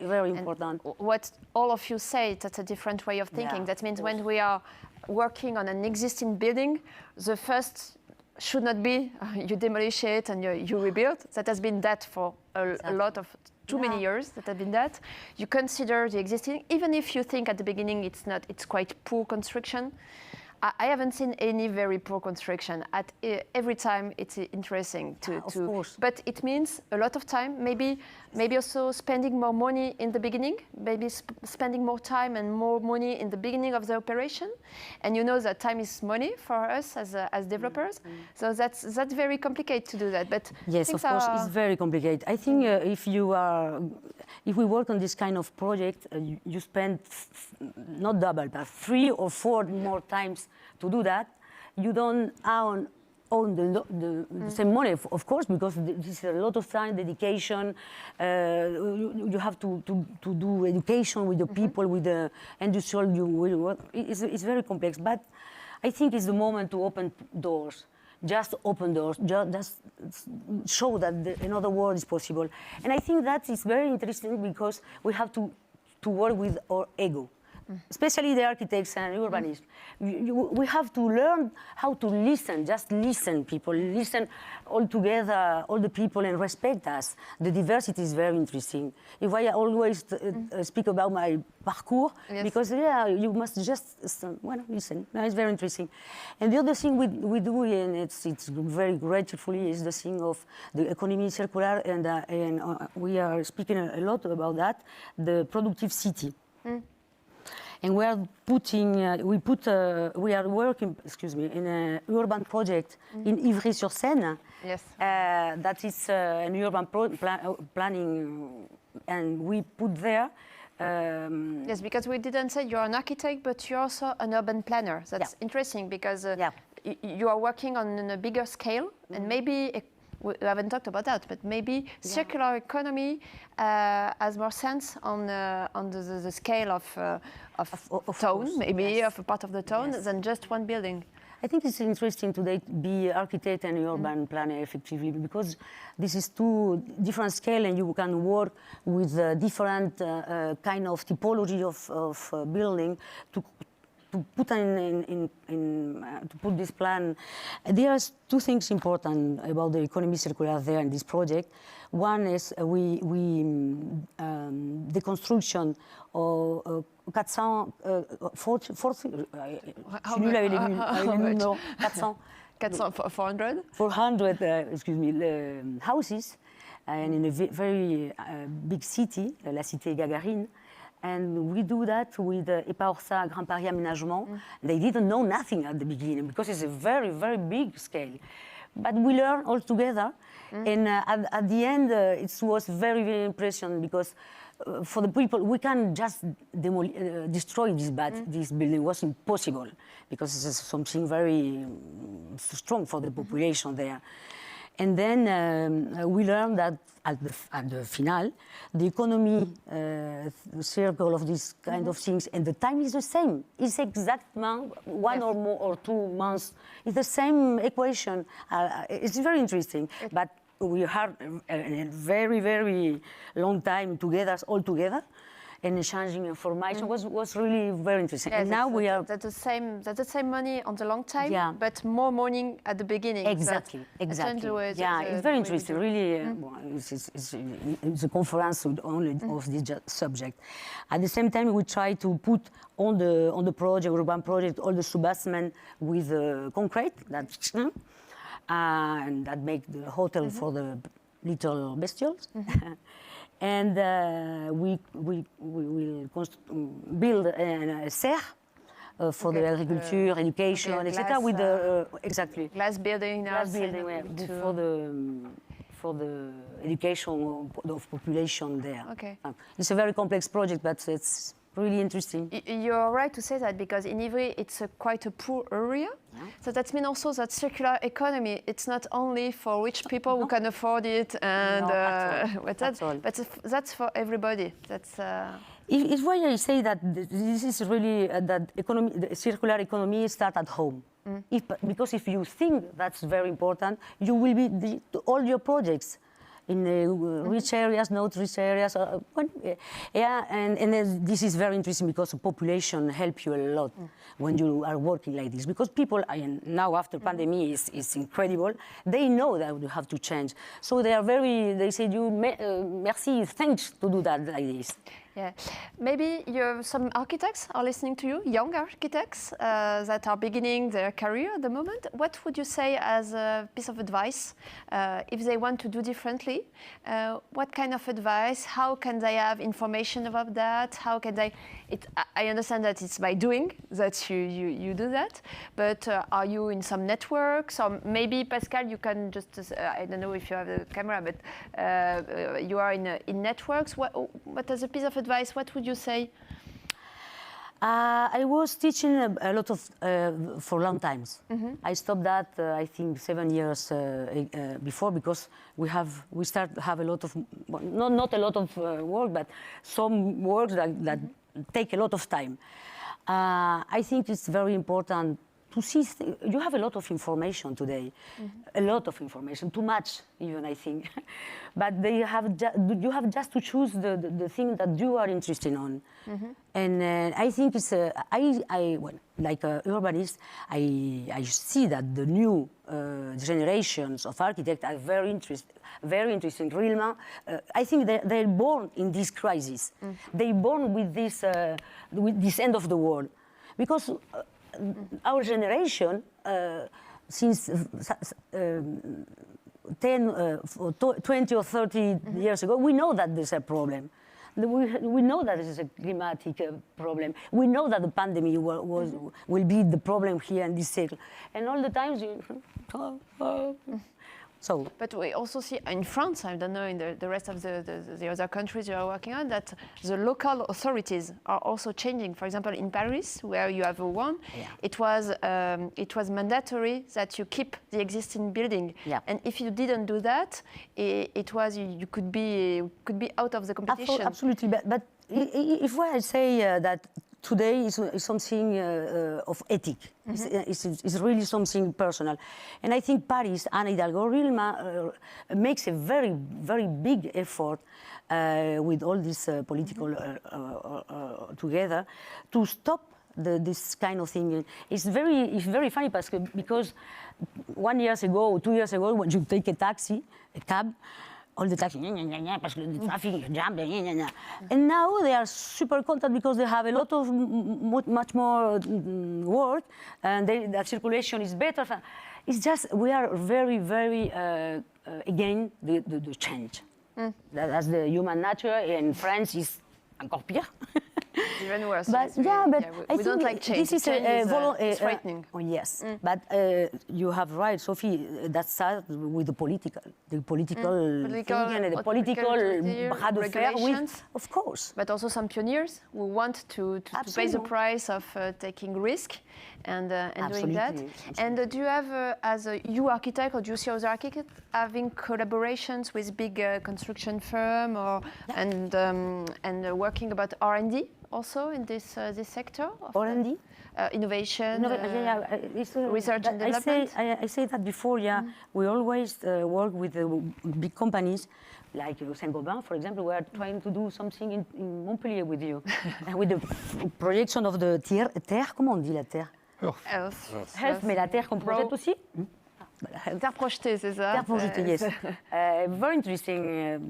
very important. What all of you say, that's a different way of thinking. Yeah, that means when we are working on an existing building, the first should not be you demolish it and you rebuild. That has been that for a lot of too many years. That has been that. You consider the existing, even if you think at the beginning it's quite poor construction. I haven't seen any very poor construction. Every time it's interesting to. Of course. But it means a lot of time. Maybe also spending more money in the beginning. Maybe spending more time and more money in the beginning of the operation. And you know that time is money for us as developers. So that's very complicated to do that. But yes, of course, it's very complicated. I think if we work on this kind of project, you spend not double, but 3 or 4 more times to do that. You don't own the same money, of course, because this is a lot of time, dedication. You have to do education with the people, with the industrial. It's very complex, but I think it's the moment to open doors. Just open doors, just show that another world is possible. And I think that is very interesting because we have to work with our ego. Especially the architects and urbanists. We have to learn how to listen, just listen, people, listen all together, all the people, and respect us. The diversity is very interesting. If I always speak about my parcours, because you must just listen. It's very interesting. And the other thing we do, and it's very gratefully, is the thing of the economy circular, and we are speaking a lot about that, the productive city. And we are working, in an urban project in Ivry-sur-Seine. Yes. That is an urban planning, and we put there. Yes, because we didn't say you're an architect, but you're also an urban planner. That's interesting because you are working on a bigger scale, and maybe we haven't talked about that, but maybe circular economy has more sense on the scale of town, maybe of a part of the town, than just one building. I think it's interesting today to be architect and urban planner effectively, because this is two different scale, and you can work with different kind of typology of building to put to put this plan. There are two things important about the economy circular there in this project. One is the construction of 400 houses, and in a very big city, la cité Gagarine. And we do that with EPA-ORSA Grand Paris Aménagement. They didn't know nothing at the beginning because it's a very, very big scale. But we learned all together. And at the end, it was very, very impressive because for the people, we can't just destroy this building. It was impossible because it's something very strong for the population there. And then we learned that at the final, the economy circle of these kind of things, and the time is the same. It's exactly one or more or 2 months. It's the same equation. It's very interesting, but we had a very, very long time together, all together. And exchanging information was really very interesting. Yeah, and now we are... That's the same money on the long time, but more money at the beginning. Exactly. It's very interesting, really. It's a conference only of this subject. At the same time, we try to put on the project, urban project, all the sub-basement with concrete, and that make the hotel for the little bestials. And we will build a serre for the agriculture, education, etc. With the glass building, for the education of population there. Okay. It's a very complex project, but it's really interesting. You're right to say that because in Ivry it's quite a poor area. So that means also that circular economy, it's not only for rich people who can afford it, and but that's for everybody. That's. It's why I say that this is really that economy, the circular economy starts at home. Because if you think that's very important, you will be all your projects in rich areas, not rich areas. And this is very interesting because the population helps you a lot when you are working like this. Because people, now after pandemic is incredible, they know that you have to change. So they are they say, merci, thanks to do that like this. Yeah, maybe some architects are listening to you, young architects that are beginning their career at the moment. What would you say as a piece of advice if they want to do differently? What kind of advice? How can they have information about that? How can they? I understand that it's by doing that you do that, but are you in some networks? Or maybe Pascal, you can just I don't know if you have the camera, but you are in networks. What as a piece of advice, what would you say? I was teaching a lot for long times. I stopped that I think 7 years before because we start to have a lot of not a lot of work, but some work that take a lot of time. I think it's very important to see. You have a lot of information today, a lot of information, too much even, I think. But you have just to choose the thing that you are interested on. And I think it's like an urbanist, I see that the new generations of architects are very interesting. Really, I think they're born in this crisis. They're born with this end of the world, because our generation, since 20 or 30 years ago, we know that there's a problem. We know that this is a climatic problem. We know that the pandemic will be the problem here in this cycle. And all the times So. But we also see in France, I don't know, in the rest of the other countries you are working on, that the local authorities are also changing. For example, in Paris, where you have one, it was mandatory that you keep the existing building. And if you didn't do that, you could be out of the competition. Absolutely, but if I say that today is something of ethic. It's really something personal. And I think Paris, Anne Hidalgo, really makes a very, very big effort with all this political together to stop this kind of thing. It's very funny because 1 year ago, 2 years ago, when you take a cab, all the taxi, because the traffic jam, and now they are super content because they have a lot of much more work, and the circulation is better. It's just we are very, very against the change. That's the human nature, and France is encore pire. Even worse. But we don't like change. This is it's frightening. Yes, but you have right, Sophie. That starts with the political thinking and the political bras de fer with, of course. But also some pioneers who want to pay the price of taking risk and doing that. And do you have, as a you architect, or do you see other architects having collaborations with big construction firm and working about R&D? Also in this sector? R&D? Innovation, research and development? I say that before, We always work with big companies, like Saint-Gobain, for example. We are trying to do something in Montpellier with you, with the projection of the terre, comment on dit la terre? Earth, mais la terre qu'on projette aussi. Terre projetée, c'est ça? Terre projetée, yes. Very interesting.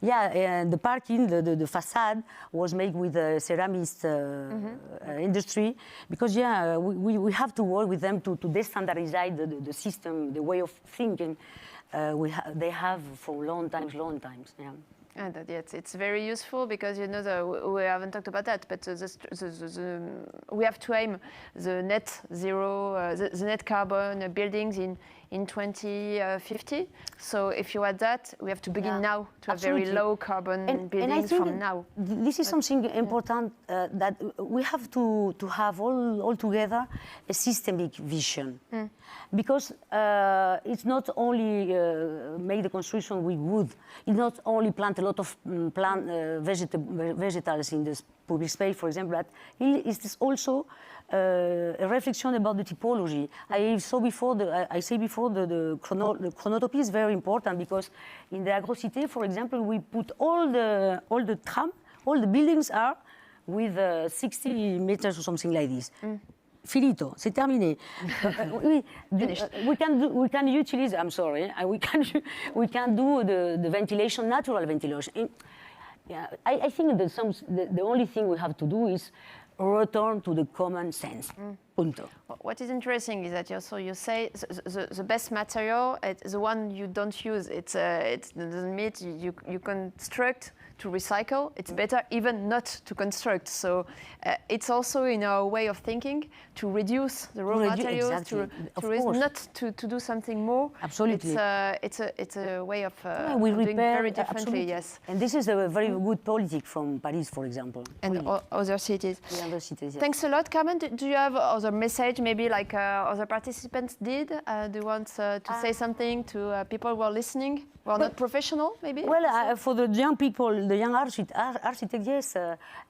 The parking, the facade was made with the ceramist industry because, we have to work with them to de-standardize the system, the way of thinking they have for long times. Yeah. And it's very useful because we haven't talked about that, but we have to aim the net zero, the net carbon buildings in 2050. So if you add that, we have to begin now to have very low carbon buildings from now. This is something important that we have to have all together a systemic vision. Because it's not only make the construction with wood, it's not only plant a lot of vegetals in the public space, for example, but it's also a reflection about the typology. I say before the chronotopy is very important because in the Agrocité, for example, we put all the buildings are with 60 meters or something like this. Finito, c'est terminé. We can utilize. I'm sorry. We can do the ventilation, natural ventilation. I think the only thing we have to do is return to the common sense. Punto. What is interesting is that you say the best material, the one you don't use, it doesn't mean you construct to recycle. It's better even not to construct. So it's also in our way of thinking to reduce the raw materials, not to do something more. Absolutely. It's a way of we doing repair, very differently. Absolutely. Yes. And this is a very good politic from Paris, for example. And other cities. The other cities, yes. Thanks a lot, Carmen. Do you have other message, maybe like other participants did? Do you want to say something to people who are listening, who are not professional, maybe? Well, for the young people, the young architect, yes,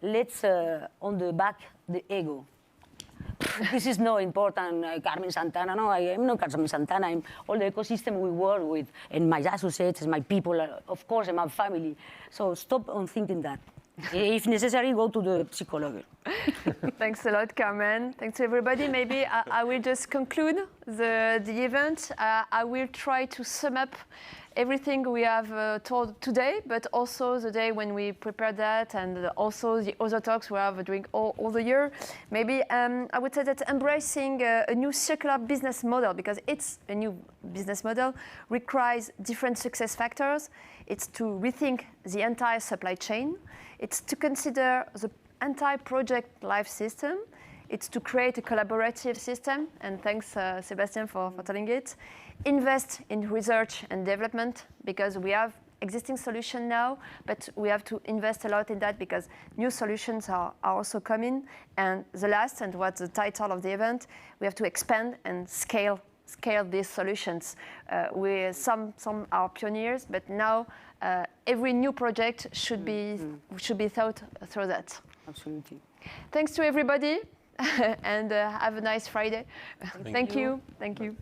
let's on the back the ego. This is not important, Carmen Santana. No, I am not Carmen Santana. I'm all the ecosystem we work with, and my associates, my people, of course, and my family. So stop on thinking that. If necessary, go to the psychologue. Thanks a lot, Carmen. Thanks to everybody. Maybe I will just conclude the event. I will try to sum up everything we have told today, but also the day when we prepared that, and also the other talks we have during all the year. Maybe I would say that embracing a new circular business model, because it's a new business model, requires different success factors. It's to rethink the entire supply chain. It's to consider the entire project life system. It's to create a collaborative system, and thanks, Sébastien, for telling it. Invest in research and development, because we have existing solutions now, but we have to invest a lot in that because new solutions are also coming. And the last, and what's the title of the event, we have to expand and scale these solutions. Some are pioneers, but now every new project should be thought through that. Absolutely. Thanks to everybody, and have a nice Friday. Thank you. Thank you.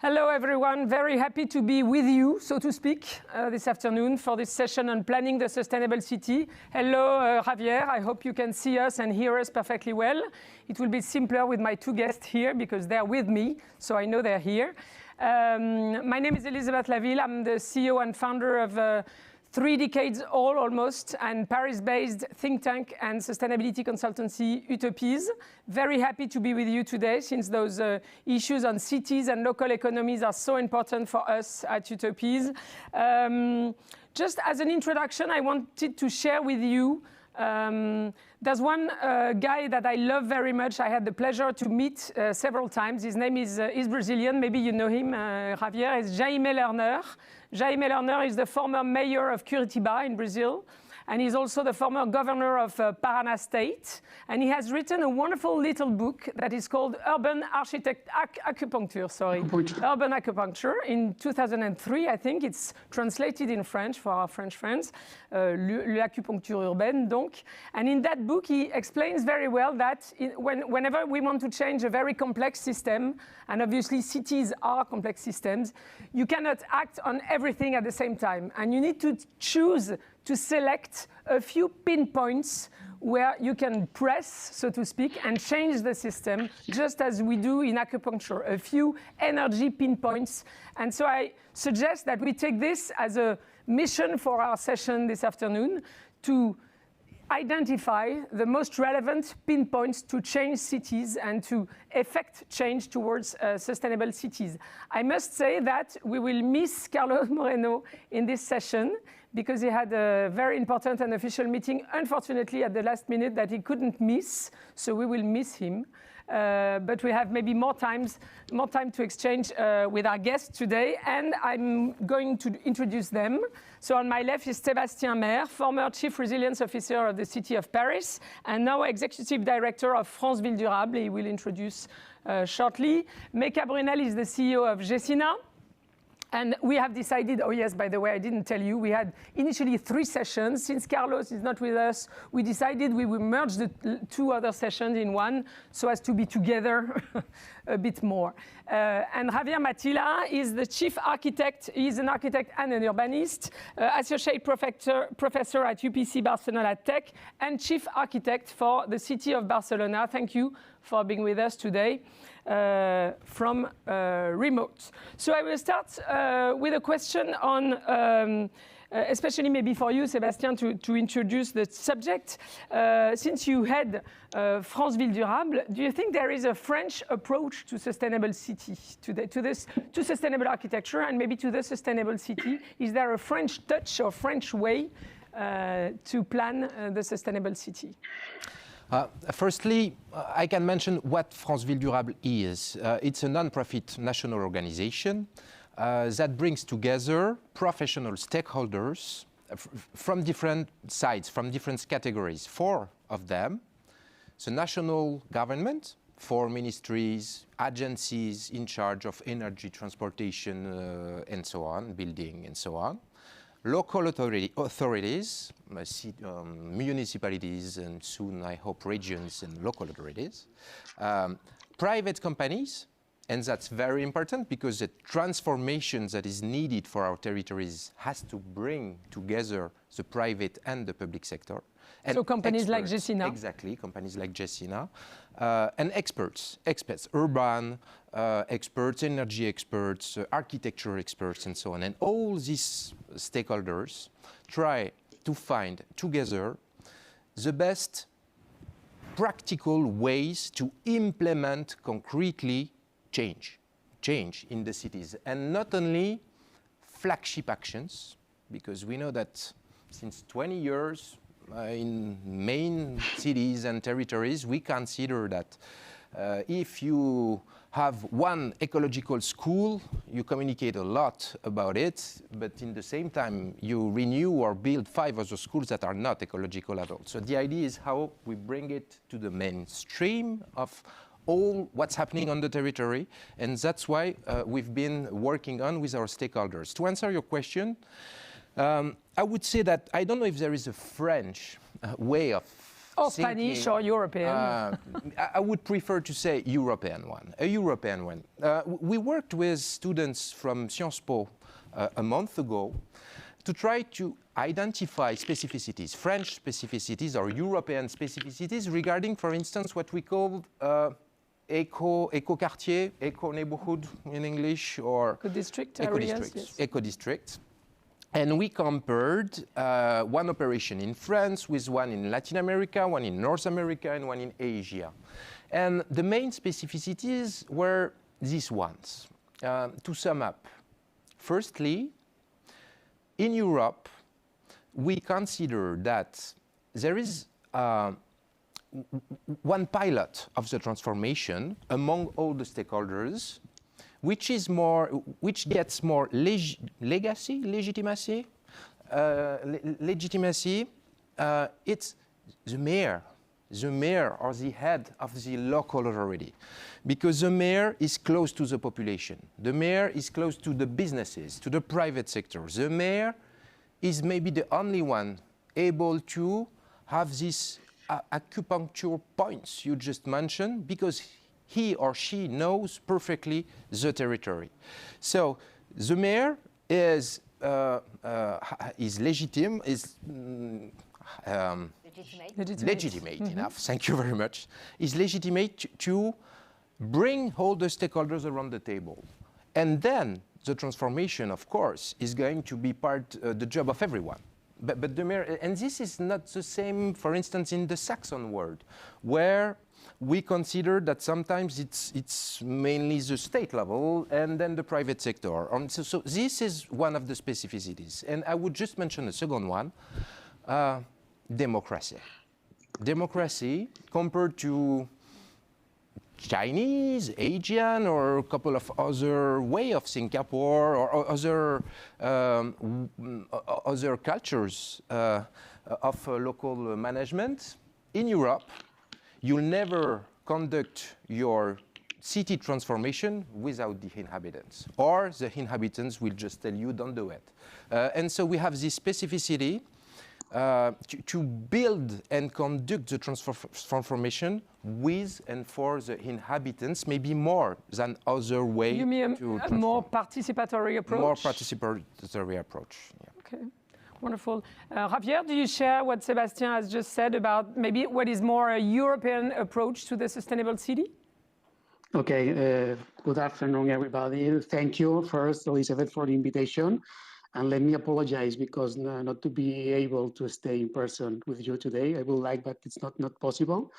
Hello, everyone. Very happy to be with you, so to speak, this afternoon for this session on planning the sustainable city. Hello, Javier. I hope you can see us and hear us perfectly well. It will be simpler with my two guests here because they're with me, so I know they're here. My name is Elisabeth Laville. I'm the CEO and founder of 3 decades old almost, and Paris-based think tank and sustainability consultancy Utopies. Very happy to be with you today since those issues on cities and local economies are so important for us at Utopies. Just as an introduction, I wanted to share with you there's one guy that I love very much. I had the pleasure to meet several times. His name is Brazilian. Maybe you know him, Javier. It's Jaime Lerner. Jaime Lerner is the former mayor of Curitiba in Brazil. And he's also the former governor of Paraná State. And he has written a wonderful little book that is called Urban Acupuncture, Urban Acupuncture. In 2003, I think it's translated in French for our French friends, l'acupuncture urbaine, donc. And in that book, he explains very well that whenever we want to change a very complex system, and obviously cities are complex systems, you cannot act on everything at the same time. And you need to choose to select a few pinpoints where you can press, so to speak, and change the system, just as we do in acupuncture, a few energy pinpoints. And so I suggest that we take this as a mission for our session this afternoon to identify the most relevant pinpoints to change cities and to effect change towards sustainable cities. I must say that we will miss Carlos Moreno in this session because he had a very important and official meeting, unfortunately, at the last minute that he couldn't miss, so we will miss him. But we have maybe more time to exchange with our guests today, and I'm going to introduce them. So on my left is Sébastien Maire, former Chief Resilience Officer of the City of Paris, and now Executive Director of France Ville Durable. He will introduce shortly. Mecca Brunel is the CEO of Gecina. And we have decided, oh yes, by the way, I didn't tell you, we had initially 3 sessions. Since Carlos is not with us, we decided we would merge the 2 other sessions in one so as to be together a bit more. And Javier Matilla is the chief architect. He's an architect and an urbanist, associate professor at UPC Barcelona Tech, and chief architect for the city of Barcelona. Thank you for being with us today. From remote. So I will start with a question on, especially maybe for you, Sébastien, to introduce the subject. Since you head France Ville Durable, do you think there is a French approach to sustainable city, to sustainable architecture and maybe to the sustainable city? Is there a French touch or French way to plan the sustainable city? Firstly, I can mention what France Ville Durable is. It's a non-profit national organization that brings together professional stakeholders from different sides, from different categories. 4 of them, the national government, 4 ministries, agencies in charge of energy, transportation, and so on, building, and so on. Local authorities, municipalities, and soon, I hope, regions and local authorities. Private companies, and that's very important because the transformation that is needed for our territories has to bring together the private and the public sector. And so companies like Gecina. Exactly, companies like Gecina. And experts, urban experts, energy experts, architecture experts, and so on. And all these stakeholders try to find together the best practical ways to implement concretely change in the cities. And not only flagship actions, because we know that since 20 years, in main cities and territories, we consider that if you have one ecological school, you communicate a lot about it, but in the same time, you renew or build 5 other schools that are not ecological at all. So the idea is how we bring it to the mainstream of all what's happening on the territory, and that's why we've been working on with our stakeholders. To answer your question, I would say that I don't know if there is a French way of Or Spanish or European. I would prefer to say European one, a European one. We worked with students from Sciences Po a month ago to try to identify specificities, French specificities or European specificities regarding, for instance, what we call eco-quartier, eco-neighborhood in English, or eco-district areas, yes. Eco-districts. And we compared one operation in France with one in Latin America, one in North America, and one in Asia. And the main specificities were these ones. To sum up, firstly, in Europe, we consider that there is one pilot of the transformation among all the stakeholders, which gets more legitimacy. It's the mayor or the head of the local authority, because the mayor is close to the population. The mayor is close to the businesses, to the private sector. The mayor is maybe the only one able to have these acupuncture points you just mentioned, because he or she knows perfectly the territory. So the mayor is legitimate enough. Thank you very much. Is legitimate to bring all the stakeholders around the table, and then the transformation, of course, is going to be the job of everyone. But the mayor, and this is not the same, for instance, in the Saxon world, where we consider that sometimes it's mainly the state level and then the private sector. So this is one of the specificities. And I would just mention the second one, democracy. Democracy compared to Chinese, Asian, or a couple of other way of Singapore or other cultures of local management. In Europe, you'll never conduct your city transformation without the inhabitants, or the inhabitants will just tell you don't do it. And so we have this specificity to build and conduct the transformation with and for the inhabitants, maybe more than other way. You mean a more participatory approach? More participatory approach, yeah. Okay, wonderful. Javier, do you share what Sébastien has just said about maybe what is more a European approach to the sustainable city? Okay, good afternoon, everybody. Thank you first, Elizabeth, for the invitation. And let me apologize because not to be able to stay in person with you today. I would like, but it's not possible.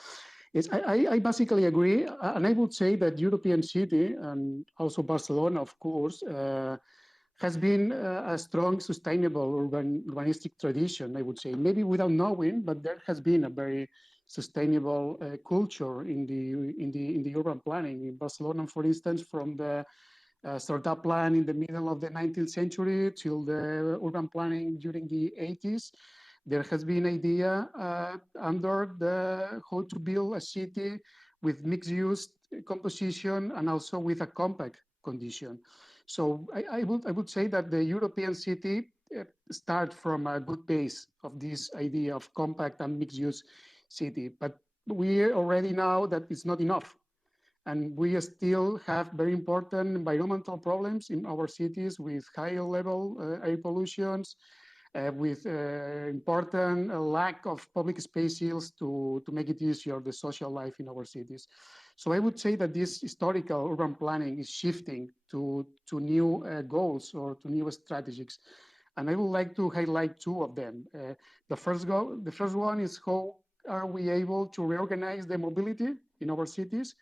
I basically agree. And I would say that European city, and also Barcelona, of course, has been a strong, sustainable urbanistic tradition, I would say. Maybe without knowing, but there has been a very sustainable culture in the urban planning. In Barcelona, for instance, from the startup plan in the middle of the 19th century till the urban planning during the 80s, there has been idea under the how to build a city with mixed use composition and also with a compact condition. So I would say that the European city start from a good base of this idea of compact and mixed use city, but we already know that it's not enough. And we still have very important environmental problems in our cities with higher level air pollutions, with important lack of public spaces to make it easier, the social life in our cities. So I would say that this historical urban planning is shifting to new goals or to new strategies. And I would like to highlight two of them. The first one is how are we able to reorganize the mobility in our cities?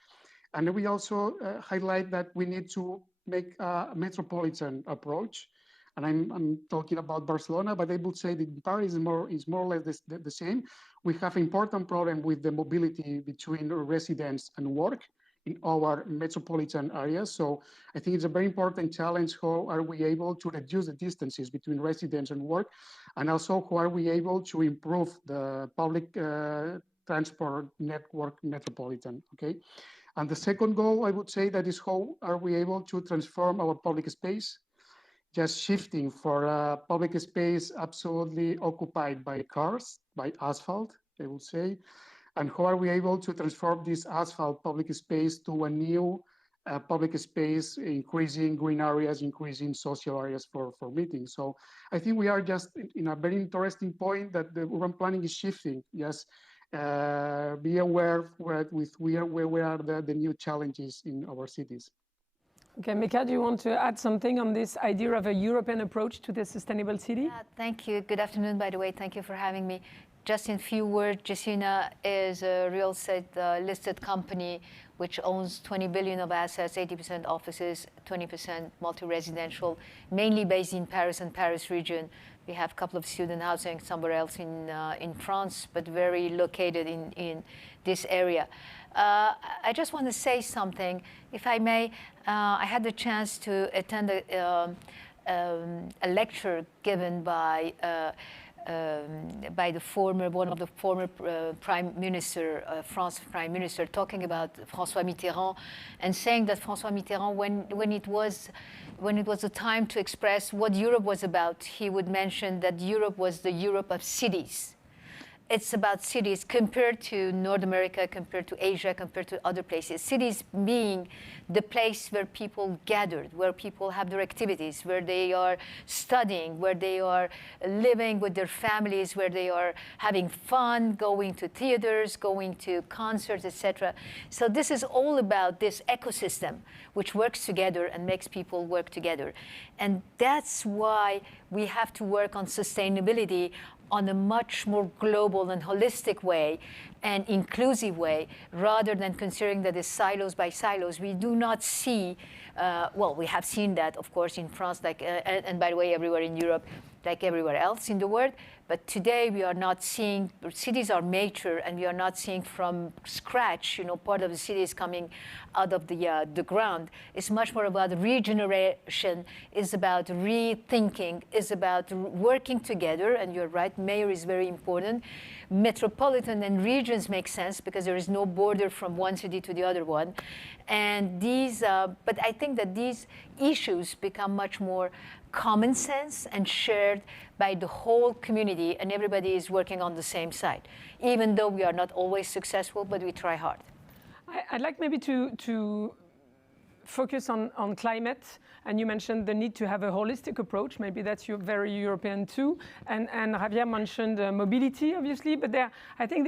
And we also highlight that we need to make a metropolitan approach. And I'm talking about Barcelona, but I would say that Paris is more or less the same. We have an important problem with the mobility between residents and work in our metropolitan areas. So I think it's a very important challenge. How are we able to reduce the distances between residents and work? And also, how are we able to improve the public transport network metropolitan, okay? And the second goal, I would say, that is how are we able to transform our public space, just shifting for a public space absolutely occupied by cars, by asphalt, I would say. And how are we able to transform this asphalt public space to a new public space, increasing green areas, increasing social areas for meetings. So I think we are just in a very interesting point that the urban planning is shifting. Yes, be aware where are the new challenges in our cities. Okay, Mika, do you want to add something on this idea of a European approach to the sustainable city? Yeah, thank you. Good afternoon, by the way. Thank you for having me. Just in few words, Gecina is a real estate listed company which owns 20 billion of assets, 80% offices, 20% multi-residential, mainly based in Paris and Paris region. We have a couple of student housing somewhere else in France, but very located in this area. I just want to say something, if I may. I had the chance to attend a lecture given by one of the former prime minister, France prime minister, talking about François Mitterrand, and saying that François Mitterrand, when it was the time to express what Europe was about, he would mention that Europe was the Europe of cities. It's about cities compared to North America, compared to Asia, compared to other places. Cities being the place where people gathered, where people have their activities, where they are studying, where they are living with their families, where they are having fun, going to theaters, going to concerts, etc. So this is all about this ecosystem which works together and makes people work together. And that's why we have to work on sustainability on a much more global and holistic way and inclusive way, rather than considering that it's silos by silos. We do not see, well, we have seen that, of course, in France, like, and by the way, everywhere in Europe, like everywhere else in the world. But today we are not seeing, cities are mature, and we are not seeing from scratch, part of the city is coming out of the ground. It's much more about regeneration, is about rethinking, is about working together, and you're right, mayor is very important. Metropolitan and regions make sense because there is no border from one city to the other one. And these, but I think that these issues become much more common sense and shared by the whole community, and everybody is working on the same side, even though we are not always successful, but we try hard. I'd like maybe to focus on climate, and you mentioned the need to have a holistic approach. Maybe that's very European too. And Javier mentioned mobility, obviously, but I think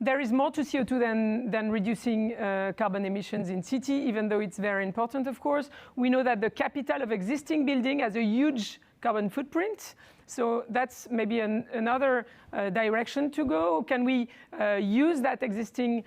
there is more to CO2 than reducing carbon emissions in city, even though it's very important, of course. We know that the capital of existing building has a huge carbon footprint. So that's maybe another direction to go. Can we use that existing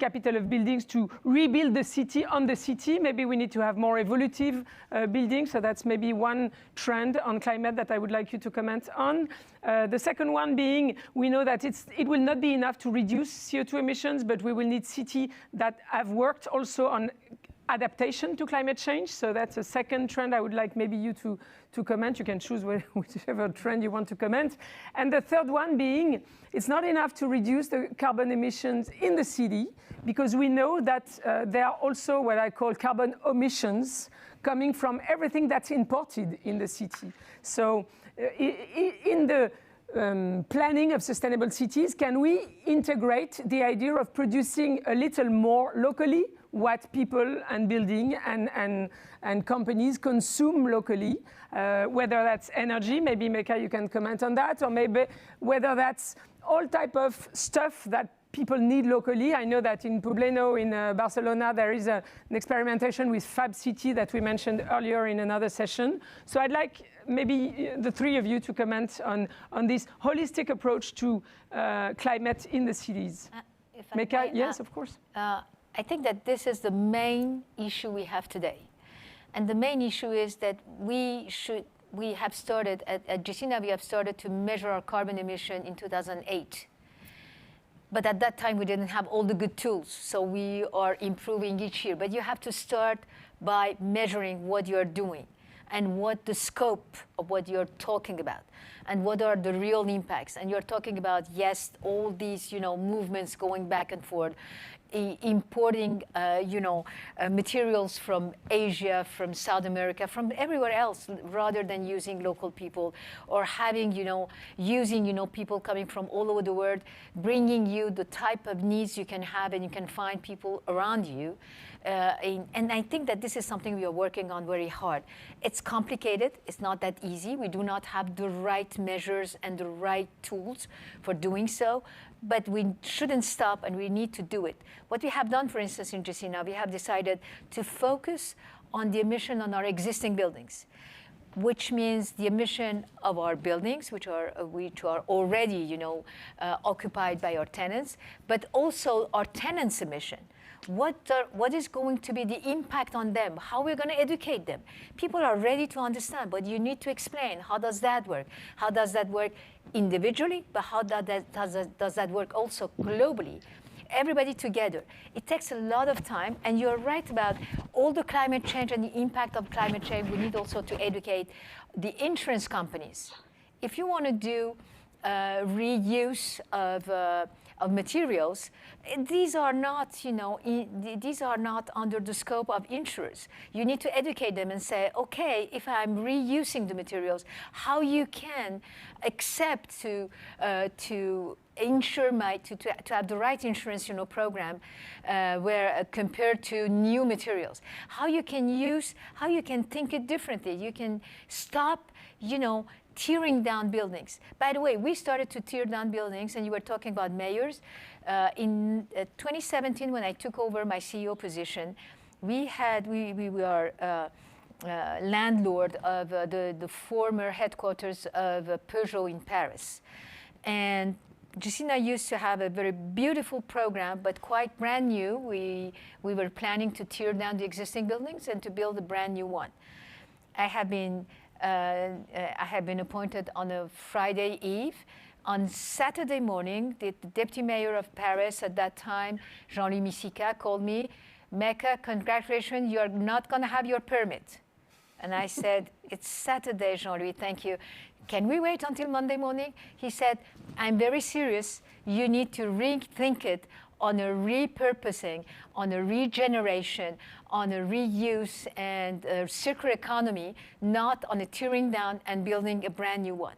capital of buildings to rebuild the city on the city? Maybe we need to have more evolutive buildings. So that's maybe one trend on climate that I would like you to comment on. The second one being, we know that it will not be enough to reduce CO2 emissions, but we will need cities that have worked also on adaptation to climate change. So that's a second trend I would like maybe you to comment. You can choose whichever trend you want to comment. And the third one being, it's not enough to reduce the carbon emissions in the city, because we know that there are also what I call carbon emissions coming from everything that's imported in the city. So in the planning of sustainable cities, can we integrate the idea of producing a little more locally what people and building and companies consume locally, whether that's energy, maybe Meka, you can comment on that, or maybe whether that's all type of stuff that people need locally. I know that in Pobleno, in Barcelona, there is an experimentation with Fab City that we mentioned earlier in another session. So I'd like maybe the three of you to comment on this holistic approach to climate in the cities. Meka, yes, of course. I think that this is the main issue we have today. And the main issue is that we have started, at Gecina, we have started to measure our carbon emission in 2008. But at that time, we didn't have all the good tools. So we are improving each year. But you have to start by measuring what you're doing and what the scope of what you're talking about and what are the real impacts. And you're talking about, yes, all these movements going back and forth. importing, materials from Asia, from South America, from everywhere else, rather than using local people, or having, using, people coming from all over the world, bringing you the type of needs you can have, and you can find people around you. And I think that this is something we are working on very hard. It's complicated. It's not that easy. We do not have the right measures and the right tools for doing so, but we shouldn't stop, and we need to do it. What we have done, for instance, in Jessina, we have decided to focus on the emission on our existing buildings, which means the emission of our buildings, which are already, occupied by our tenants, but also our tenants' emission. What is going to be the impact on them? How we're going to educate them? People are ready to understand, but you need to explain, how does that work? How does that work individually, but how does that work also globally? Everybody together. It takes a lot of time, and you're right about all the climate change and the impact of climate change. We need also to educate the insurance companies. If you want to do reuse of materials, these are not, these are not under the scope of insurers. You need to educate them and say, okay, if I'm reusing the materials, how you can accept to insure to have the right insurance, program, where compared to new materials. How you can think it differently. You can stop, tearing down buildings. By the way, we started to tear down buildings, and you were talking about mayors. In 2017, when I took over my CEO position, we were landlord of the former headquarters of Peugeot in Paris. And Jessina used to have a very beautiful program, but quite brand new. We were planning to tear down the existing buildings and to build a brand new one. I have been appointed on a Friday eve. On Saturday morning, the deputy mayor of Paris at that time, Jean-Louis Missika, called me, Mecca, congratulations, you're not going to have your permit. And I said, it's Saturday, Jean-Louis, thank you. Can we wait until Monday morning? He said, I'm very serious. You need to rethink it on a repurposing, on a regeneration, on a reuse and a circular economy, not on a tearing down and building a brand new one.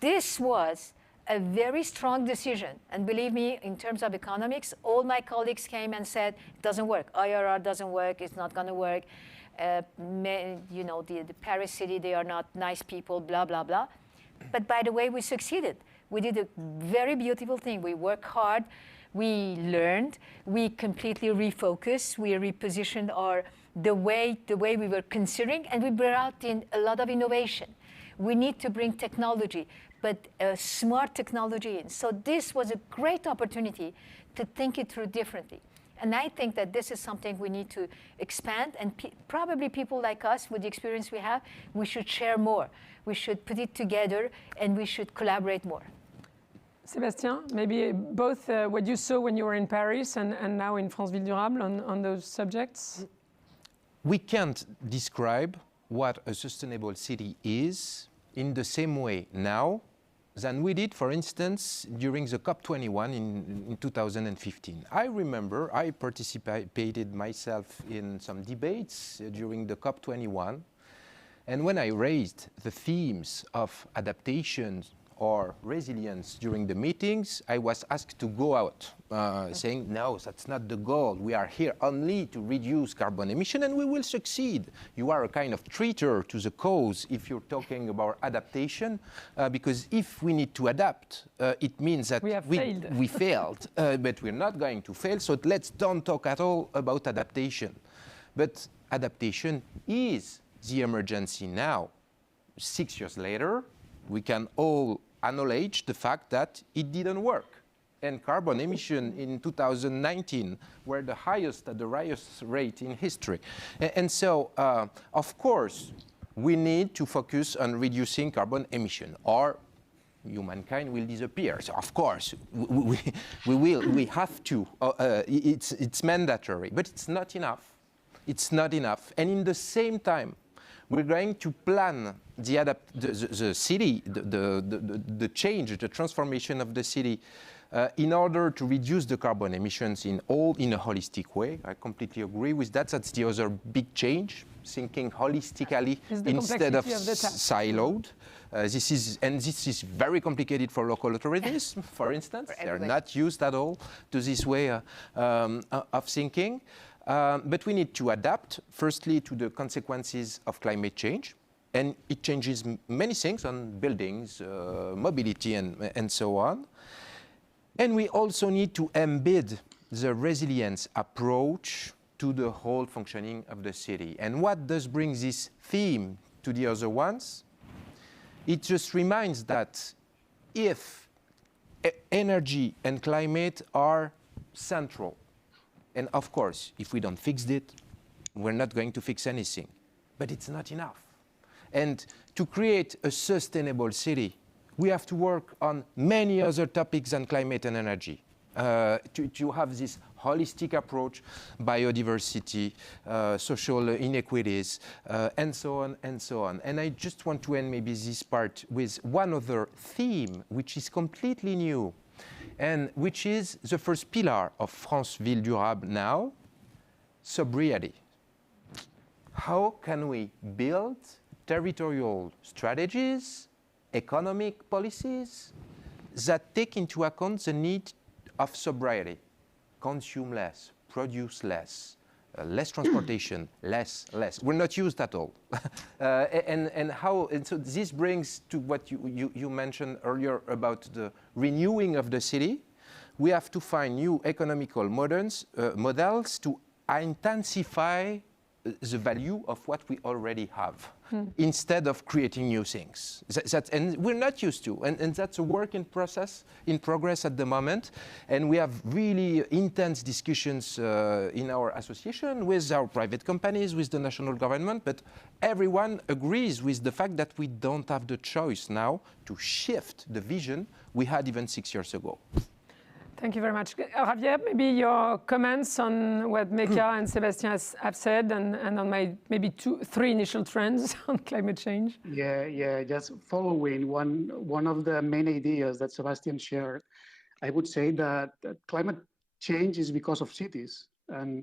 This was a very strong decision. And believe me, in terms of economics, all my colleagues came and said, it doesn't work. IRR doesn't work. It's not going to work. The Paris city, they are not nice people, blah, blah, blah. But by the way, we succeeded. We did a very beautiful thing. We worked hard. We learned. We completely refocused. We repositioned the way we were considering, and we brought in a lot of innovation. We need to bring technology, but smart technology in. So this was a great opportunity to think it through differently. And I think that this is something we need to expand, and probably people like us, with the experience we have, we should share more. We should put it together, and we should collaborate more. Sébastien, maybe both what you saw when you were in Paris and now in France Ville Durable on those subjects? We can't describe what a sustainable city is in the same way now than we did, for instance, during the COP21 in 2015. I remember I participated myself in some debates during the COP21, and when I raised the themes of adaptation or resilience during the meetings, I was asked to go out, saying, no, that's not the goal. We are here only to reduce carbon emission, and we will succeed. You are a kind of traitor to the cause if you're talking about adaptation, because if we need to adapt, it means that we failed, but we're not going to fail, so let's don't talk at all about adaptation. But adaptation is the emergency now. 6 years later, we can all acknowledge the fact that it didn't work. And carbon emission in 2019 were the highest rate in history. And so, of course, we need to focus on reducing carbon emission, or humankind will disappear. So, of course, we have to. It's mandatory, but it's not enough. It's not enough. And in the same time, we're going to plan the city, the change, the transformation of the city in order to reduce the carbon emissions in a holistic way. I completely agree with that. That's the other big change, thinking holistically instead of siloed. This is very complicated for local authorities, for instance. They're not used at all to this way of thinking. But we need to adapt, firstly, to the consequences of climate change. And it changes many things on buildings, mobility, and so on. And we also need to embed the resilience approach to the whole functioning of the city. And what does bring this theme to the other ones? It just reminds that if energy and climate are central, and of course, if we don't fix it, we're not going to fix anything. But it's not enough. And to create a sustainable city, we have to work on many other topics than climate and energy. To have this holistic approach, biodiversity, social inequities, and so on and so on. And I just want to end maybe this part with one other theme, which is completely new, and which is the first pillar of France Ville Durable now, sobriety. How can we build territorial strategies, economic policies that take into account the need of sobriety? Consume less, produce less, less transportation, less. We're not used at all. And so this brings to what you mentioned earlier about the renewing of the city. We have to find new economical models to intensify the value of what we already have instead of creating new things. And we're not used to. And that's a work in progress at the moment. And we have really intense discussions in our association with our private companies, with the national government. But everyone agrees with the fact that we don't have the choice now to shift the vision we had even 6 years ago. Thank you very much. Javier, maybe your comments on what Mecca and Sébastien have said and on my maybe 3 initial trends on climate change. Yeah, just following one of the main ideas that Sébastien shared, I would say that climate change is because of cities. And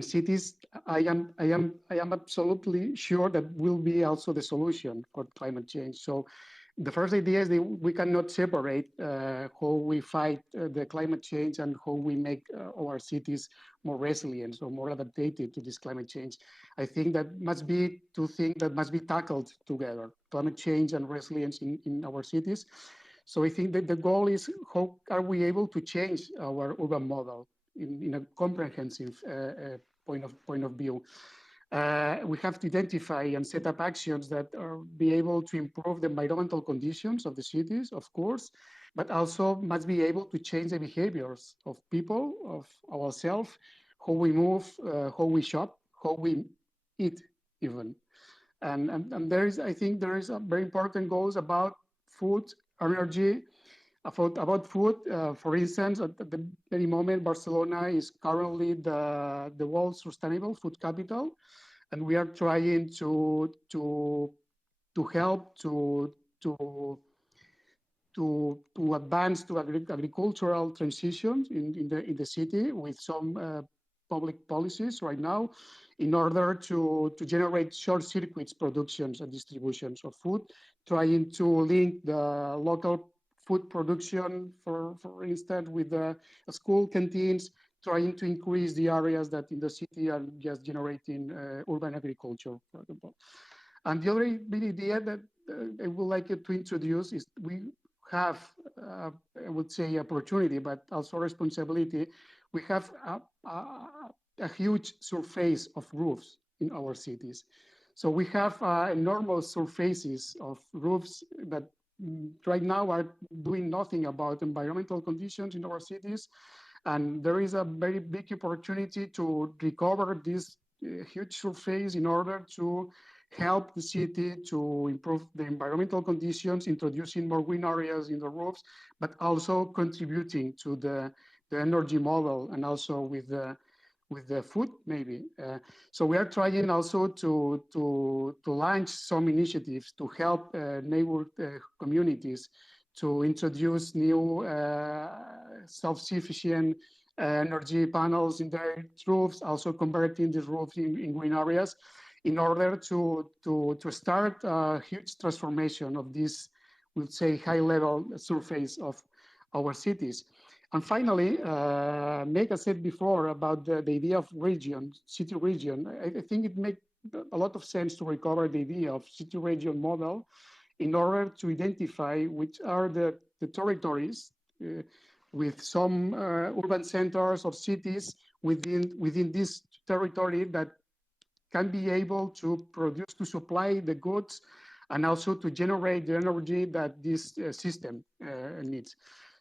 cities, I am absolutely sure that will be also the solution for climate change. So the first idea is that we cannot separate how we fight the climate change and how we make our cities more resilient or more adapted to this climate change. I think that must be 2 things that must be tackled together, climate change and resilience in our cities. So I think that the goal is how are we able to change our urban model in a comprehensive point of view. We have to identify and set up actions that be able to improve the environmental conditions of the cities, of course, but also must be able to change the behaviors of people, of ourselves, how we move, how we shop, how we eat even. And I think there is a very important goals about food, energy, about food. For instance, at the very moment, Barcelona is currently the world's sustainable food capital. And we are trying to help to advance to agricultural transitions in the city with some public policies right now, in order to generate short circuits productions and distributions of food, trying to link the local food production, for instance, with the school canteens, trying to increase the areas that in the city are just generating urban agriculture, for example. And the other big idea that I would like to introduce is we have, I would say, opportunity, but also responsibility. We have a huge surface of roofs in our cities. So we have enormous surfaces of roofs that right now are doing nothing about environmental conditions in our cities. And there is a very big opportunity to recover this huge surface in order to help the city to improve the environmental conditions, introducing more green areas in the roofs, but also contributing to the energy model and also with the food maybe. So we are trying also to launch some initiatives to help neighborhood communities to introduce new self-sufficient energy panels in their roofs, also converting the roofs in green areas, in order to start a huge transformation of this, we'll say, high-level surface of our cities. And finally, Mega said before about the idea of region, city region. I think it makes a lot of sense to recover the idea of city region model in order to identify which are the territories with some urban centers or cities within this territory that can be able to produce, to supply the goods, and also to generate the energy that this system needs.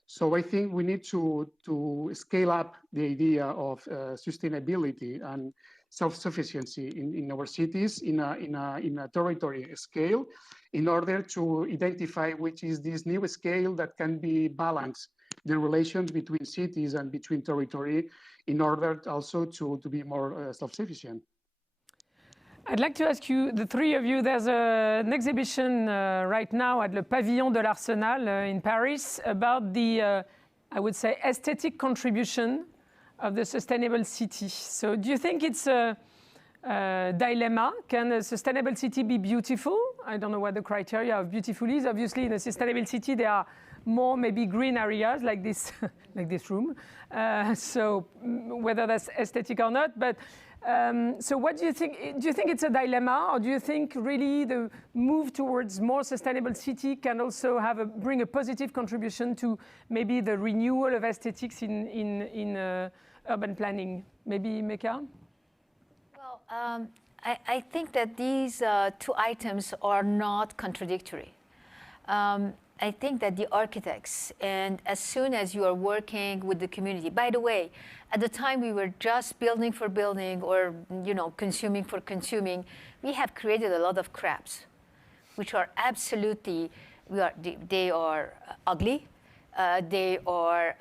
So I think we need to scale up the idea of sustainability and self-sufficiency in our cities in a territory scale, in order to identify which is this new scale that can be balanced the relations between cities and between territory, in order also to be more self-sufficient. I'd like to ask you, the three of you, there's an exhibition right now at Le Pavillon de l'Arsenal in Paris about the, I would say, aesthetic contribution of the sustainable city. So do you think it's a dilemma? Can a sustainable city be beautiful? I don't know what the criteria of beautiful is. Obviously, in a sustainable city, there are more maybe green areas like this, like this room. So whether that's aesthetic or not, but so what do you think? Do you think it's a dilemma, or do you think really the move towards more sustainable city can also bring a positive contribution to maybe the renewal of aesthetics in urban planning? Maybe Meka? Well, I think that these two items are not contradictory. I think that the architects, and as soon as you are working with the community, by the way, at the time we were just building for building or consuming for consuming, we have created a lot of crabs, which are absolutely, they are ugly. They are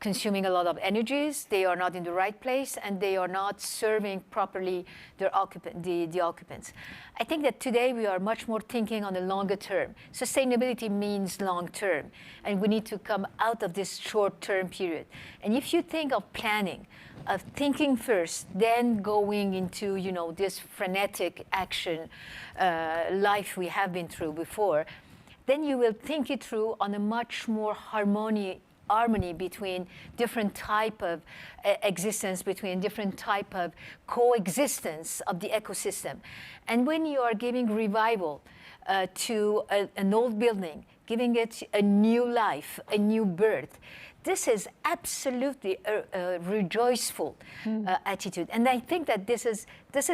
consuming a lot of energies, they are not in the right place, and they are not serving properly the occupants. I think that today we are much more thinking on the longer term. Sustainability means long term, and we need to come out of this short-term period. And if you think of planning, of thinking first, then going into this frenetic action life we have been through before, then you will think it through on a much more harmony between different type of existence, between different type of coexistence of the ecosystem. And when you are giving revival to an old building, giving it a new life, a new birth, this is absolutely a rejoiceful attitude. And I think that this is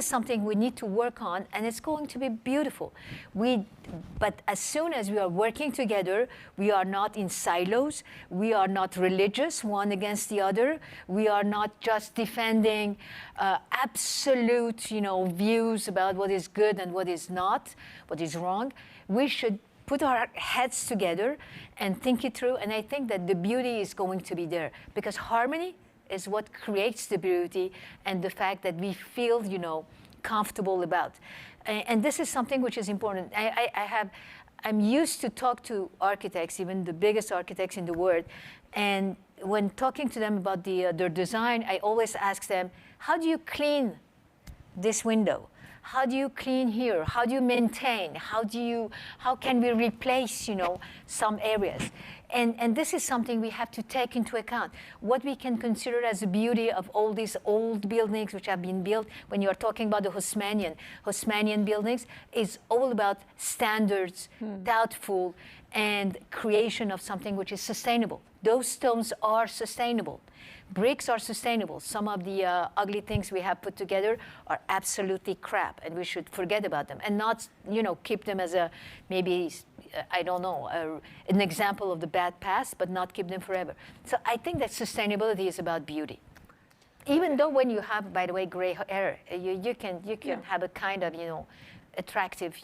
something we need to work on, and it's going to be beautiful. But as soon as we are working together, we are not in silos, we are not religious one against the other, we are not just defending absolute views about what is good and what is not, what is wrong. We should put our heads together and think it through, and I think that the beauty is going to be there, because harmony is what creates the beauty and the fact that we feel, comfortable about. And this is something which is important. I'm used to talk to architects, even the biggest architects in the world, and when talking to them about their design, I always ask them, how do you clean this window? How do you clean here? How do you maintain? How can we replace, some areas? And this is something we have to take into account. What we can consider as the beauty of all these old buildings which have been built, when you are talking about the Haussmannian buildings, is all about standards, thoughtful, and creation of something which is sustainable. Those stones are sustainable. Bricks are sustainable. Some of the ugly things we have put together are absolutely crap, and we should forget about them and not, keep them as an example of the bad past, but not keep them forever. So I think that sustainability is about beauty. Even though when you have, by the way, gray hair, you can have a kind of, attractive,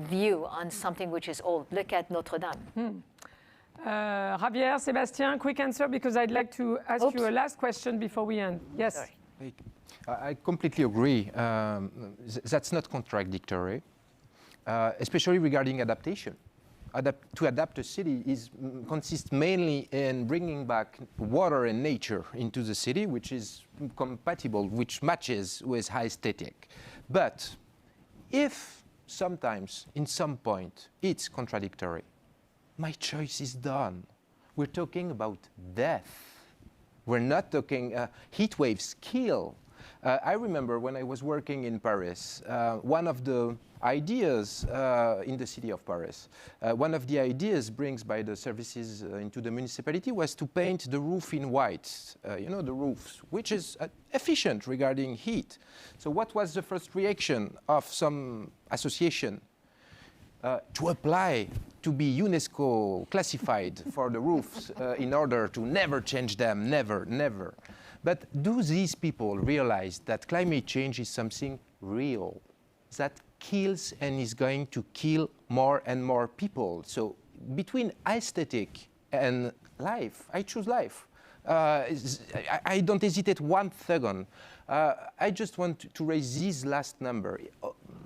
view on something which is old. Look at Notre Dame. Javier, Sébastien, quick answer, because I'd like to ask you a last question before we end. Yes. Sorry. I completely agree. That's not contradictory, especially regarding adaptation. to adapt a city consists mainly in bringing back water and nature into the city, which is compatible, which matches with high aesthetic. But if sometimes, in some point, it's contradictory, my choice is done. We're talking about death. We're not talking, heat waves kill. I remember when I was working in Paris, one of the ideas in the city of Paris, one of the ideas brings by the services into the municipality was to paint the roof in white, you know, the roofs, which is efficient regarding heat. So what was the first reaction of some association? To apply to be UNESCO classified for the roofs in order to never change them, never, never. But do these people realize that climate change is something real, that kills and is going to kill more and more people? So between aesthetic and life, I choose life. I don't hesitate 1 second. I just want to raise this last number.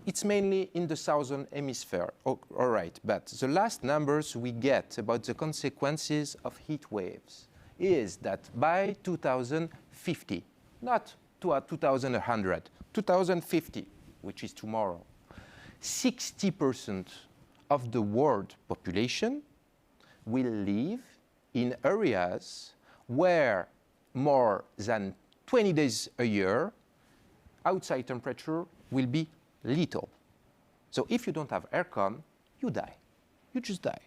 It's mainly in the southern hemisphere, all right, but the last numbers we get about the consequences of heat waves is that by 2050, not 2100, 2050, which is tomorrow, 60% of the world population will live in areas where more than 20 days a year, outside temperature will be little. So if you don't have aircon, you die. You just die.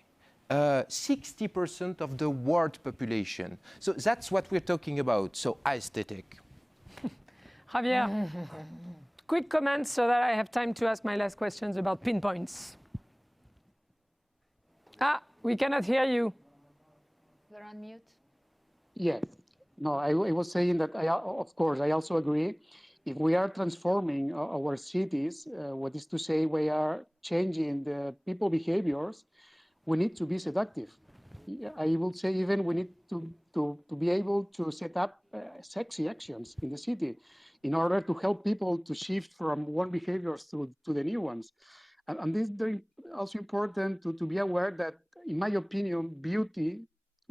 60% of the world population. So that's what we're talking about. So aesthetic. Javier, quick comments so that I have time to ask my last questions about pinpoints. We cannot hear you. You're on mute. Yes. No, I was saying that, of course, I also agree. If we are transforming our cities, what is to say we are changing the people behaviors, we need to be seductive. I will say even we need to be able to set up sexy actions in the city in order to help people to shift from one behaviors to the new ones. And this is very also important to be aware that, in my opinion, beauty,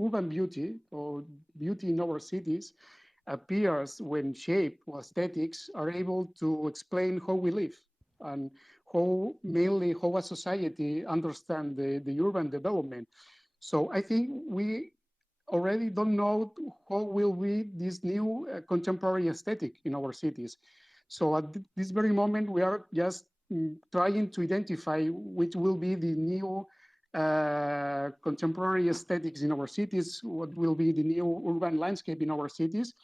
urban beauty or beauty in our cities appears when shape or aesthetics are able to explain how we live and mainly how a society understands the urban development. So I think we already don't know how will be this new contemporary aesthetic in our cities. So at this very moment, we are just trying to identify which will be the new contemporary aesthetics in our cities, what will be the new urban landscape in our cities.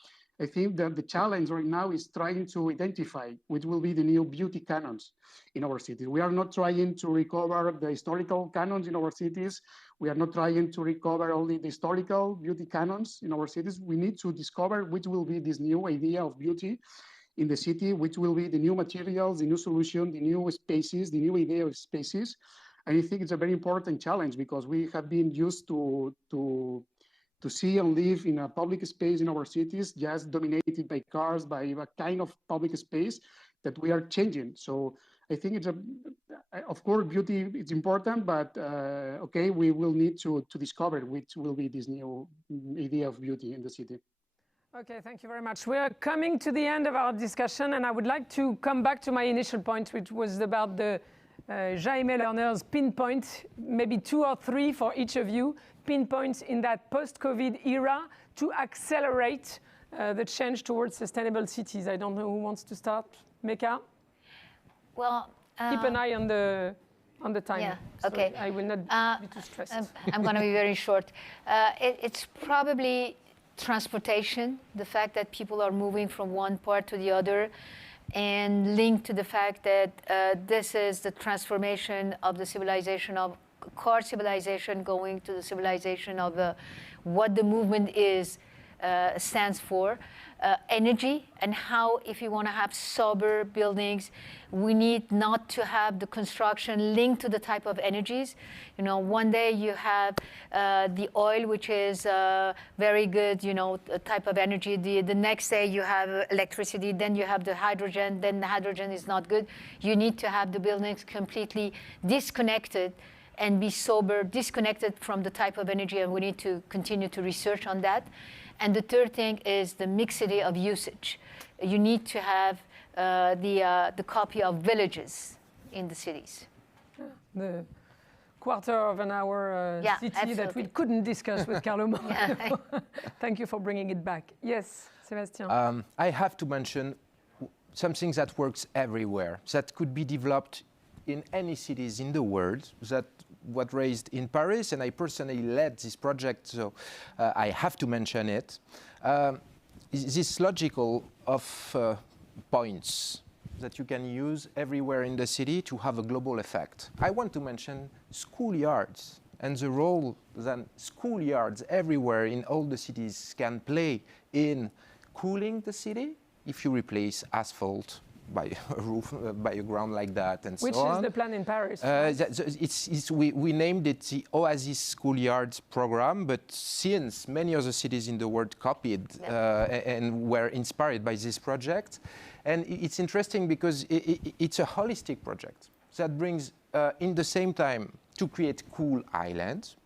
I think that the challenge right now is trying to identify which will be the new beauty canons in our cities. We are not trying to recover the historical canons in our cities. We are not trying to recover only the historical beauty canons in our cities. We need to discover which will be this new idea of beauty in the city, which will be the new materials, the new solution, the new spaces, the new idea of spaces. And I think it's a very important challenge because we have been used to see and live in a public space in our cities, just dominated by cars, by a kind of public space that we are changing. So I think it's of course, beauty is important, but okay, we will need to discover which will be this new idea of beauty in the city. Okay, thank you very much. We are coming to the end of our discussion, and I would like to come back to my initial point, which was about the Jaime learners pinpoint, maybe 2 or 3 for each of you, pinpoints in that post-COVID era to accelerate the change towards sustainable cities. I don't know who wants to start. Mecca? Well, keep an eye on the time. Yeah, so okay. I will not be too stressed. I'm going to be very short. It's probably transportation, the fact that people are moving from one part to the other, and linked to the fact that this is the transformation of the civilization of car civilization going to the civilization of what the movement stands for. Energy, and how, if you want to have sober buildings, we need not to have the construction linked to the type of energies. You know, one day you have the oil, which is very good, you know, type of energy. The next day you have electricity, then you have the hydrogen, then the hydrogen is not good. You need to have the buildings completely disconnected and be sober, disconnected from the type of energy, and we need to continue to research on that. And the third thing is the mixity of usage. You need to have the copy of villages in the cities. The quarter of an hour city absolutely. That we couldn't discuss with Carlo Morano. Thank you for bringing it back. Yes, Sébastien. I have to mention something that works everywhere, that could be developed in any cities in the world, that was raised in Paris, and I personally led this project, so I have to mention it. This logical of points that you can use everywhere in the city to have a global effect. I want to mention schoolyards and the role that schoolyards everywhere in all the cities can play in cooling the city if you replace asphalt by a roof, by a ground like that, and Which so on. Which is the plan in Paris? We named it the Oasis Schoolyards program, but since many other cities in the world copied and were inspired by this project, and it's interesting because it's a holistic project that brings, in the same time, to create cool islands,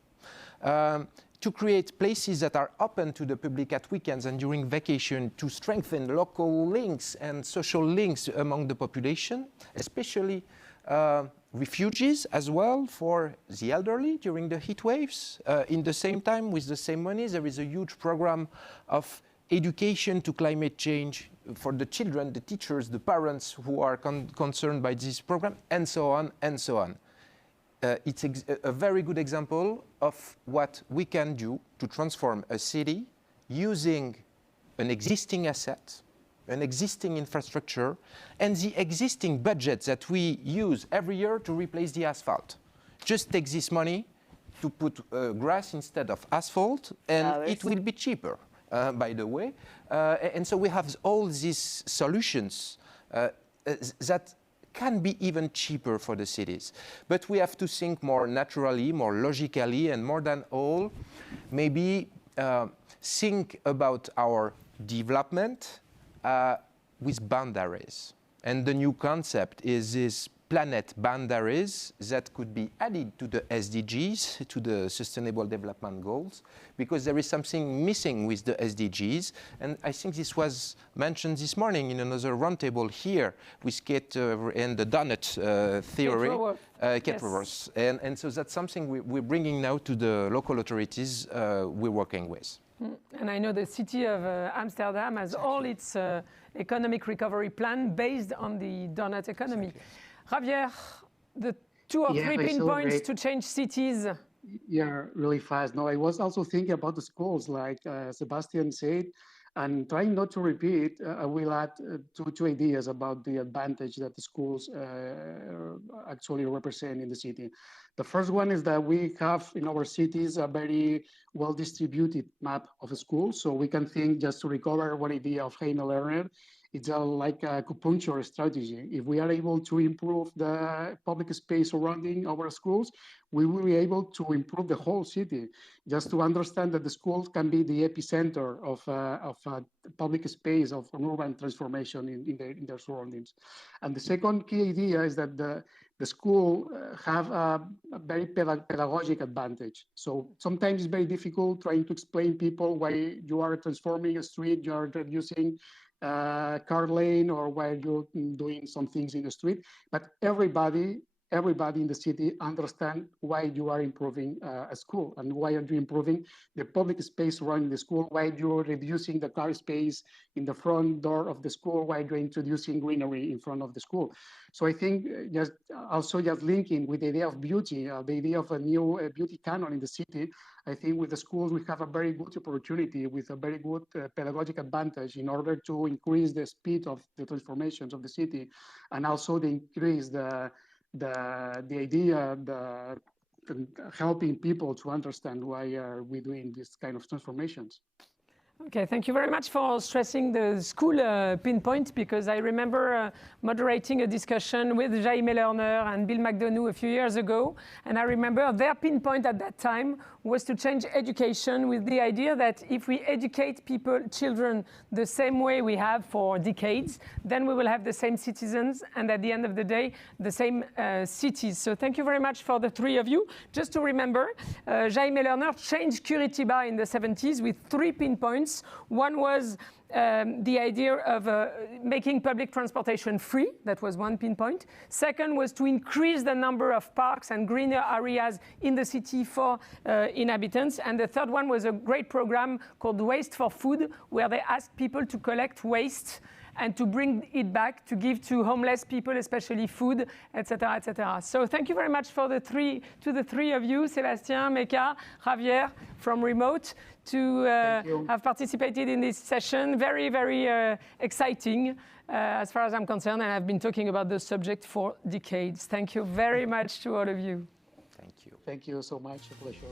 to create places that are open to the public at weekends and during vacation, to strengthen local links and social links among the population, especially refugees as well for the elderly during the heat waves. In the same time, with the same money, there is a huge program of education to climate change for the children, the teachers, the parents who are concerned by this program, and so on and so on. It's a very good example of what we can do to transform a city using an existing asset, an existing infrastructure, and the existing budget that we use every year to replace the asphalt. Just take this money to put grass instead of asphalt, and it will be cheaper, by the way. And so we have all these solutions that can be even cheaper for the cities. But we have to think more naturally, more logically, and more than all, maybe think about our development with boundaries. And the new concept is this planet boundaries that could be added to the SDGs, to the Sustainable Development Goals, because there is something missing with the SDGs. And I think this was mentioned this morning in another roundtable here with Kate and the donut theory. Kate Raworth. And so that's something we're bringing now to the local authorities we're working with. And I know the city of Amsterdam has all its economic recovery plan based on the donut economy. Exactly. Javier, the 2 or 3 pinpoints to change cities. Yeah, really fast. No, I was also thinking about the schools, like Sebastian said, and trying not to repeat, I will add two ideas about the advantage that the schools actually represent in the city. The first one is that we have in our cities a very well-distributed map of schools. So we can think, just to recover one idea of Jaime Lerner, it's like a acupuncture strategy. If we are able to improve the public space surrounding our schools, we will be able to improve the whole city. Just to understand that the schools can be the epicenter of public space, of an urban transformation in their surroundings. And the second key idea is that the school have a very pedagogic advantage. So sometimes it's very difficult trying to explain people why you are transforming a street, you are reducing car lane, or while you're doing some things in the street, but everybody in the city understand why you are improving a school and why are you improving the public space around the school, why you're reducing the car space in the front door of the school, why you're introducing greenery in front of the school. So I think just linking with the idea of beauty, the idea of a new beauty canon in the city, I think with the schools we have a very good opportunity with a very good pedagogic advantage in order to increase the speed of the transformations of the city, and also to increase the idea, helping people to understand why are we doing this kind of transformations. Okay, thank you very much for stressing the school pinpoint, because I remember moderating a discussion with Jaime Lerner and Bill McDonough a few years ago, and I remember their pinpoint at that time was to change education with the idea that if we educate children the same way we have for decades, then we will have the same citizens and at the end of the day, the same cities. So thank you very much for the three of you. Just to remember, Jaime Lerner changed Curitiba in the 70s with 3 pinpoints. One was the idea of making public transportation free. That was one pinpoint. Second was to increase the number of parks and greener areas in the city for inhabitants. And the third one was a great program called Waste for Food, where they asked people to collect waste and to bring it back to give to homeless people, especially food, etc., etc. So thank you very much to the three of you, Sébastien, Mecca, Javier, from remote, to have participated in this session. Very, very exciting as far as I'm concerned, and I've been talking about the subject for decades. Thank you very much to all of you. Thank you. Thank you so much. A pleasure.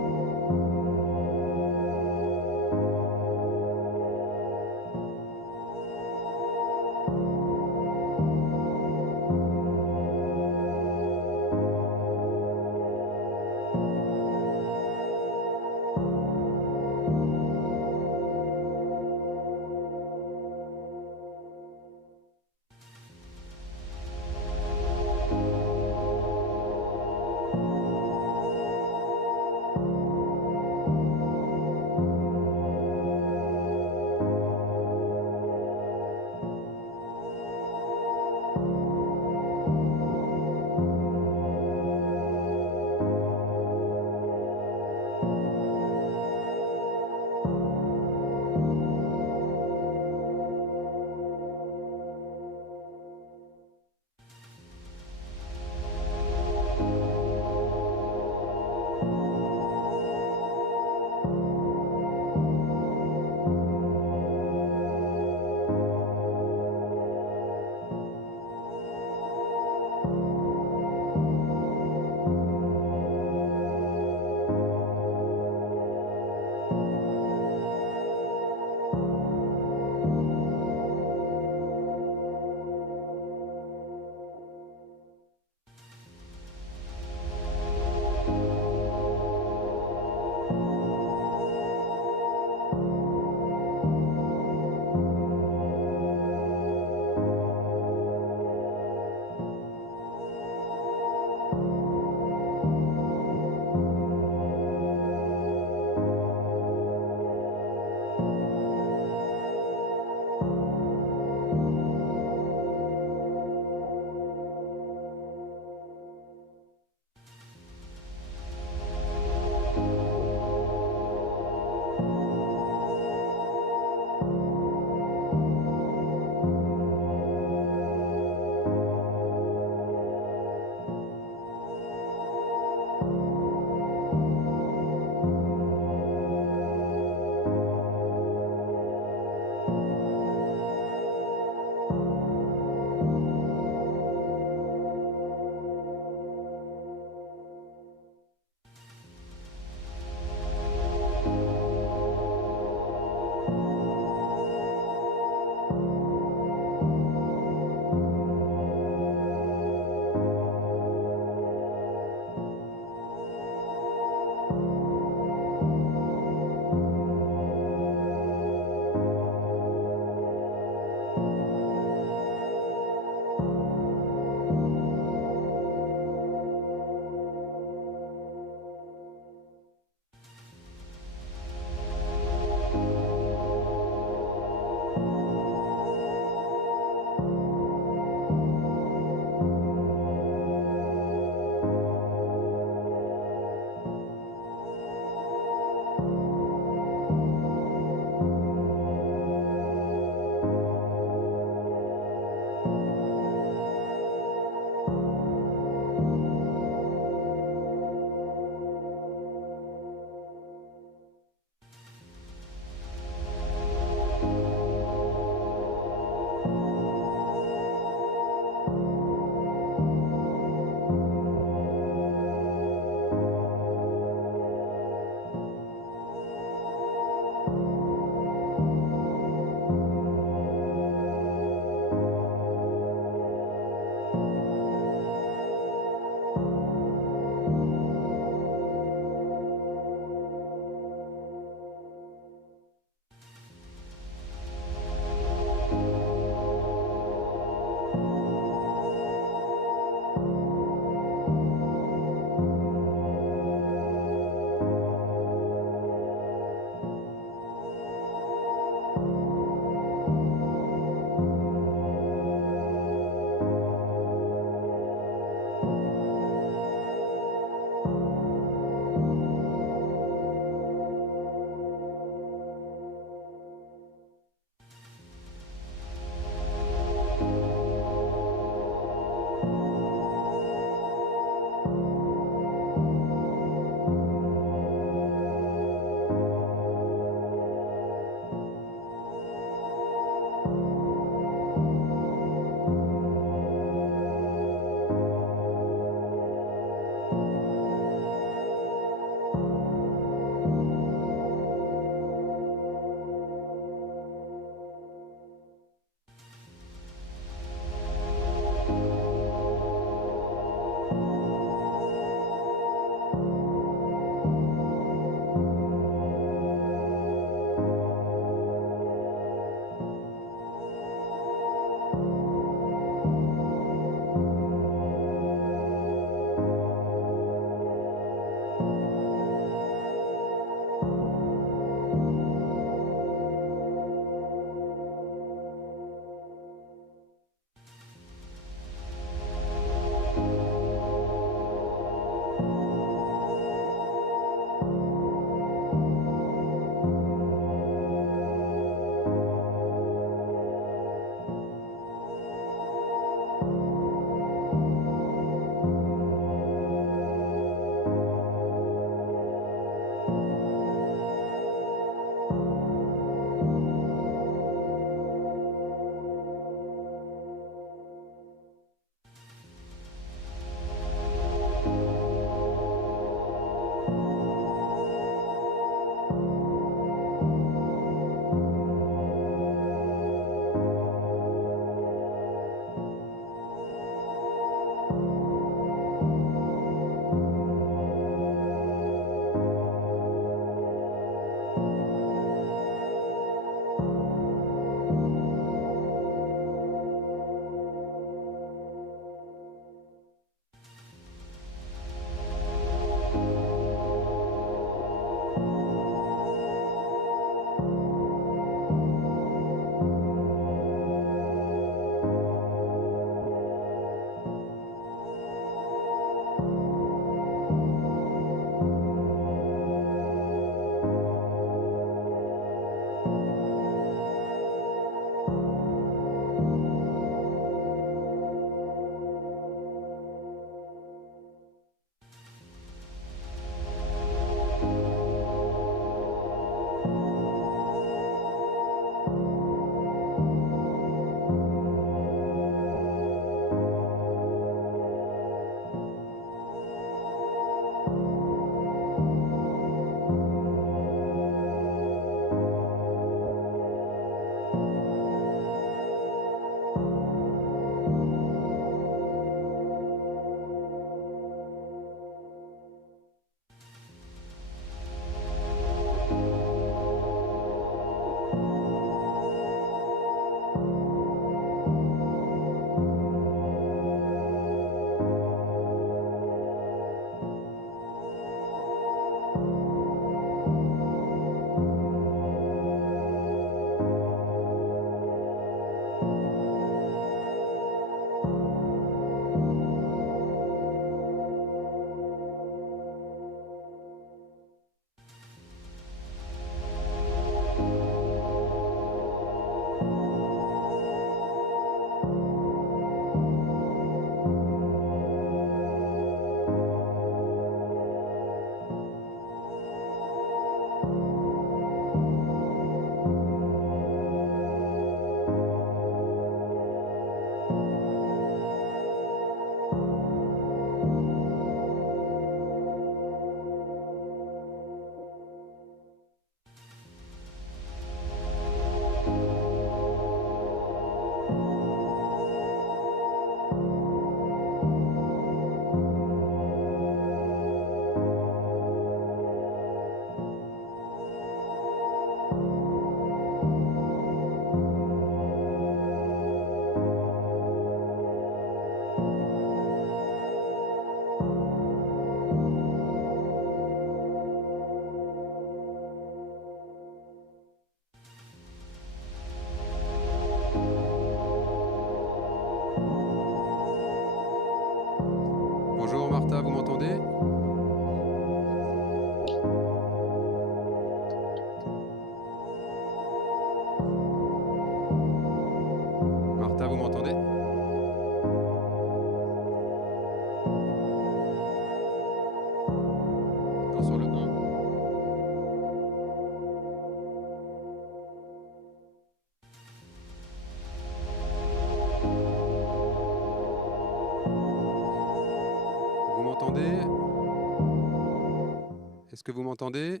est-ce que vous m'entendez?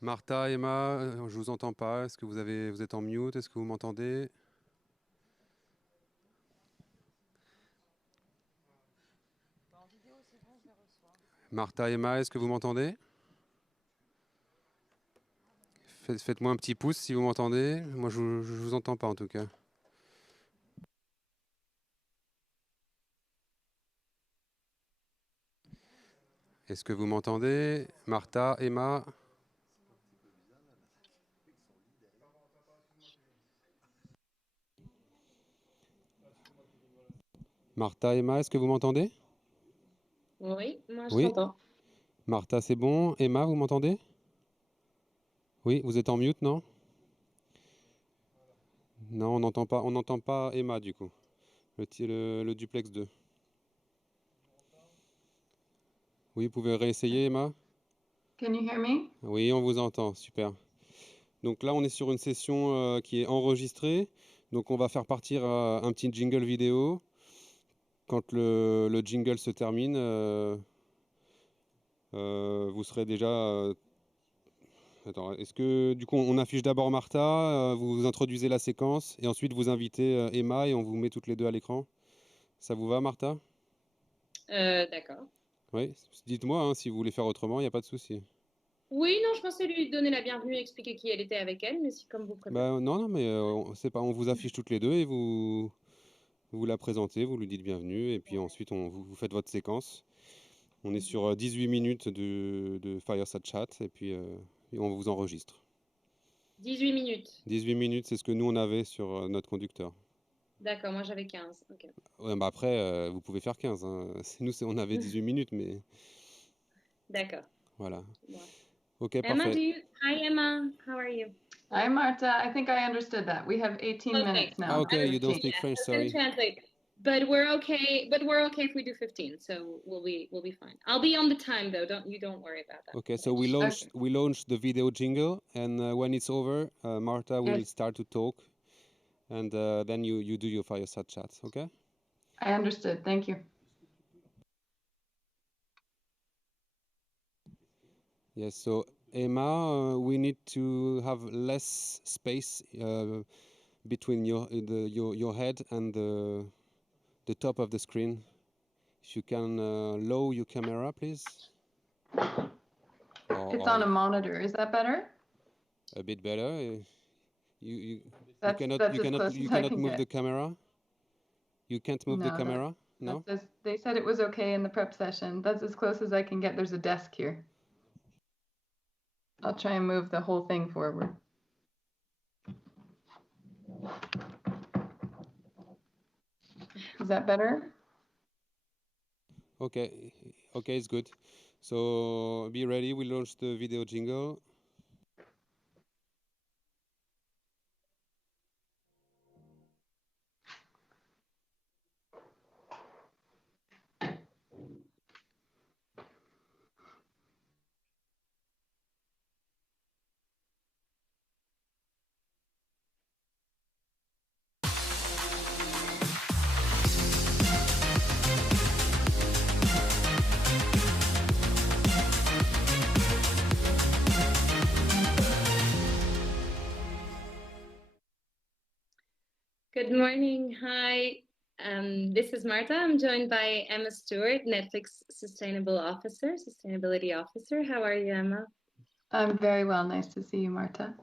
Martha, Emma, je vous entends pas. Est-ce que vous êtes en mute? Est-ce que vous m'entendez? Martha, Emma, est-ce que vous m'entendez? Faites-moi un petit pouce si vous m'entendez. Moi, je vous entends pas en tout cas. Est-ce que vous m'entendez? Martha, Emma? Martha, Emma, est-ce que vous m'entendez? Oui, moi je Oui. t'entends. Martha, c'est bon. Emma, vous m'entendez? Oui, vous êtes en mute, non? Non, on n'entend pas Emma du coup. Le duplex 2. Oui, vous pouvez réessayer, Emma? Can you hear me? Oui, on vous entend, super. Donc là, on est sur une session qui est enregistrée. Donc on va faire partir un petit jingle vidéo. Quand le jingle se termine, vous serez déjà... Attends, est-ce que du coup on affiche d'abord Martha, vous introduisez la séquence et ensuite vous invitez Emma et on vous met toutes les deux à l'écran? Ça vous va, Martha? D'accord. Oui, dites-moi hein, si vous voulez faire autrement, il n'y a pas de souci. Oui, non, je pensais lui donner la bienvenue et expliquer qui elle était avec elle, mais c'est comme vous préférez. Bah, non, mais c'est pas, on vous affiche toutes les deux et vous la présentez, vous lui dites bienvenue et puis ensuite vous faites votre séquence. On est sur 18 minutes de Fireside Chat et puis et on vous enregistre. 18 minutes. 18 minutes, c'est ce que nous on avait sur notre conducteur. D'accord, moi j'avais 15. Ok. Ouais, bah après, vous pouvez faire 15. Hein. Nous, on avait 18 minutes, mais D'accord. voilà. Ouais. Ok, Emma, parfait. Hi Emma, how are you? Hi, Marta. I think I understood that. We have 18 minutes now. Ah, okay, you don't 15. speak French, I was gonna sorry. translate, but we're okay. But we're okay if we do 15, so we'll be fine. I'll be on the time though. Don't worry about that. Okay, so we launched the video jingle, and when it's over, Marta will start to talk, and then you do your fireside chat. Okay? I understood. Thank you. Yes. So Emma, we need to have less space between your head and the top of the screen. If you can lower your camera, please. It's on a monitor. Is that better? A bit better. You That's cannot move the camera. You can't move the No, camera. No. They said it was okay in the prep session. That's as close as I can get. There's a desk here. I'll try and move the whole thing forward. Is that better? Okay, it's good. So be ready. We launch the video jingle. Good morning. Hi. This is Marta. I'm joined by Emma Stewart, Netflix Sustainability Officer. How are you, Emma? I'm very well. Nice to see you, Marta.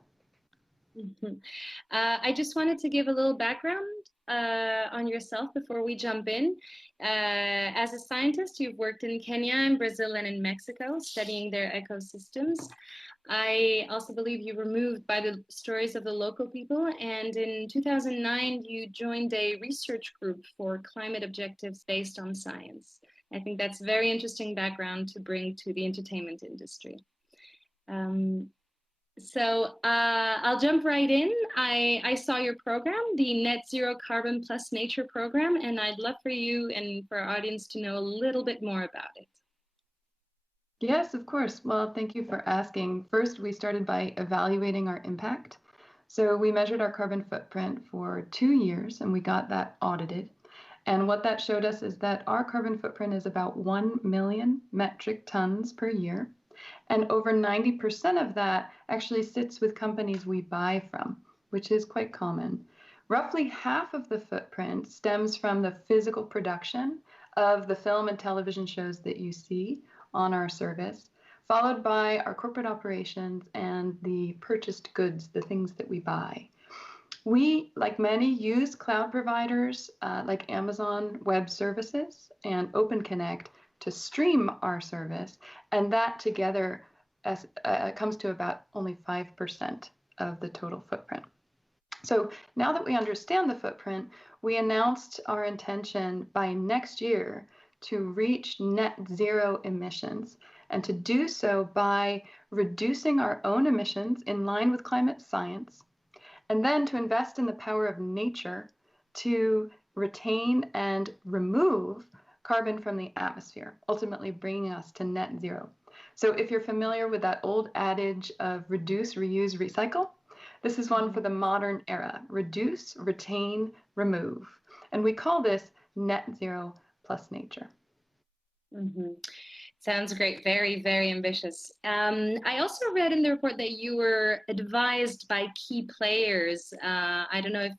I just wanted to give a little background on yourself before we jump in. As a scientist, you've worked in Kenya, in Brazil, and in Mexico, studying their ecosystems. I also believe you were moved by the stories of the local people, and in 2009, you joined a research group for climate objectives based on science. I think that's a very interesting background to bring to the entertainment industry. So I'll jump right in. I saw your program, the Net Zero Carbon Plus Nature program, and I'd love for you and for our audience to know a little bit more about it. Yes, of course. Well, thank you for asking. First, we started by evaluating our impact. So we measured our carbon footprint for 2 years and we got that audited. And what that showed us is that our carbon footprint is about 1 million metric tons per year. And over 90% of that actually sits with companies we buy from, which is quite common. Roughly half of the footprint stems from the physical production of the film and television shows that you see on our service, followed by our corporate operations and the purchased goods, the things that we buy. We, like many, use cloud providers like Amazon Web Services and OpenConnect to stream our service, and that together comes to about only 5% of the total footprint. So now that we understand the footprint, we announced our intention by next year to reach net zero emissions, and to do so by reducing our own emissions in line with climate science, and then to invest in the power of nature to retain and remove carbon from the atmosphere, ultimately bringing us to net zero. So if you're familiar with that old adage of reduce, reuse, recycle, this is one for the modern era: reduce, retain, remove. And we call this net zero plus nature. Mm-hmm. Sounds great. Very, very ambitious. I also read in the report that you were advised by key players. I don't know if,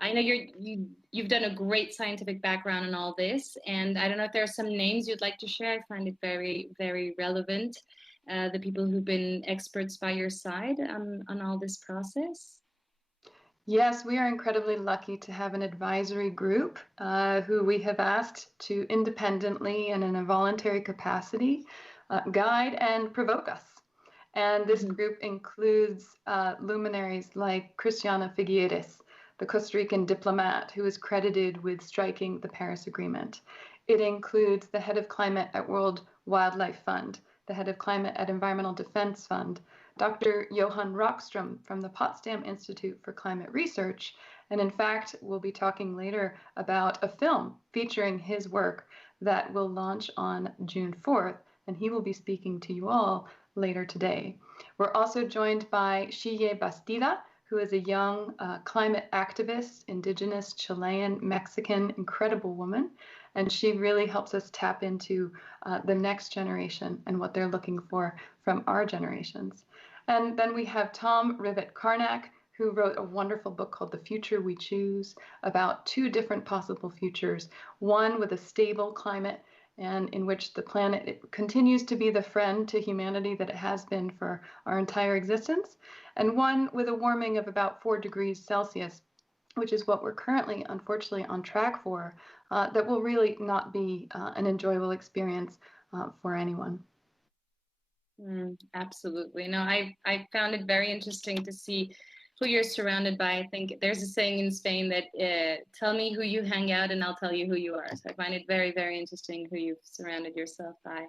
I know you've done a great scientific background in all this, and I don't know if there are some names you'd like to share. I find it very, very relevant. The people who've been experts by your side on all this process. Yes, we are incredibly lucky to have an advisory group who we have asked to independently and in a voluntary capacity guide and provoke us. And this group includes luminaries like Cristiana Figueres, the Costa Rican diplomat who is credited with striking the Paris Agreement. It includes the head of climate at World Wildlife Fund, the head of climate at Environmental Defense Fund, Dr. Johan Rockström from the Potsdam Institute for Climate Research, and in fact, we'll be talking later about a film featuring his work that will launch on June 4th, and he will be speaking to you all later today. We're also joined by Xille Bastida, who is a young climate activist, indigenous, Chilean, Mexican, incredible woman, and she really helps us tap into the next generation and what they're looking for from our generations. And then we have Tom Rivett-Carnac, who wrote a wonderful book called The Future We Choose, about two different possible futures, one with a stable climate and in which the planet continues to be the friend to humanity that it has been for our entire existence, and one with a warming of about 4 degrees Celsius, which is what we're currently, unfortunately, on track for, that will really not be an enjoyable experience for anyone. Absolutely. No, I found it very interesting to see who you're surrounded by. I think there's a saying in Spain that tell me who you hang out and I'll tell you who you are. So I find it very, very interesting who you've surrounded yourself by.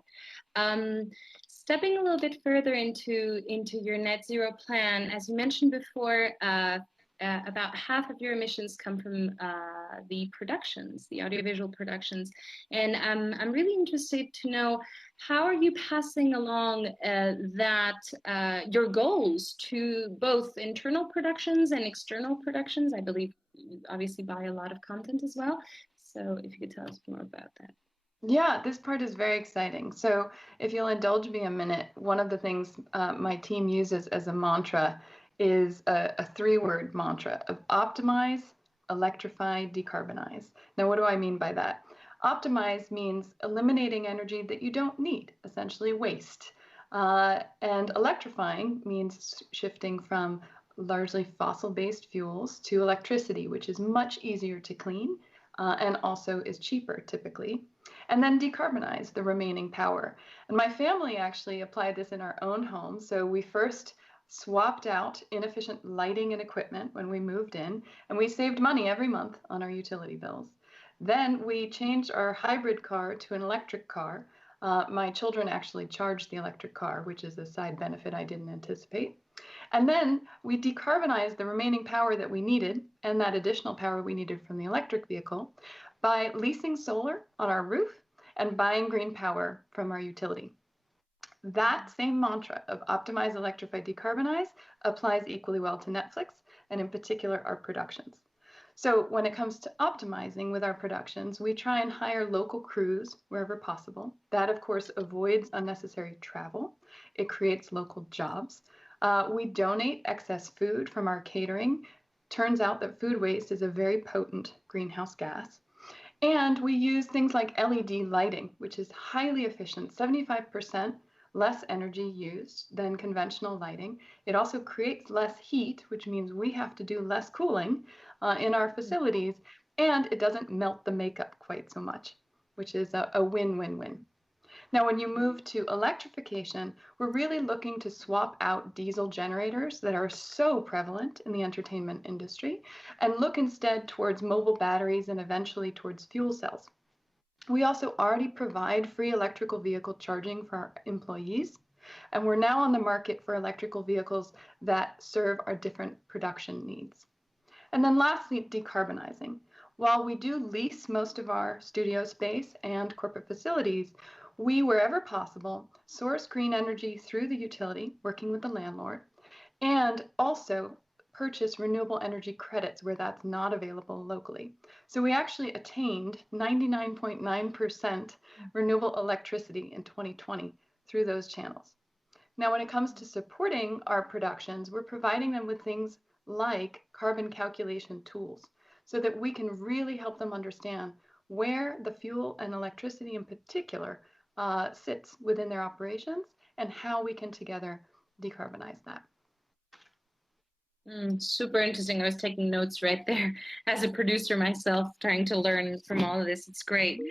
Stepping a little bit further into your net zero plan, as you mentioned before, about half of your emissions come from the productions, the audiovisual productions. And I'm really interested to know, how are you passing along your goals to both internal productions and external productions? I believe you obviously buy a lot of content as well. So if you could tell us more about that. Yeah, this part is very exciting. So if you'll indulge me a minute, one of the things my team uses as a mantra is a 3-word mantra of optimize, electrify, decarbonize. Now, what do I mean by that? Optimize means eliminating energy that you don't need, essentially waste. And electrifying means shifting from largely fossil-based fuels to electricity, which is much easier to clean and also is cheaper typically. And then decarbonize, the remaining power. And my family actually applied this in our own home. So we first swapped out inefficient lighting and equipment when we moved in, and we saved money every month on our utility bills. Then we changed our hybrid car to an electric car. My children actually charged the electric car, which is a side benefit I didn't anticipate. And then we decarbonized the remaining power that we needed, and that additional power we needed from the electric vehicle, by leasing solar on our roof and buying green power from our utility. That same mantra of optimize, electrify, decarbonize applies equally well to Netflix, and in particular our productions. So when it comes to optimizing with our productions, we try and hire local crews wherever possible. That, of course, avoids unnecessary travel. It creates local jobs. We donate excess food from our catering. Turns out that food waste is a very potent greenhouse gas. And we use things like LED lighting, which is highly efficient, 75% less energy used than conventional lighting. It also creates less heat, which means we have to do less cooling in our facilities, and it doesn't melt the makeup quite so much, which is a win-win-win. Now, when you move to electrification, we're really looking to swap out diesel generators that are so prevalent in the entertainment industry and look instead towards mobile batteries and eventually towards fuel cells. We also already provide free electrical vehicle charging for our employees, and we're now on the market for electrical vehicles that serve our different production needs. And then lastly, decarbonizing. While we do lease most of our studio space and corporate facilities, we, wherever possible, source green energy through the utility, working with the landlord, and also purchase renewable energy credits where that's not available locally. So we actually attained 99.9% renewable electricity in 2020 through those channels. Now, when it comes to supporting our productions, we're providing them with things like carbon calculation tools so that we can really help them understand where the fuel and electricity in particular sits within their operations and how we can together decarbonize that. Super interesting. I was taking notes right there as a producer myself, trying to learn from all of this. It's great.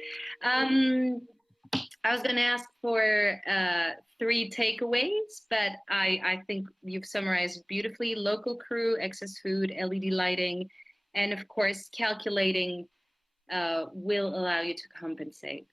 I was going to ask for 3 takeaways, but I think you've summarized beautifully. Local crew, excess food, LED lighting, and of course, calculating will allow you to compensate.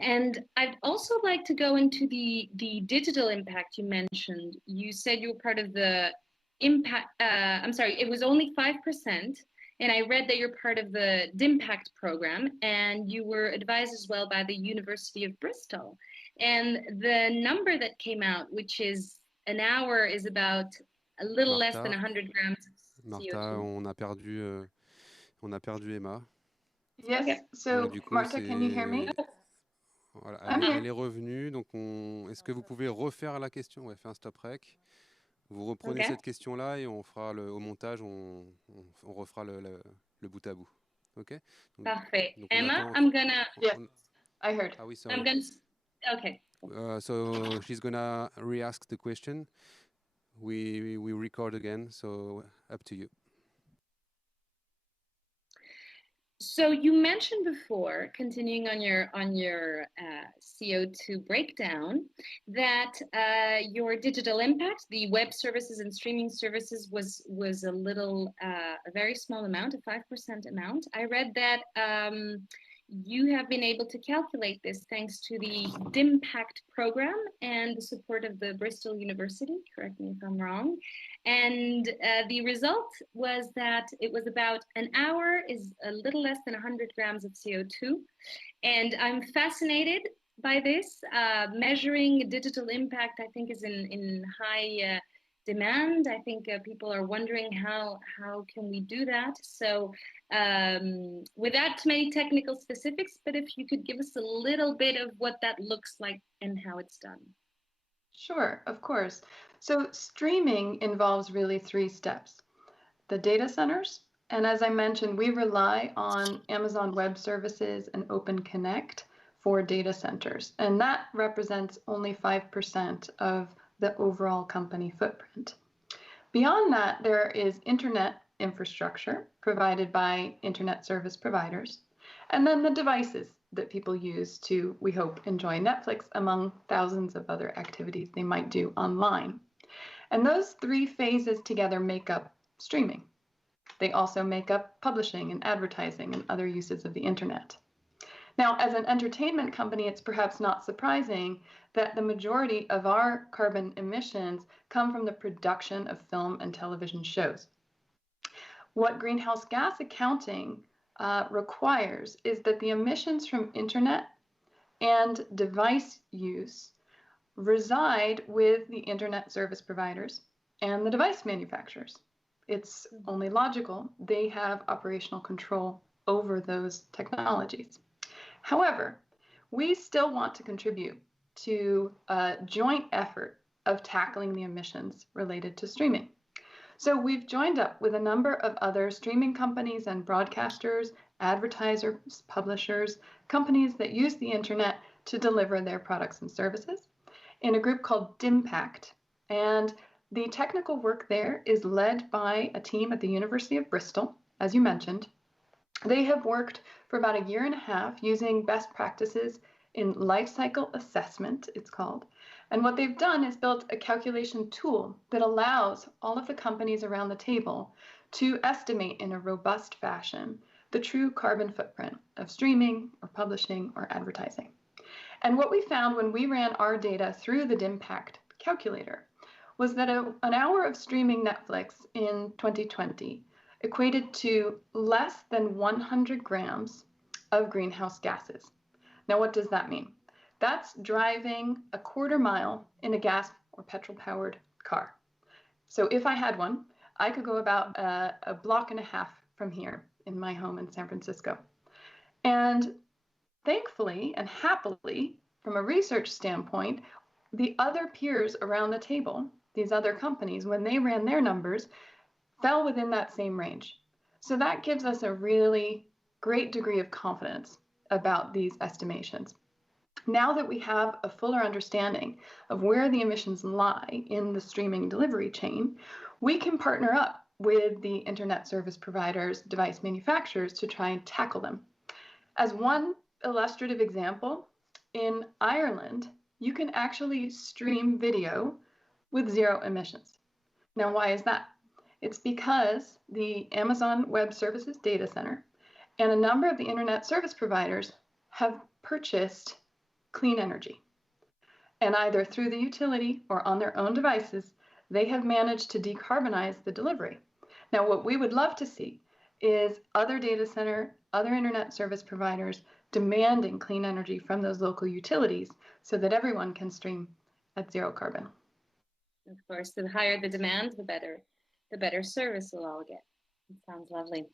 And I'd also like to go into the digital impact you mentioned. You said you were part of the impact, I'm sorry, it was only 5%. And I read that you're part of the DIMPACT program, and you were advised as well by the University of Bristol. And the number that came out, which is an hour, is about a little less than 100 grams of CO2. Martha, on a perdu Emma. Yes, okay. So du coup, Martha, can you hear me? Voilà, elle est revenue, donc est-ce que vous pouvez refaire la question? Ouais, fait un stop rec. Vous reprenez cette question-là et on fera au montage, on refera le bout à bout. Ok? Parfait. Donc Emma, I'm gonna. Yes, I heard. Ah oui, sorry. I'm gonna. Okay. So she's gonna re-ask the question. We record again, so up to you. So you mentioned before, continuing on your CO2 breakdown, that your digital impact, the web services and streaming services, was a little, a very small amount, a 5% amount. I read that you have been able to calculate this thanks to the DIMPACT program and the support of the Bristol University, correct me if I'm wrong. And the result was that it was about an hour is a little less than 100 grams of CO2. And I'm fascinated by this. Measuring digital impact, I think, is in high demand. I think people are wondering how can we do that. So without too many technical specifics, but if you could give us a little bit of what that looks like and how it's done. Sure, of course. So streaming involves really 3 steps. The data centers, and as I mentioned, we rely on Amazon Web Services and Open Connect for data centers, and that represents only 5% of the overall company footprint. Beyond that, there is internet infrastructure provided by internet service providers, and then the devices that people use to, we hope, enjoy Netflix among thousands of other activities they might do online. And those 3 phases together make up streaming. They also make up publishing and advertising and other uses of the internet. Now, as an entertainment company, it's perhaps not surprising that the majority of our carbon emissions come from the production of film and television shows. What greenhouse gas accounting requires is that the emissions from internet and device use reside with the internet service providers and the device manufacturers. it's only logical they have operational control over those technologies. However, we still want to contribute to a joint effort of tackling the emissions related to streaming. So we've joined up with a number of other streaming companies and broadcasters, advertisers, publishers, companies that use the internet to deliver their products and services in a group called DIMPACT. And the technical work there is led by a team at the University of Bristol, as you mentioned. They have worked for about 1.5 years using best practices in life cycle assessment, it's called. And what they've done is built a calculation tool that allows all of the companies around the table to estimate in a robust fashion the true carbon footprint of streaming or publishing or advertising. And what we found when we ran our data through the DIMPACT calculator was that an hour of streaming Netflix in 2020 equated to less than 100 grams of greenhouse gases. Now, what does that mean? That's driving a 1/4 mile in a gas or petrol-powered car. So if I had one, I could go about a 1.5 blocks from here in my home in San Francisco. And thankfully and happily, from a research standpoint, the other peers around the table, these other companies, when they ran their numbers, fell within that same range. So that gives us a really great degree of confidence about these estimations. Now that we have a fuller understanding of where the emissions lie in the streaming delivery chain, we can partner up with the internet service providers, device manufacturers to try and tackle them. As one illustrative example, in Ireland, you can actually stream video with 0 emissions. Now, why is that? It's because the Amazon Web Services data center and a number of the internet service providers have purchased clean energy. And either through the utility or on their own devices, they have managed to decarbonize the delivery. Now, what we would love to see is other data center, other internet service providers demanding clean energy from those local utilities so that everyone can stream at 0 carbon. Of course, the higher the demand, the better service we'll all get. It sounds lovely.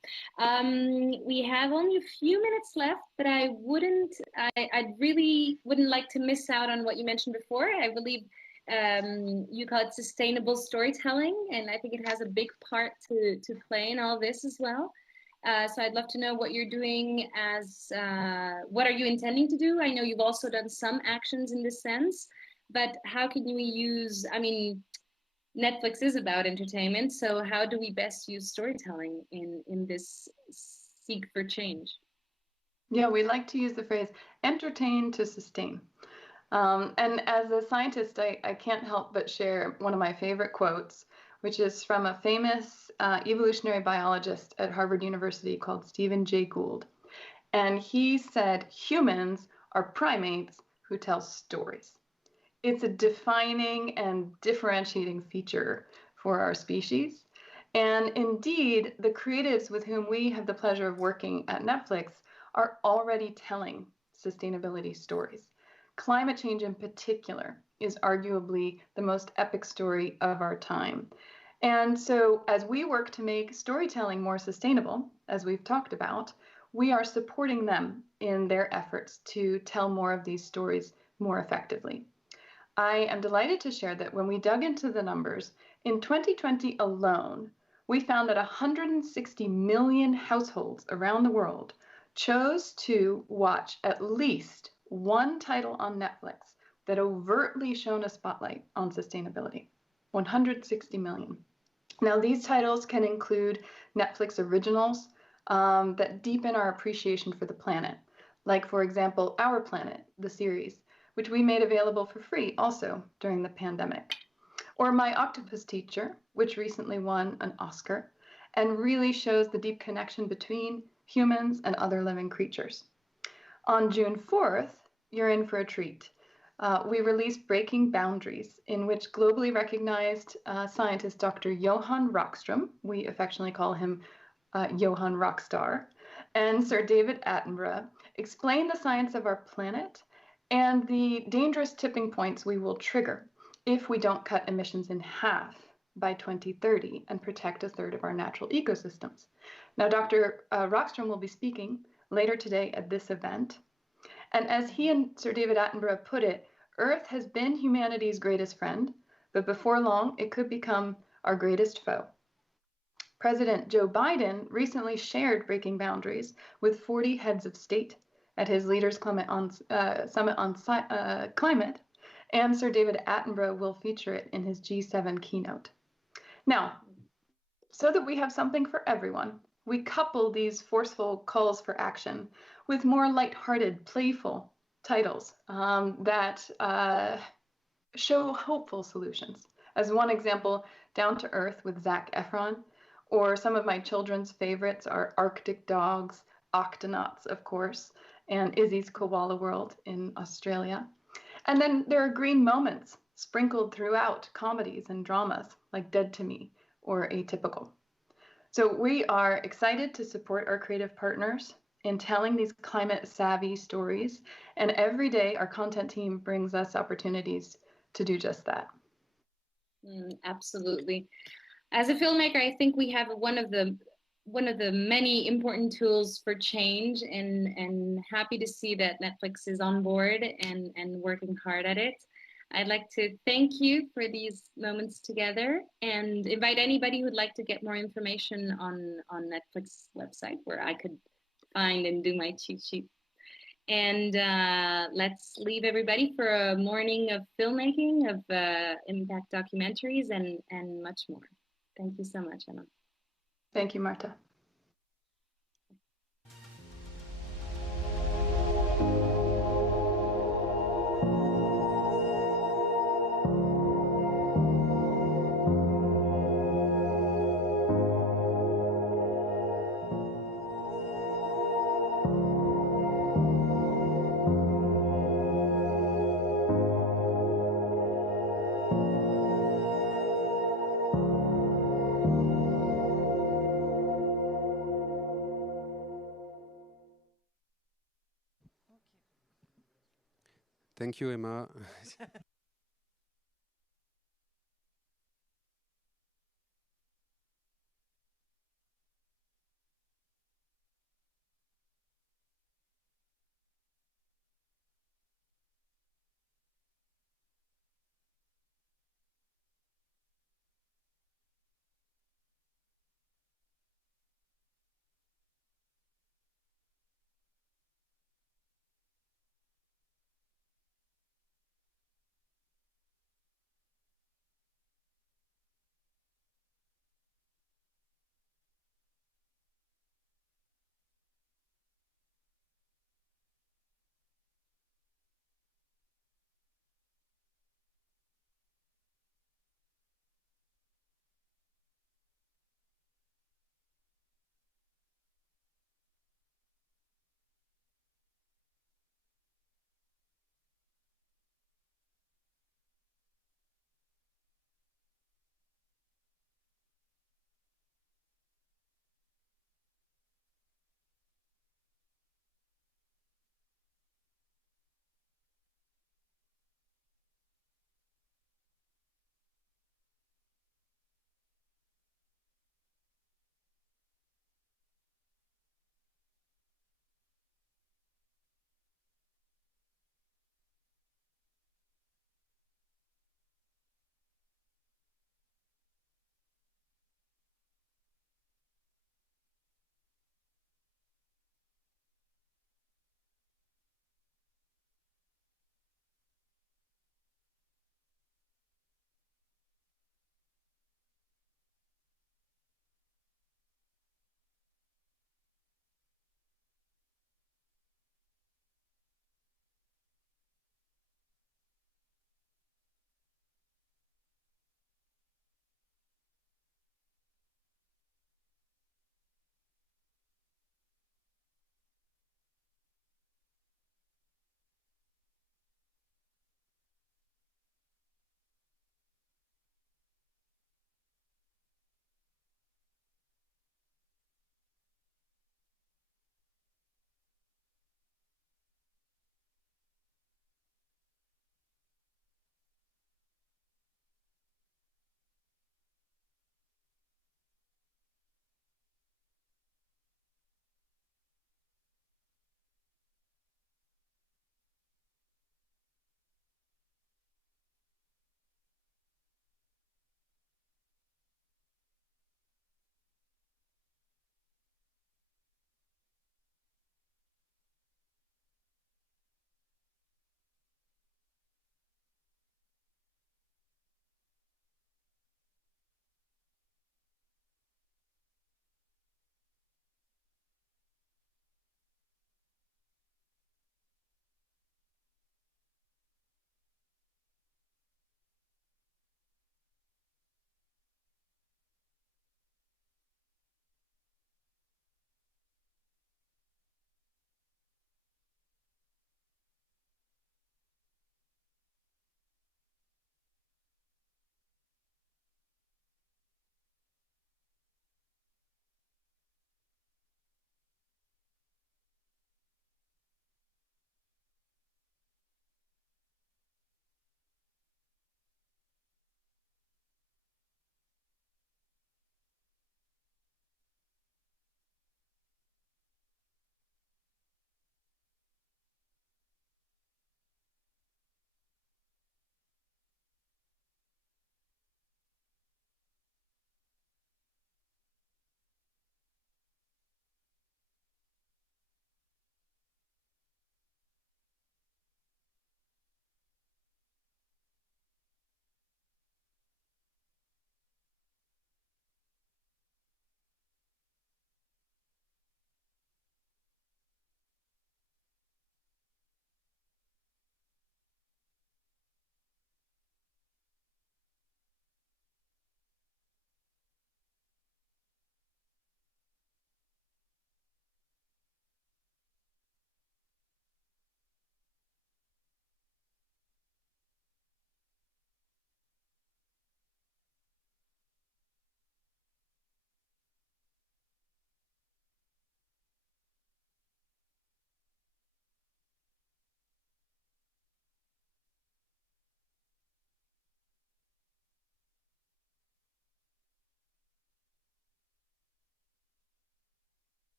We have only a few minutes left, but I really wouldn't like to miss out on what you mentioned before. I believe you call it sustainable storytelling, and I think it has a big part to play in all this as well. So I'd love to know what you're doing what are you intending to do? I know you've also done some actions in this sense, but how can we use, Netflix is about entertainment, so how do we best use storytelling in this seek for change? Yeah, we like to use the phrase entertain to sustain. And as a scientist, I can't help but share one of my favorite quotes, which is from a famous evolutionary biologist at Harvard University called Stephen Jay Gould. And he said, humans are primates who tell stories. It's a defining and differentiating feature for our species. And indeed, the creatives with whom we have the pleasure of working at Netflix are already telling sustainability stories. Climate change in particular is arguably the most epic story of our time. And so as we work to make storytelling more sustainable, as we've talked about, we are supporting them in their efforts to tell more of these stories more effectively. I am delighted to share that when we dug into the numbers, in 2020 alone, we found that 160 million households around the world chose to watch at least one title on Netflix that overtly shone a spotlight on sustainability. 160 million. Now, these titles can include Netflix originals that deepen our appreciation for the planet, like, for example, Our Planet, the series, which we made available for free also during the pandemic. Or My Octopus Teacher, which recently won an Oscar and really shows the deep connection between humans and other living creatures. On June 4th, you're in for a treat. We released Breaking Boundaries, in which globally recognized scientist Dr. Johan Rockström, we affectionately call him Johan Rockstar, and Sir David Attenborough explain the science of our planet and the dangerous tipping points we will trigger if we don't cut emissions in half by 2030 and protect a third of our natural ecosystems. Now, Dr. Rockstrom will be speaking later today at this event. And as he and Sir David Attenborough put it, Earth has been humanity's greatest friend, but before long, it could become our greatest foe. President Joe Biden recently shared Breaking Boundaries with 40 heads of state at his Leaders Summit on Climate, and Sir David Attenborough will feature it in his G7 keynote. Now, so that we have something for everyone, we couple these forceful calls for action with more lighthearted, playful titles that show hopeful solutions. As one example, Down to Earth with Zac Efron, or some of my children's favorites are Arctic Dogs, Octonauts, of course, and Izzy's Koala World in Australia. And then there are green moments sprinkled throughout comedies and dramas like Dead to Me or Atypical. So we are excited to support our creative partners in telling these climate-savvy stories, and every day our content team brings us opportunities to do just that. Absolutely. As a filmmaker, I think we have one of the many important tools for change, and happy to see that Netflix is on board and working hard at it. I'd like to thank you for these moments together and invite anybody who'd like to get more information on Netflix website where I could find and do my cheat sheet. And let's leave everybody for a morning of filmmaking, of impact documentaries, and much more. Thank you so much, Emma. Thank you, Marta. Thank you, Emma.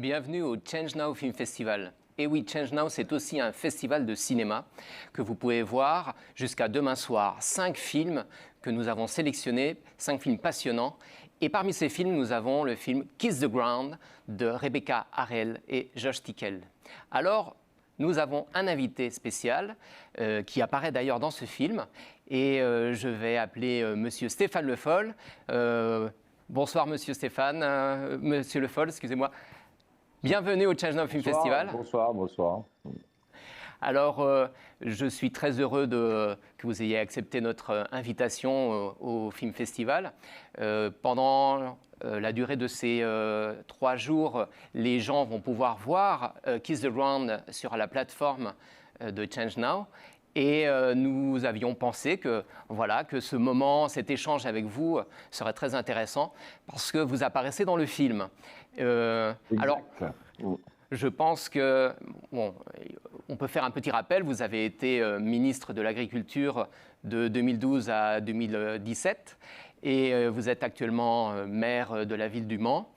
Bienvenue au Change Now Film Festival. Et oui, Change Now, c'est aussi un festival de cinéma que vous pouvez voir jusqu'à demain soir. 5 films que nous avons sélectionnés, 5 films passionnants. Et parmi ces films, nous avons le film Kiss the Ground de Rebecca Harrell et Josh Tickel. Alors, nous avons un invité spécial qui apparaît d'ailleurs dans ce film. Et je vais appeler Monsieur Stéphane Le Foll. Bonsoir Monsieur Stéphane, Monsieur Le Foll, excusez-moi. Bienvenue au Change Now Film Festival. Bonsoir, bonsoir. Alors, je suis très heureux que vous ayez accepté notre invitation au Film Festival. Pendant la durée de ces 3 jours, les gens vont pouvoir voir Kiss the Ground sur la plateforme de Change Now. Et nous avions pensé que, voilà, que ce moment, cet échange avec vous serait très intéressant parce que vous apparaissez dans le film. Alors, je pense que, bon, on peut faire un petit rappel. Vous avez été ministre de l'Agriculture de 2012 à 2017 et vous êtes actuellement maire de la ville du Mans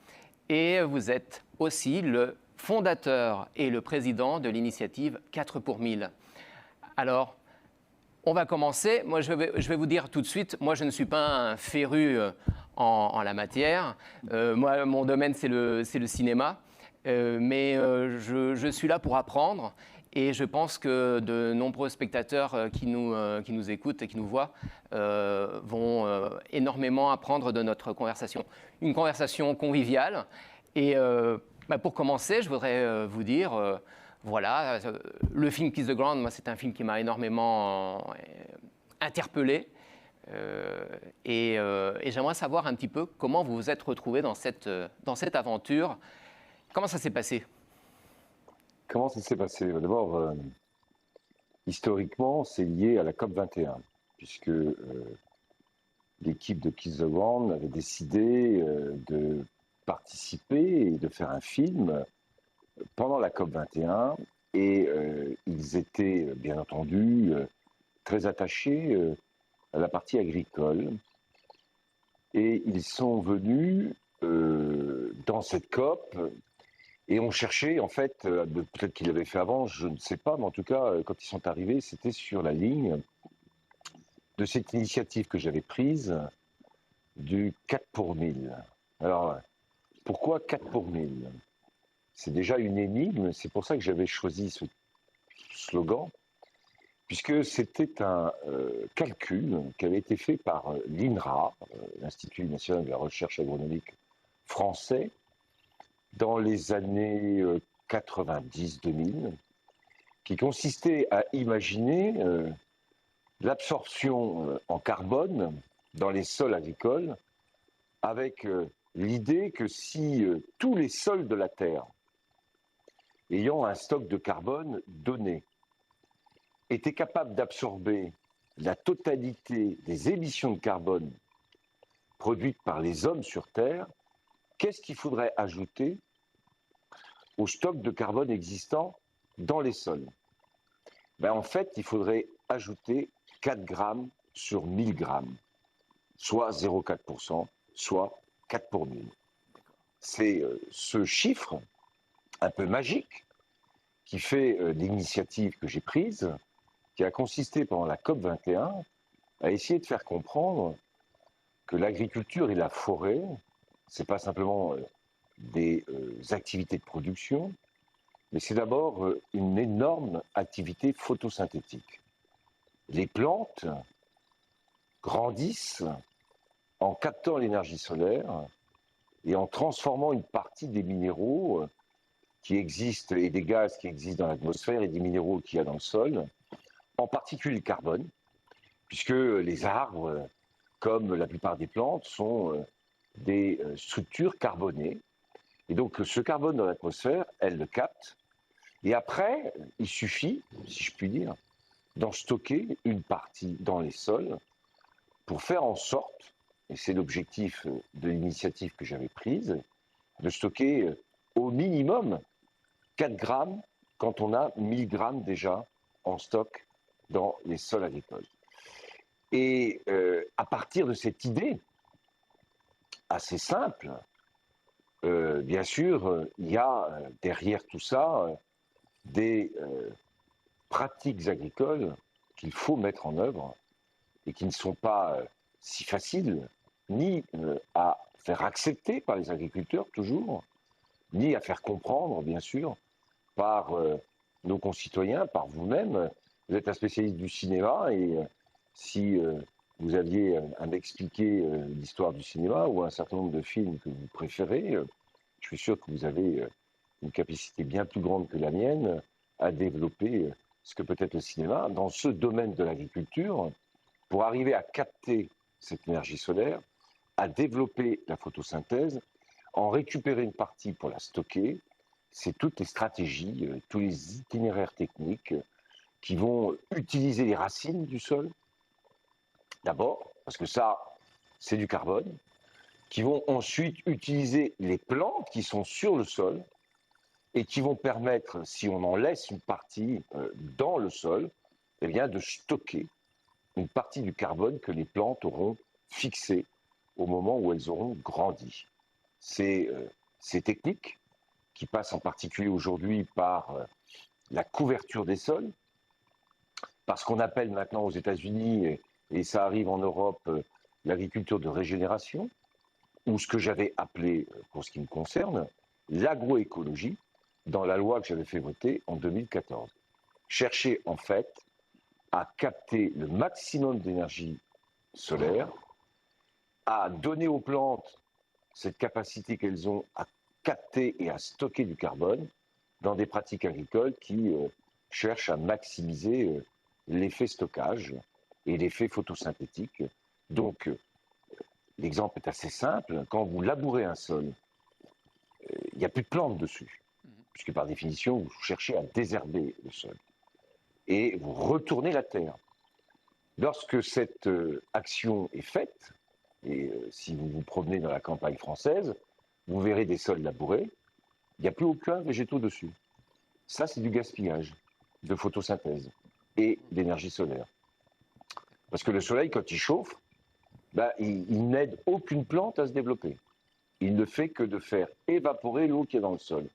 et vous êtes aussi le fondateur et le président de l'initiative 4 pour 1000. Alors, on va commencer. Moi, je vais vous dire tout de suite, moi, je ne suis pas un féru en la matière. Moi, mon domaine, c'est le cinéma. Mais je suis là pour apprendre. Et je pense que de nombreux spectateurs qui nous écoutent et qui nous voient vont énormément apprendre de notre conversation. Une conversation conviviale. Et pour commencer, je voudrais vous dire... Voilà, le film Kiss the Ground, moi, c'est un film qui m'a énormément interpellé. Et j'aimerais savoir un petit peu comment vous vous êtes retrouvé dans cette aventure. Comment ça s'est passé? Comment ça s'est passé? D'abord, historiquement, c'est lié à la COP21, puisque l'équipe de Kiss the Ground avait décidé de participer et de faire un film pendant la COP21, et ils étaient bien entendu très attachés à la partie agricole. Et ils sont venus dans cette COP et ont cherché, en fait, peut-être qu'ils l'avaient fait avant, je ne sais pas, mais en tout cas, quand ils sont arrivés, c'était sur la ligne de cette initiative que j'avais prise du 4 pour 1000. Alors, pourquoi 4 pour 1000 ? C'est déjà une énigme, c'est pour ça que j'avais choisi ce slogan, puisque c'était un calcul qui avait été fait par l'INRA, l'Institut national de la recherche agronomique français, dans les années 90-2000, qui consistait à imaginer l'absorption en carbone dans les sols agricoles, avec l'idée que si tous les sols de la Terre ayant un stock de carbone donné, étaient capables d'absorber la totalité des émissions de carbone produites par les hommes sur Terre, qu'est-ce qu'il faudrait ajouter au stock de carbone existant dans les sols? En fait, il faudrait ajouter 4 grammes sur 1000 grammes, soit 0,4%, soit 4 pour 1000. C'est ce chiffre un peu magique qui fait l'initiative que j'ai prise, qui a consisté pendant la COP21 à essayer de faire comprendre que l'agriculture et la forêt, c'est pas simplement des activités de production, mais c'est d'abord une énorme activité photosynthétique. Les plantes grandissent en captant l'énergie solaire et en transformant une partie des minéraux qui existent et des gaz qui existent dans l'atmosphère et des minéraux qu'il y a dans le sol, en particulier le carbone, puisque les arbres, comme la plupart des plantes, sont des structures carbonées. Et donc ce carbone dans l'atmosphère, elle le capte. Et après, il suffit, si je puis dire, d'en stocker une partie dans les sols pour faire en sorte, et c'est l'objectif de l'initiative que j'avais prise, de stocker au minimum 4 grammes quand on a 1000 grammes déjà en stock dans les sols agricoles. Et à partir de cette idée assez simple, bien sûr, il y a derrière tout ça des pratiques agricoles qu'il faut mettre en œuvre et qui ne sont pas si faciles ni à faire accepter par les agriculteurs toujours, ni à faire comprendre, bien sûr, par nos concitoyens, par vous-même. Vous êtes un spécialiste du cinéma et si vous aviez à m'expliquer l'histoire du cinéma ou un certain nombre de films que vous préférez, je suis sûr que vous avez une capacité bien plus grande que la mienne à développer ce que peut être le cinéma dans ce domaine de l'agriculture pour arriver à capter cette énergie solaire, à développer la photosynthèse, en récupérer une partie pour la stocker. C'est toutes les stratégies, tous les itinéraires techniques qui vont utiliser les racines du sol, d'abord, parce que ça, c'est du carbone, qui vont ensuite utiliser les plantes qui sont sur le sol et qui vont permettre, si on en laisse une partie dans le sol, eh bien, de stocker une partie du carbone que les plantes auront fixé au moment où elles auront grandi. Ces techniques, qui passent en particulier aujourd'hui par la couverture des sols, par ce qu'on appelle maintenant aux États-Unis, et ça arrive en Europe, l'agriculture de régénération, ou ce que j'avais appelé, pour ce qui me concerne, l'agroécologie, dans la loi que j'avais fait voter en 2014. Chercher en fait à capter le maximum d'énergie solaire, à donner aux plantes cette capacité qu'elles ont à capter et à stocker du carbone dans des pratiques agricoles qui cherchent à maximiser l'effet stockage et l'effet photosynthétique. Donc, l'exemple est assez simple. Quand vous labourez un sol, il n'y a plus de plantes dessus, puisque par définition, vous cherchez à désherber le sol. Et vous retournez la terre. Lorsque cette action est faite, et si vous vous promenez dans la campagne française, vous verrez des sols labourés, il n'y a plus aucun végétaux dessus. Ça, c'est du gaspillage de photosynthèse et d'énergie solaire. Parce que le soleil, quand il chauffe, il n'aide aucune plante à se développer. Il ne fait que de faire évaporer l'eau qui est dans le sol.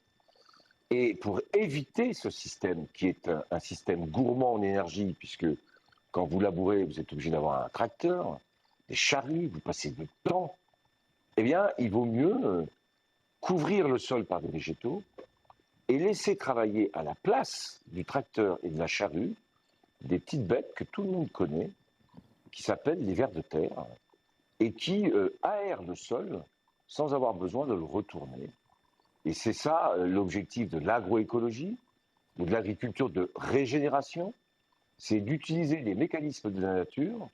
Et pour éviter ce système, qui est un système gourmand en énergie, puisque quand vous labourez, vous êtes obligé d'avoir un tracteur, des charrues, vous passez du temps, eh bien, il vaut mieux couvrir le sol par des végétaux et laisser travailler à la place du tracteur et de la charrue des petites bêtes que tout le monde connaît, qui s'appellent les vers de terre, et qui aèrent le sol sans avoir besoin de le retourner. Et c'est ça l'objectif de l'agroécologie ou de l'agriculture de régénération, c'est d'utiliser les mécanismes de la nature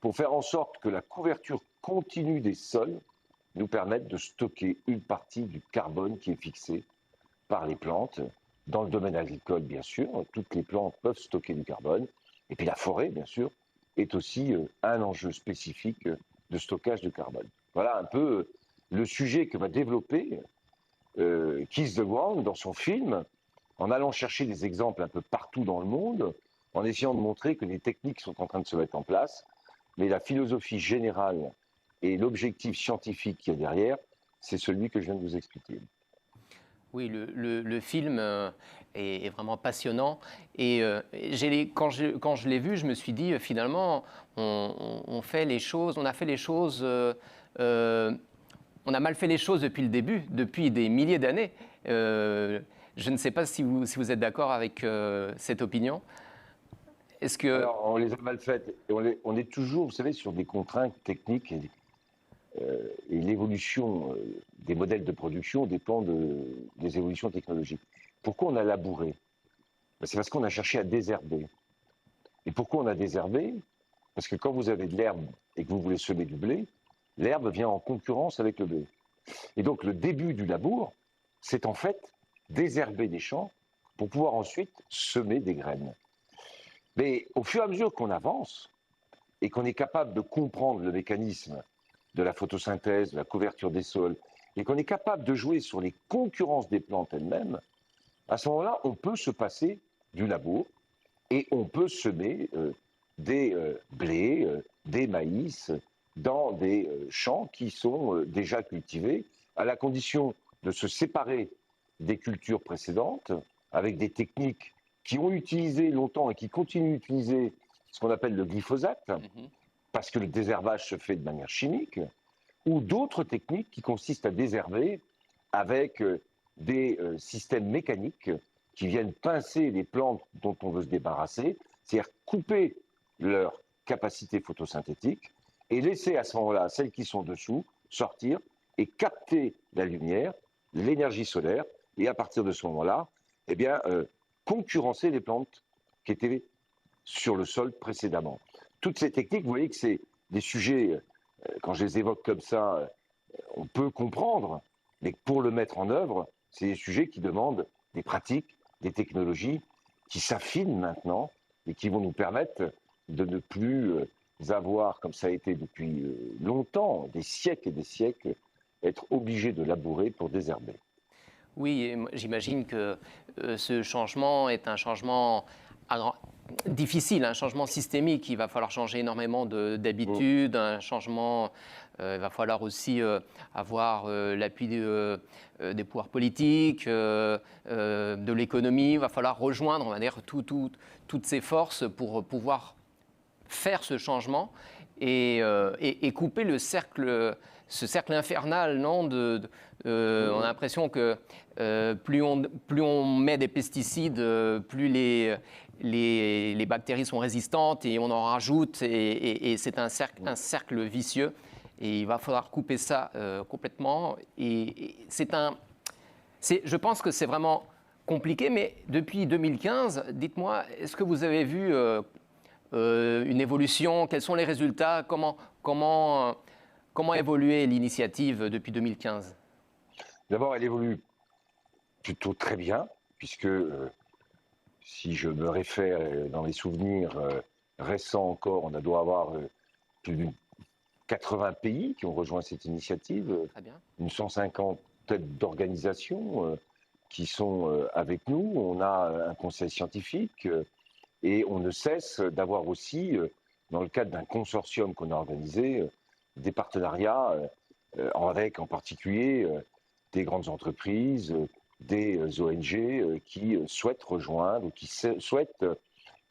pour faire en sorte que la couverture continue des sols nous permette de stocker une partie du carbone qui est fixé par les plantes. Dans le domaine agricole, bien sûr, toutes les plantes peuvent stocker du carbone. Et puis la forêt, bien sûr, est aussi un enjeu spécifique de stockage de carbone. Voilà un peu le sujet que va développer Keith de Wang dans son film, en allant chercher des exemples un peu partout dans le monde, en essayant de montrer que les techniques sont en train de se mettre en place, mais la philosophie générale et l'objectif scientifique qui est derrière, c'est celui que je viens de vous expliquer. Oui, le film est vraiment passionnant. Et quand je l'ai vu, je me suis dit, finalement, on a fait les choses, on a mal fait les choses depuis le début, depuis des milliers d'années. Je ne sais pas si vous êtes d'accord avec cette opinion. Est-ce que... Alors, on les a mal faites. Et on est toujours, vous savez, sur des contraintes techniques et l'évolution des modèles de production dépend des évolutions technologiques. Pourquoi on a labouré? C'est parce qu'on a cherché à désherber. Et pourquoi on a désherbé? Parce que quand vous avez de l'herbe et que vous voulez semer du blé, l'herbe vient en concurrence avec le blé. Et donc le début du labour, c'est en fait désherber des champs pour pouvoir ensuite semer des graines. Mais au fur et à mesure qu'on avance et qu'on est capable de comprendre le mécanisme de la photosynthèse, de la couverture des sols, et qu'on est capable de jouer sur les concurrences des plantes elles-mêmes, à ce moment-là, on peut se passer du labour et on peut semer des blés, des maïs dans des champs qui sont déjà cultivés, à la condition de se séparer des cultures précédentes avec des techniques qui ont utilisé longtemps et qui continuent d'utiliser ce qu'on appelle le glyphosate, parce que le désherbage se fait de manière chimique, ou d'autres techniques qui consistent à désherber avec des systèmes mécaniques qui viennent pincer les plantes dont on veut se débarrasser, c'est-à-dire couper leur capacité photosynthétique et laisser à ce moment-là celles qui sont dessous sortir et capter la lumière, l'énergie solaire, et à partir de ce moment-là, eh bien, concurrencer les plantes qui étaient sur le sol précédemment. Toutes ces techniques, vous voyez que c'est des sujets, quand je les évoque comme ça, on peut comprendre, mais pour le mettre en œuvre, c'est des sujets qui demandent des pratiques, des technologies qui s'affinent maintenant et qui vont nous permettre de ne plus avoir, comme ça a été depuis longtemps, des siècles et des siècles, être obligés de labourer pour désherber. Oui, j'imagine que ce changement est un changement difficile, un changement systémique. Il va falloir changer énormément d'habitudes, un changement. Il va falloir aussi avoir l'appui des pouvoirs politiques, de l'économie. Il va falloir rejoindre, on va dire, toutes ces forces pour pouvoir faire ce changement et couper ce cercle infernal, non on a l'impression que plus on met des pesticides, plus les bactéries sont résistantes et on en rajoute et c'est un cercle vicieux. Et il va falloir couper ça complètement. Et je pense que c'est vraiment compliqué, mais depuis 2015, dites-moi, est-ce que vous avez vu une évolution? Quels sont les résultats? Comment a évolué l'initiative depuis 2015? D'abord, elle évolue plutôt très bien, puisque si je me réfère dans les souvenirs récents encore, on doit avoir plus de 80 pays qui ont rejoint cette initiative, une 150 têtes d'organisations qui sont avec nous. On a un conseil scientifique et on ne cesse d'avoir aussi, dans le cadre d'un consortium qu'on a organisé, des partenariats avec en particulier des grandes entreprises, des ONG qui souhaitent rejoindre ou qui souhaitent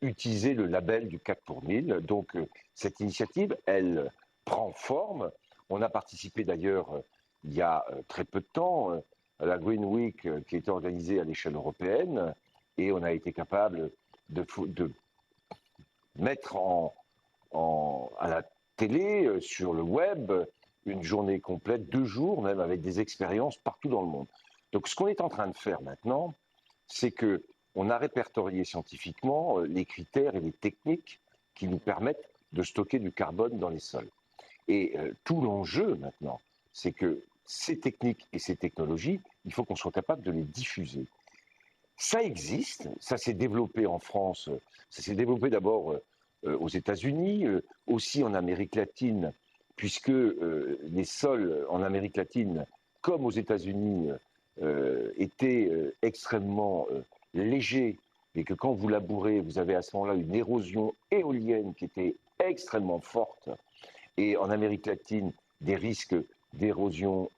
utiliser le label du 4 pour 1000. Donc cette initiative, elle prend forme. On a participé d'ailleurs il y a très peu de temps à la Green Week qui a été organisée à l'échelle européenne et on a été capable de mettre à la télé, sur le web, une journée complète, 2 jours même, avec des expériences partout dans le monde. Donc ce qu'on est en train de faire maintenant, c'est qu'on a répertorié scientifiquement les critères et les techniques qui nous permettent de stocker du carbone dans les sols. Et tout l'enjeu maintenant, c'est que ces techniques et ces technologies, il faut qu'on soit capable de les diffuser. Ça existe, ça s'est développé en France, ça s'est développé d'abord aux États-Unis, aussi en Amérique latine, puisque les sols en Amérique latine, comme aux États-Unis, étaient extrêmement légers, et que quand vous labourez, vous avez à ce moment-là une érosion éolienne qui était extrêmement forte, et en Amérique latine, des risques d'érosion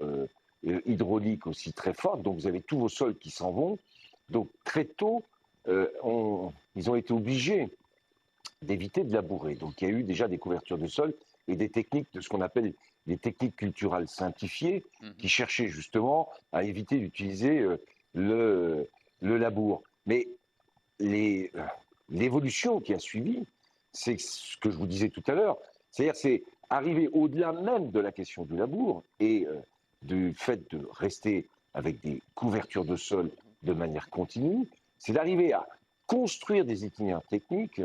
hydraulique aussi très forts, donc vous avez tous vos sols qui s'en vont. Donc très tôt, ils ont été obligés d'éviter de labourer. Donc il y a eu déjà des couvertures de sol et des techniques de ce qu'on appelle les techniques culturales simplifiées, qui cherchaient justement à éviter d'utiliser le labour. Mais l'évolution qui a suivi, c'est ce que je vous disais tout à l'heure, c'est-à-dire c'est arriver au-delà même de la question du labour et du fait de rester avec des couvertures de sol de manière continue, c'est d'arriver à construire des itinéraires techniques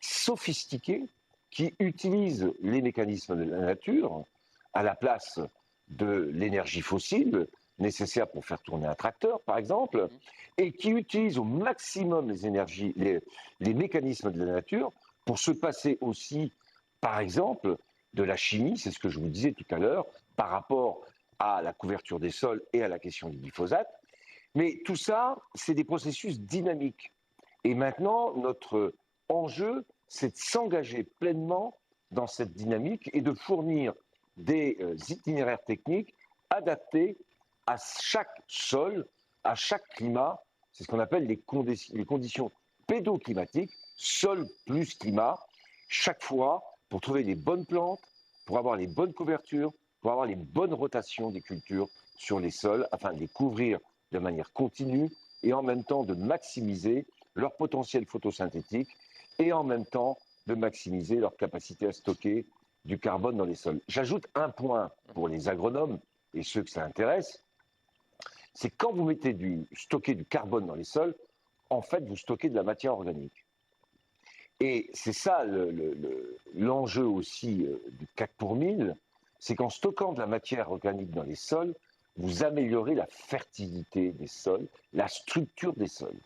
sophistiqués qui utilisent les mécanismes de la nature à la place de l'énergie fossile nécessaire pour faire tourner un tracteur, par exemple, et qui utilisent au maximum les énergies, les mécanismes de la nature pour se passer aussi, par exemple, de la chimie, c'est ce que je vous disais tout à l'heure, par rapport à la couverture des sols et à la question du glyphosate. Mais tout ça, c'est des processus dynamiques. Et maintenant, notre enjeu, c'est de s'engager pleinement dans cette dynamique et de fournir des itinéraires techniques adaptés à chaque sol, à chaque climat. C'est ce qu'on appelle les conditions pédoclimatiques, sol plus climat, chaque fois pour trouver les bonnes plantes, pour avoir les bonnes couvertures, pour avoir les bonnes rotations des cultures sur les sols, afin de les couvrir de manière continue et en même temps de maximiser leur potentiel photosynthétique et en même temps de maximiser leur capacité à stocker du carbone dans les sols. J'ajoute un point pour les agronomes et ceux que ça intéresse, c'est quand vous stockez du carbone dans les sols, en fait, vous stockez de la matière organique. Et c'est ça l'enjeu aussi du 4 pour 1000, c'est qu'en stockant de la matière organique dans les sols, vous améliorez la fertilité des sols, la structure des sols.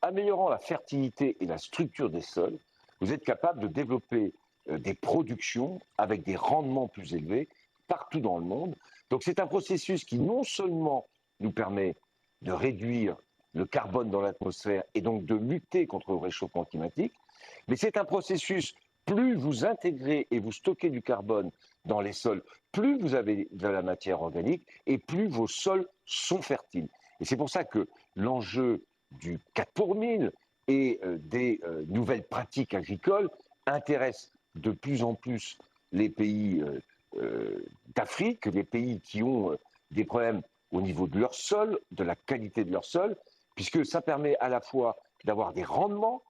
Améliorant la fertilité et la structure des sols, vous êtes capable de développer des productions avec des rendements plus élevés partout dans le monde. Donc c'est un processus qui non seulement nous permet de réduire le carbone dans l'atmosphère et donc de lutter contre le réchauffement climatique, mais c'est un processus, plus vous intégrez et vous stockez du carbone dans les sols, plus vous avez de la matière organique et plus vos sols sont fertiles. Et c'est pour ça que l'enjeu du 4 pour 1000 et des nouvelles pratiques agricoles intéresse de plus en plus les pays d'Afrique, les pays qui ont des problèmes au niveau de leur sol, de la qualité de leur sol, puisque ça permet à la fois d'avoir des rendements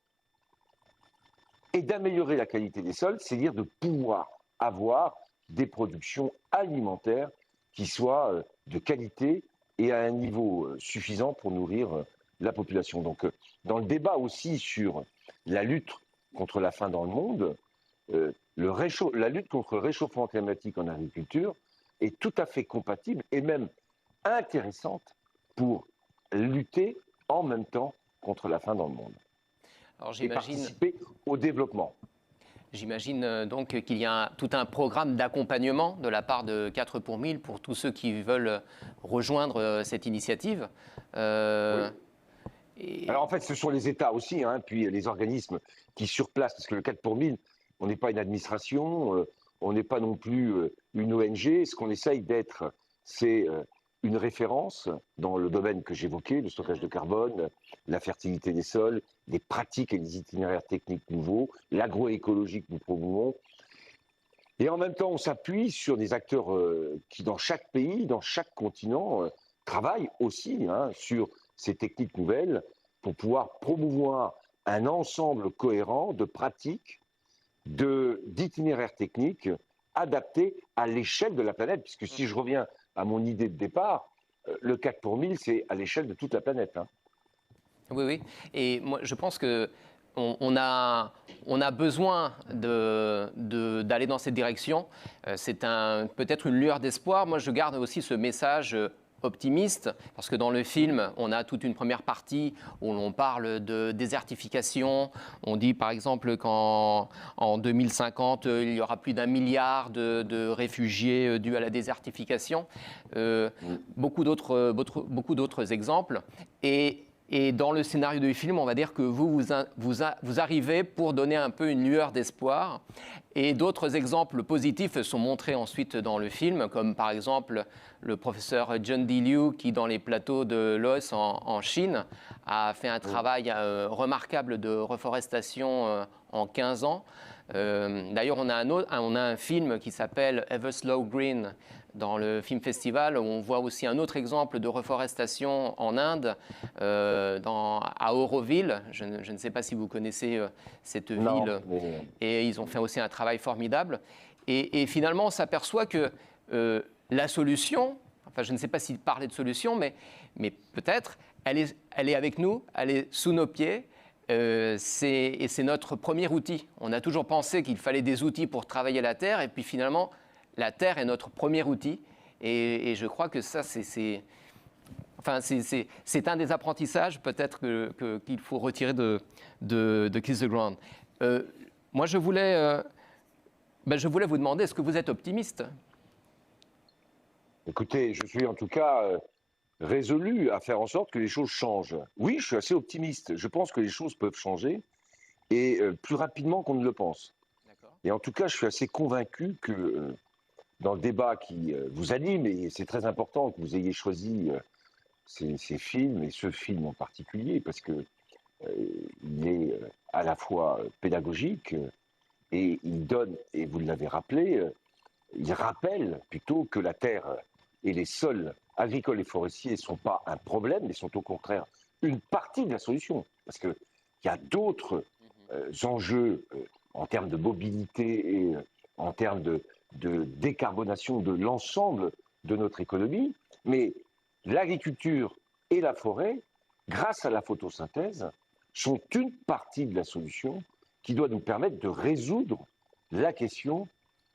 et d'améliorer la qualité des sols, c'est-à-dire de pouvoir avoir des productions alimentaires qui soient de qualité et à un niveau suffisant pour nourrir la population. Donc, dans le débat aussi sur la lutte contre la faim dans le monde, la lutte contre le réchauffement climatique en agriculture est tout à fait compatible et même intéressante pour lutter en même temps contre la faim dans le monde. Alors, et participer au développement. J'imagine donc qu'il y a tout un programme d'accompagnement de la part de 4 pour 1000 pour tous ceux qui veulent rejoindre cette initiative. Oui. Alors en fait, ce sont les États aussi, puis les organismes qui sur place, parce que le 4 pour 1000, on n'est pas une administration, on n'est pas non plus une ONG. Ce qu'on essaye d'être, c'est une référence dans le domaine que j'évoquais, le stockage de carbone, la fertilité des sols, des pratiques et des itinéraires techniques nouveaux, l'agroécologie que nous promouvons. Et en même temps, on s'appuie sur des acteurs qui, dans chaque pays, dans chaque continent, travaillent aussi sur ces techniques nouvelles pour pouvoir promouvoir un ensemble cohérent de pratiques, d'itinéraires techniques adaptés à l'échelle de la planète. Puisque si je reviens à mon idée de départ, le 4 pour 1000, c'est à l'échelle de toute la planète. Oui, oui. Et moi, je pense que on a besoin d'aller dans cette direction. C'est peut-être une lueur d'espoir. Moi, je garde aussi ce message optimiste, parce que dans le film, on a toute une première partie où l'on parle de désertification. On dit par exemple qu'en 2050, il y aura plus d'1 milliard de réfugiés dus à la désertification. Beaucoup d'autres exemples. Et dans le scénario du film, on va dire que vous arrivez pour donner un peu une lueur d'espoir. Et d'autres exemples positifs sont montrés ensuite dans le film, comme par exemple le professeur John D. Liu, qui dans les plateaux de Laos en Chine a fait un travail remarquable de reforestation en 15 ans. D'ailleurs, on a un film qui s'appelle Everslow Green dans le film festival, où on voit aussi un autre exemple de reforestation en Inde, à Auroville. Je ne sais pas si vous connaissez cette ville. Et ils ont fait aussi un travail formidable. Et finalement, on s'aperçoit que la solution, enfin je ne sais pas s'il parlait de solution, mais peut-être, elle est avec nous, elle est sous nos pieds. Et c'est notre premier outil. On a toujours pensé qu'il fallait des outils pour travailler la terre, et puis finalement, la terre est notre premier outil. Et je crois que ça, c'est un des apprentissages peut-être qu'il faut retirer de Kiss the Ground. Moi, je voulais vous demander, est-ce que vous êtes optimiste ? Écoutez, je suis en tout cas résolu à faire en sorte que les choses changent. Oui, je suis assez optimiste. Je pense que les choses peuvent changer et plus rapidement qu'on ne le pense. Et en tout cas, je suis assez convaincu que dans le débat qui vous anime, et c'est très important que vous ayez choisi ces films, et ce film en particulier, parce que il est à la fois pédagogique, et il donne, et vous l'avez rappelé, il rappelle plutôt que la terre et les sols agricoles et forestiers ne sont pas un problème, mais sont au contraire une partie de la solution. Parce qu'il y a d'autres enjeux en termes de mobilité et en termes de décarbonation de l'ensemble de notre économie. Mais l'agriculture et la forêt, grâce à la photosynthèse, sont une partie de la solution qui doit nous permettre de résoudre la question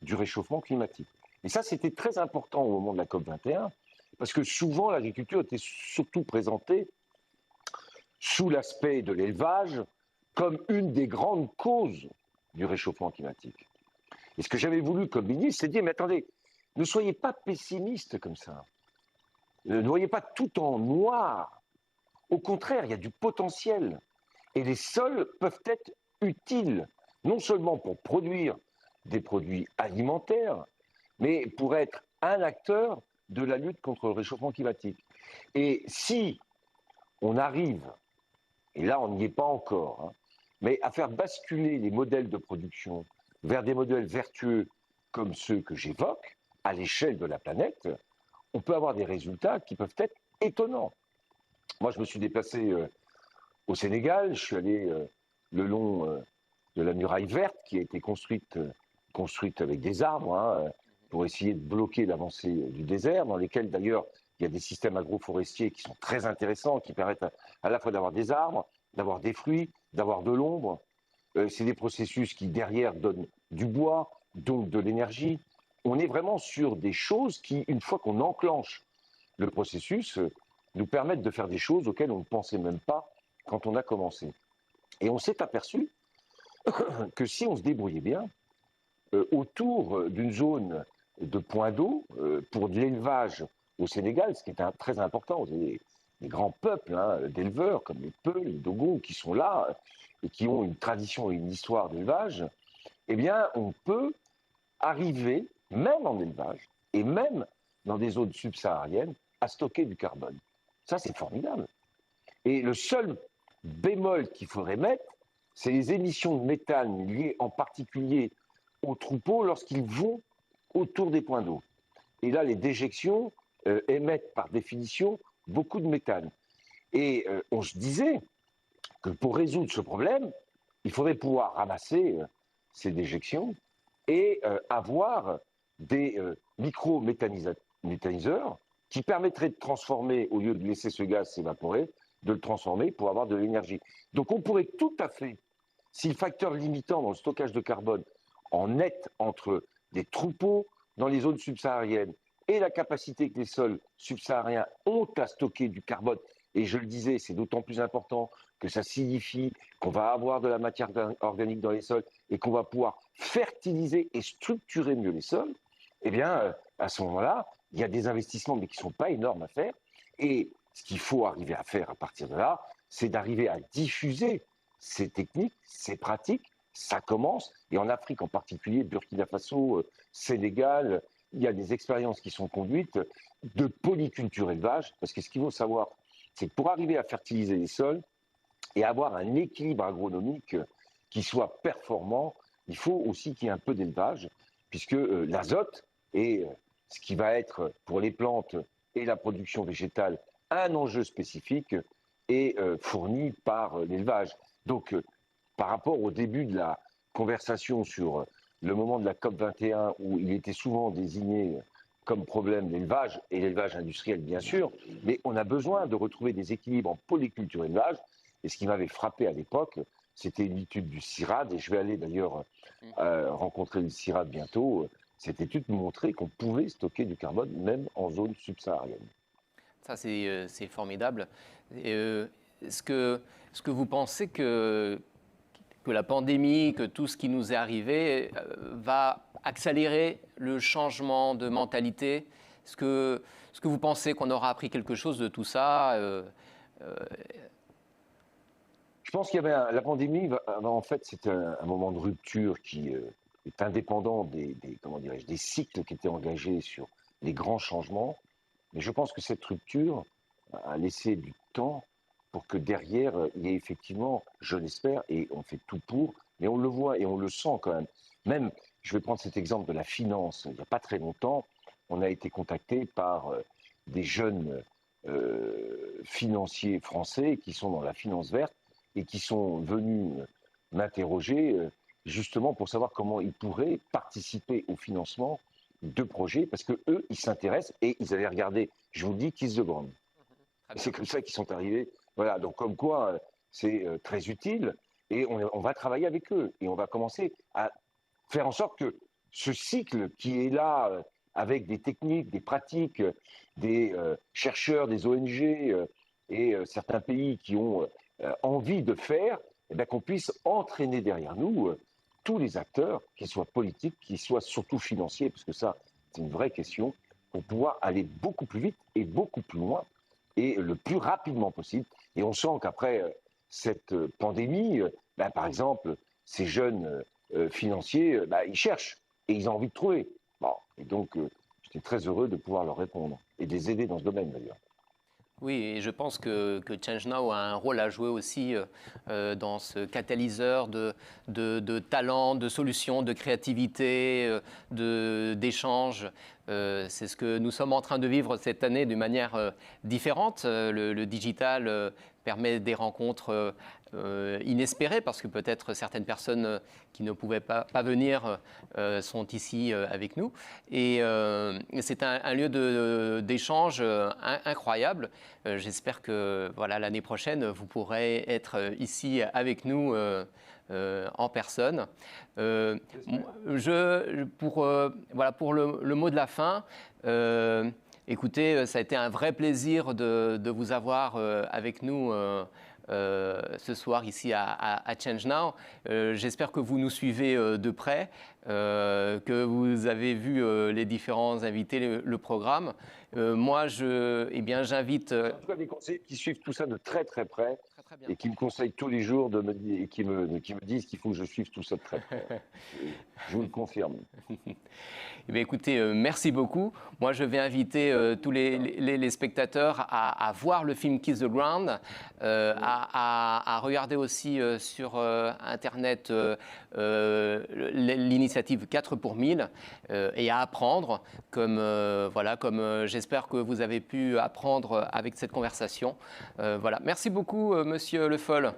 du réchauffement climatique. Et ça, c'était très important au moment de la COP21, parce que souvent, l'agriculture était surtout présentée sous l'aspect de l'élevage comme une des grandes causes du réchauffement climatique. Et ce que j'avais voulu comme ministre, c'est dire, mais attendez, ne soyez pas pessimiste comme ça. Ne voyez pas tout en noir. Au contraire, il y a du potentiel. Et les sols peuvent être utiles, non seulement pour produire des produits alimentaires, mais pour être un acteur de la lutte contre le réchauffement climatique. Et si on arrive, et là on n'y est pas encore, hein, mais à faire basculer les modèles de production vers des modèles vertueux comme ceux que j'évoque, à l'échelle de la planète, on peut avoir des résultats qui peuvent être étonnants. Moi, je me suis déplacé au Sénégal, je suis allé le long de la muraille verte qui a été construite avec des arbres, hein, pour essayer de bloquer l'avancée du désert, dans lesquels d'ailleurs il y a des systèmes agroforestiers qui sont très intéressants, qui permettent à la fois d'avoir des arbres, d'avoir des fruits, d'avoir de l'ombre. C'est des processus qui derrière donnent du bois, donc de l'énergie. On est vraiment sur des choses qui, une fois qu'on enclenche le processus, nous permettent de faire des choses auxquelles on ne pensait même pas quand on a commencé. Et on s'est aperçu que si on se débrouillait bien, autour d'une zone de point d'eau, pour de l'élevage au Sénégal, ce qui est très important, vous avez des grands peuples hein, d'éleveurs comme les Peuls, les Dogons, qui sont là et qui ont une tradition et une histoire d'élevage, eh bien, on peut arriver, même en élevage, et même dans des zones subsahariennes, à stocker du carbone. Ça, c'est formidable. Et le seul bémol qu'il faudrait mettre, c'est les émissions de méthane liées en particulier aux troupeaux lorsqu'ils vont autour des points d'eau. Et là, les déjections émettent par définition beaucoup de méthane. Et on se disait que pour résoudre ce problème, il faudrait pouvoir ramasser ces déjections et avoir des micro-méthaniseurs qui permettraient de transformer, au lieu de laisser ce gaz s'évaporer, de le transformer pour avoir de l'énergie. Donc on pourrait tout à fait, si le facteur limitant dans le stockage de carbone en est entre des troupeaux dans les zones subsahariennes et la capacité que les sols subsahariens ont à stocker du carbone, et je le disais, c'est d'autant plus important que ça signifie qu'on va avoir de la matière organique dans les sols et qu'on va pouvoir fertiliser et structurer mieux les sols, eh bien, à ce moment-là, il y a des investissements, mais qui ne sont pas énormes à faire. Et ce qu'il faut arriver à faire à partir de là, c'est d'arriver à diffuser ces techniques, ces pratiques. Ça commence, et en Afrique en particulier, Burkina Faso, Sénégal, il y a des expériences qui sont conduites de polyculture élevage, parce que ce qu'il faut savoir, c'est que pour arriver à fertiliser les sols et avoir un équilibre agronomique qui soit performant, il faut aussi qu'il y ait un peu d'élevage, puisque l'azote est ce qui va être pour les plantes et la production végétale un enjeu spécifique et fourni par l'élevage. Donc, par rapport au début de la conversation sur le moment de la COP21, où il était souvent désigné comme problème l'élevage, et l'élevage industriel bien sûr, mais on a besoin de retrouver des équilibres en polyculture et élevage, et ce qui m'avait frappé à l'époque, c'était une étude du CIRAD, et je vais aller d'ailleurs rencontrer le CIRAD bientôt. Cette étude montrait qu'on pouvait stocker du carbone même en zone subsaharienne. Ça, c'est formidable. Est-ce que vous pensez que la pandémie, que tout ce qui nous est arrivé va accélérer le changement de mentalité? Est-ce que vous pensez qu'on aura appris quelque chose de tout ça? Je pense qu'il y avait la pandémie, en fait, c'était un moment de rupture qui est indépendant comment dirais-je, des cycles qui étaient engagés sur les grands changements. Mais je pense que cette rupture a laissé du temps pour que derrière, il y ait effectivement, je l'espère, et on fait tout pour, mais on le voit et on le sent quand même. Même, je vais prendre cet exemple de la finance. Il n'y a pas très longtemps, on a été contacté par des jeunes financiers français qui sont dans la finance verte et qui sont venus m'interroger justement pour savoir comment ils pourraient participer au financement de projets, parce que eux, ils s'intéressent et ils avaient regardé, je vous dis, Kiss the Ground. C'est comme ça qu'ils sont arrivés. Voilà, donc comme quoi, c'est très utile et on va travailler avec eux et on va commencer à faire en sorte que ce cycle qui est là, avec des techniques, des pratiques, des chercheurs, des ONG et certains pays qui ont envie de faire, eh bien, qu'on puisse entraîner derrière nous tous les acteurs, qu'ils soient politiques, qu'ils soient surtout financiers, parce que ça, c'est une vraie question, pour pouvoir aller beaucoup plus vite et beaucoup plus loin et le plus rapidement possible. Et on sent qu'après cette pandémie, ben, par exemple, ces jeunes financiers, ben, ils cherchent et ils ont envie de trouver. Bon, et donc, j'étais très heureux de pouvoir leur répondre et de les aider dans ce domaine d'ailleurs. Oui, et je pense que Change Now a un rôle à jouer aussi dans ce catalyseur de talents, de solutions, de créativité, d'échanges. C'est ce que nous sommes en train de vivre cette année d'une manière différente. Le digital permet des rencontres inespérées parce que peut-être certaines personnes qui ne pouvaient pas venir sont ici avec nous. Et c'est un lieu d'échange incroyable. J'espère que voilà, l'année prochaine, vous pourrez être ici avec nous en personne. Pour le mot de la fin, écoutez, ça a été un vrai plaisir de vous avoir avec nous ce soir ici à Change Now. J'espère que vous nous suivez de près, que vous avez vu les différents invités, le programme. Moi, j'invite... En tout cas, des conseillers qui suivent tout ça de très très près et qui me conseillent tous les jours et qui me disent qu'il faut que je suive tout ça de très près. Je vous le confirme. Eh bien, écoutez, merci beaucoup. Moi, je vais inviter tous les spectateurs à voir le film Kiss the Ground, à regarder aussi sur Internet l'initiative 4 pour 1000 et à apprendre, comme j'espère que vous avez pu apprendre avec cette conversation. Voilà. Merci beaucoup, Monsieur Le Foll.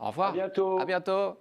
Au revoir. À bientôt. À bientôt.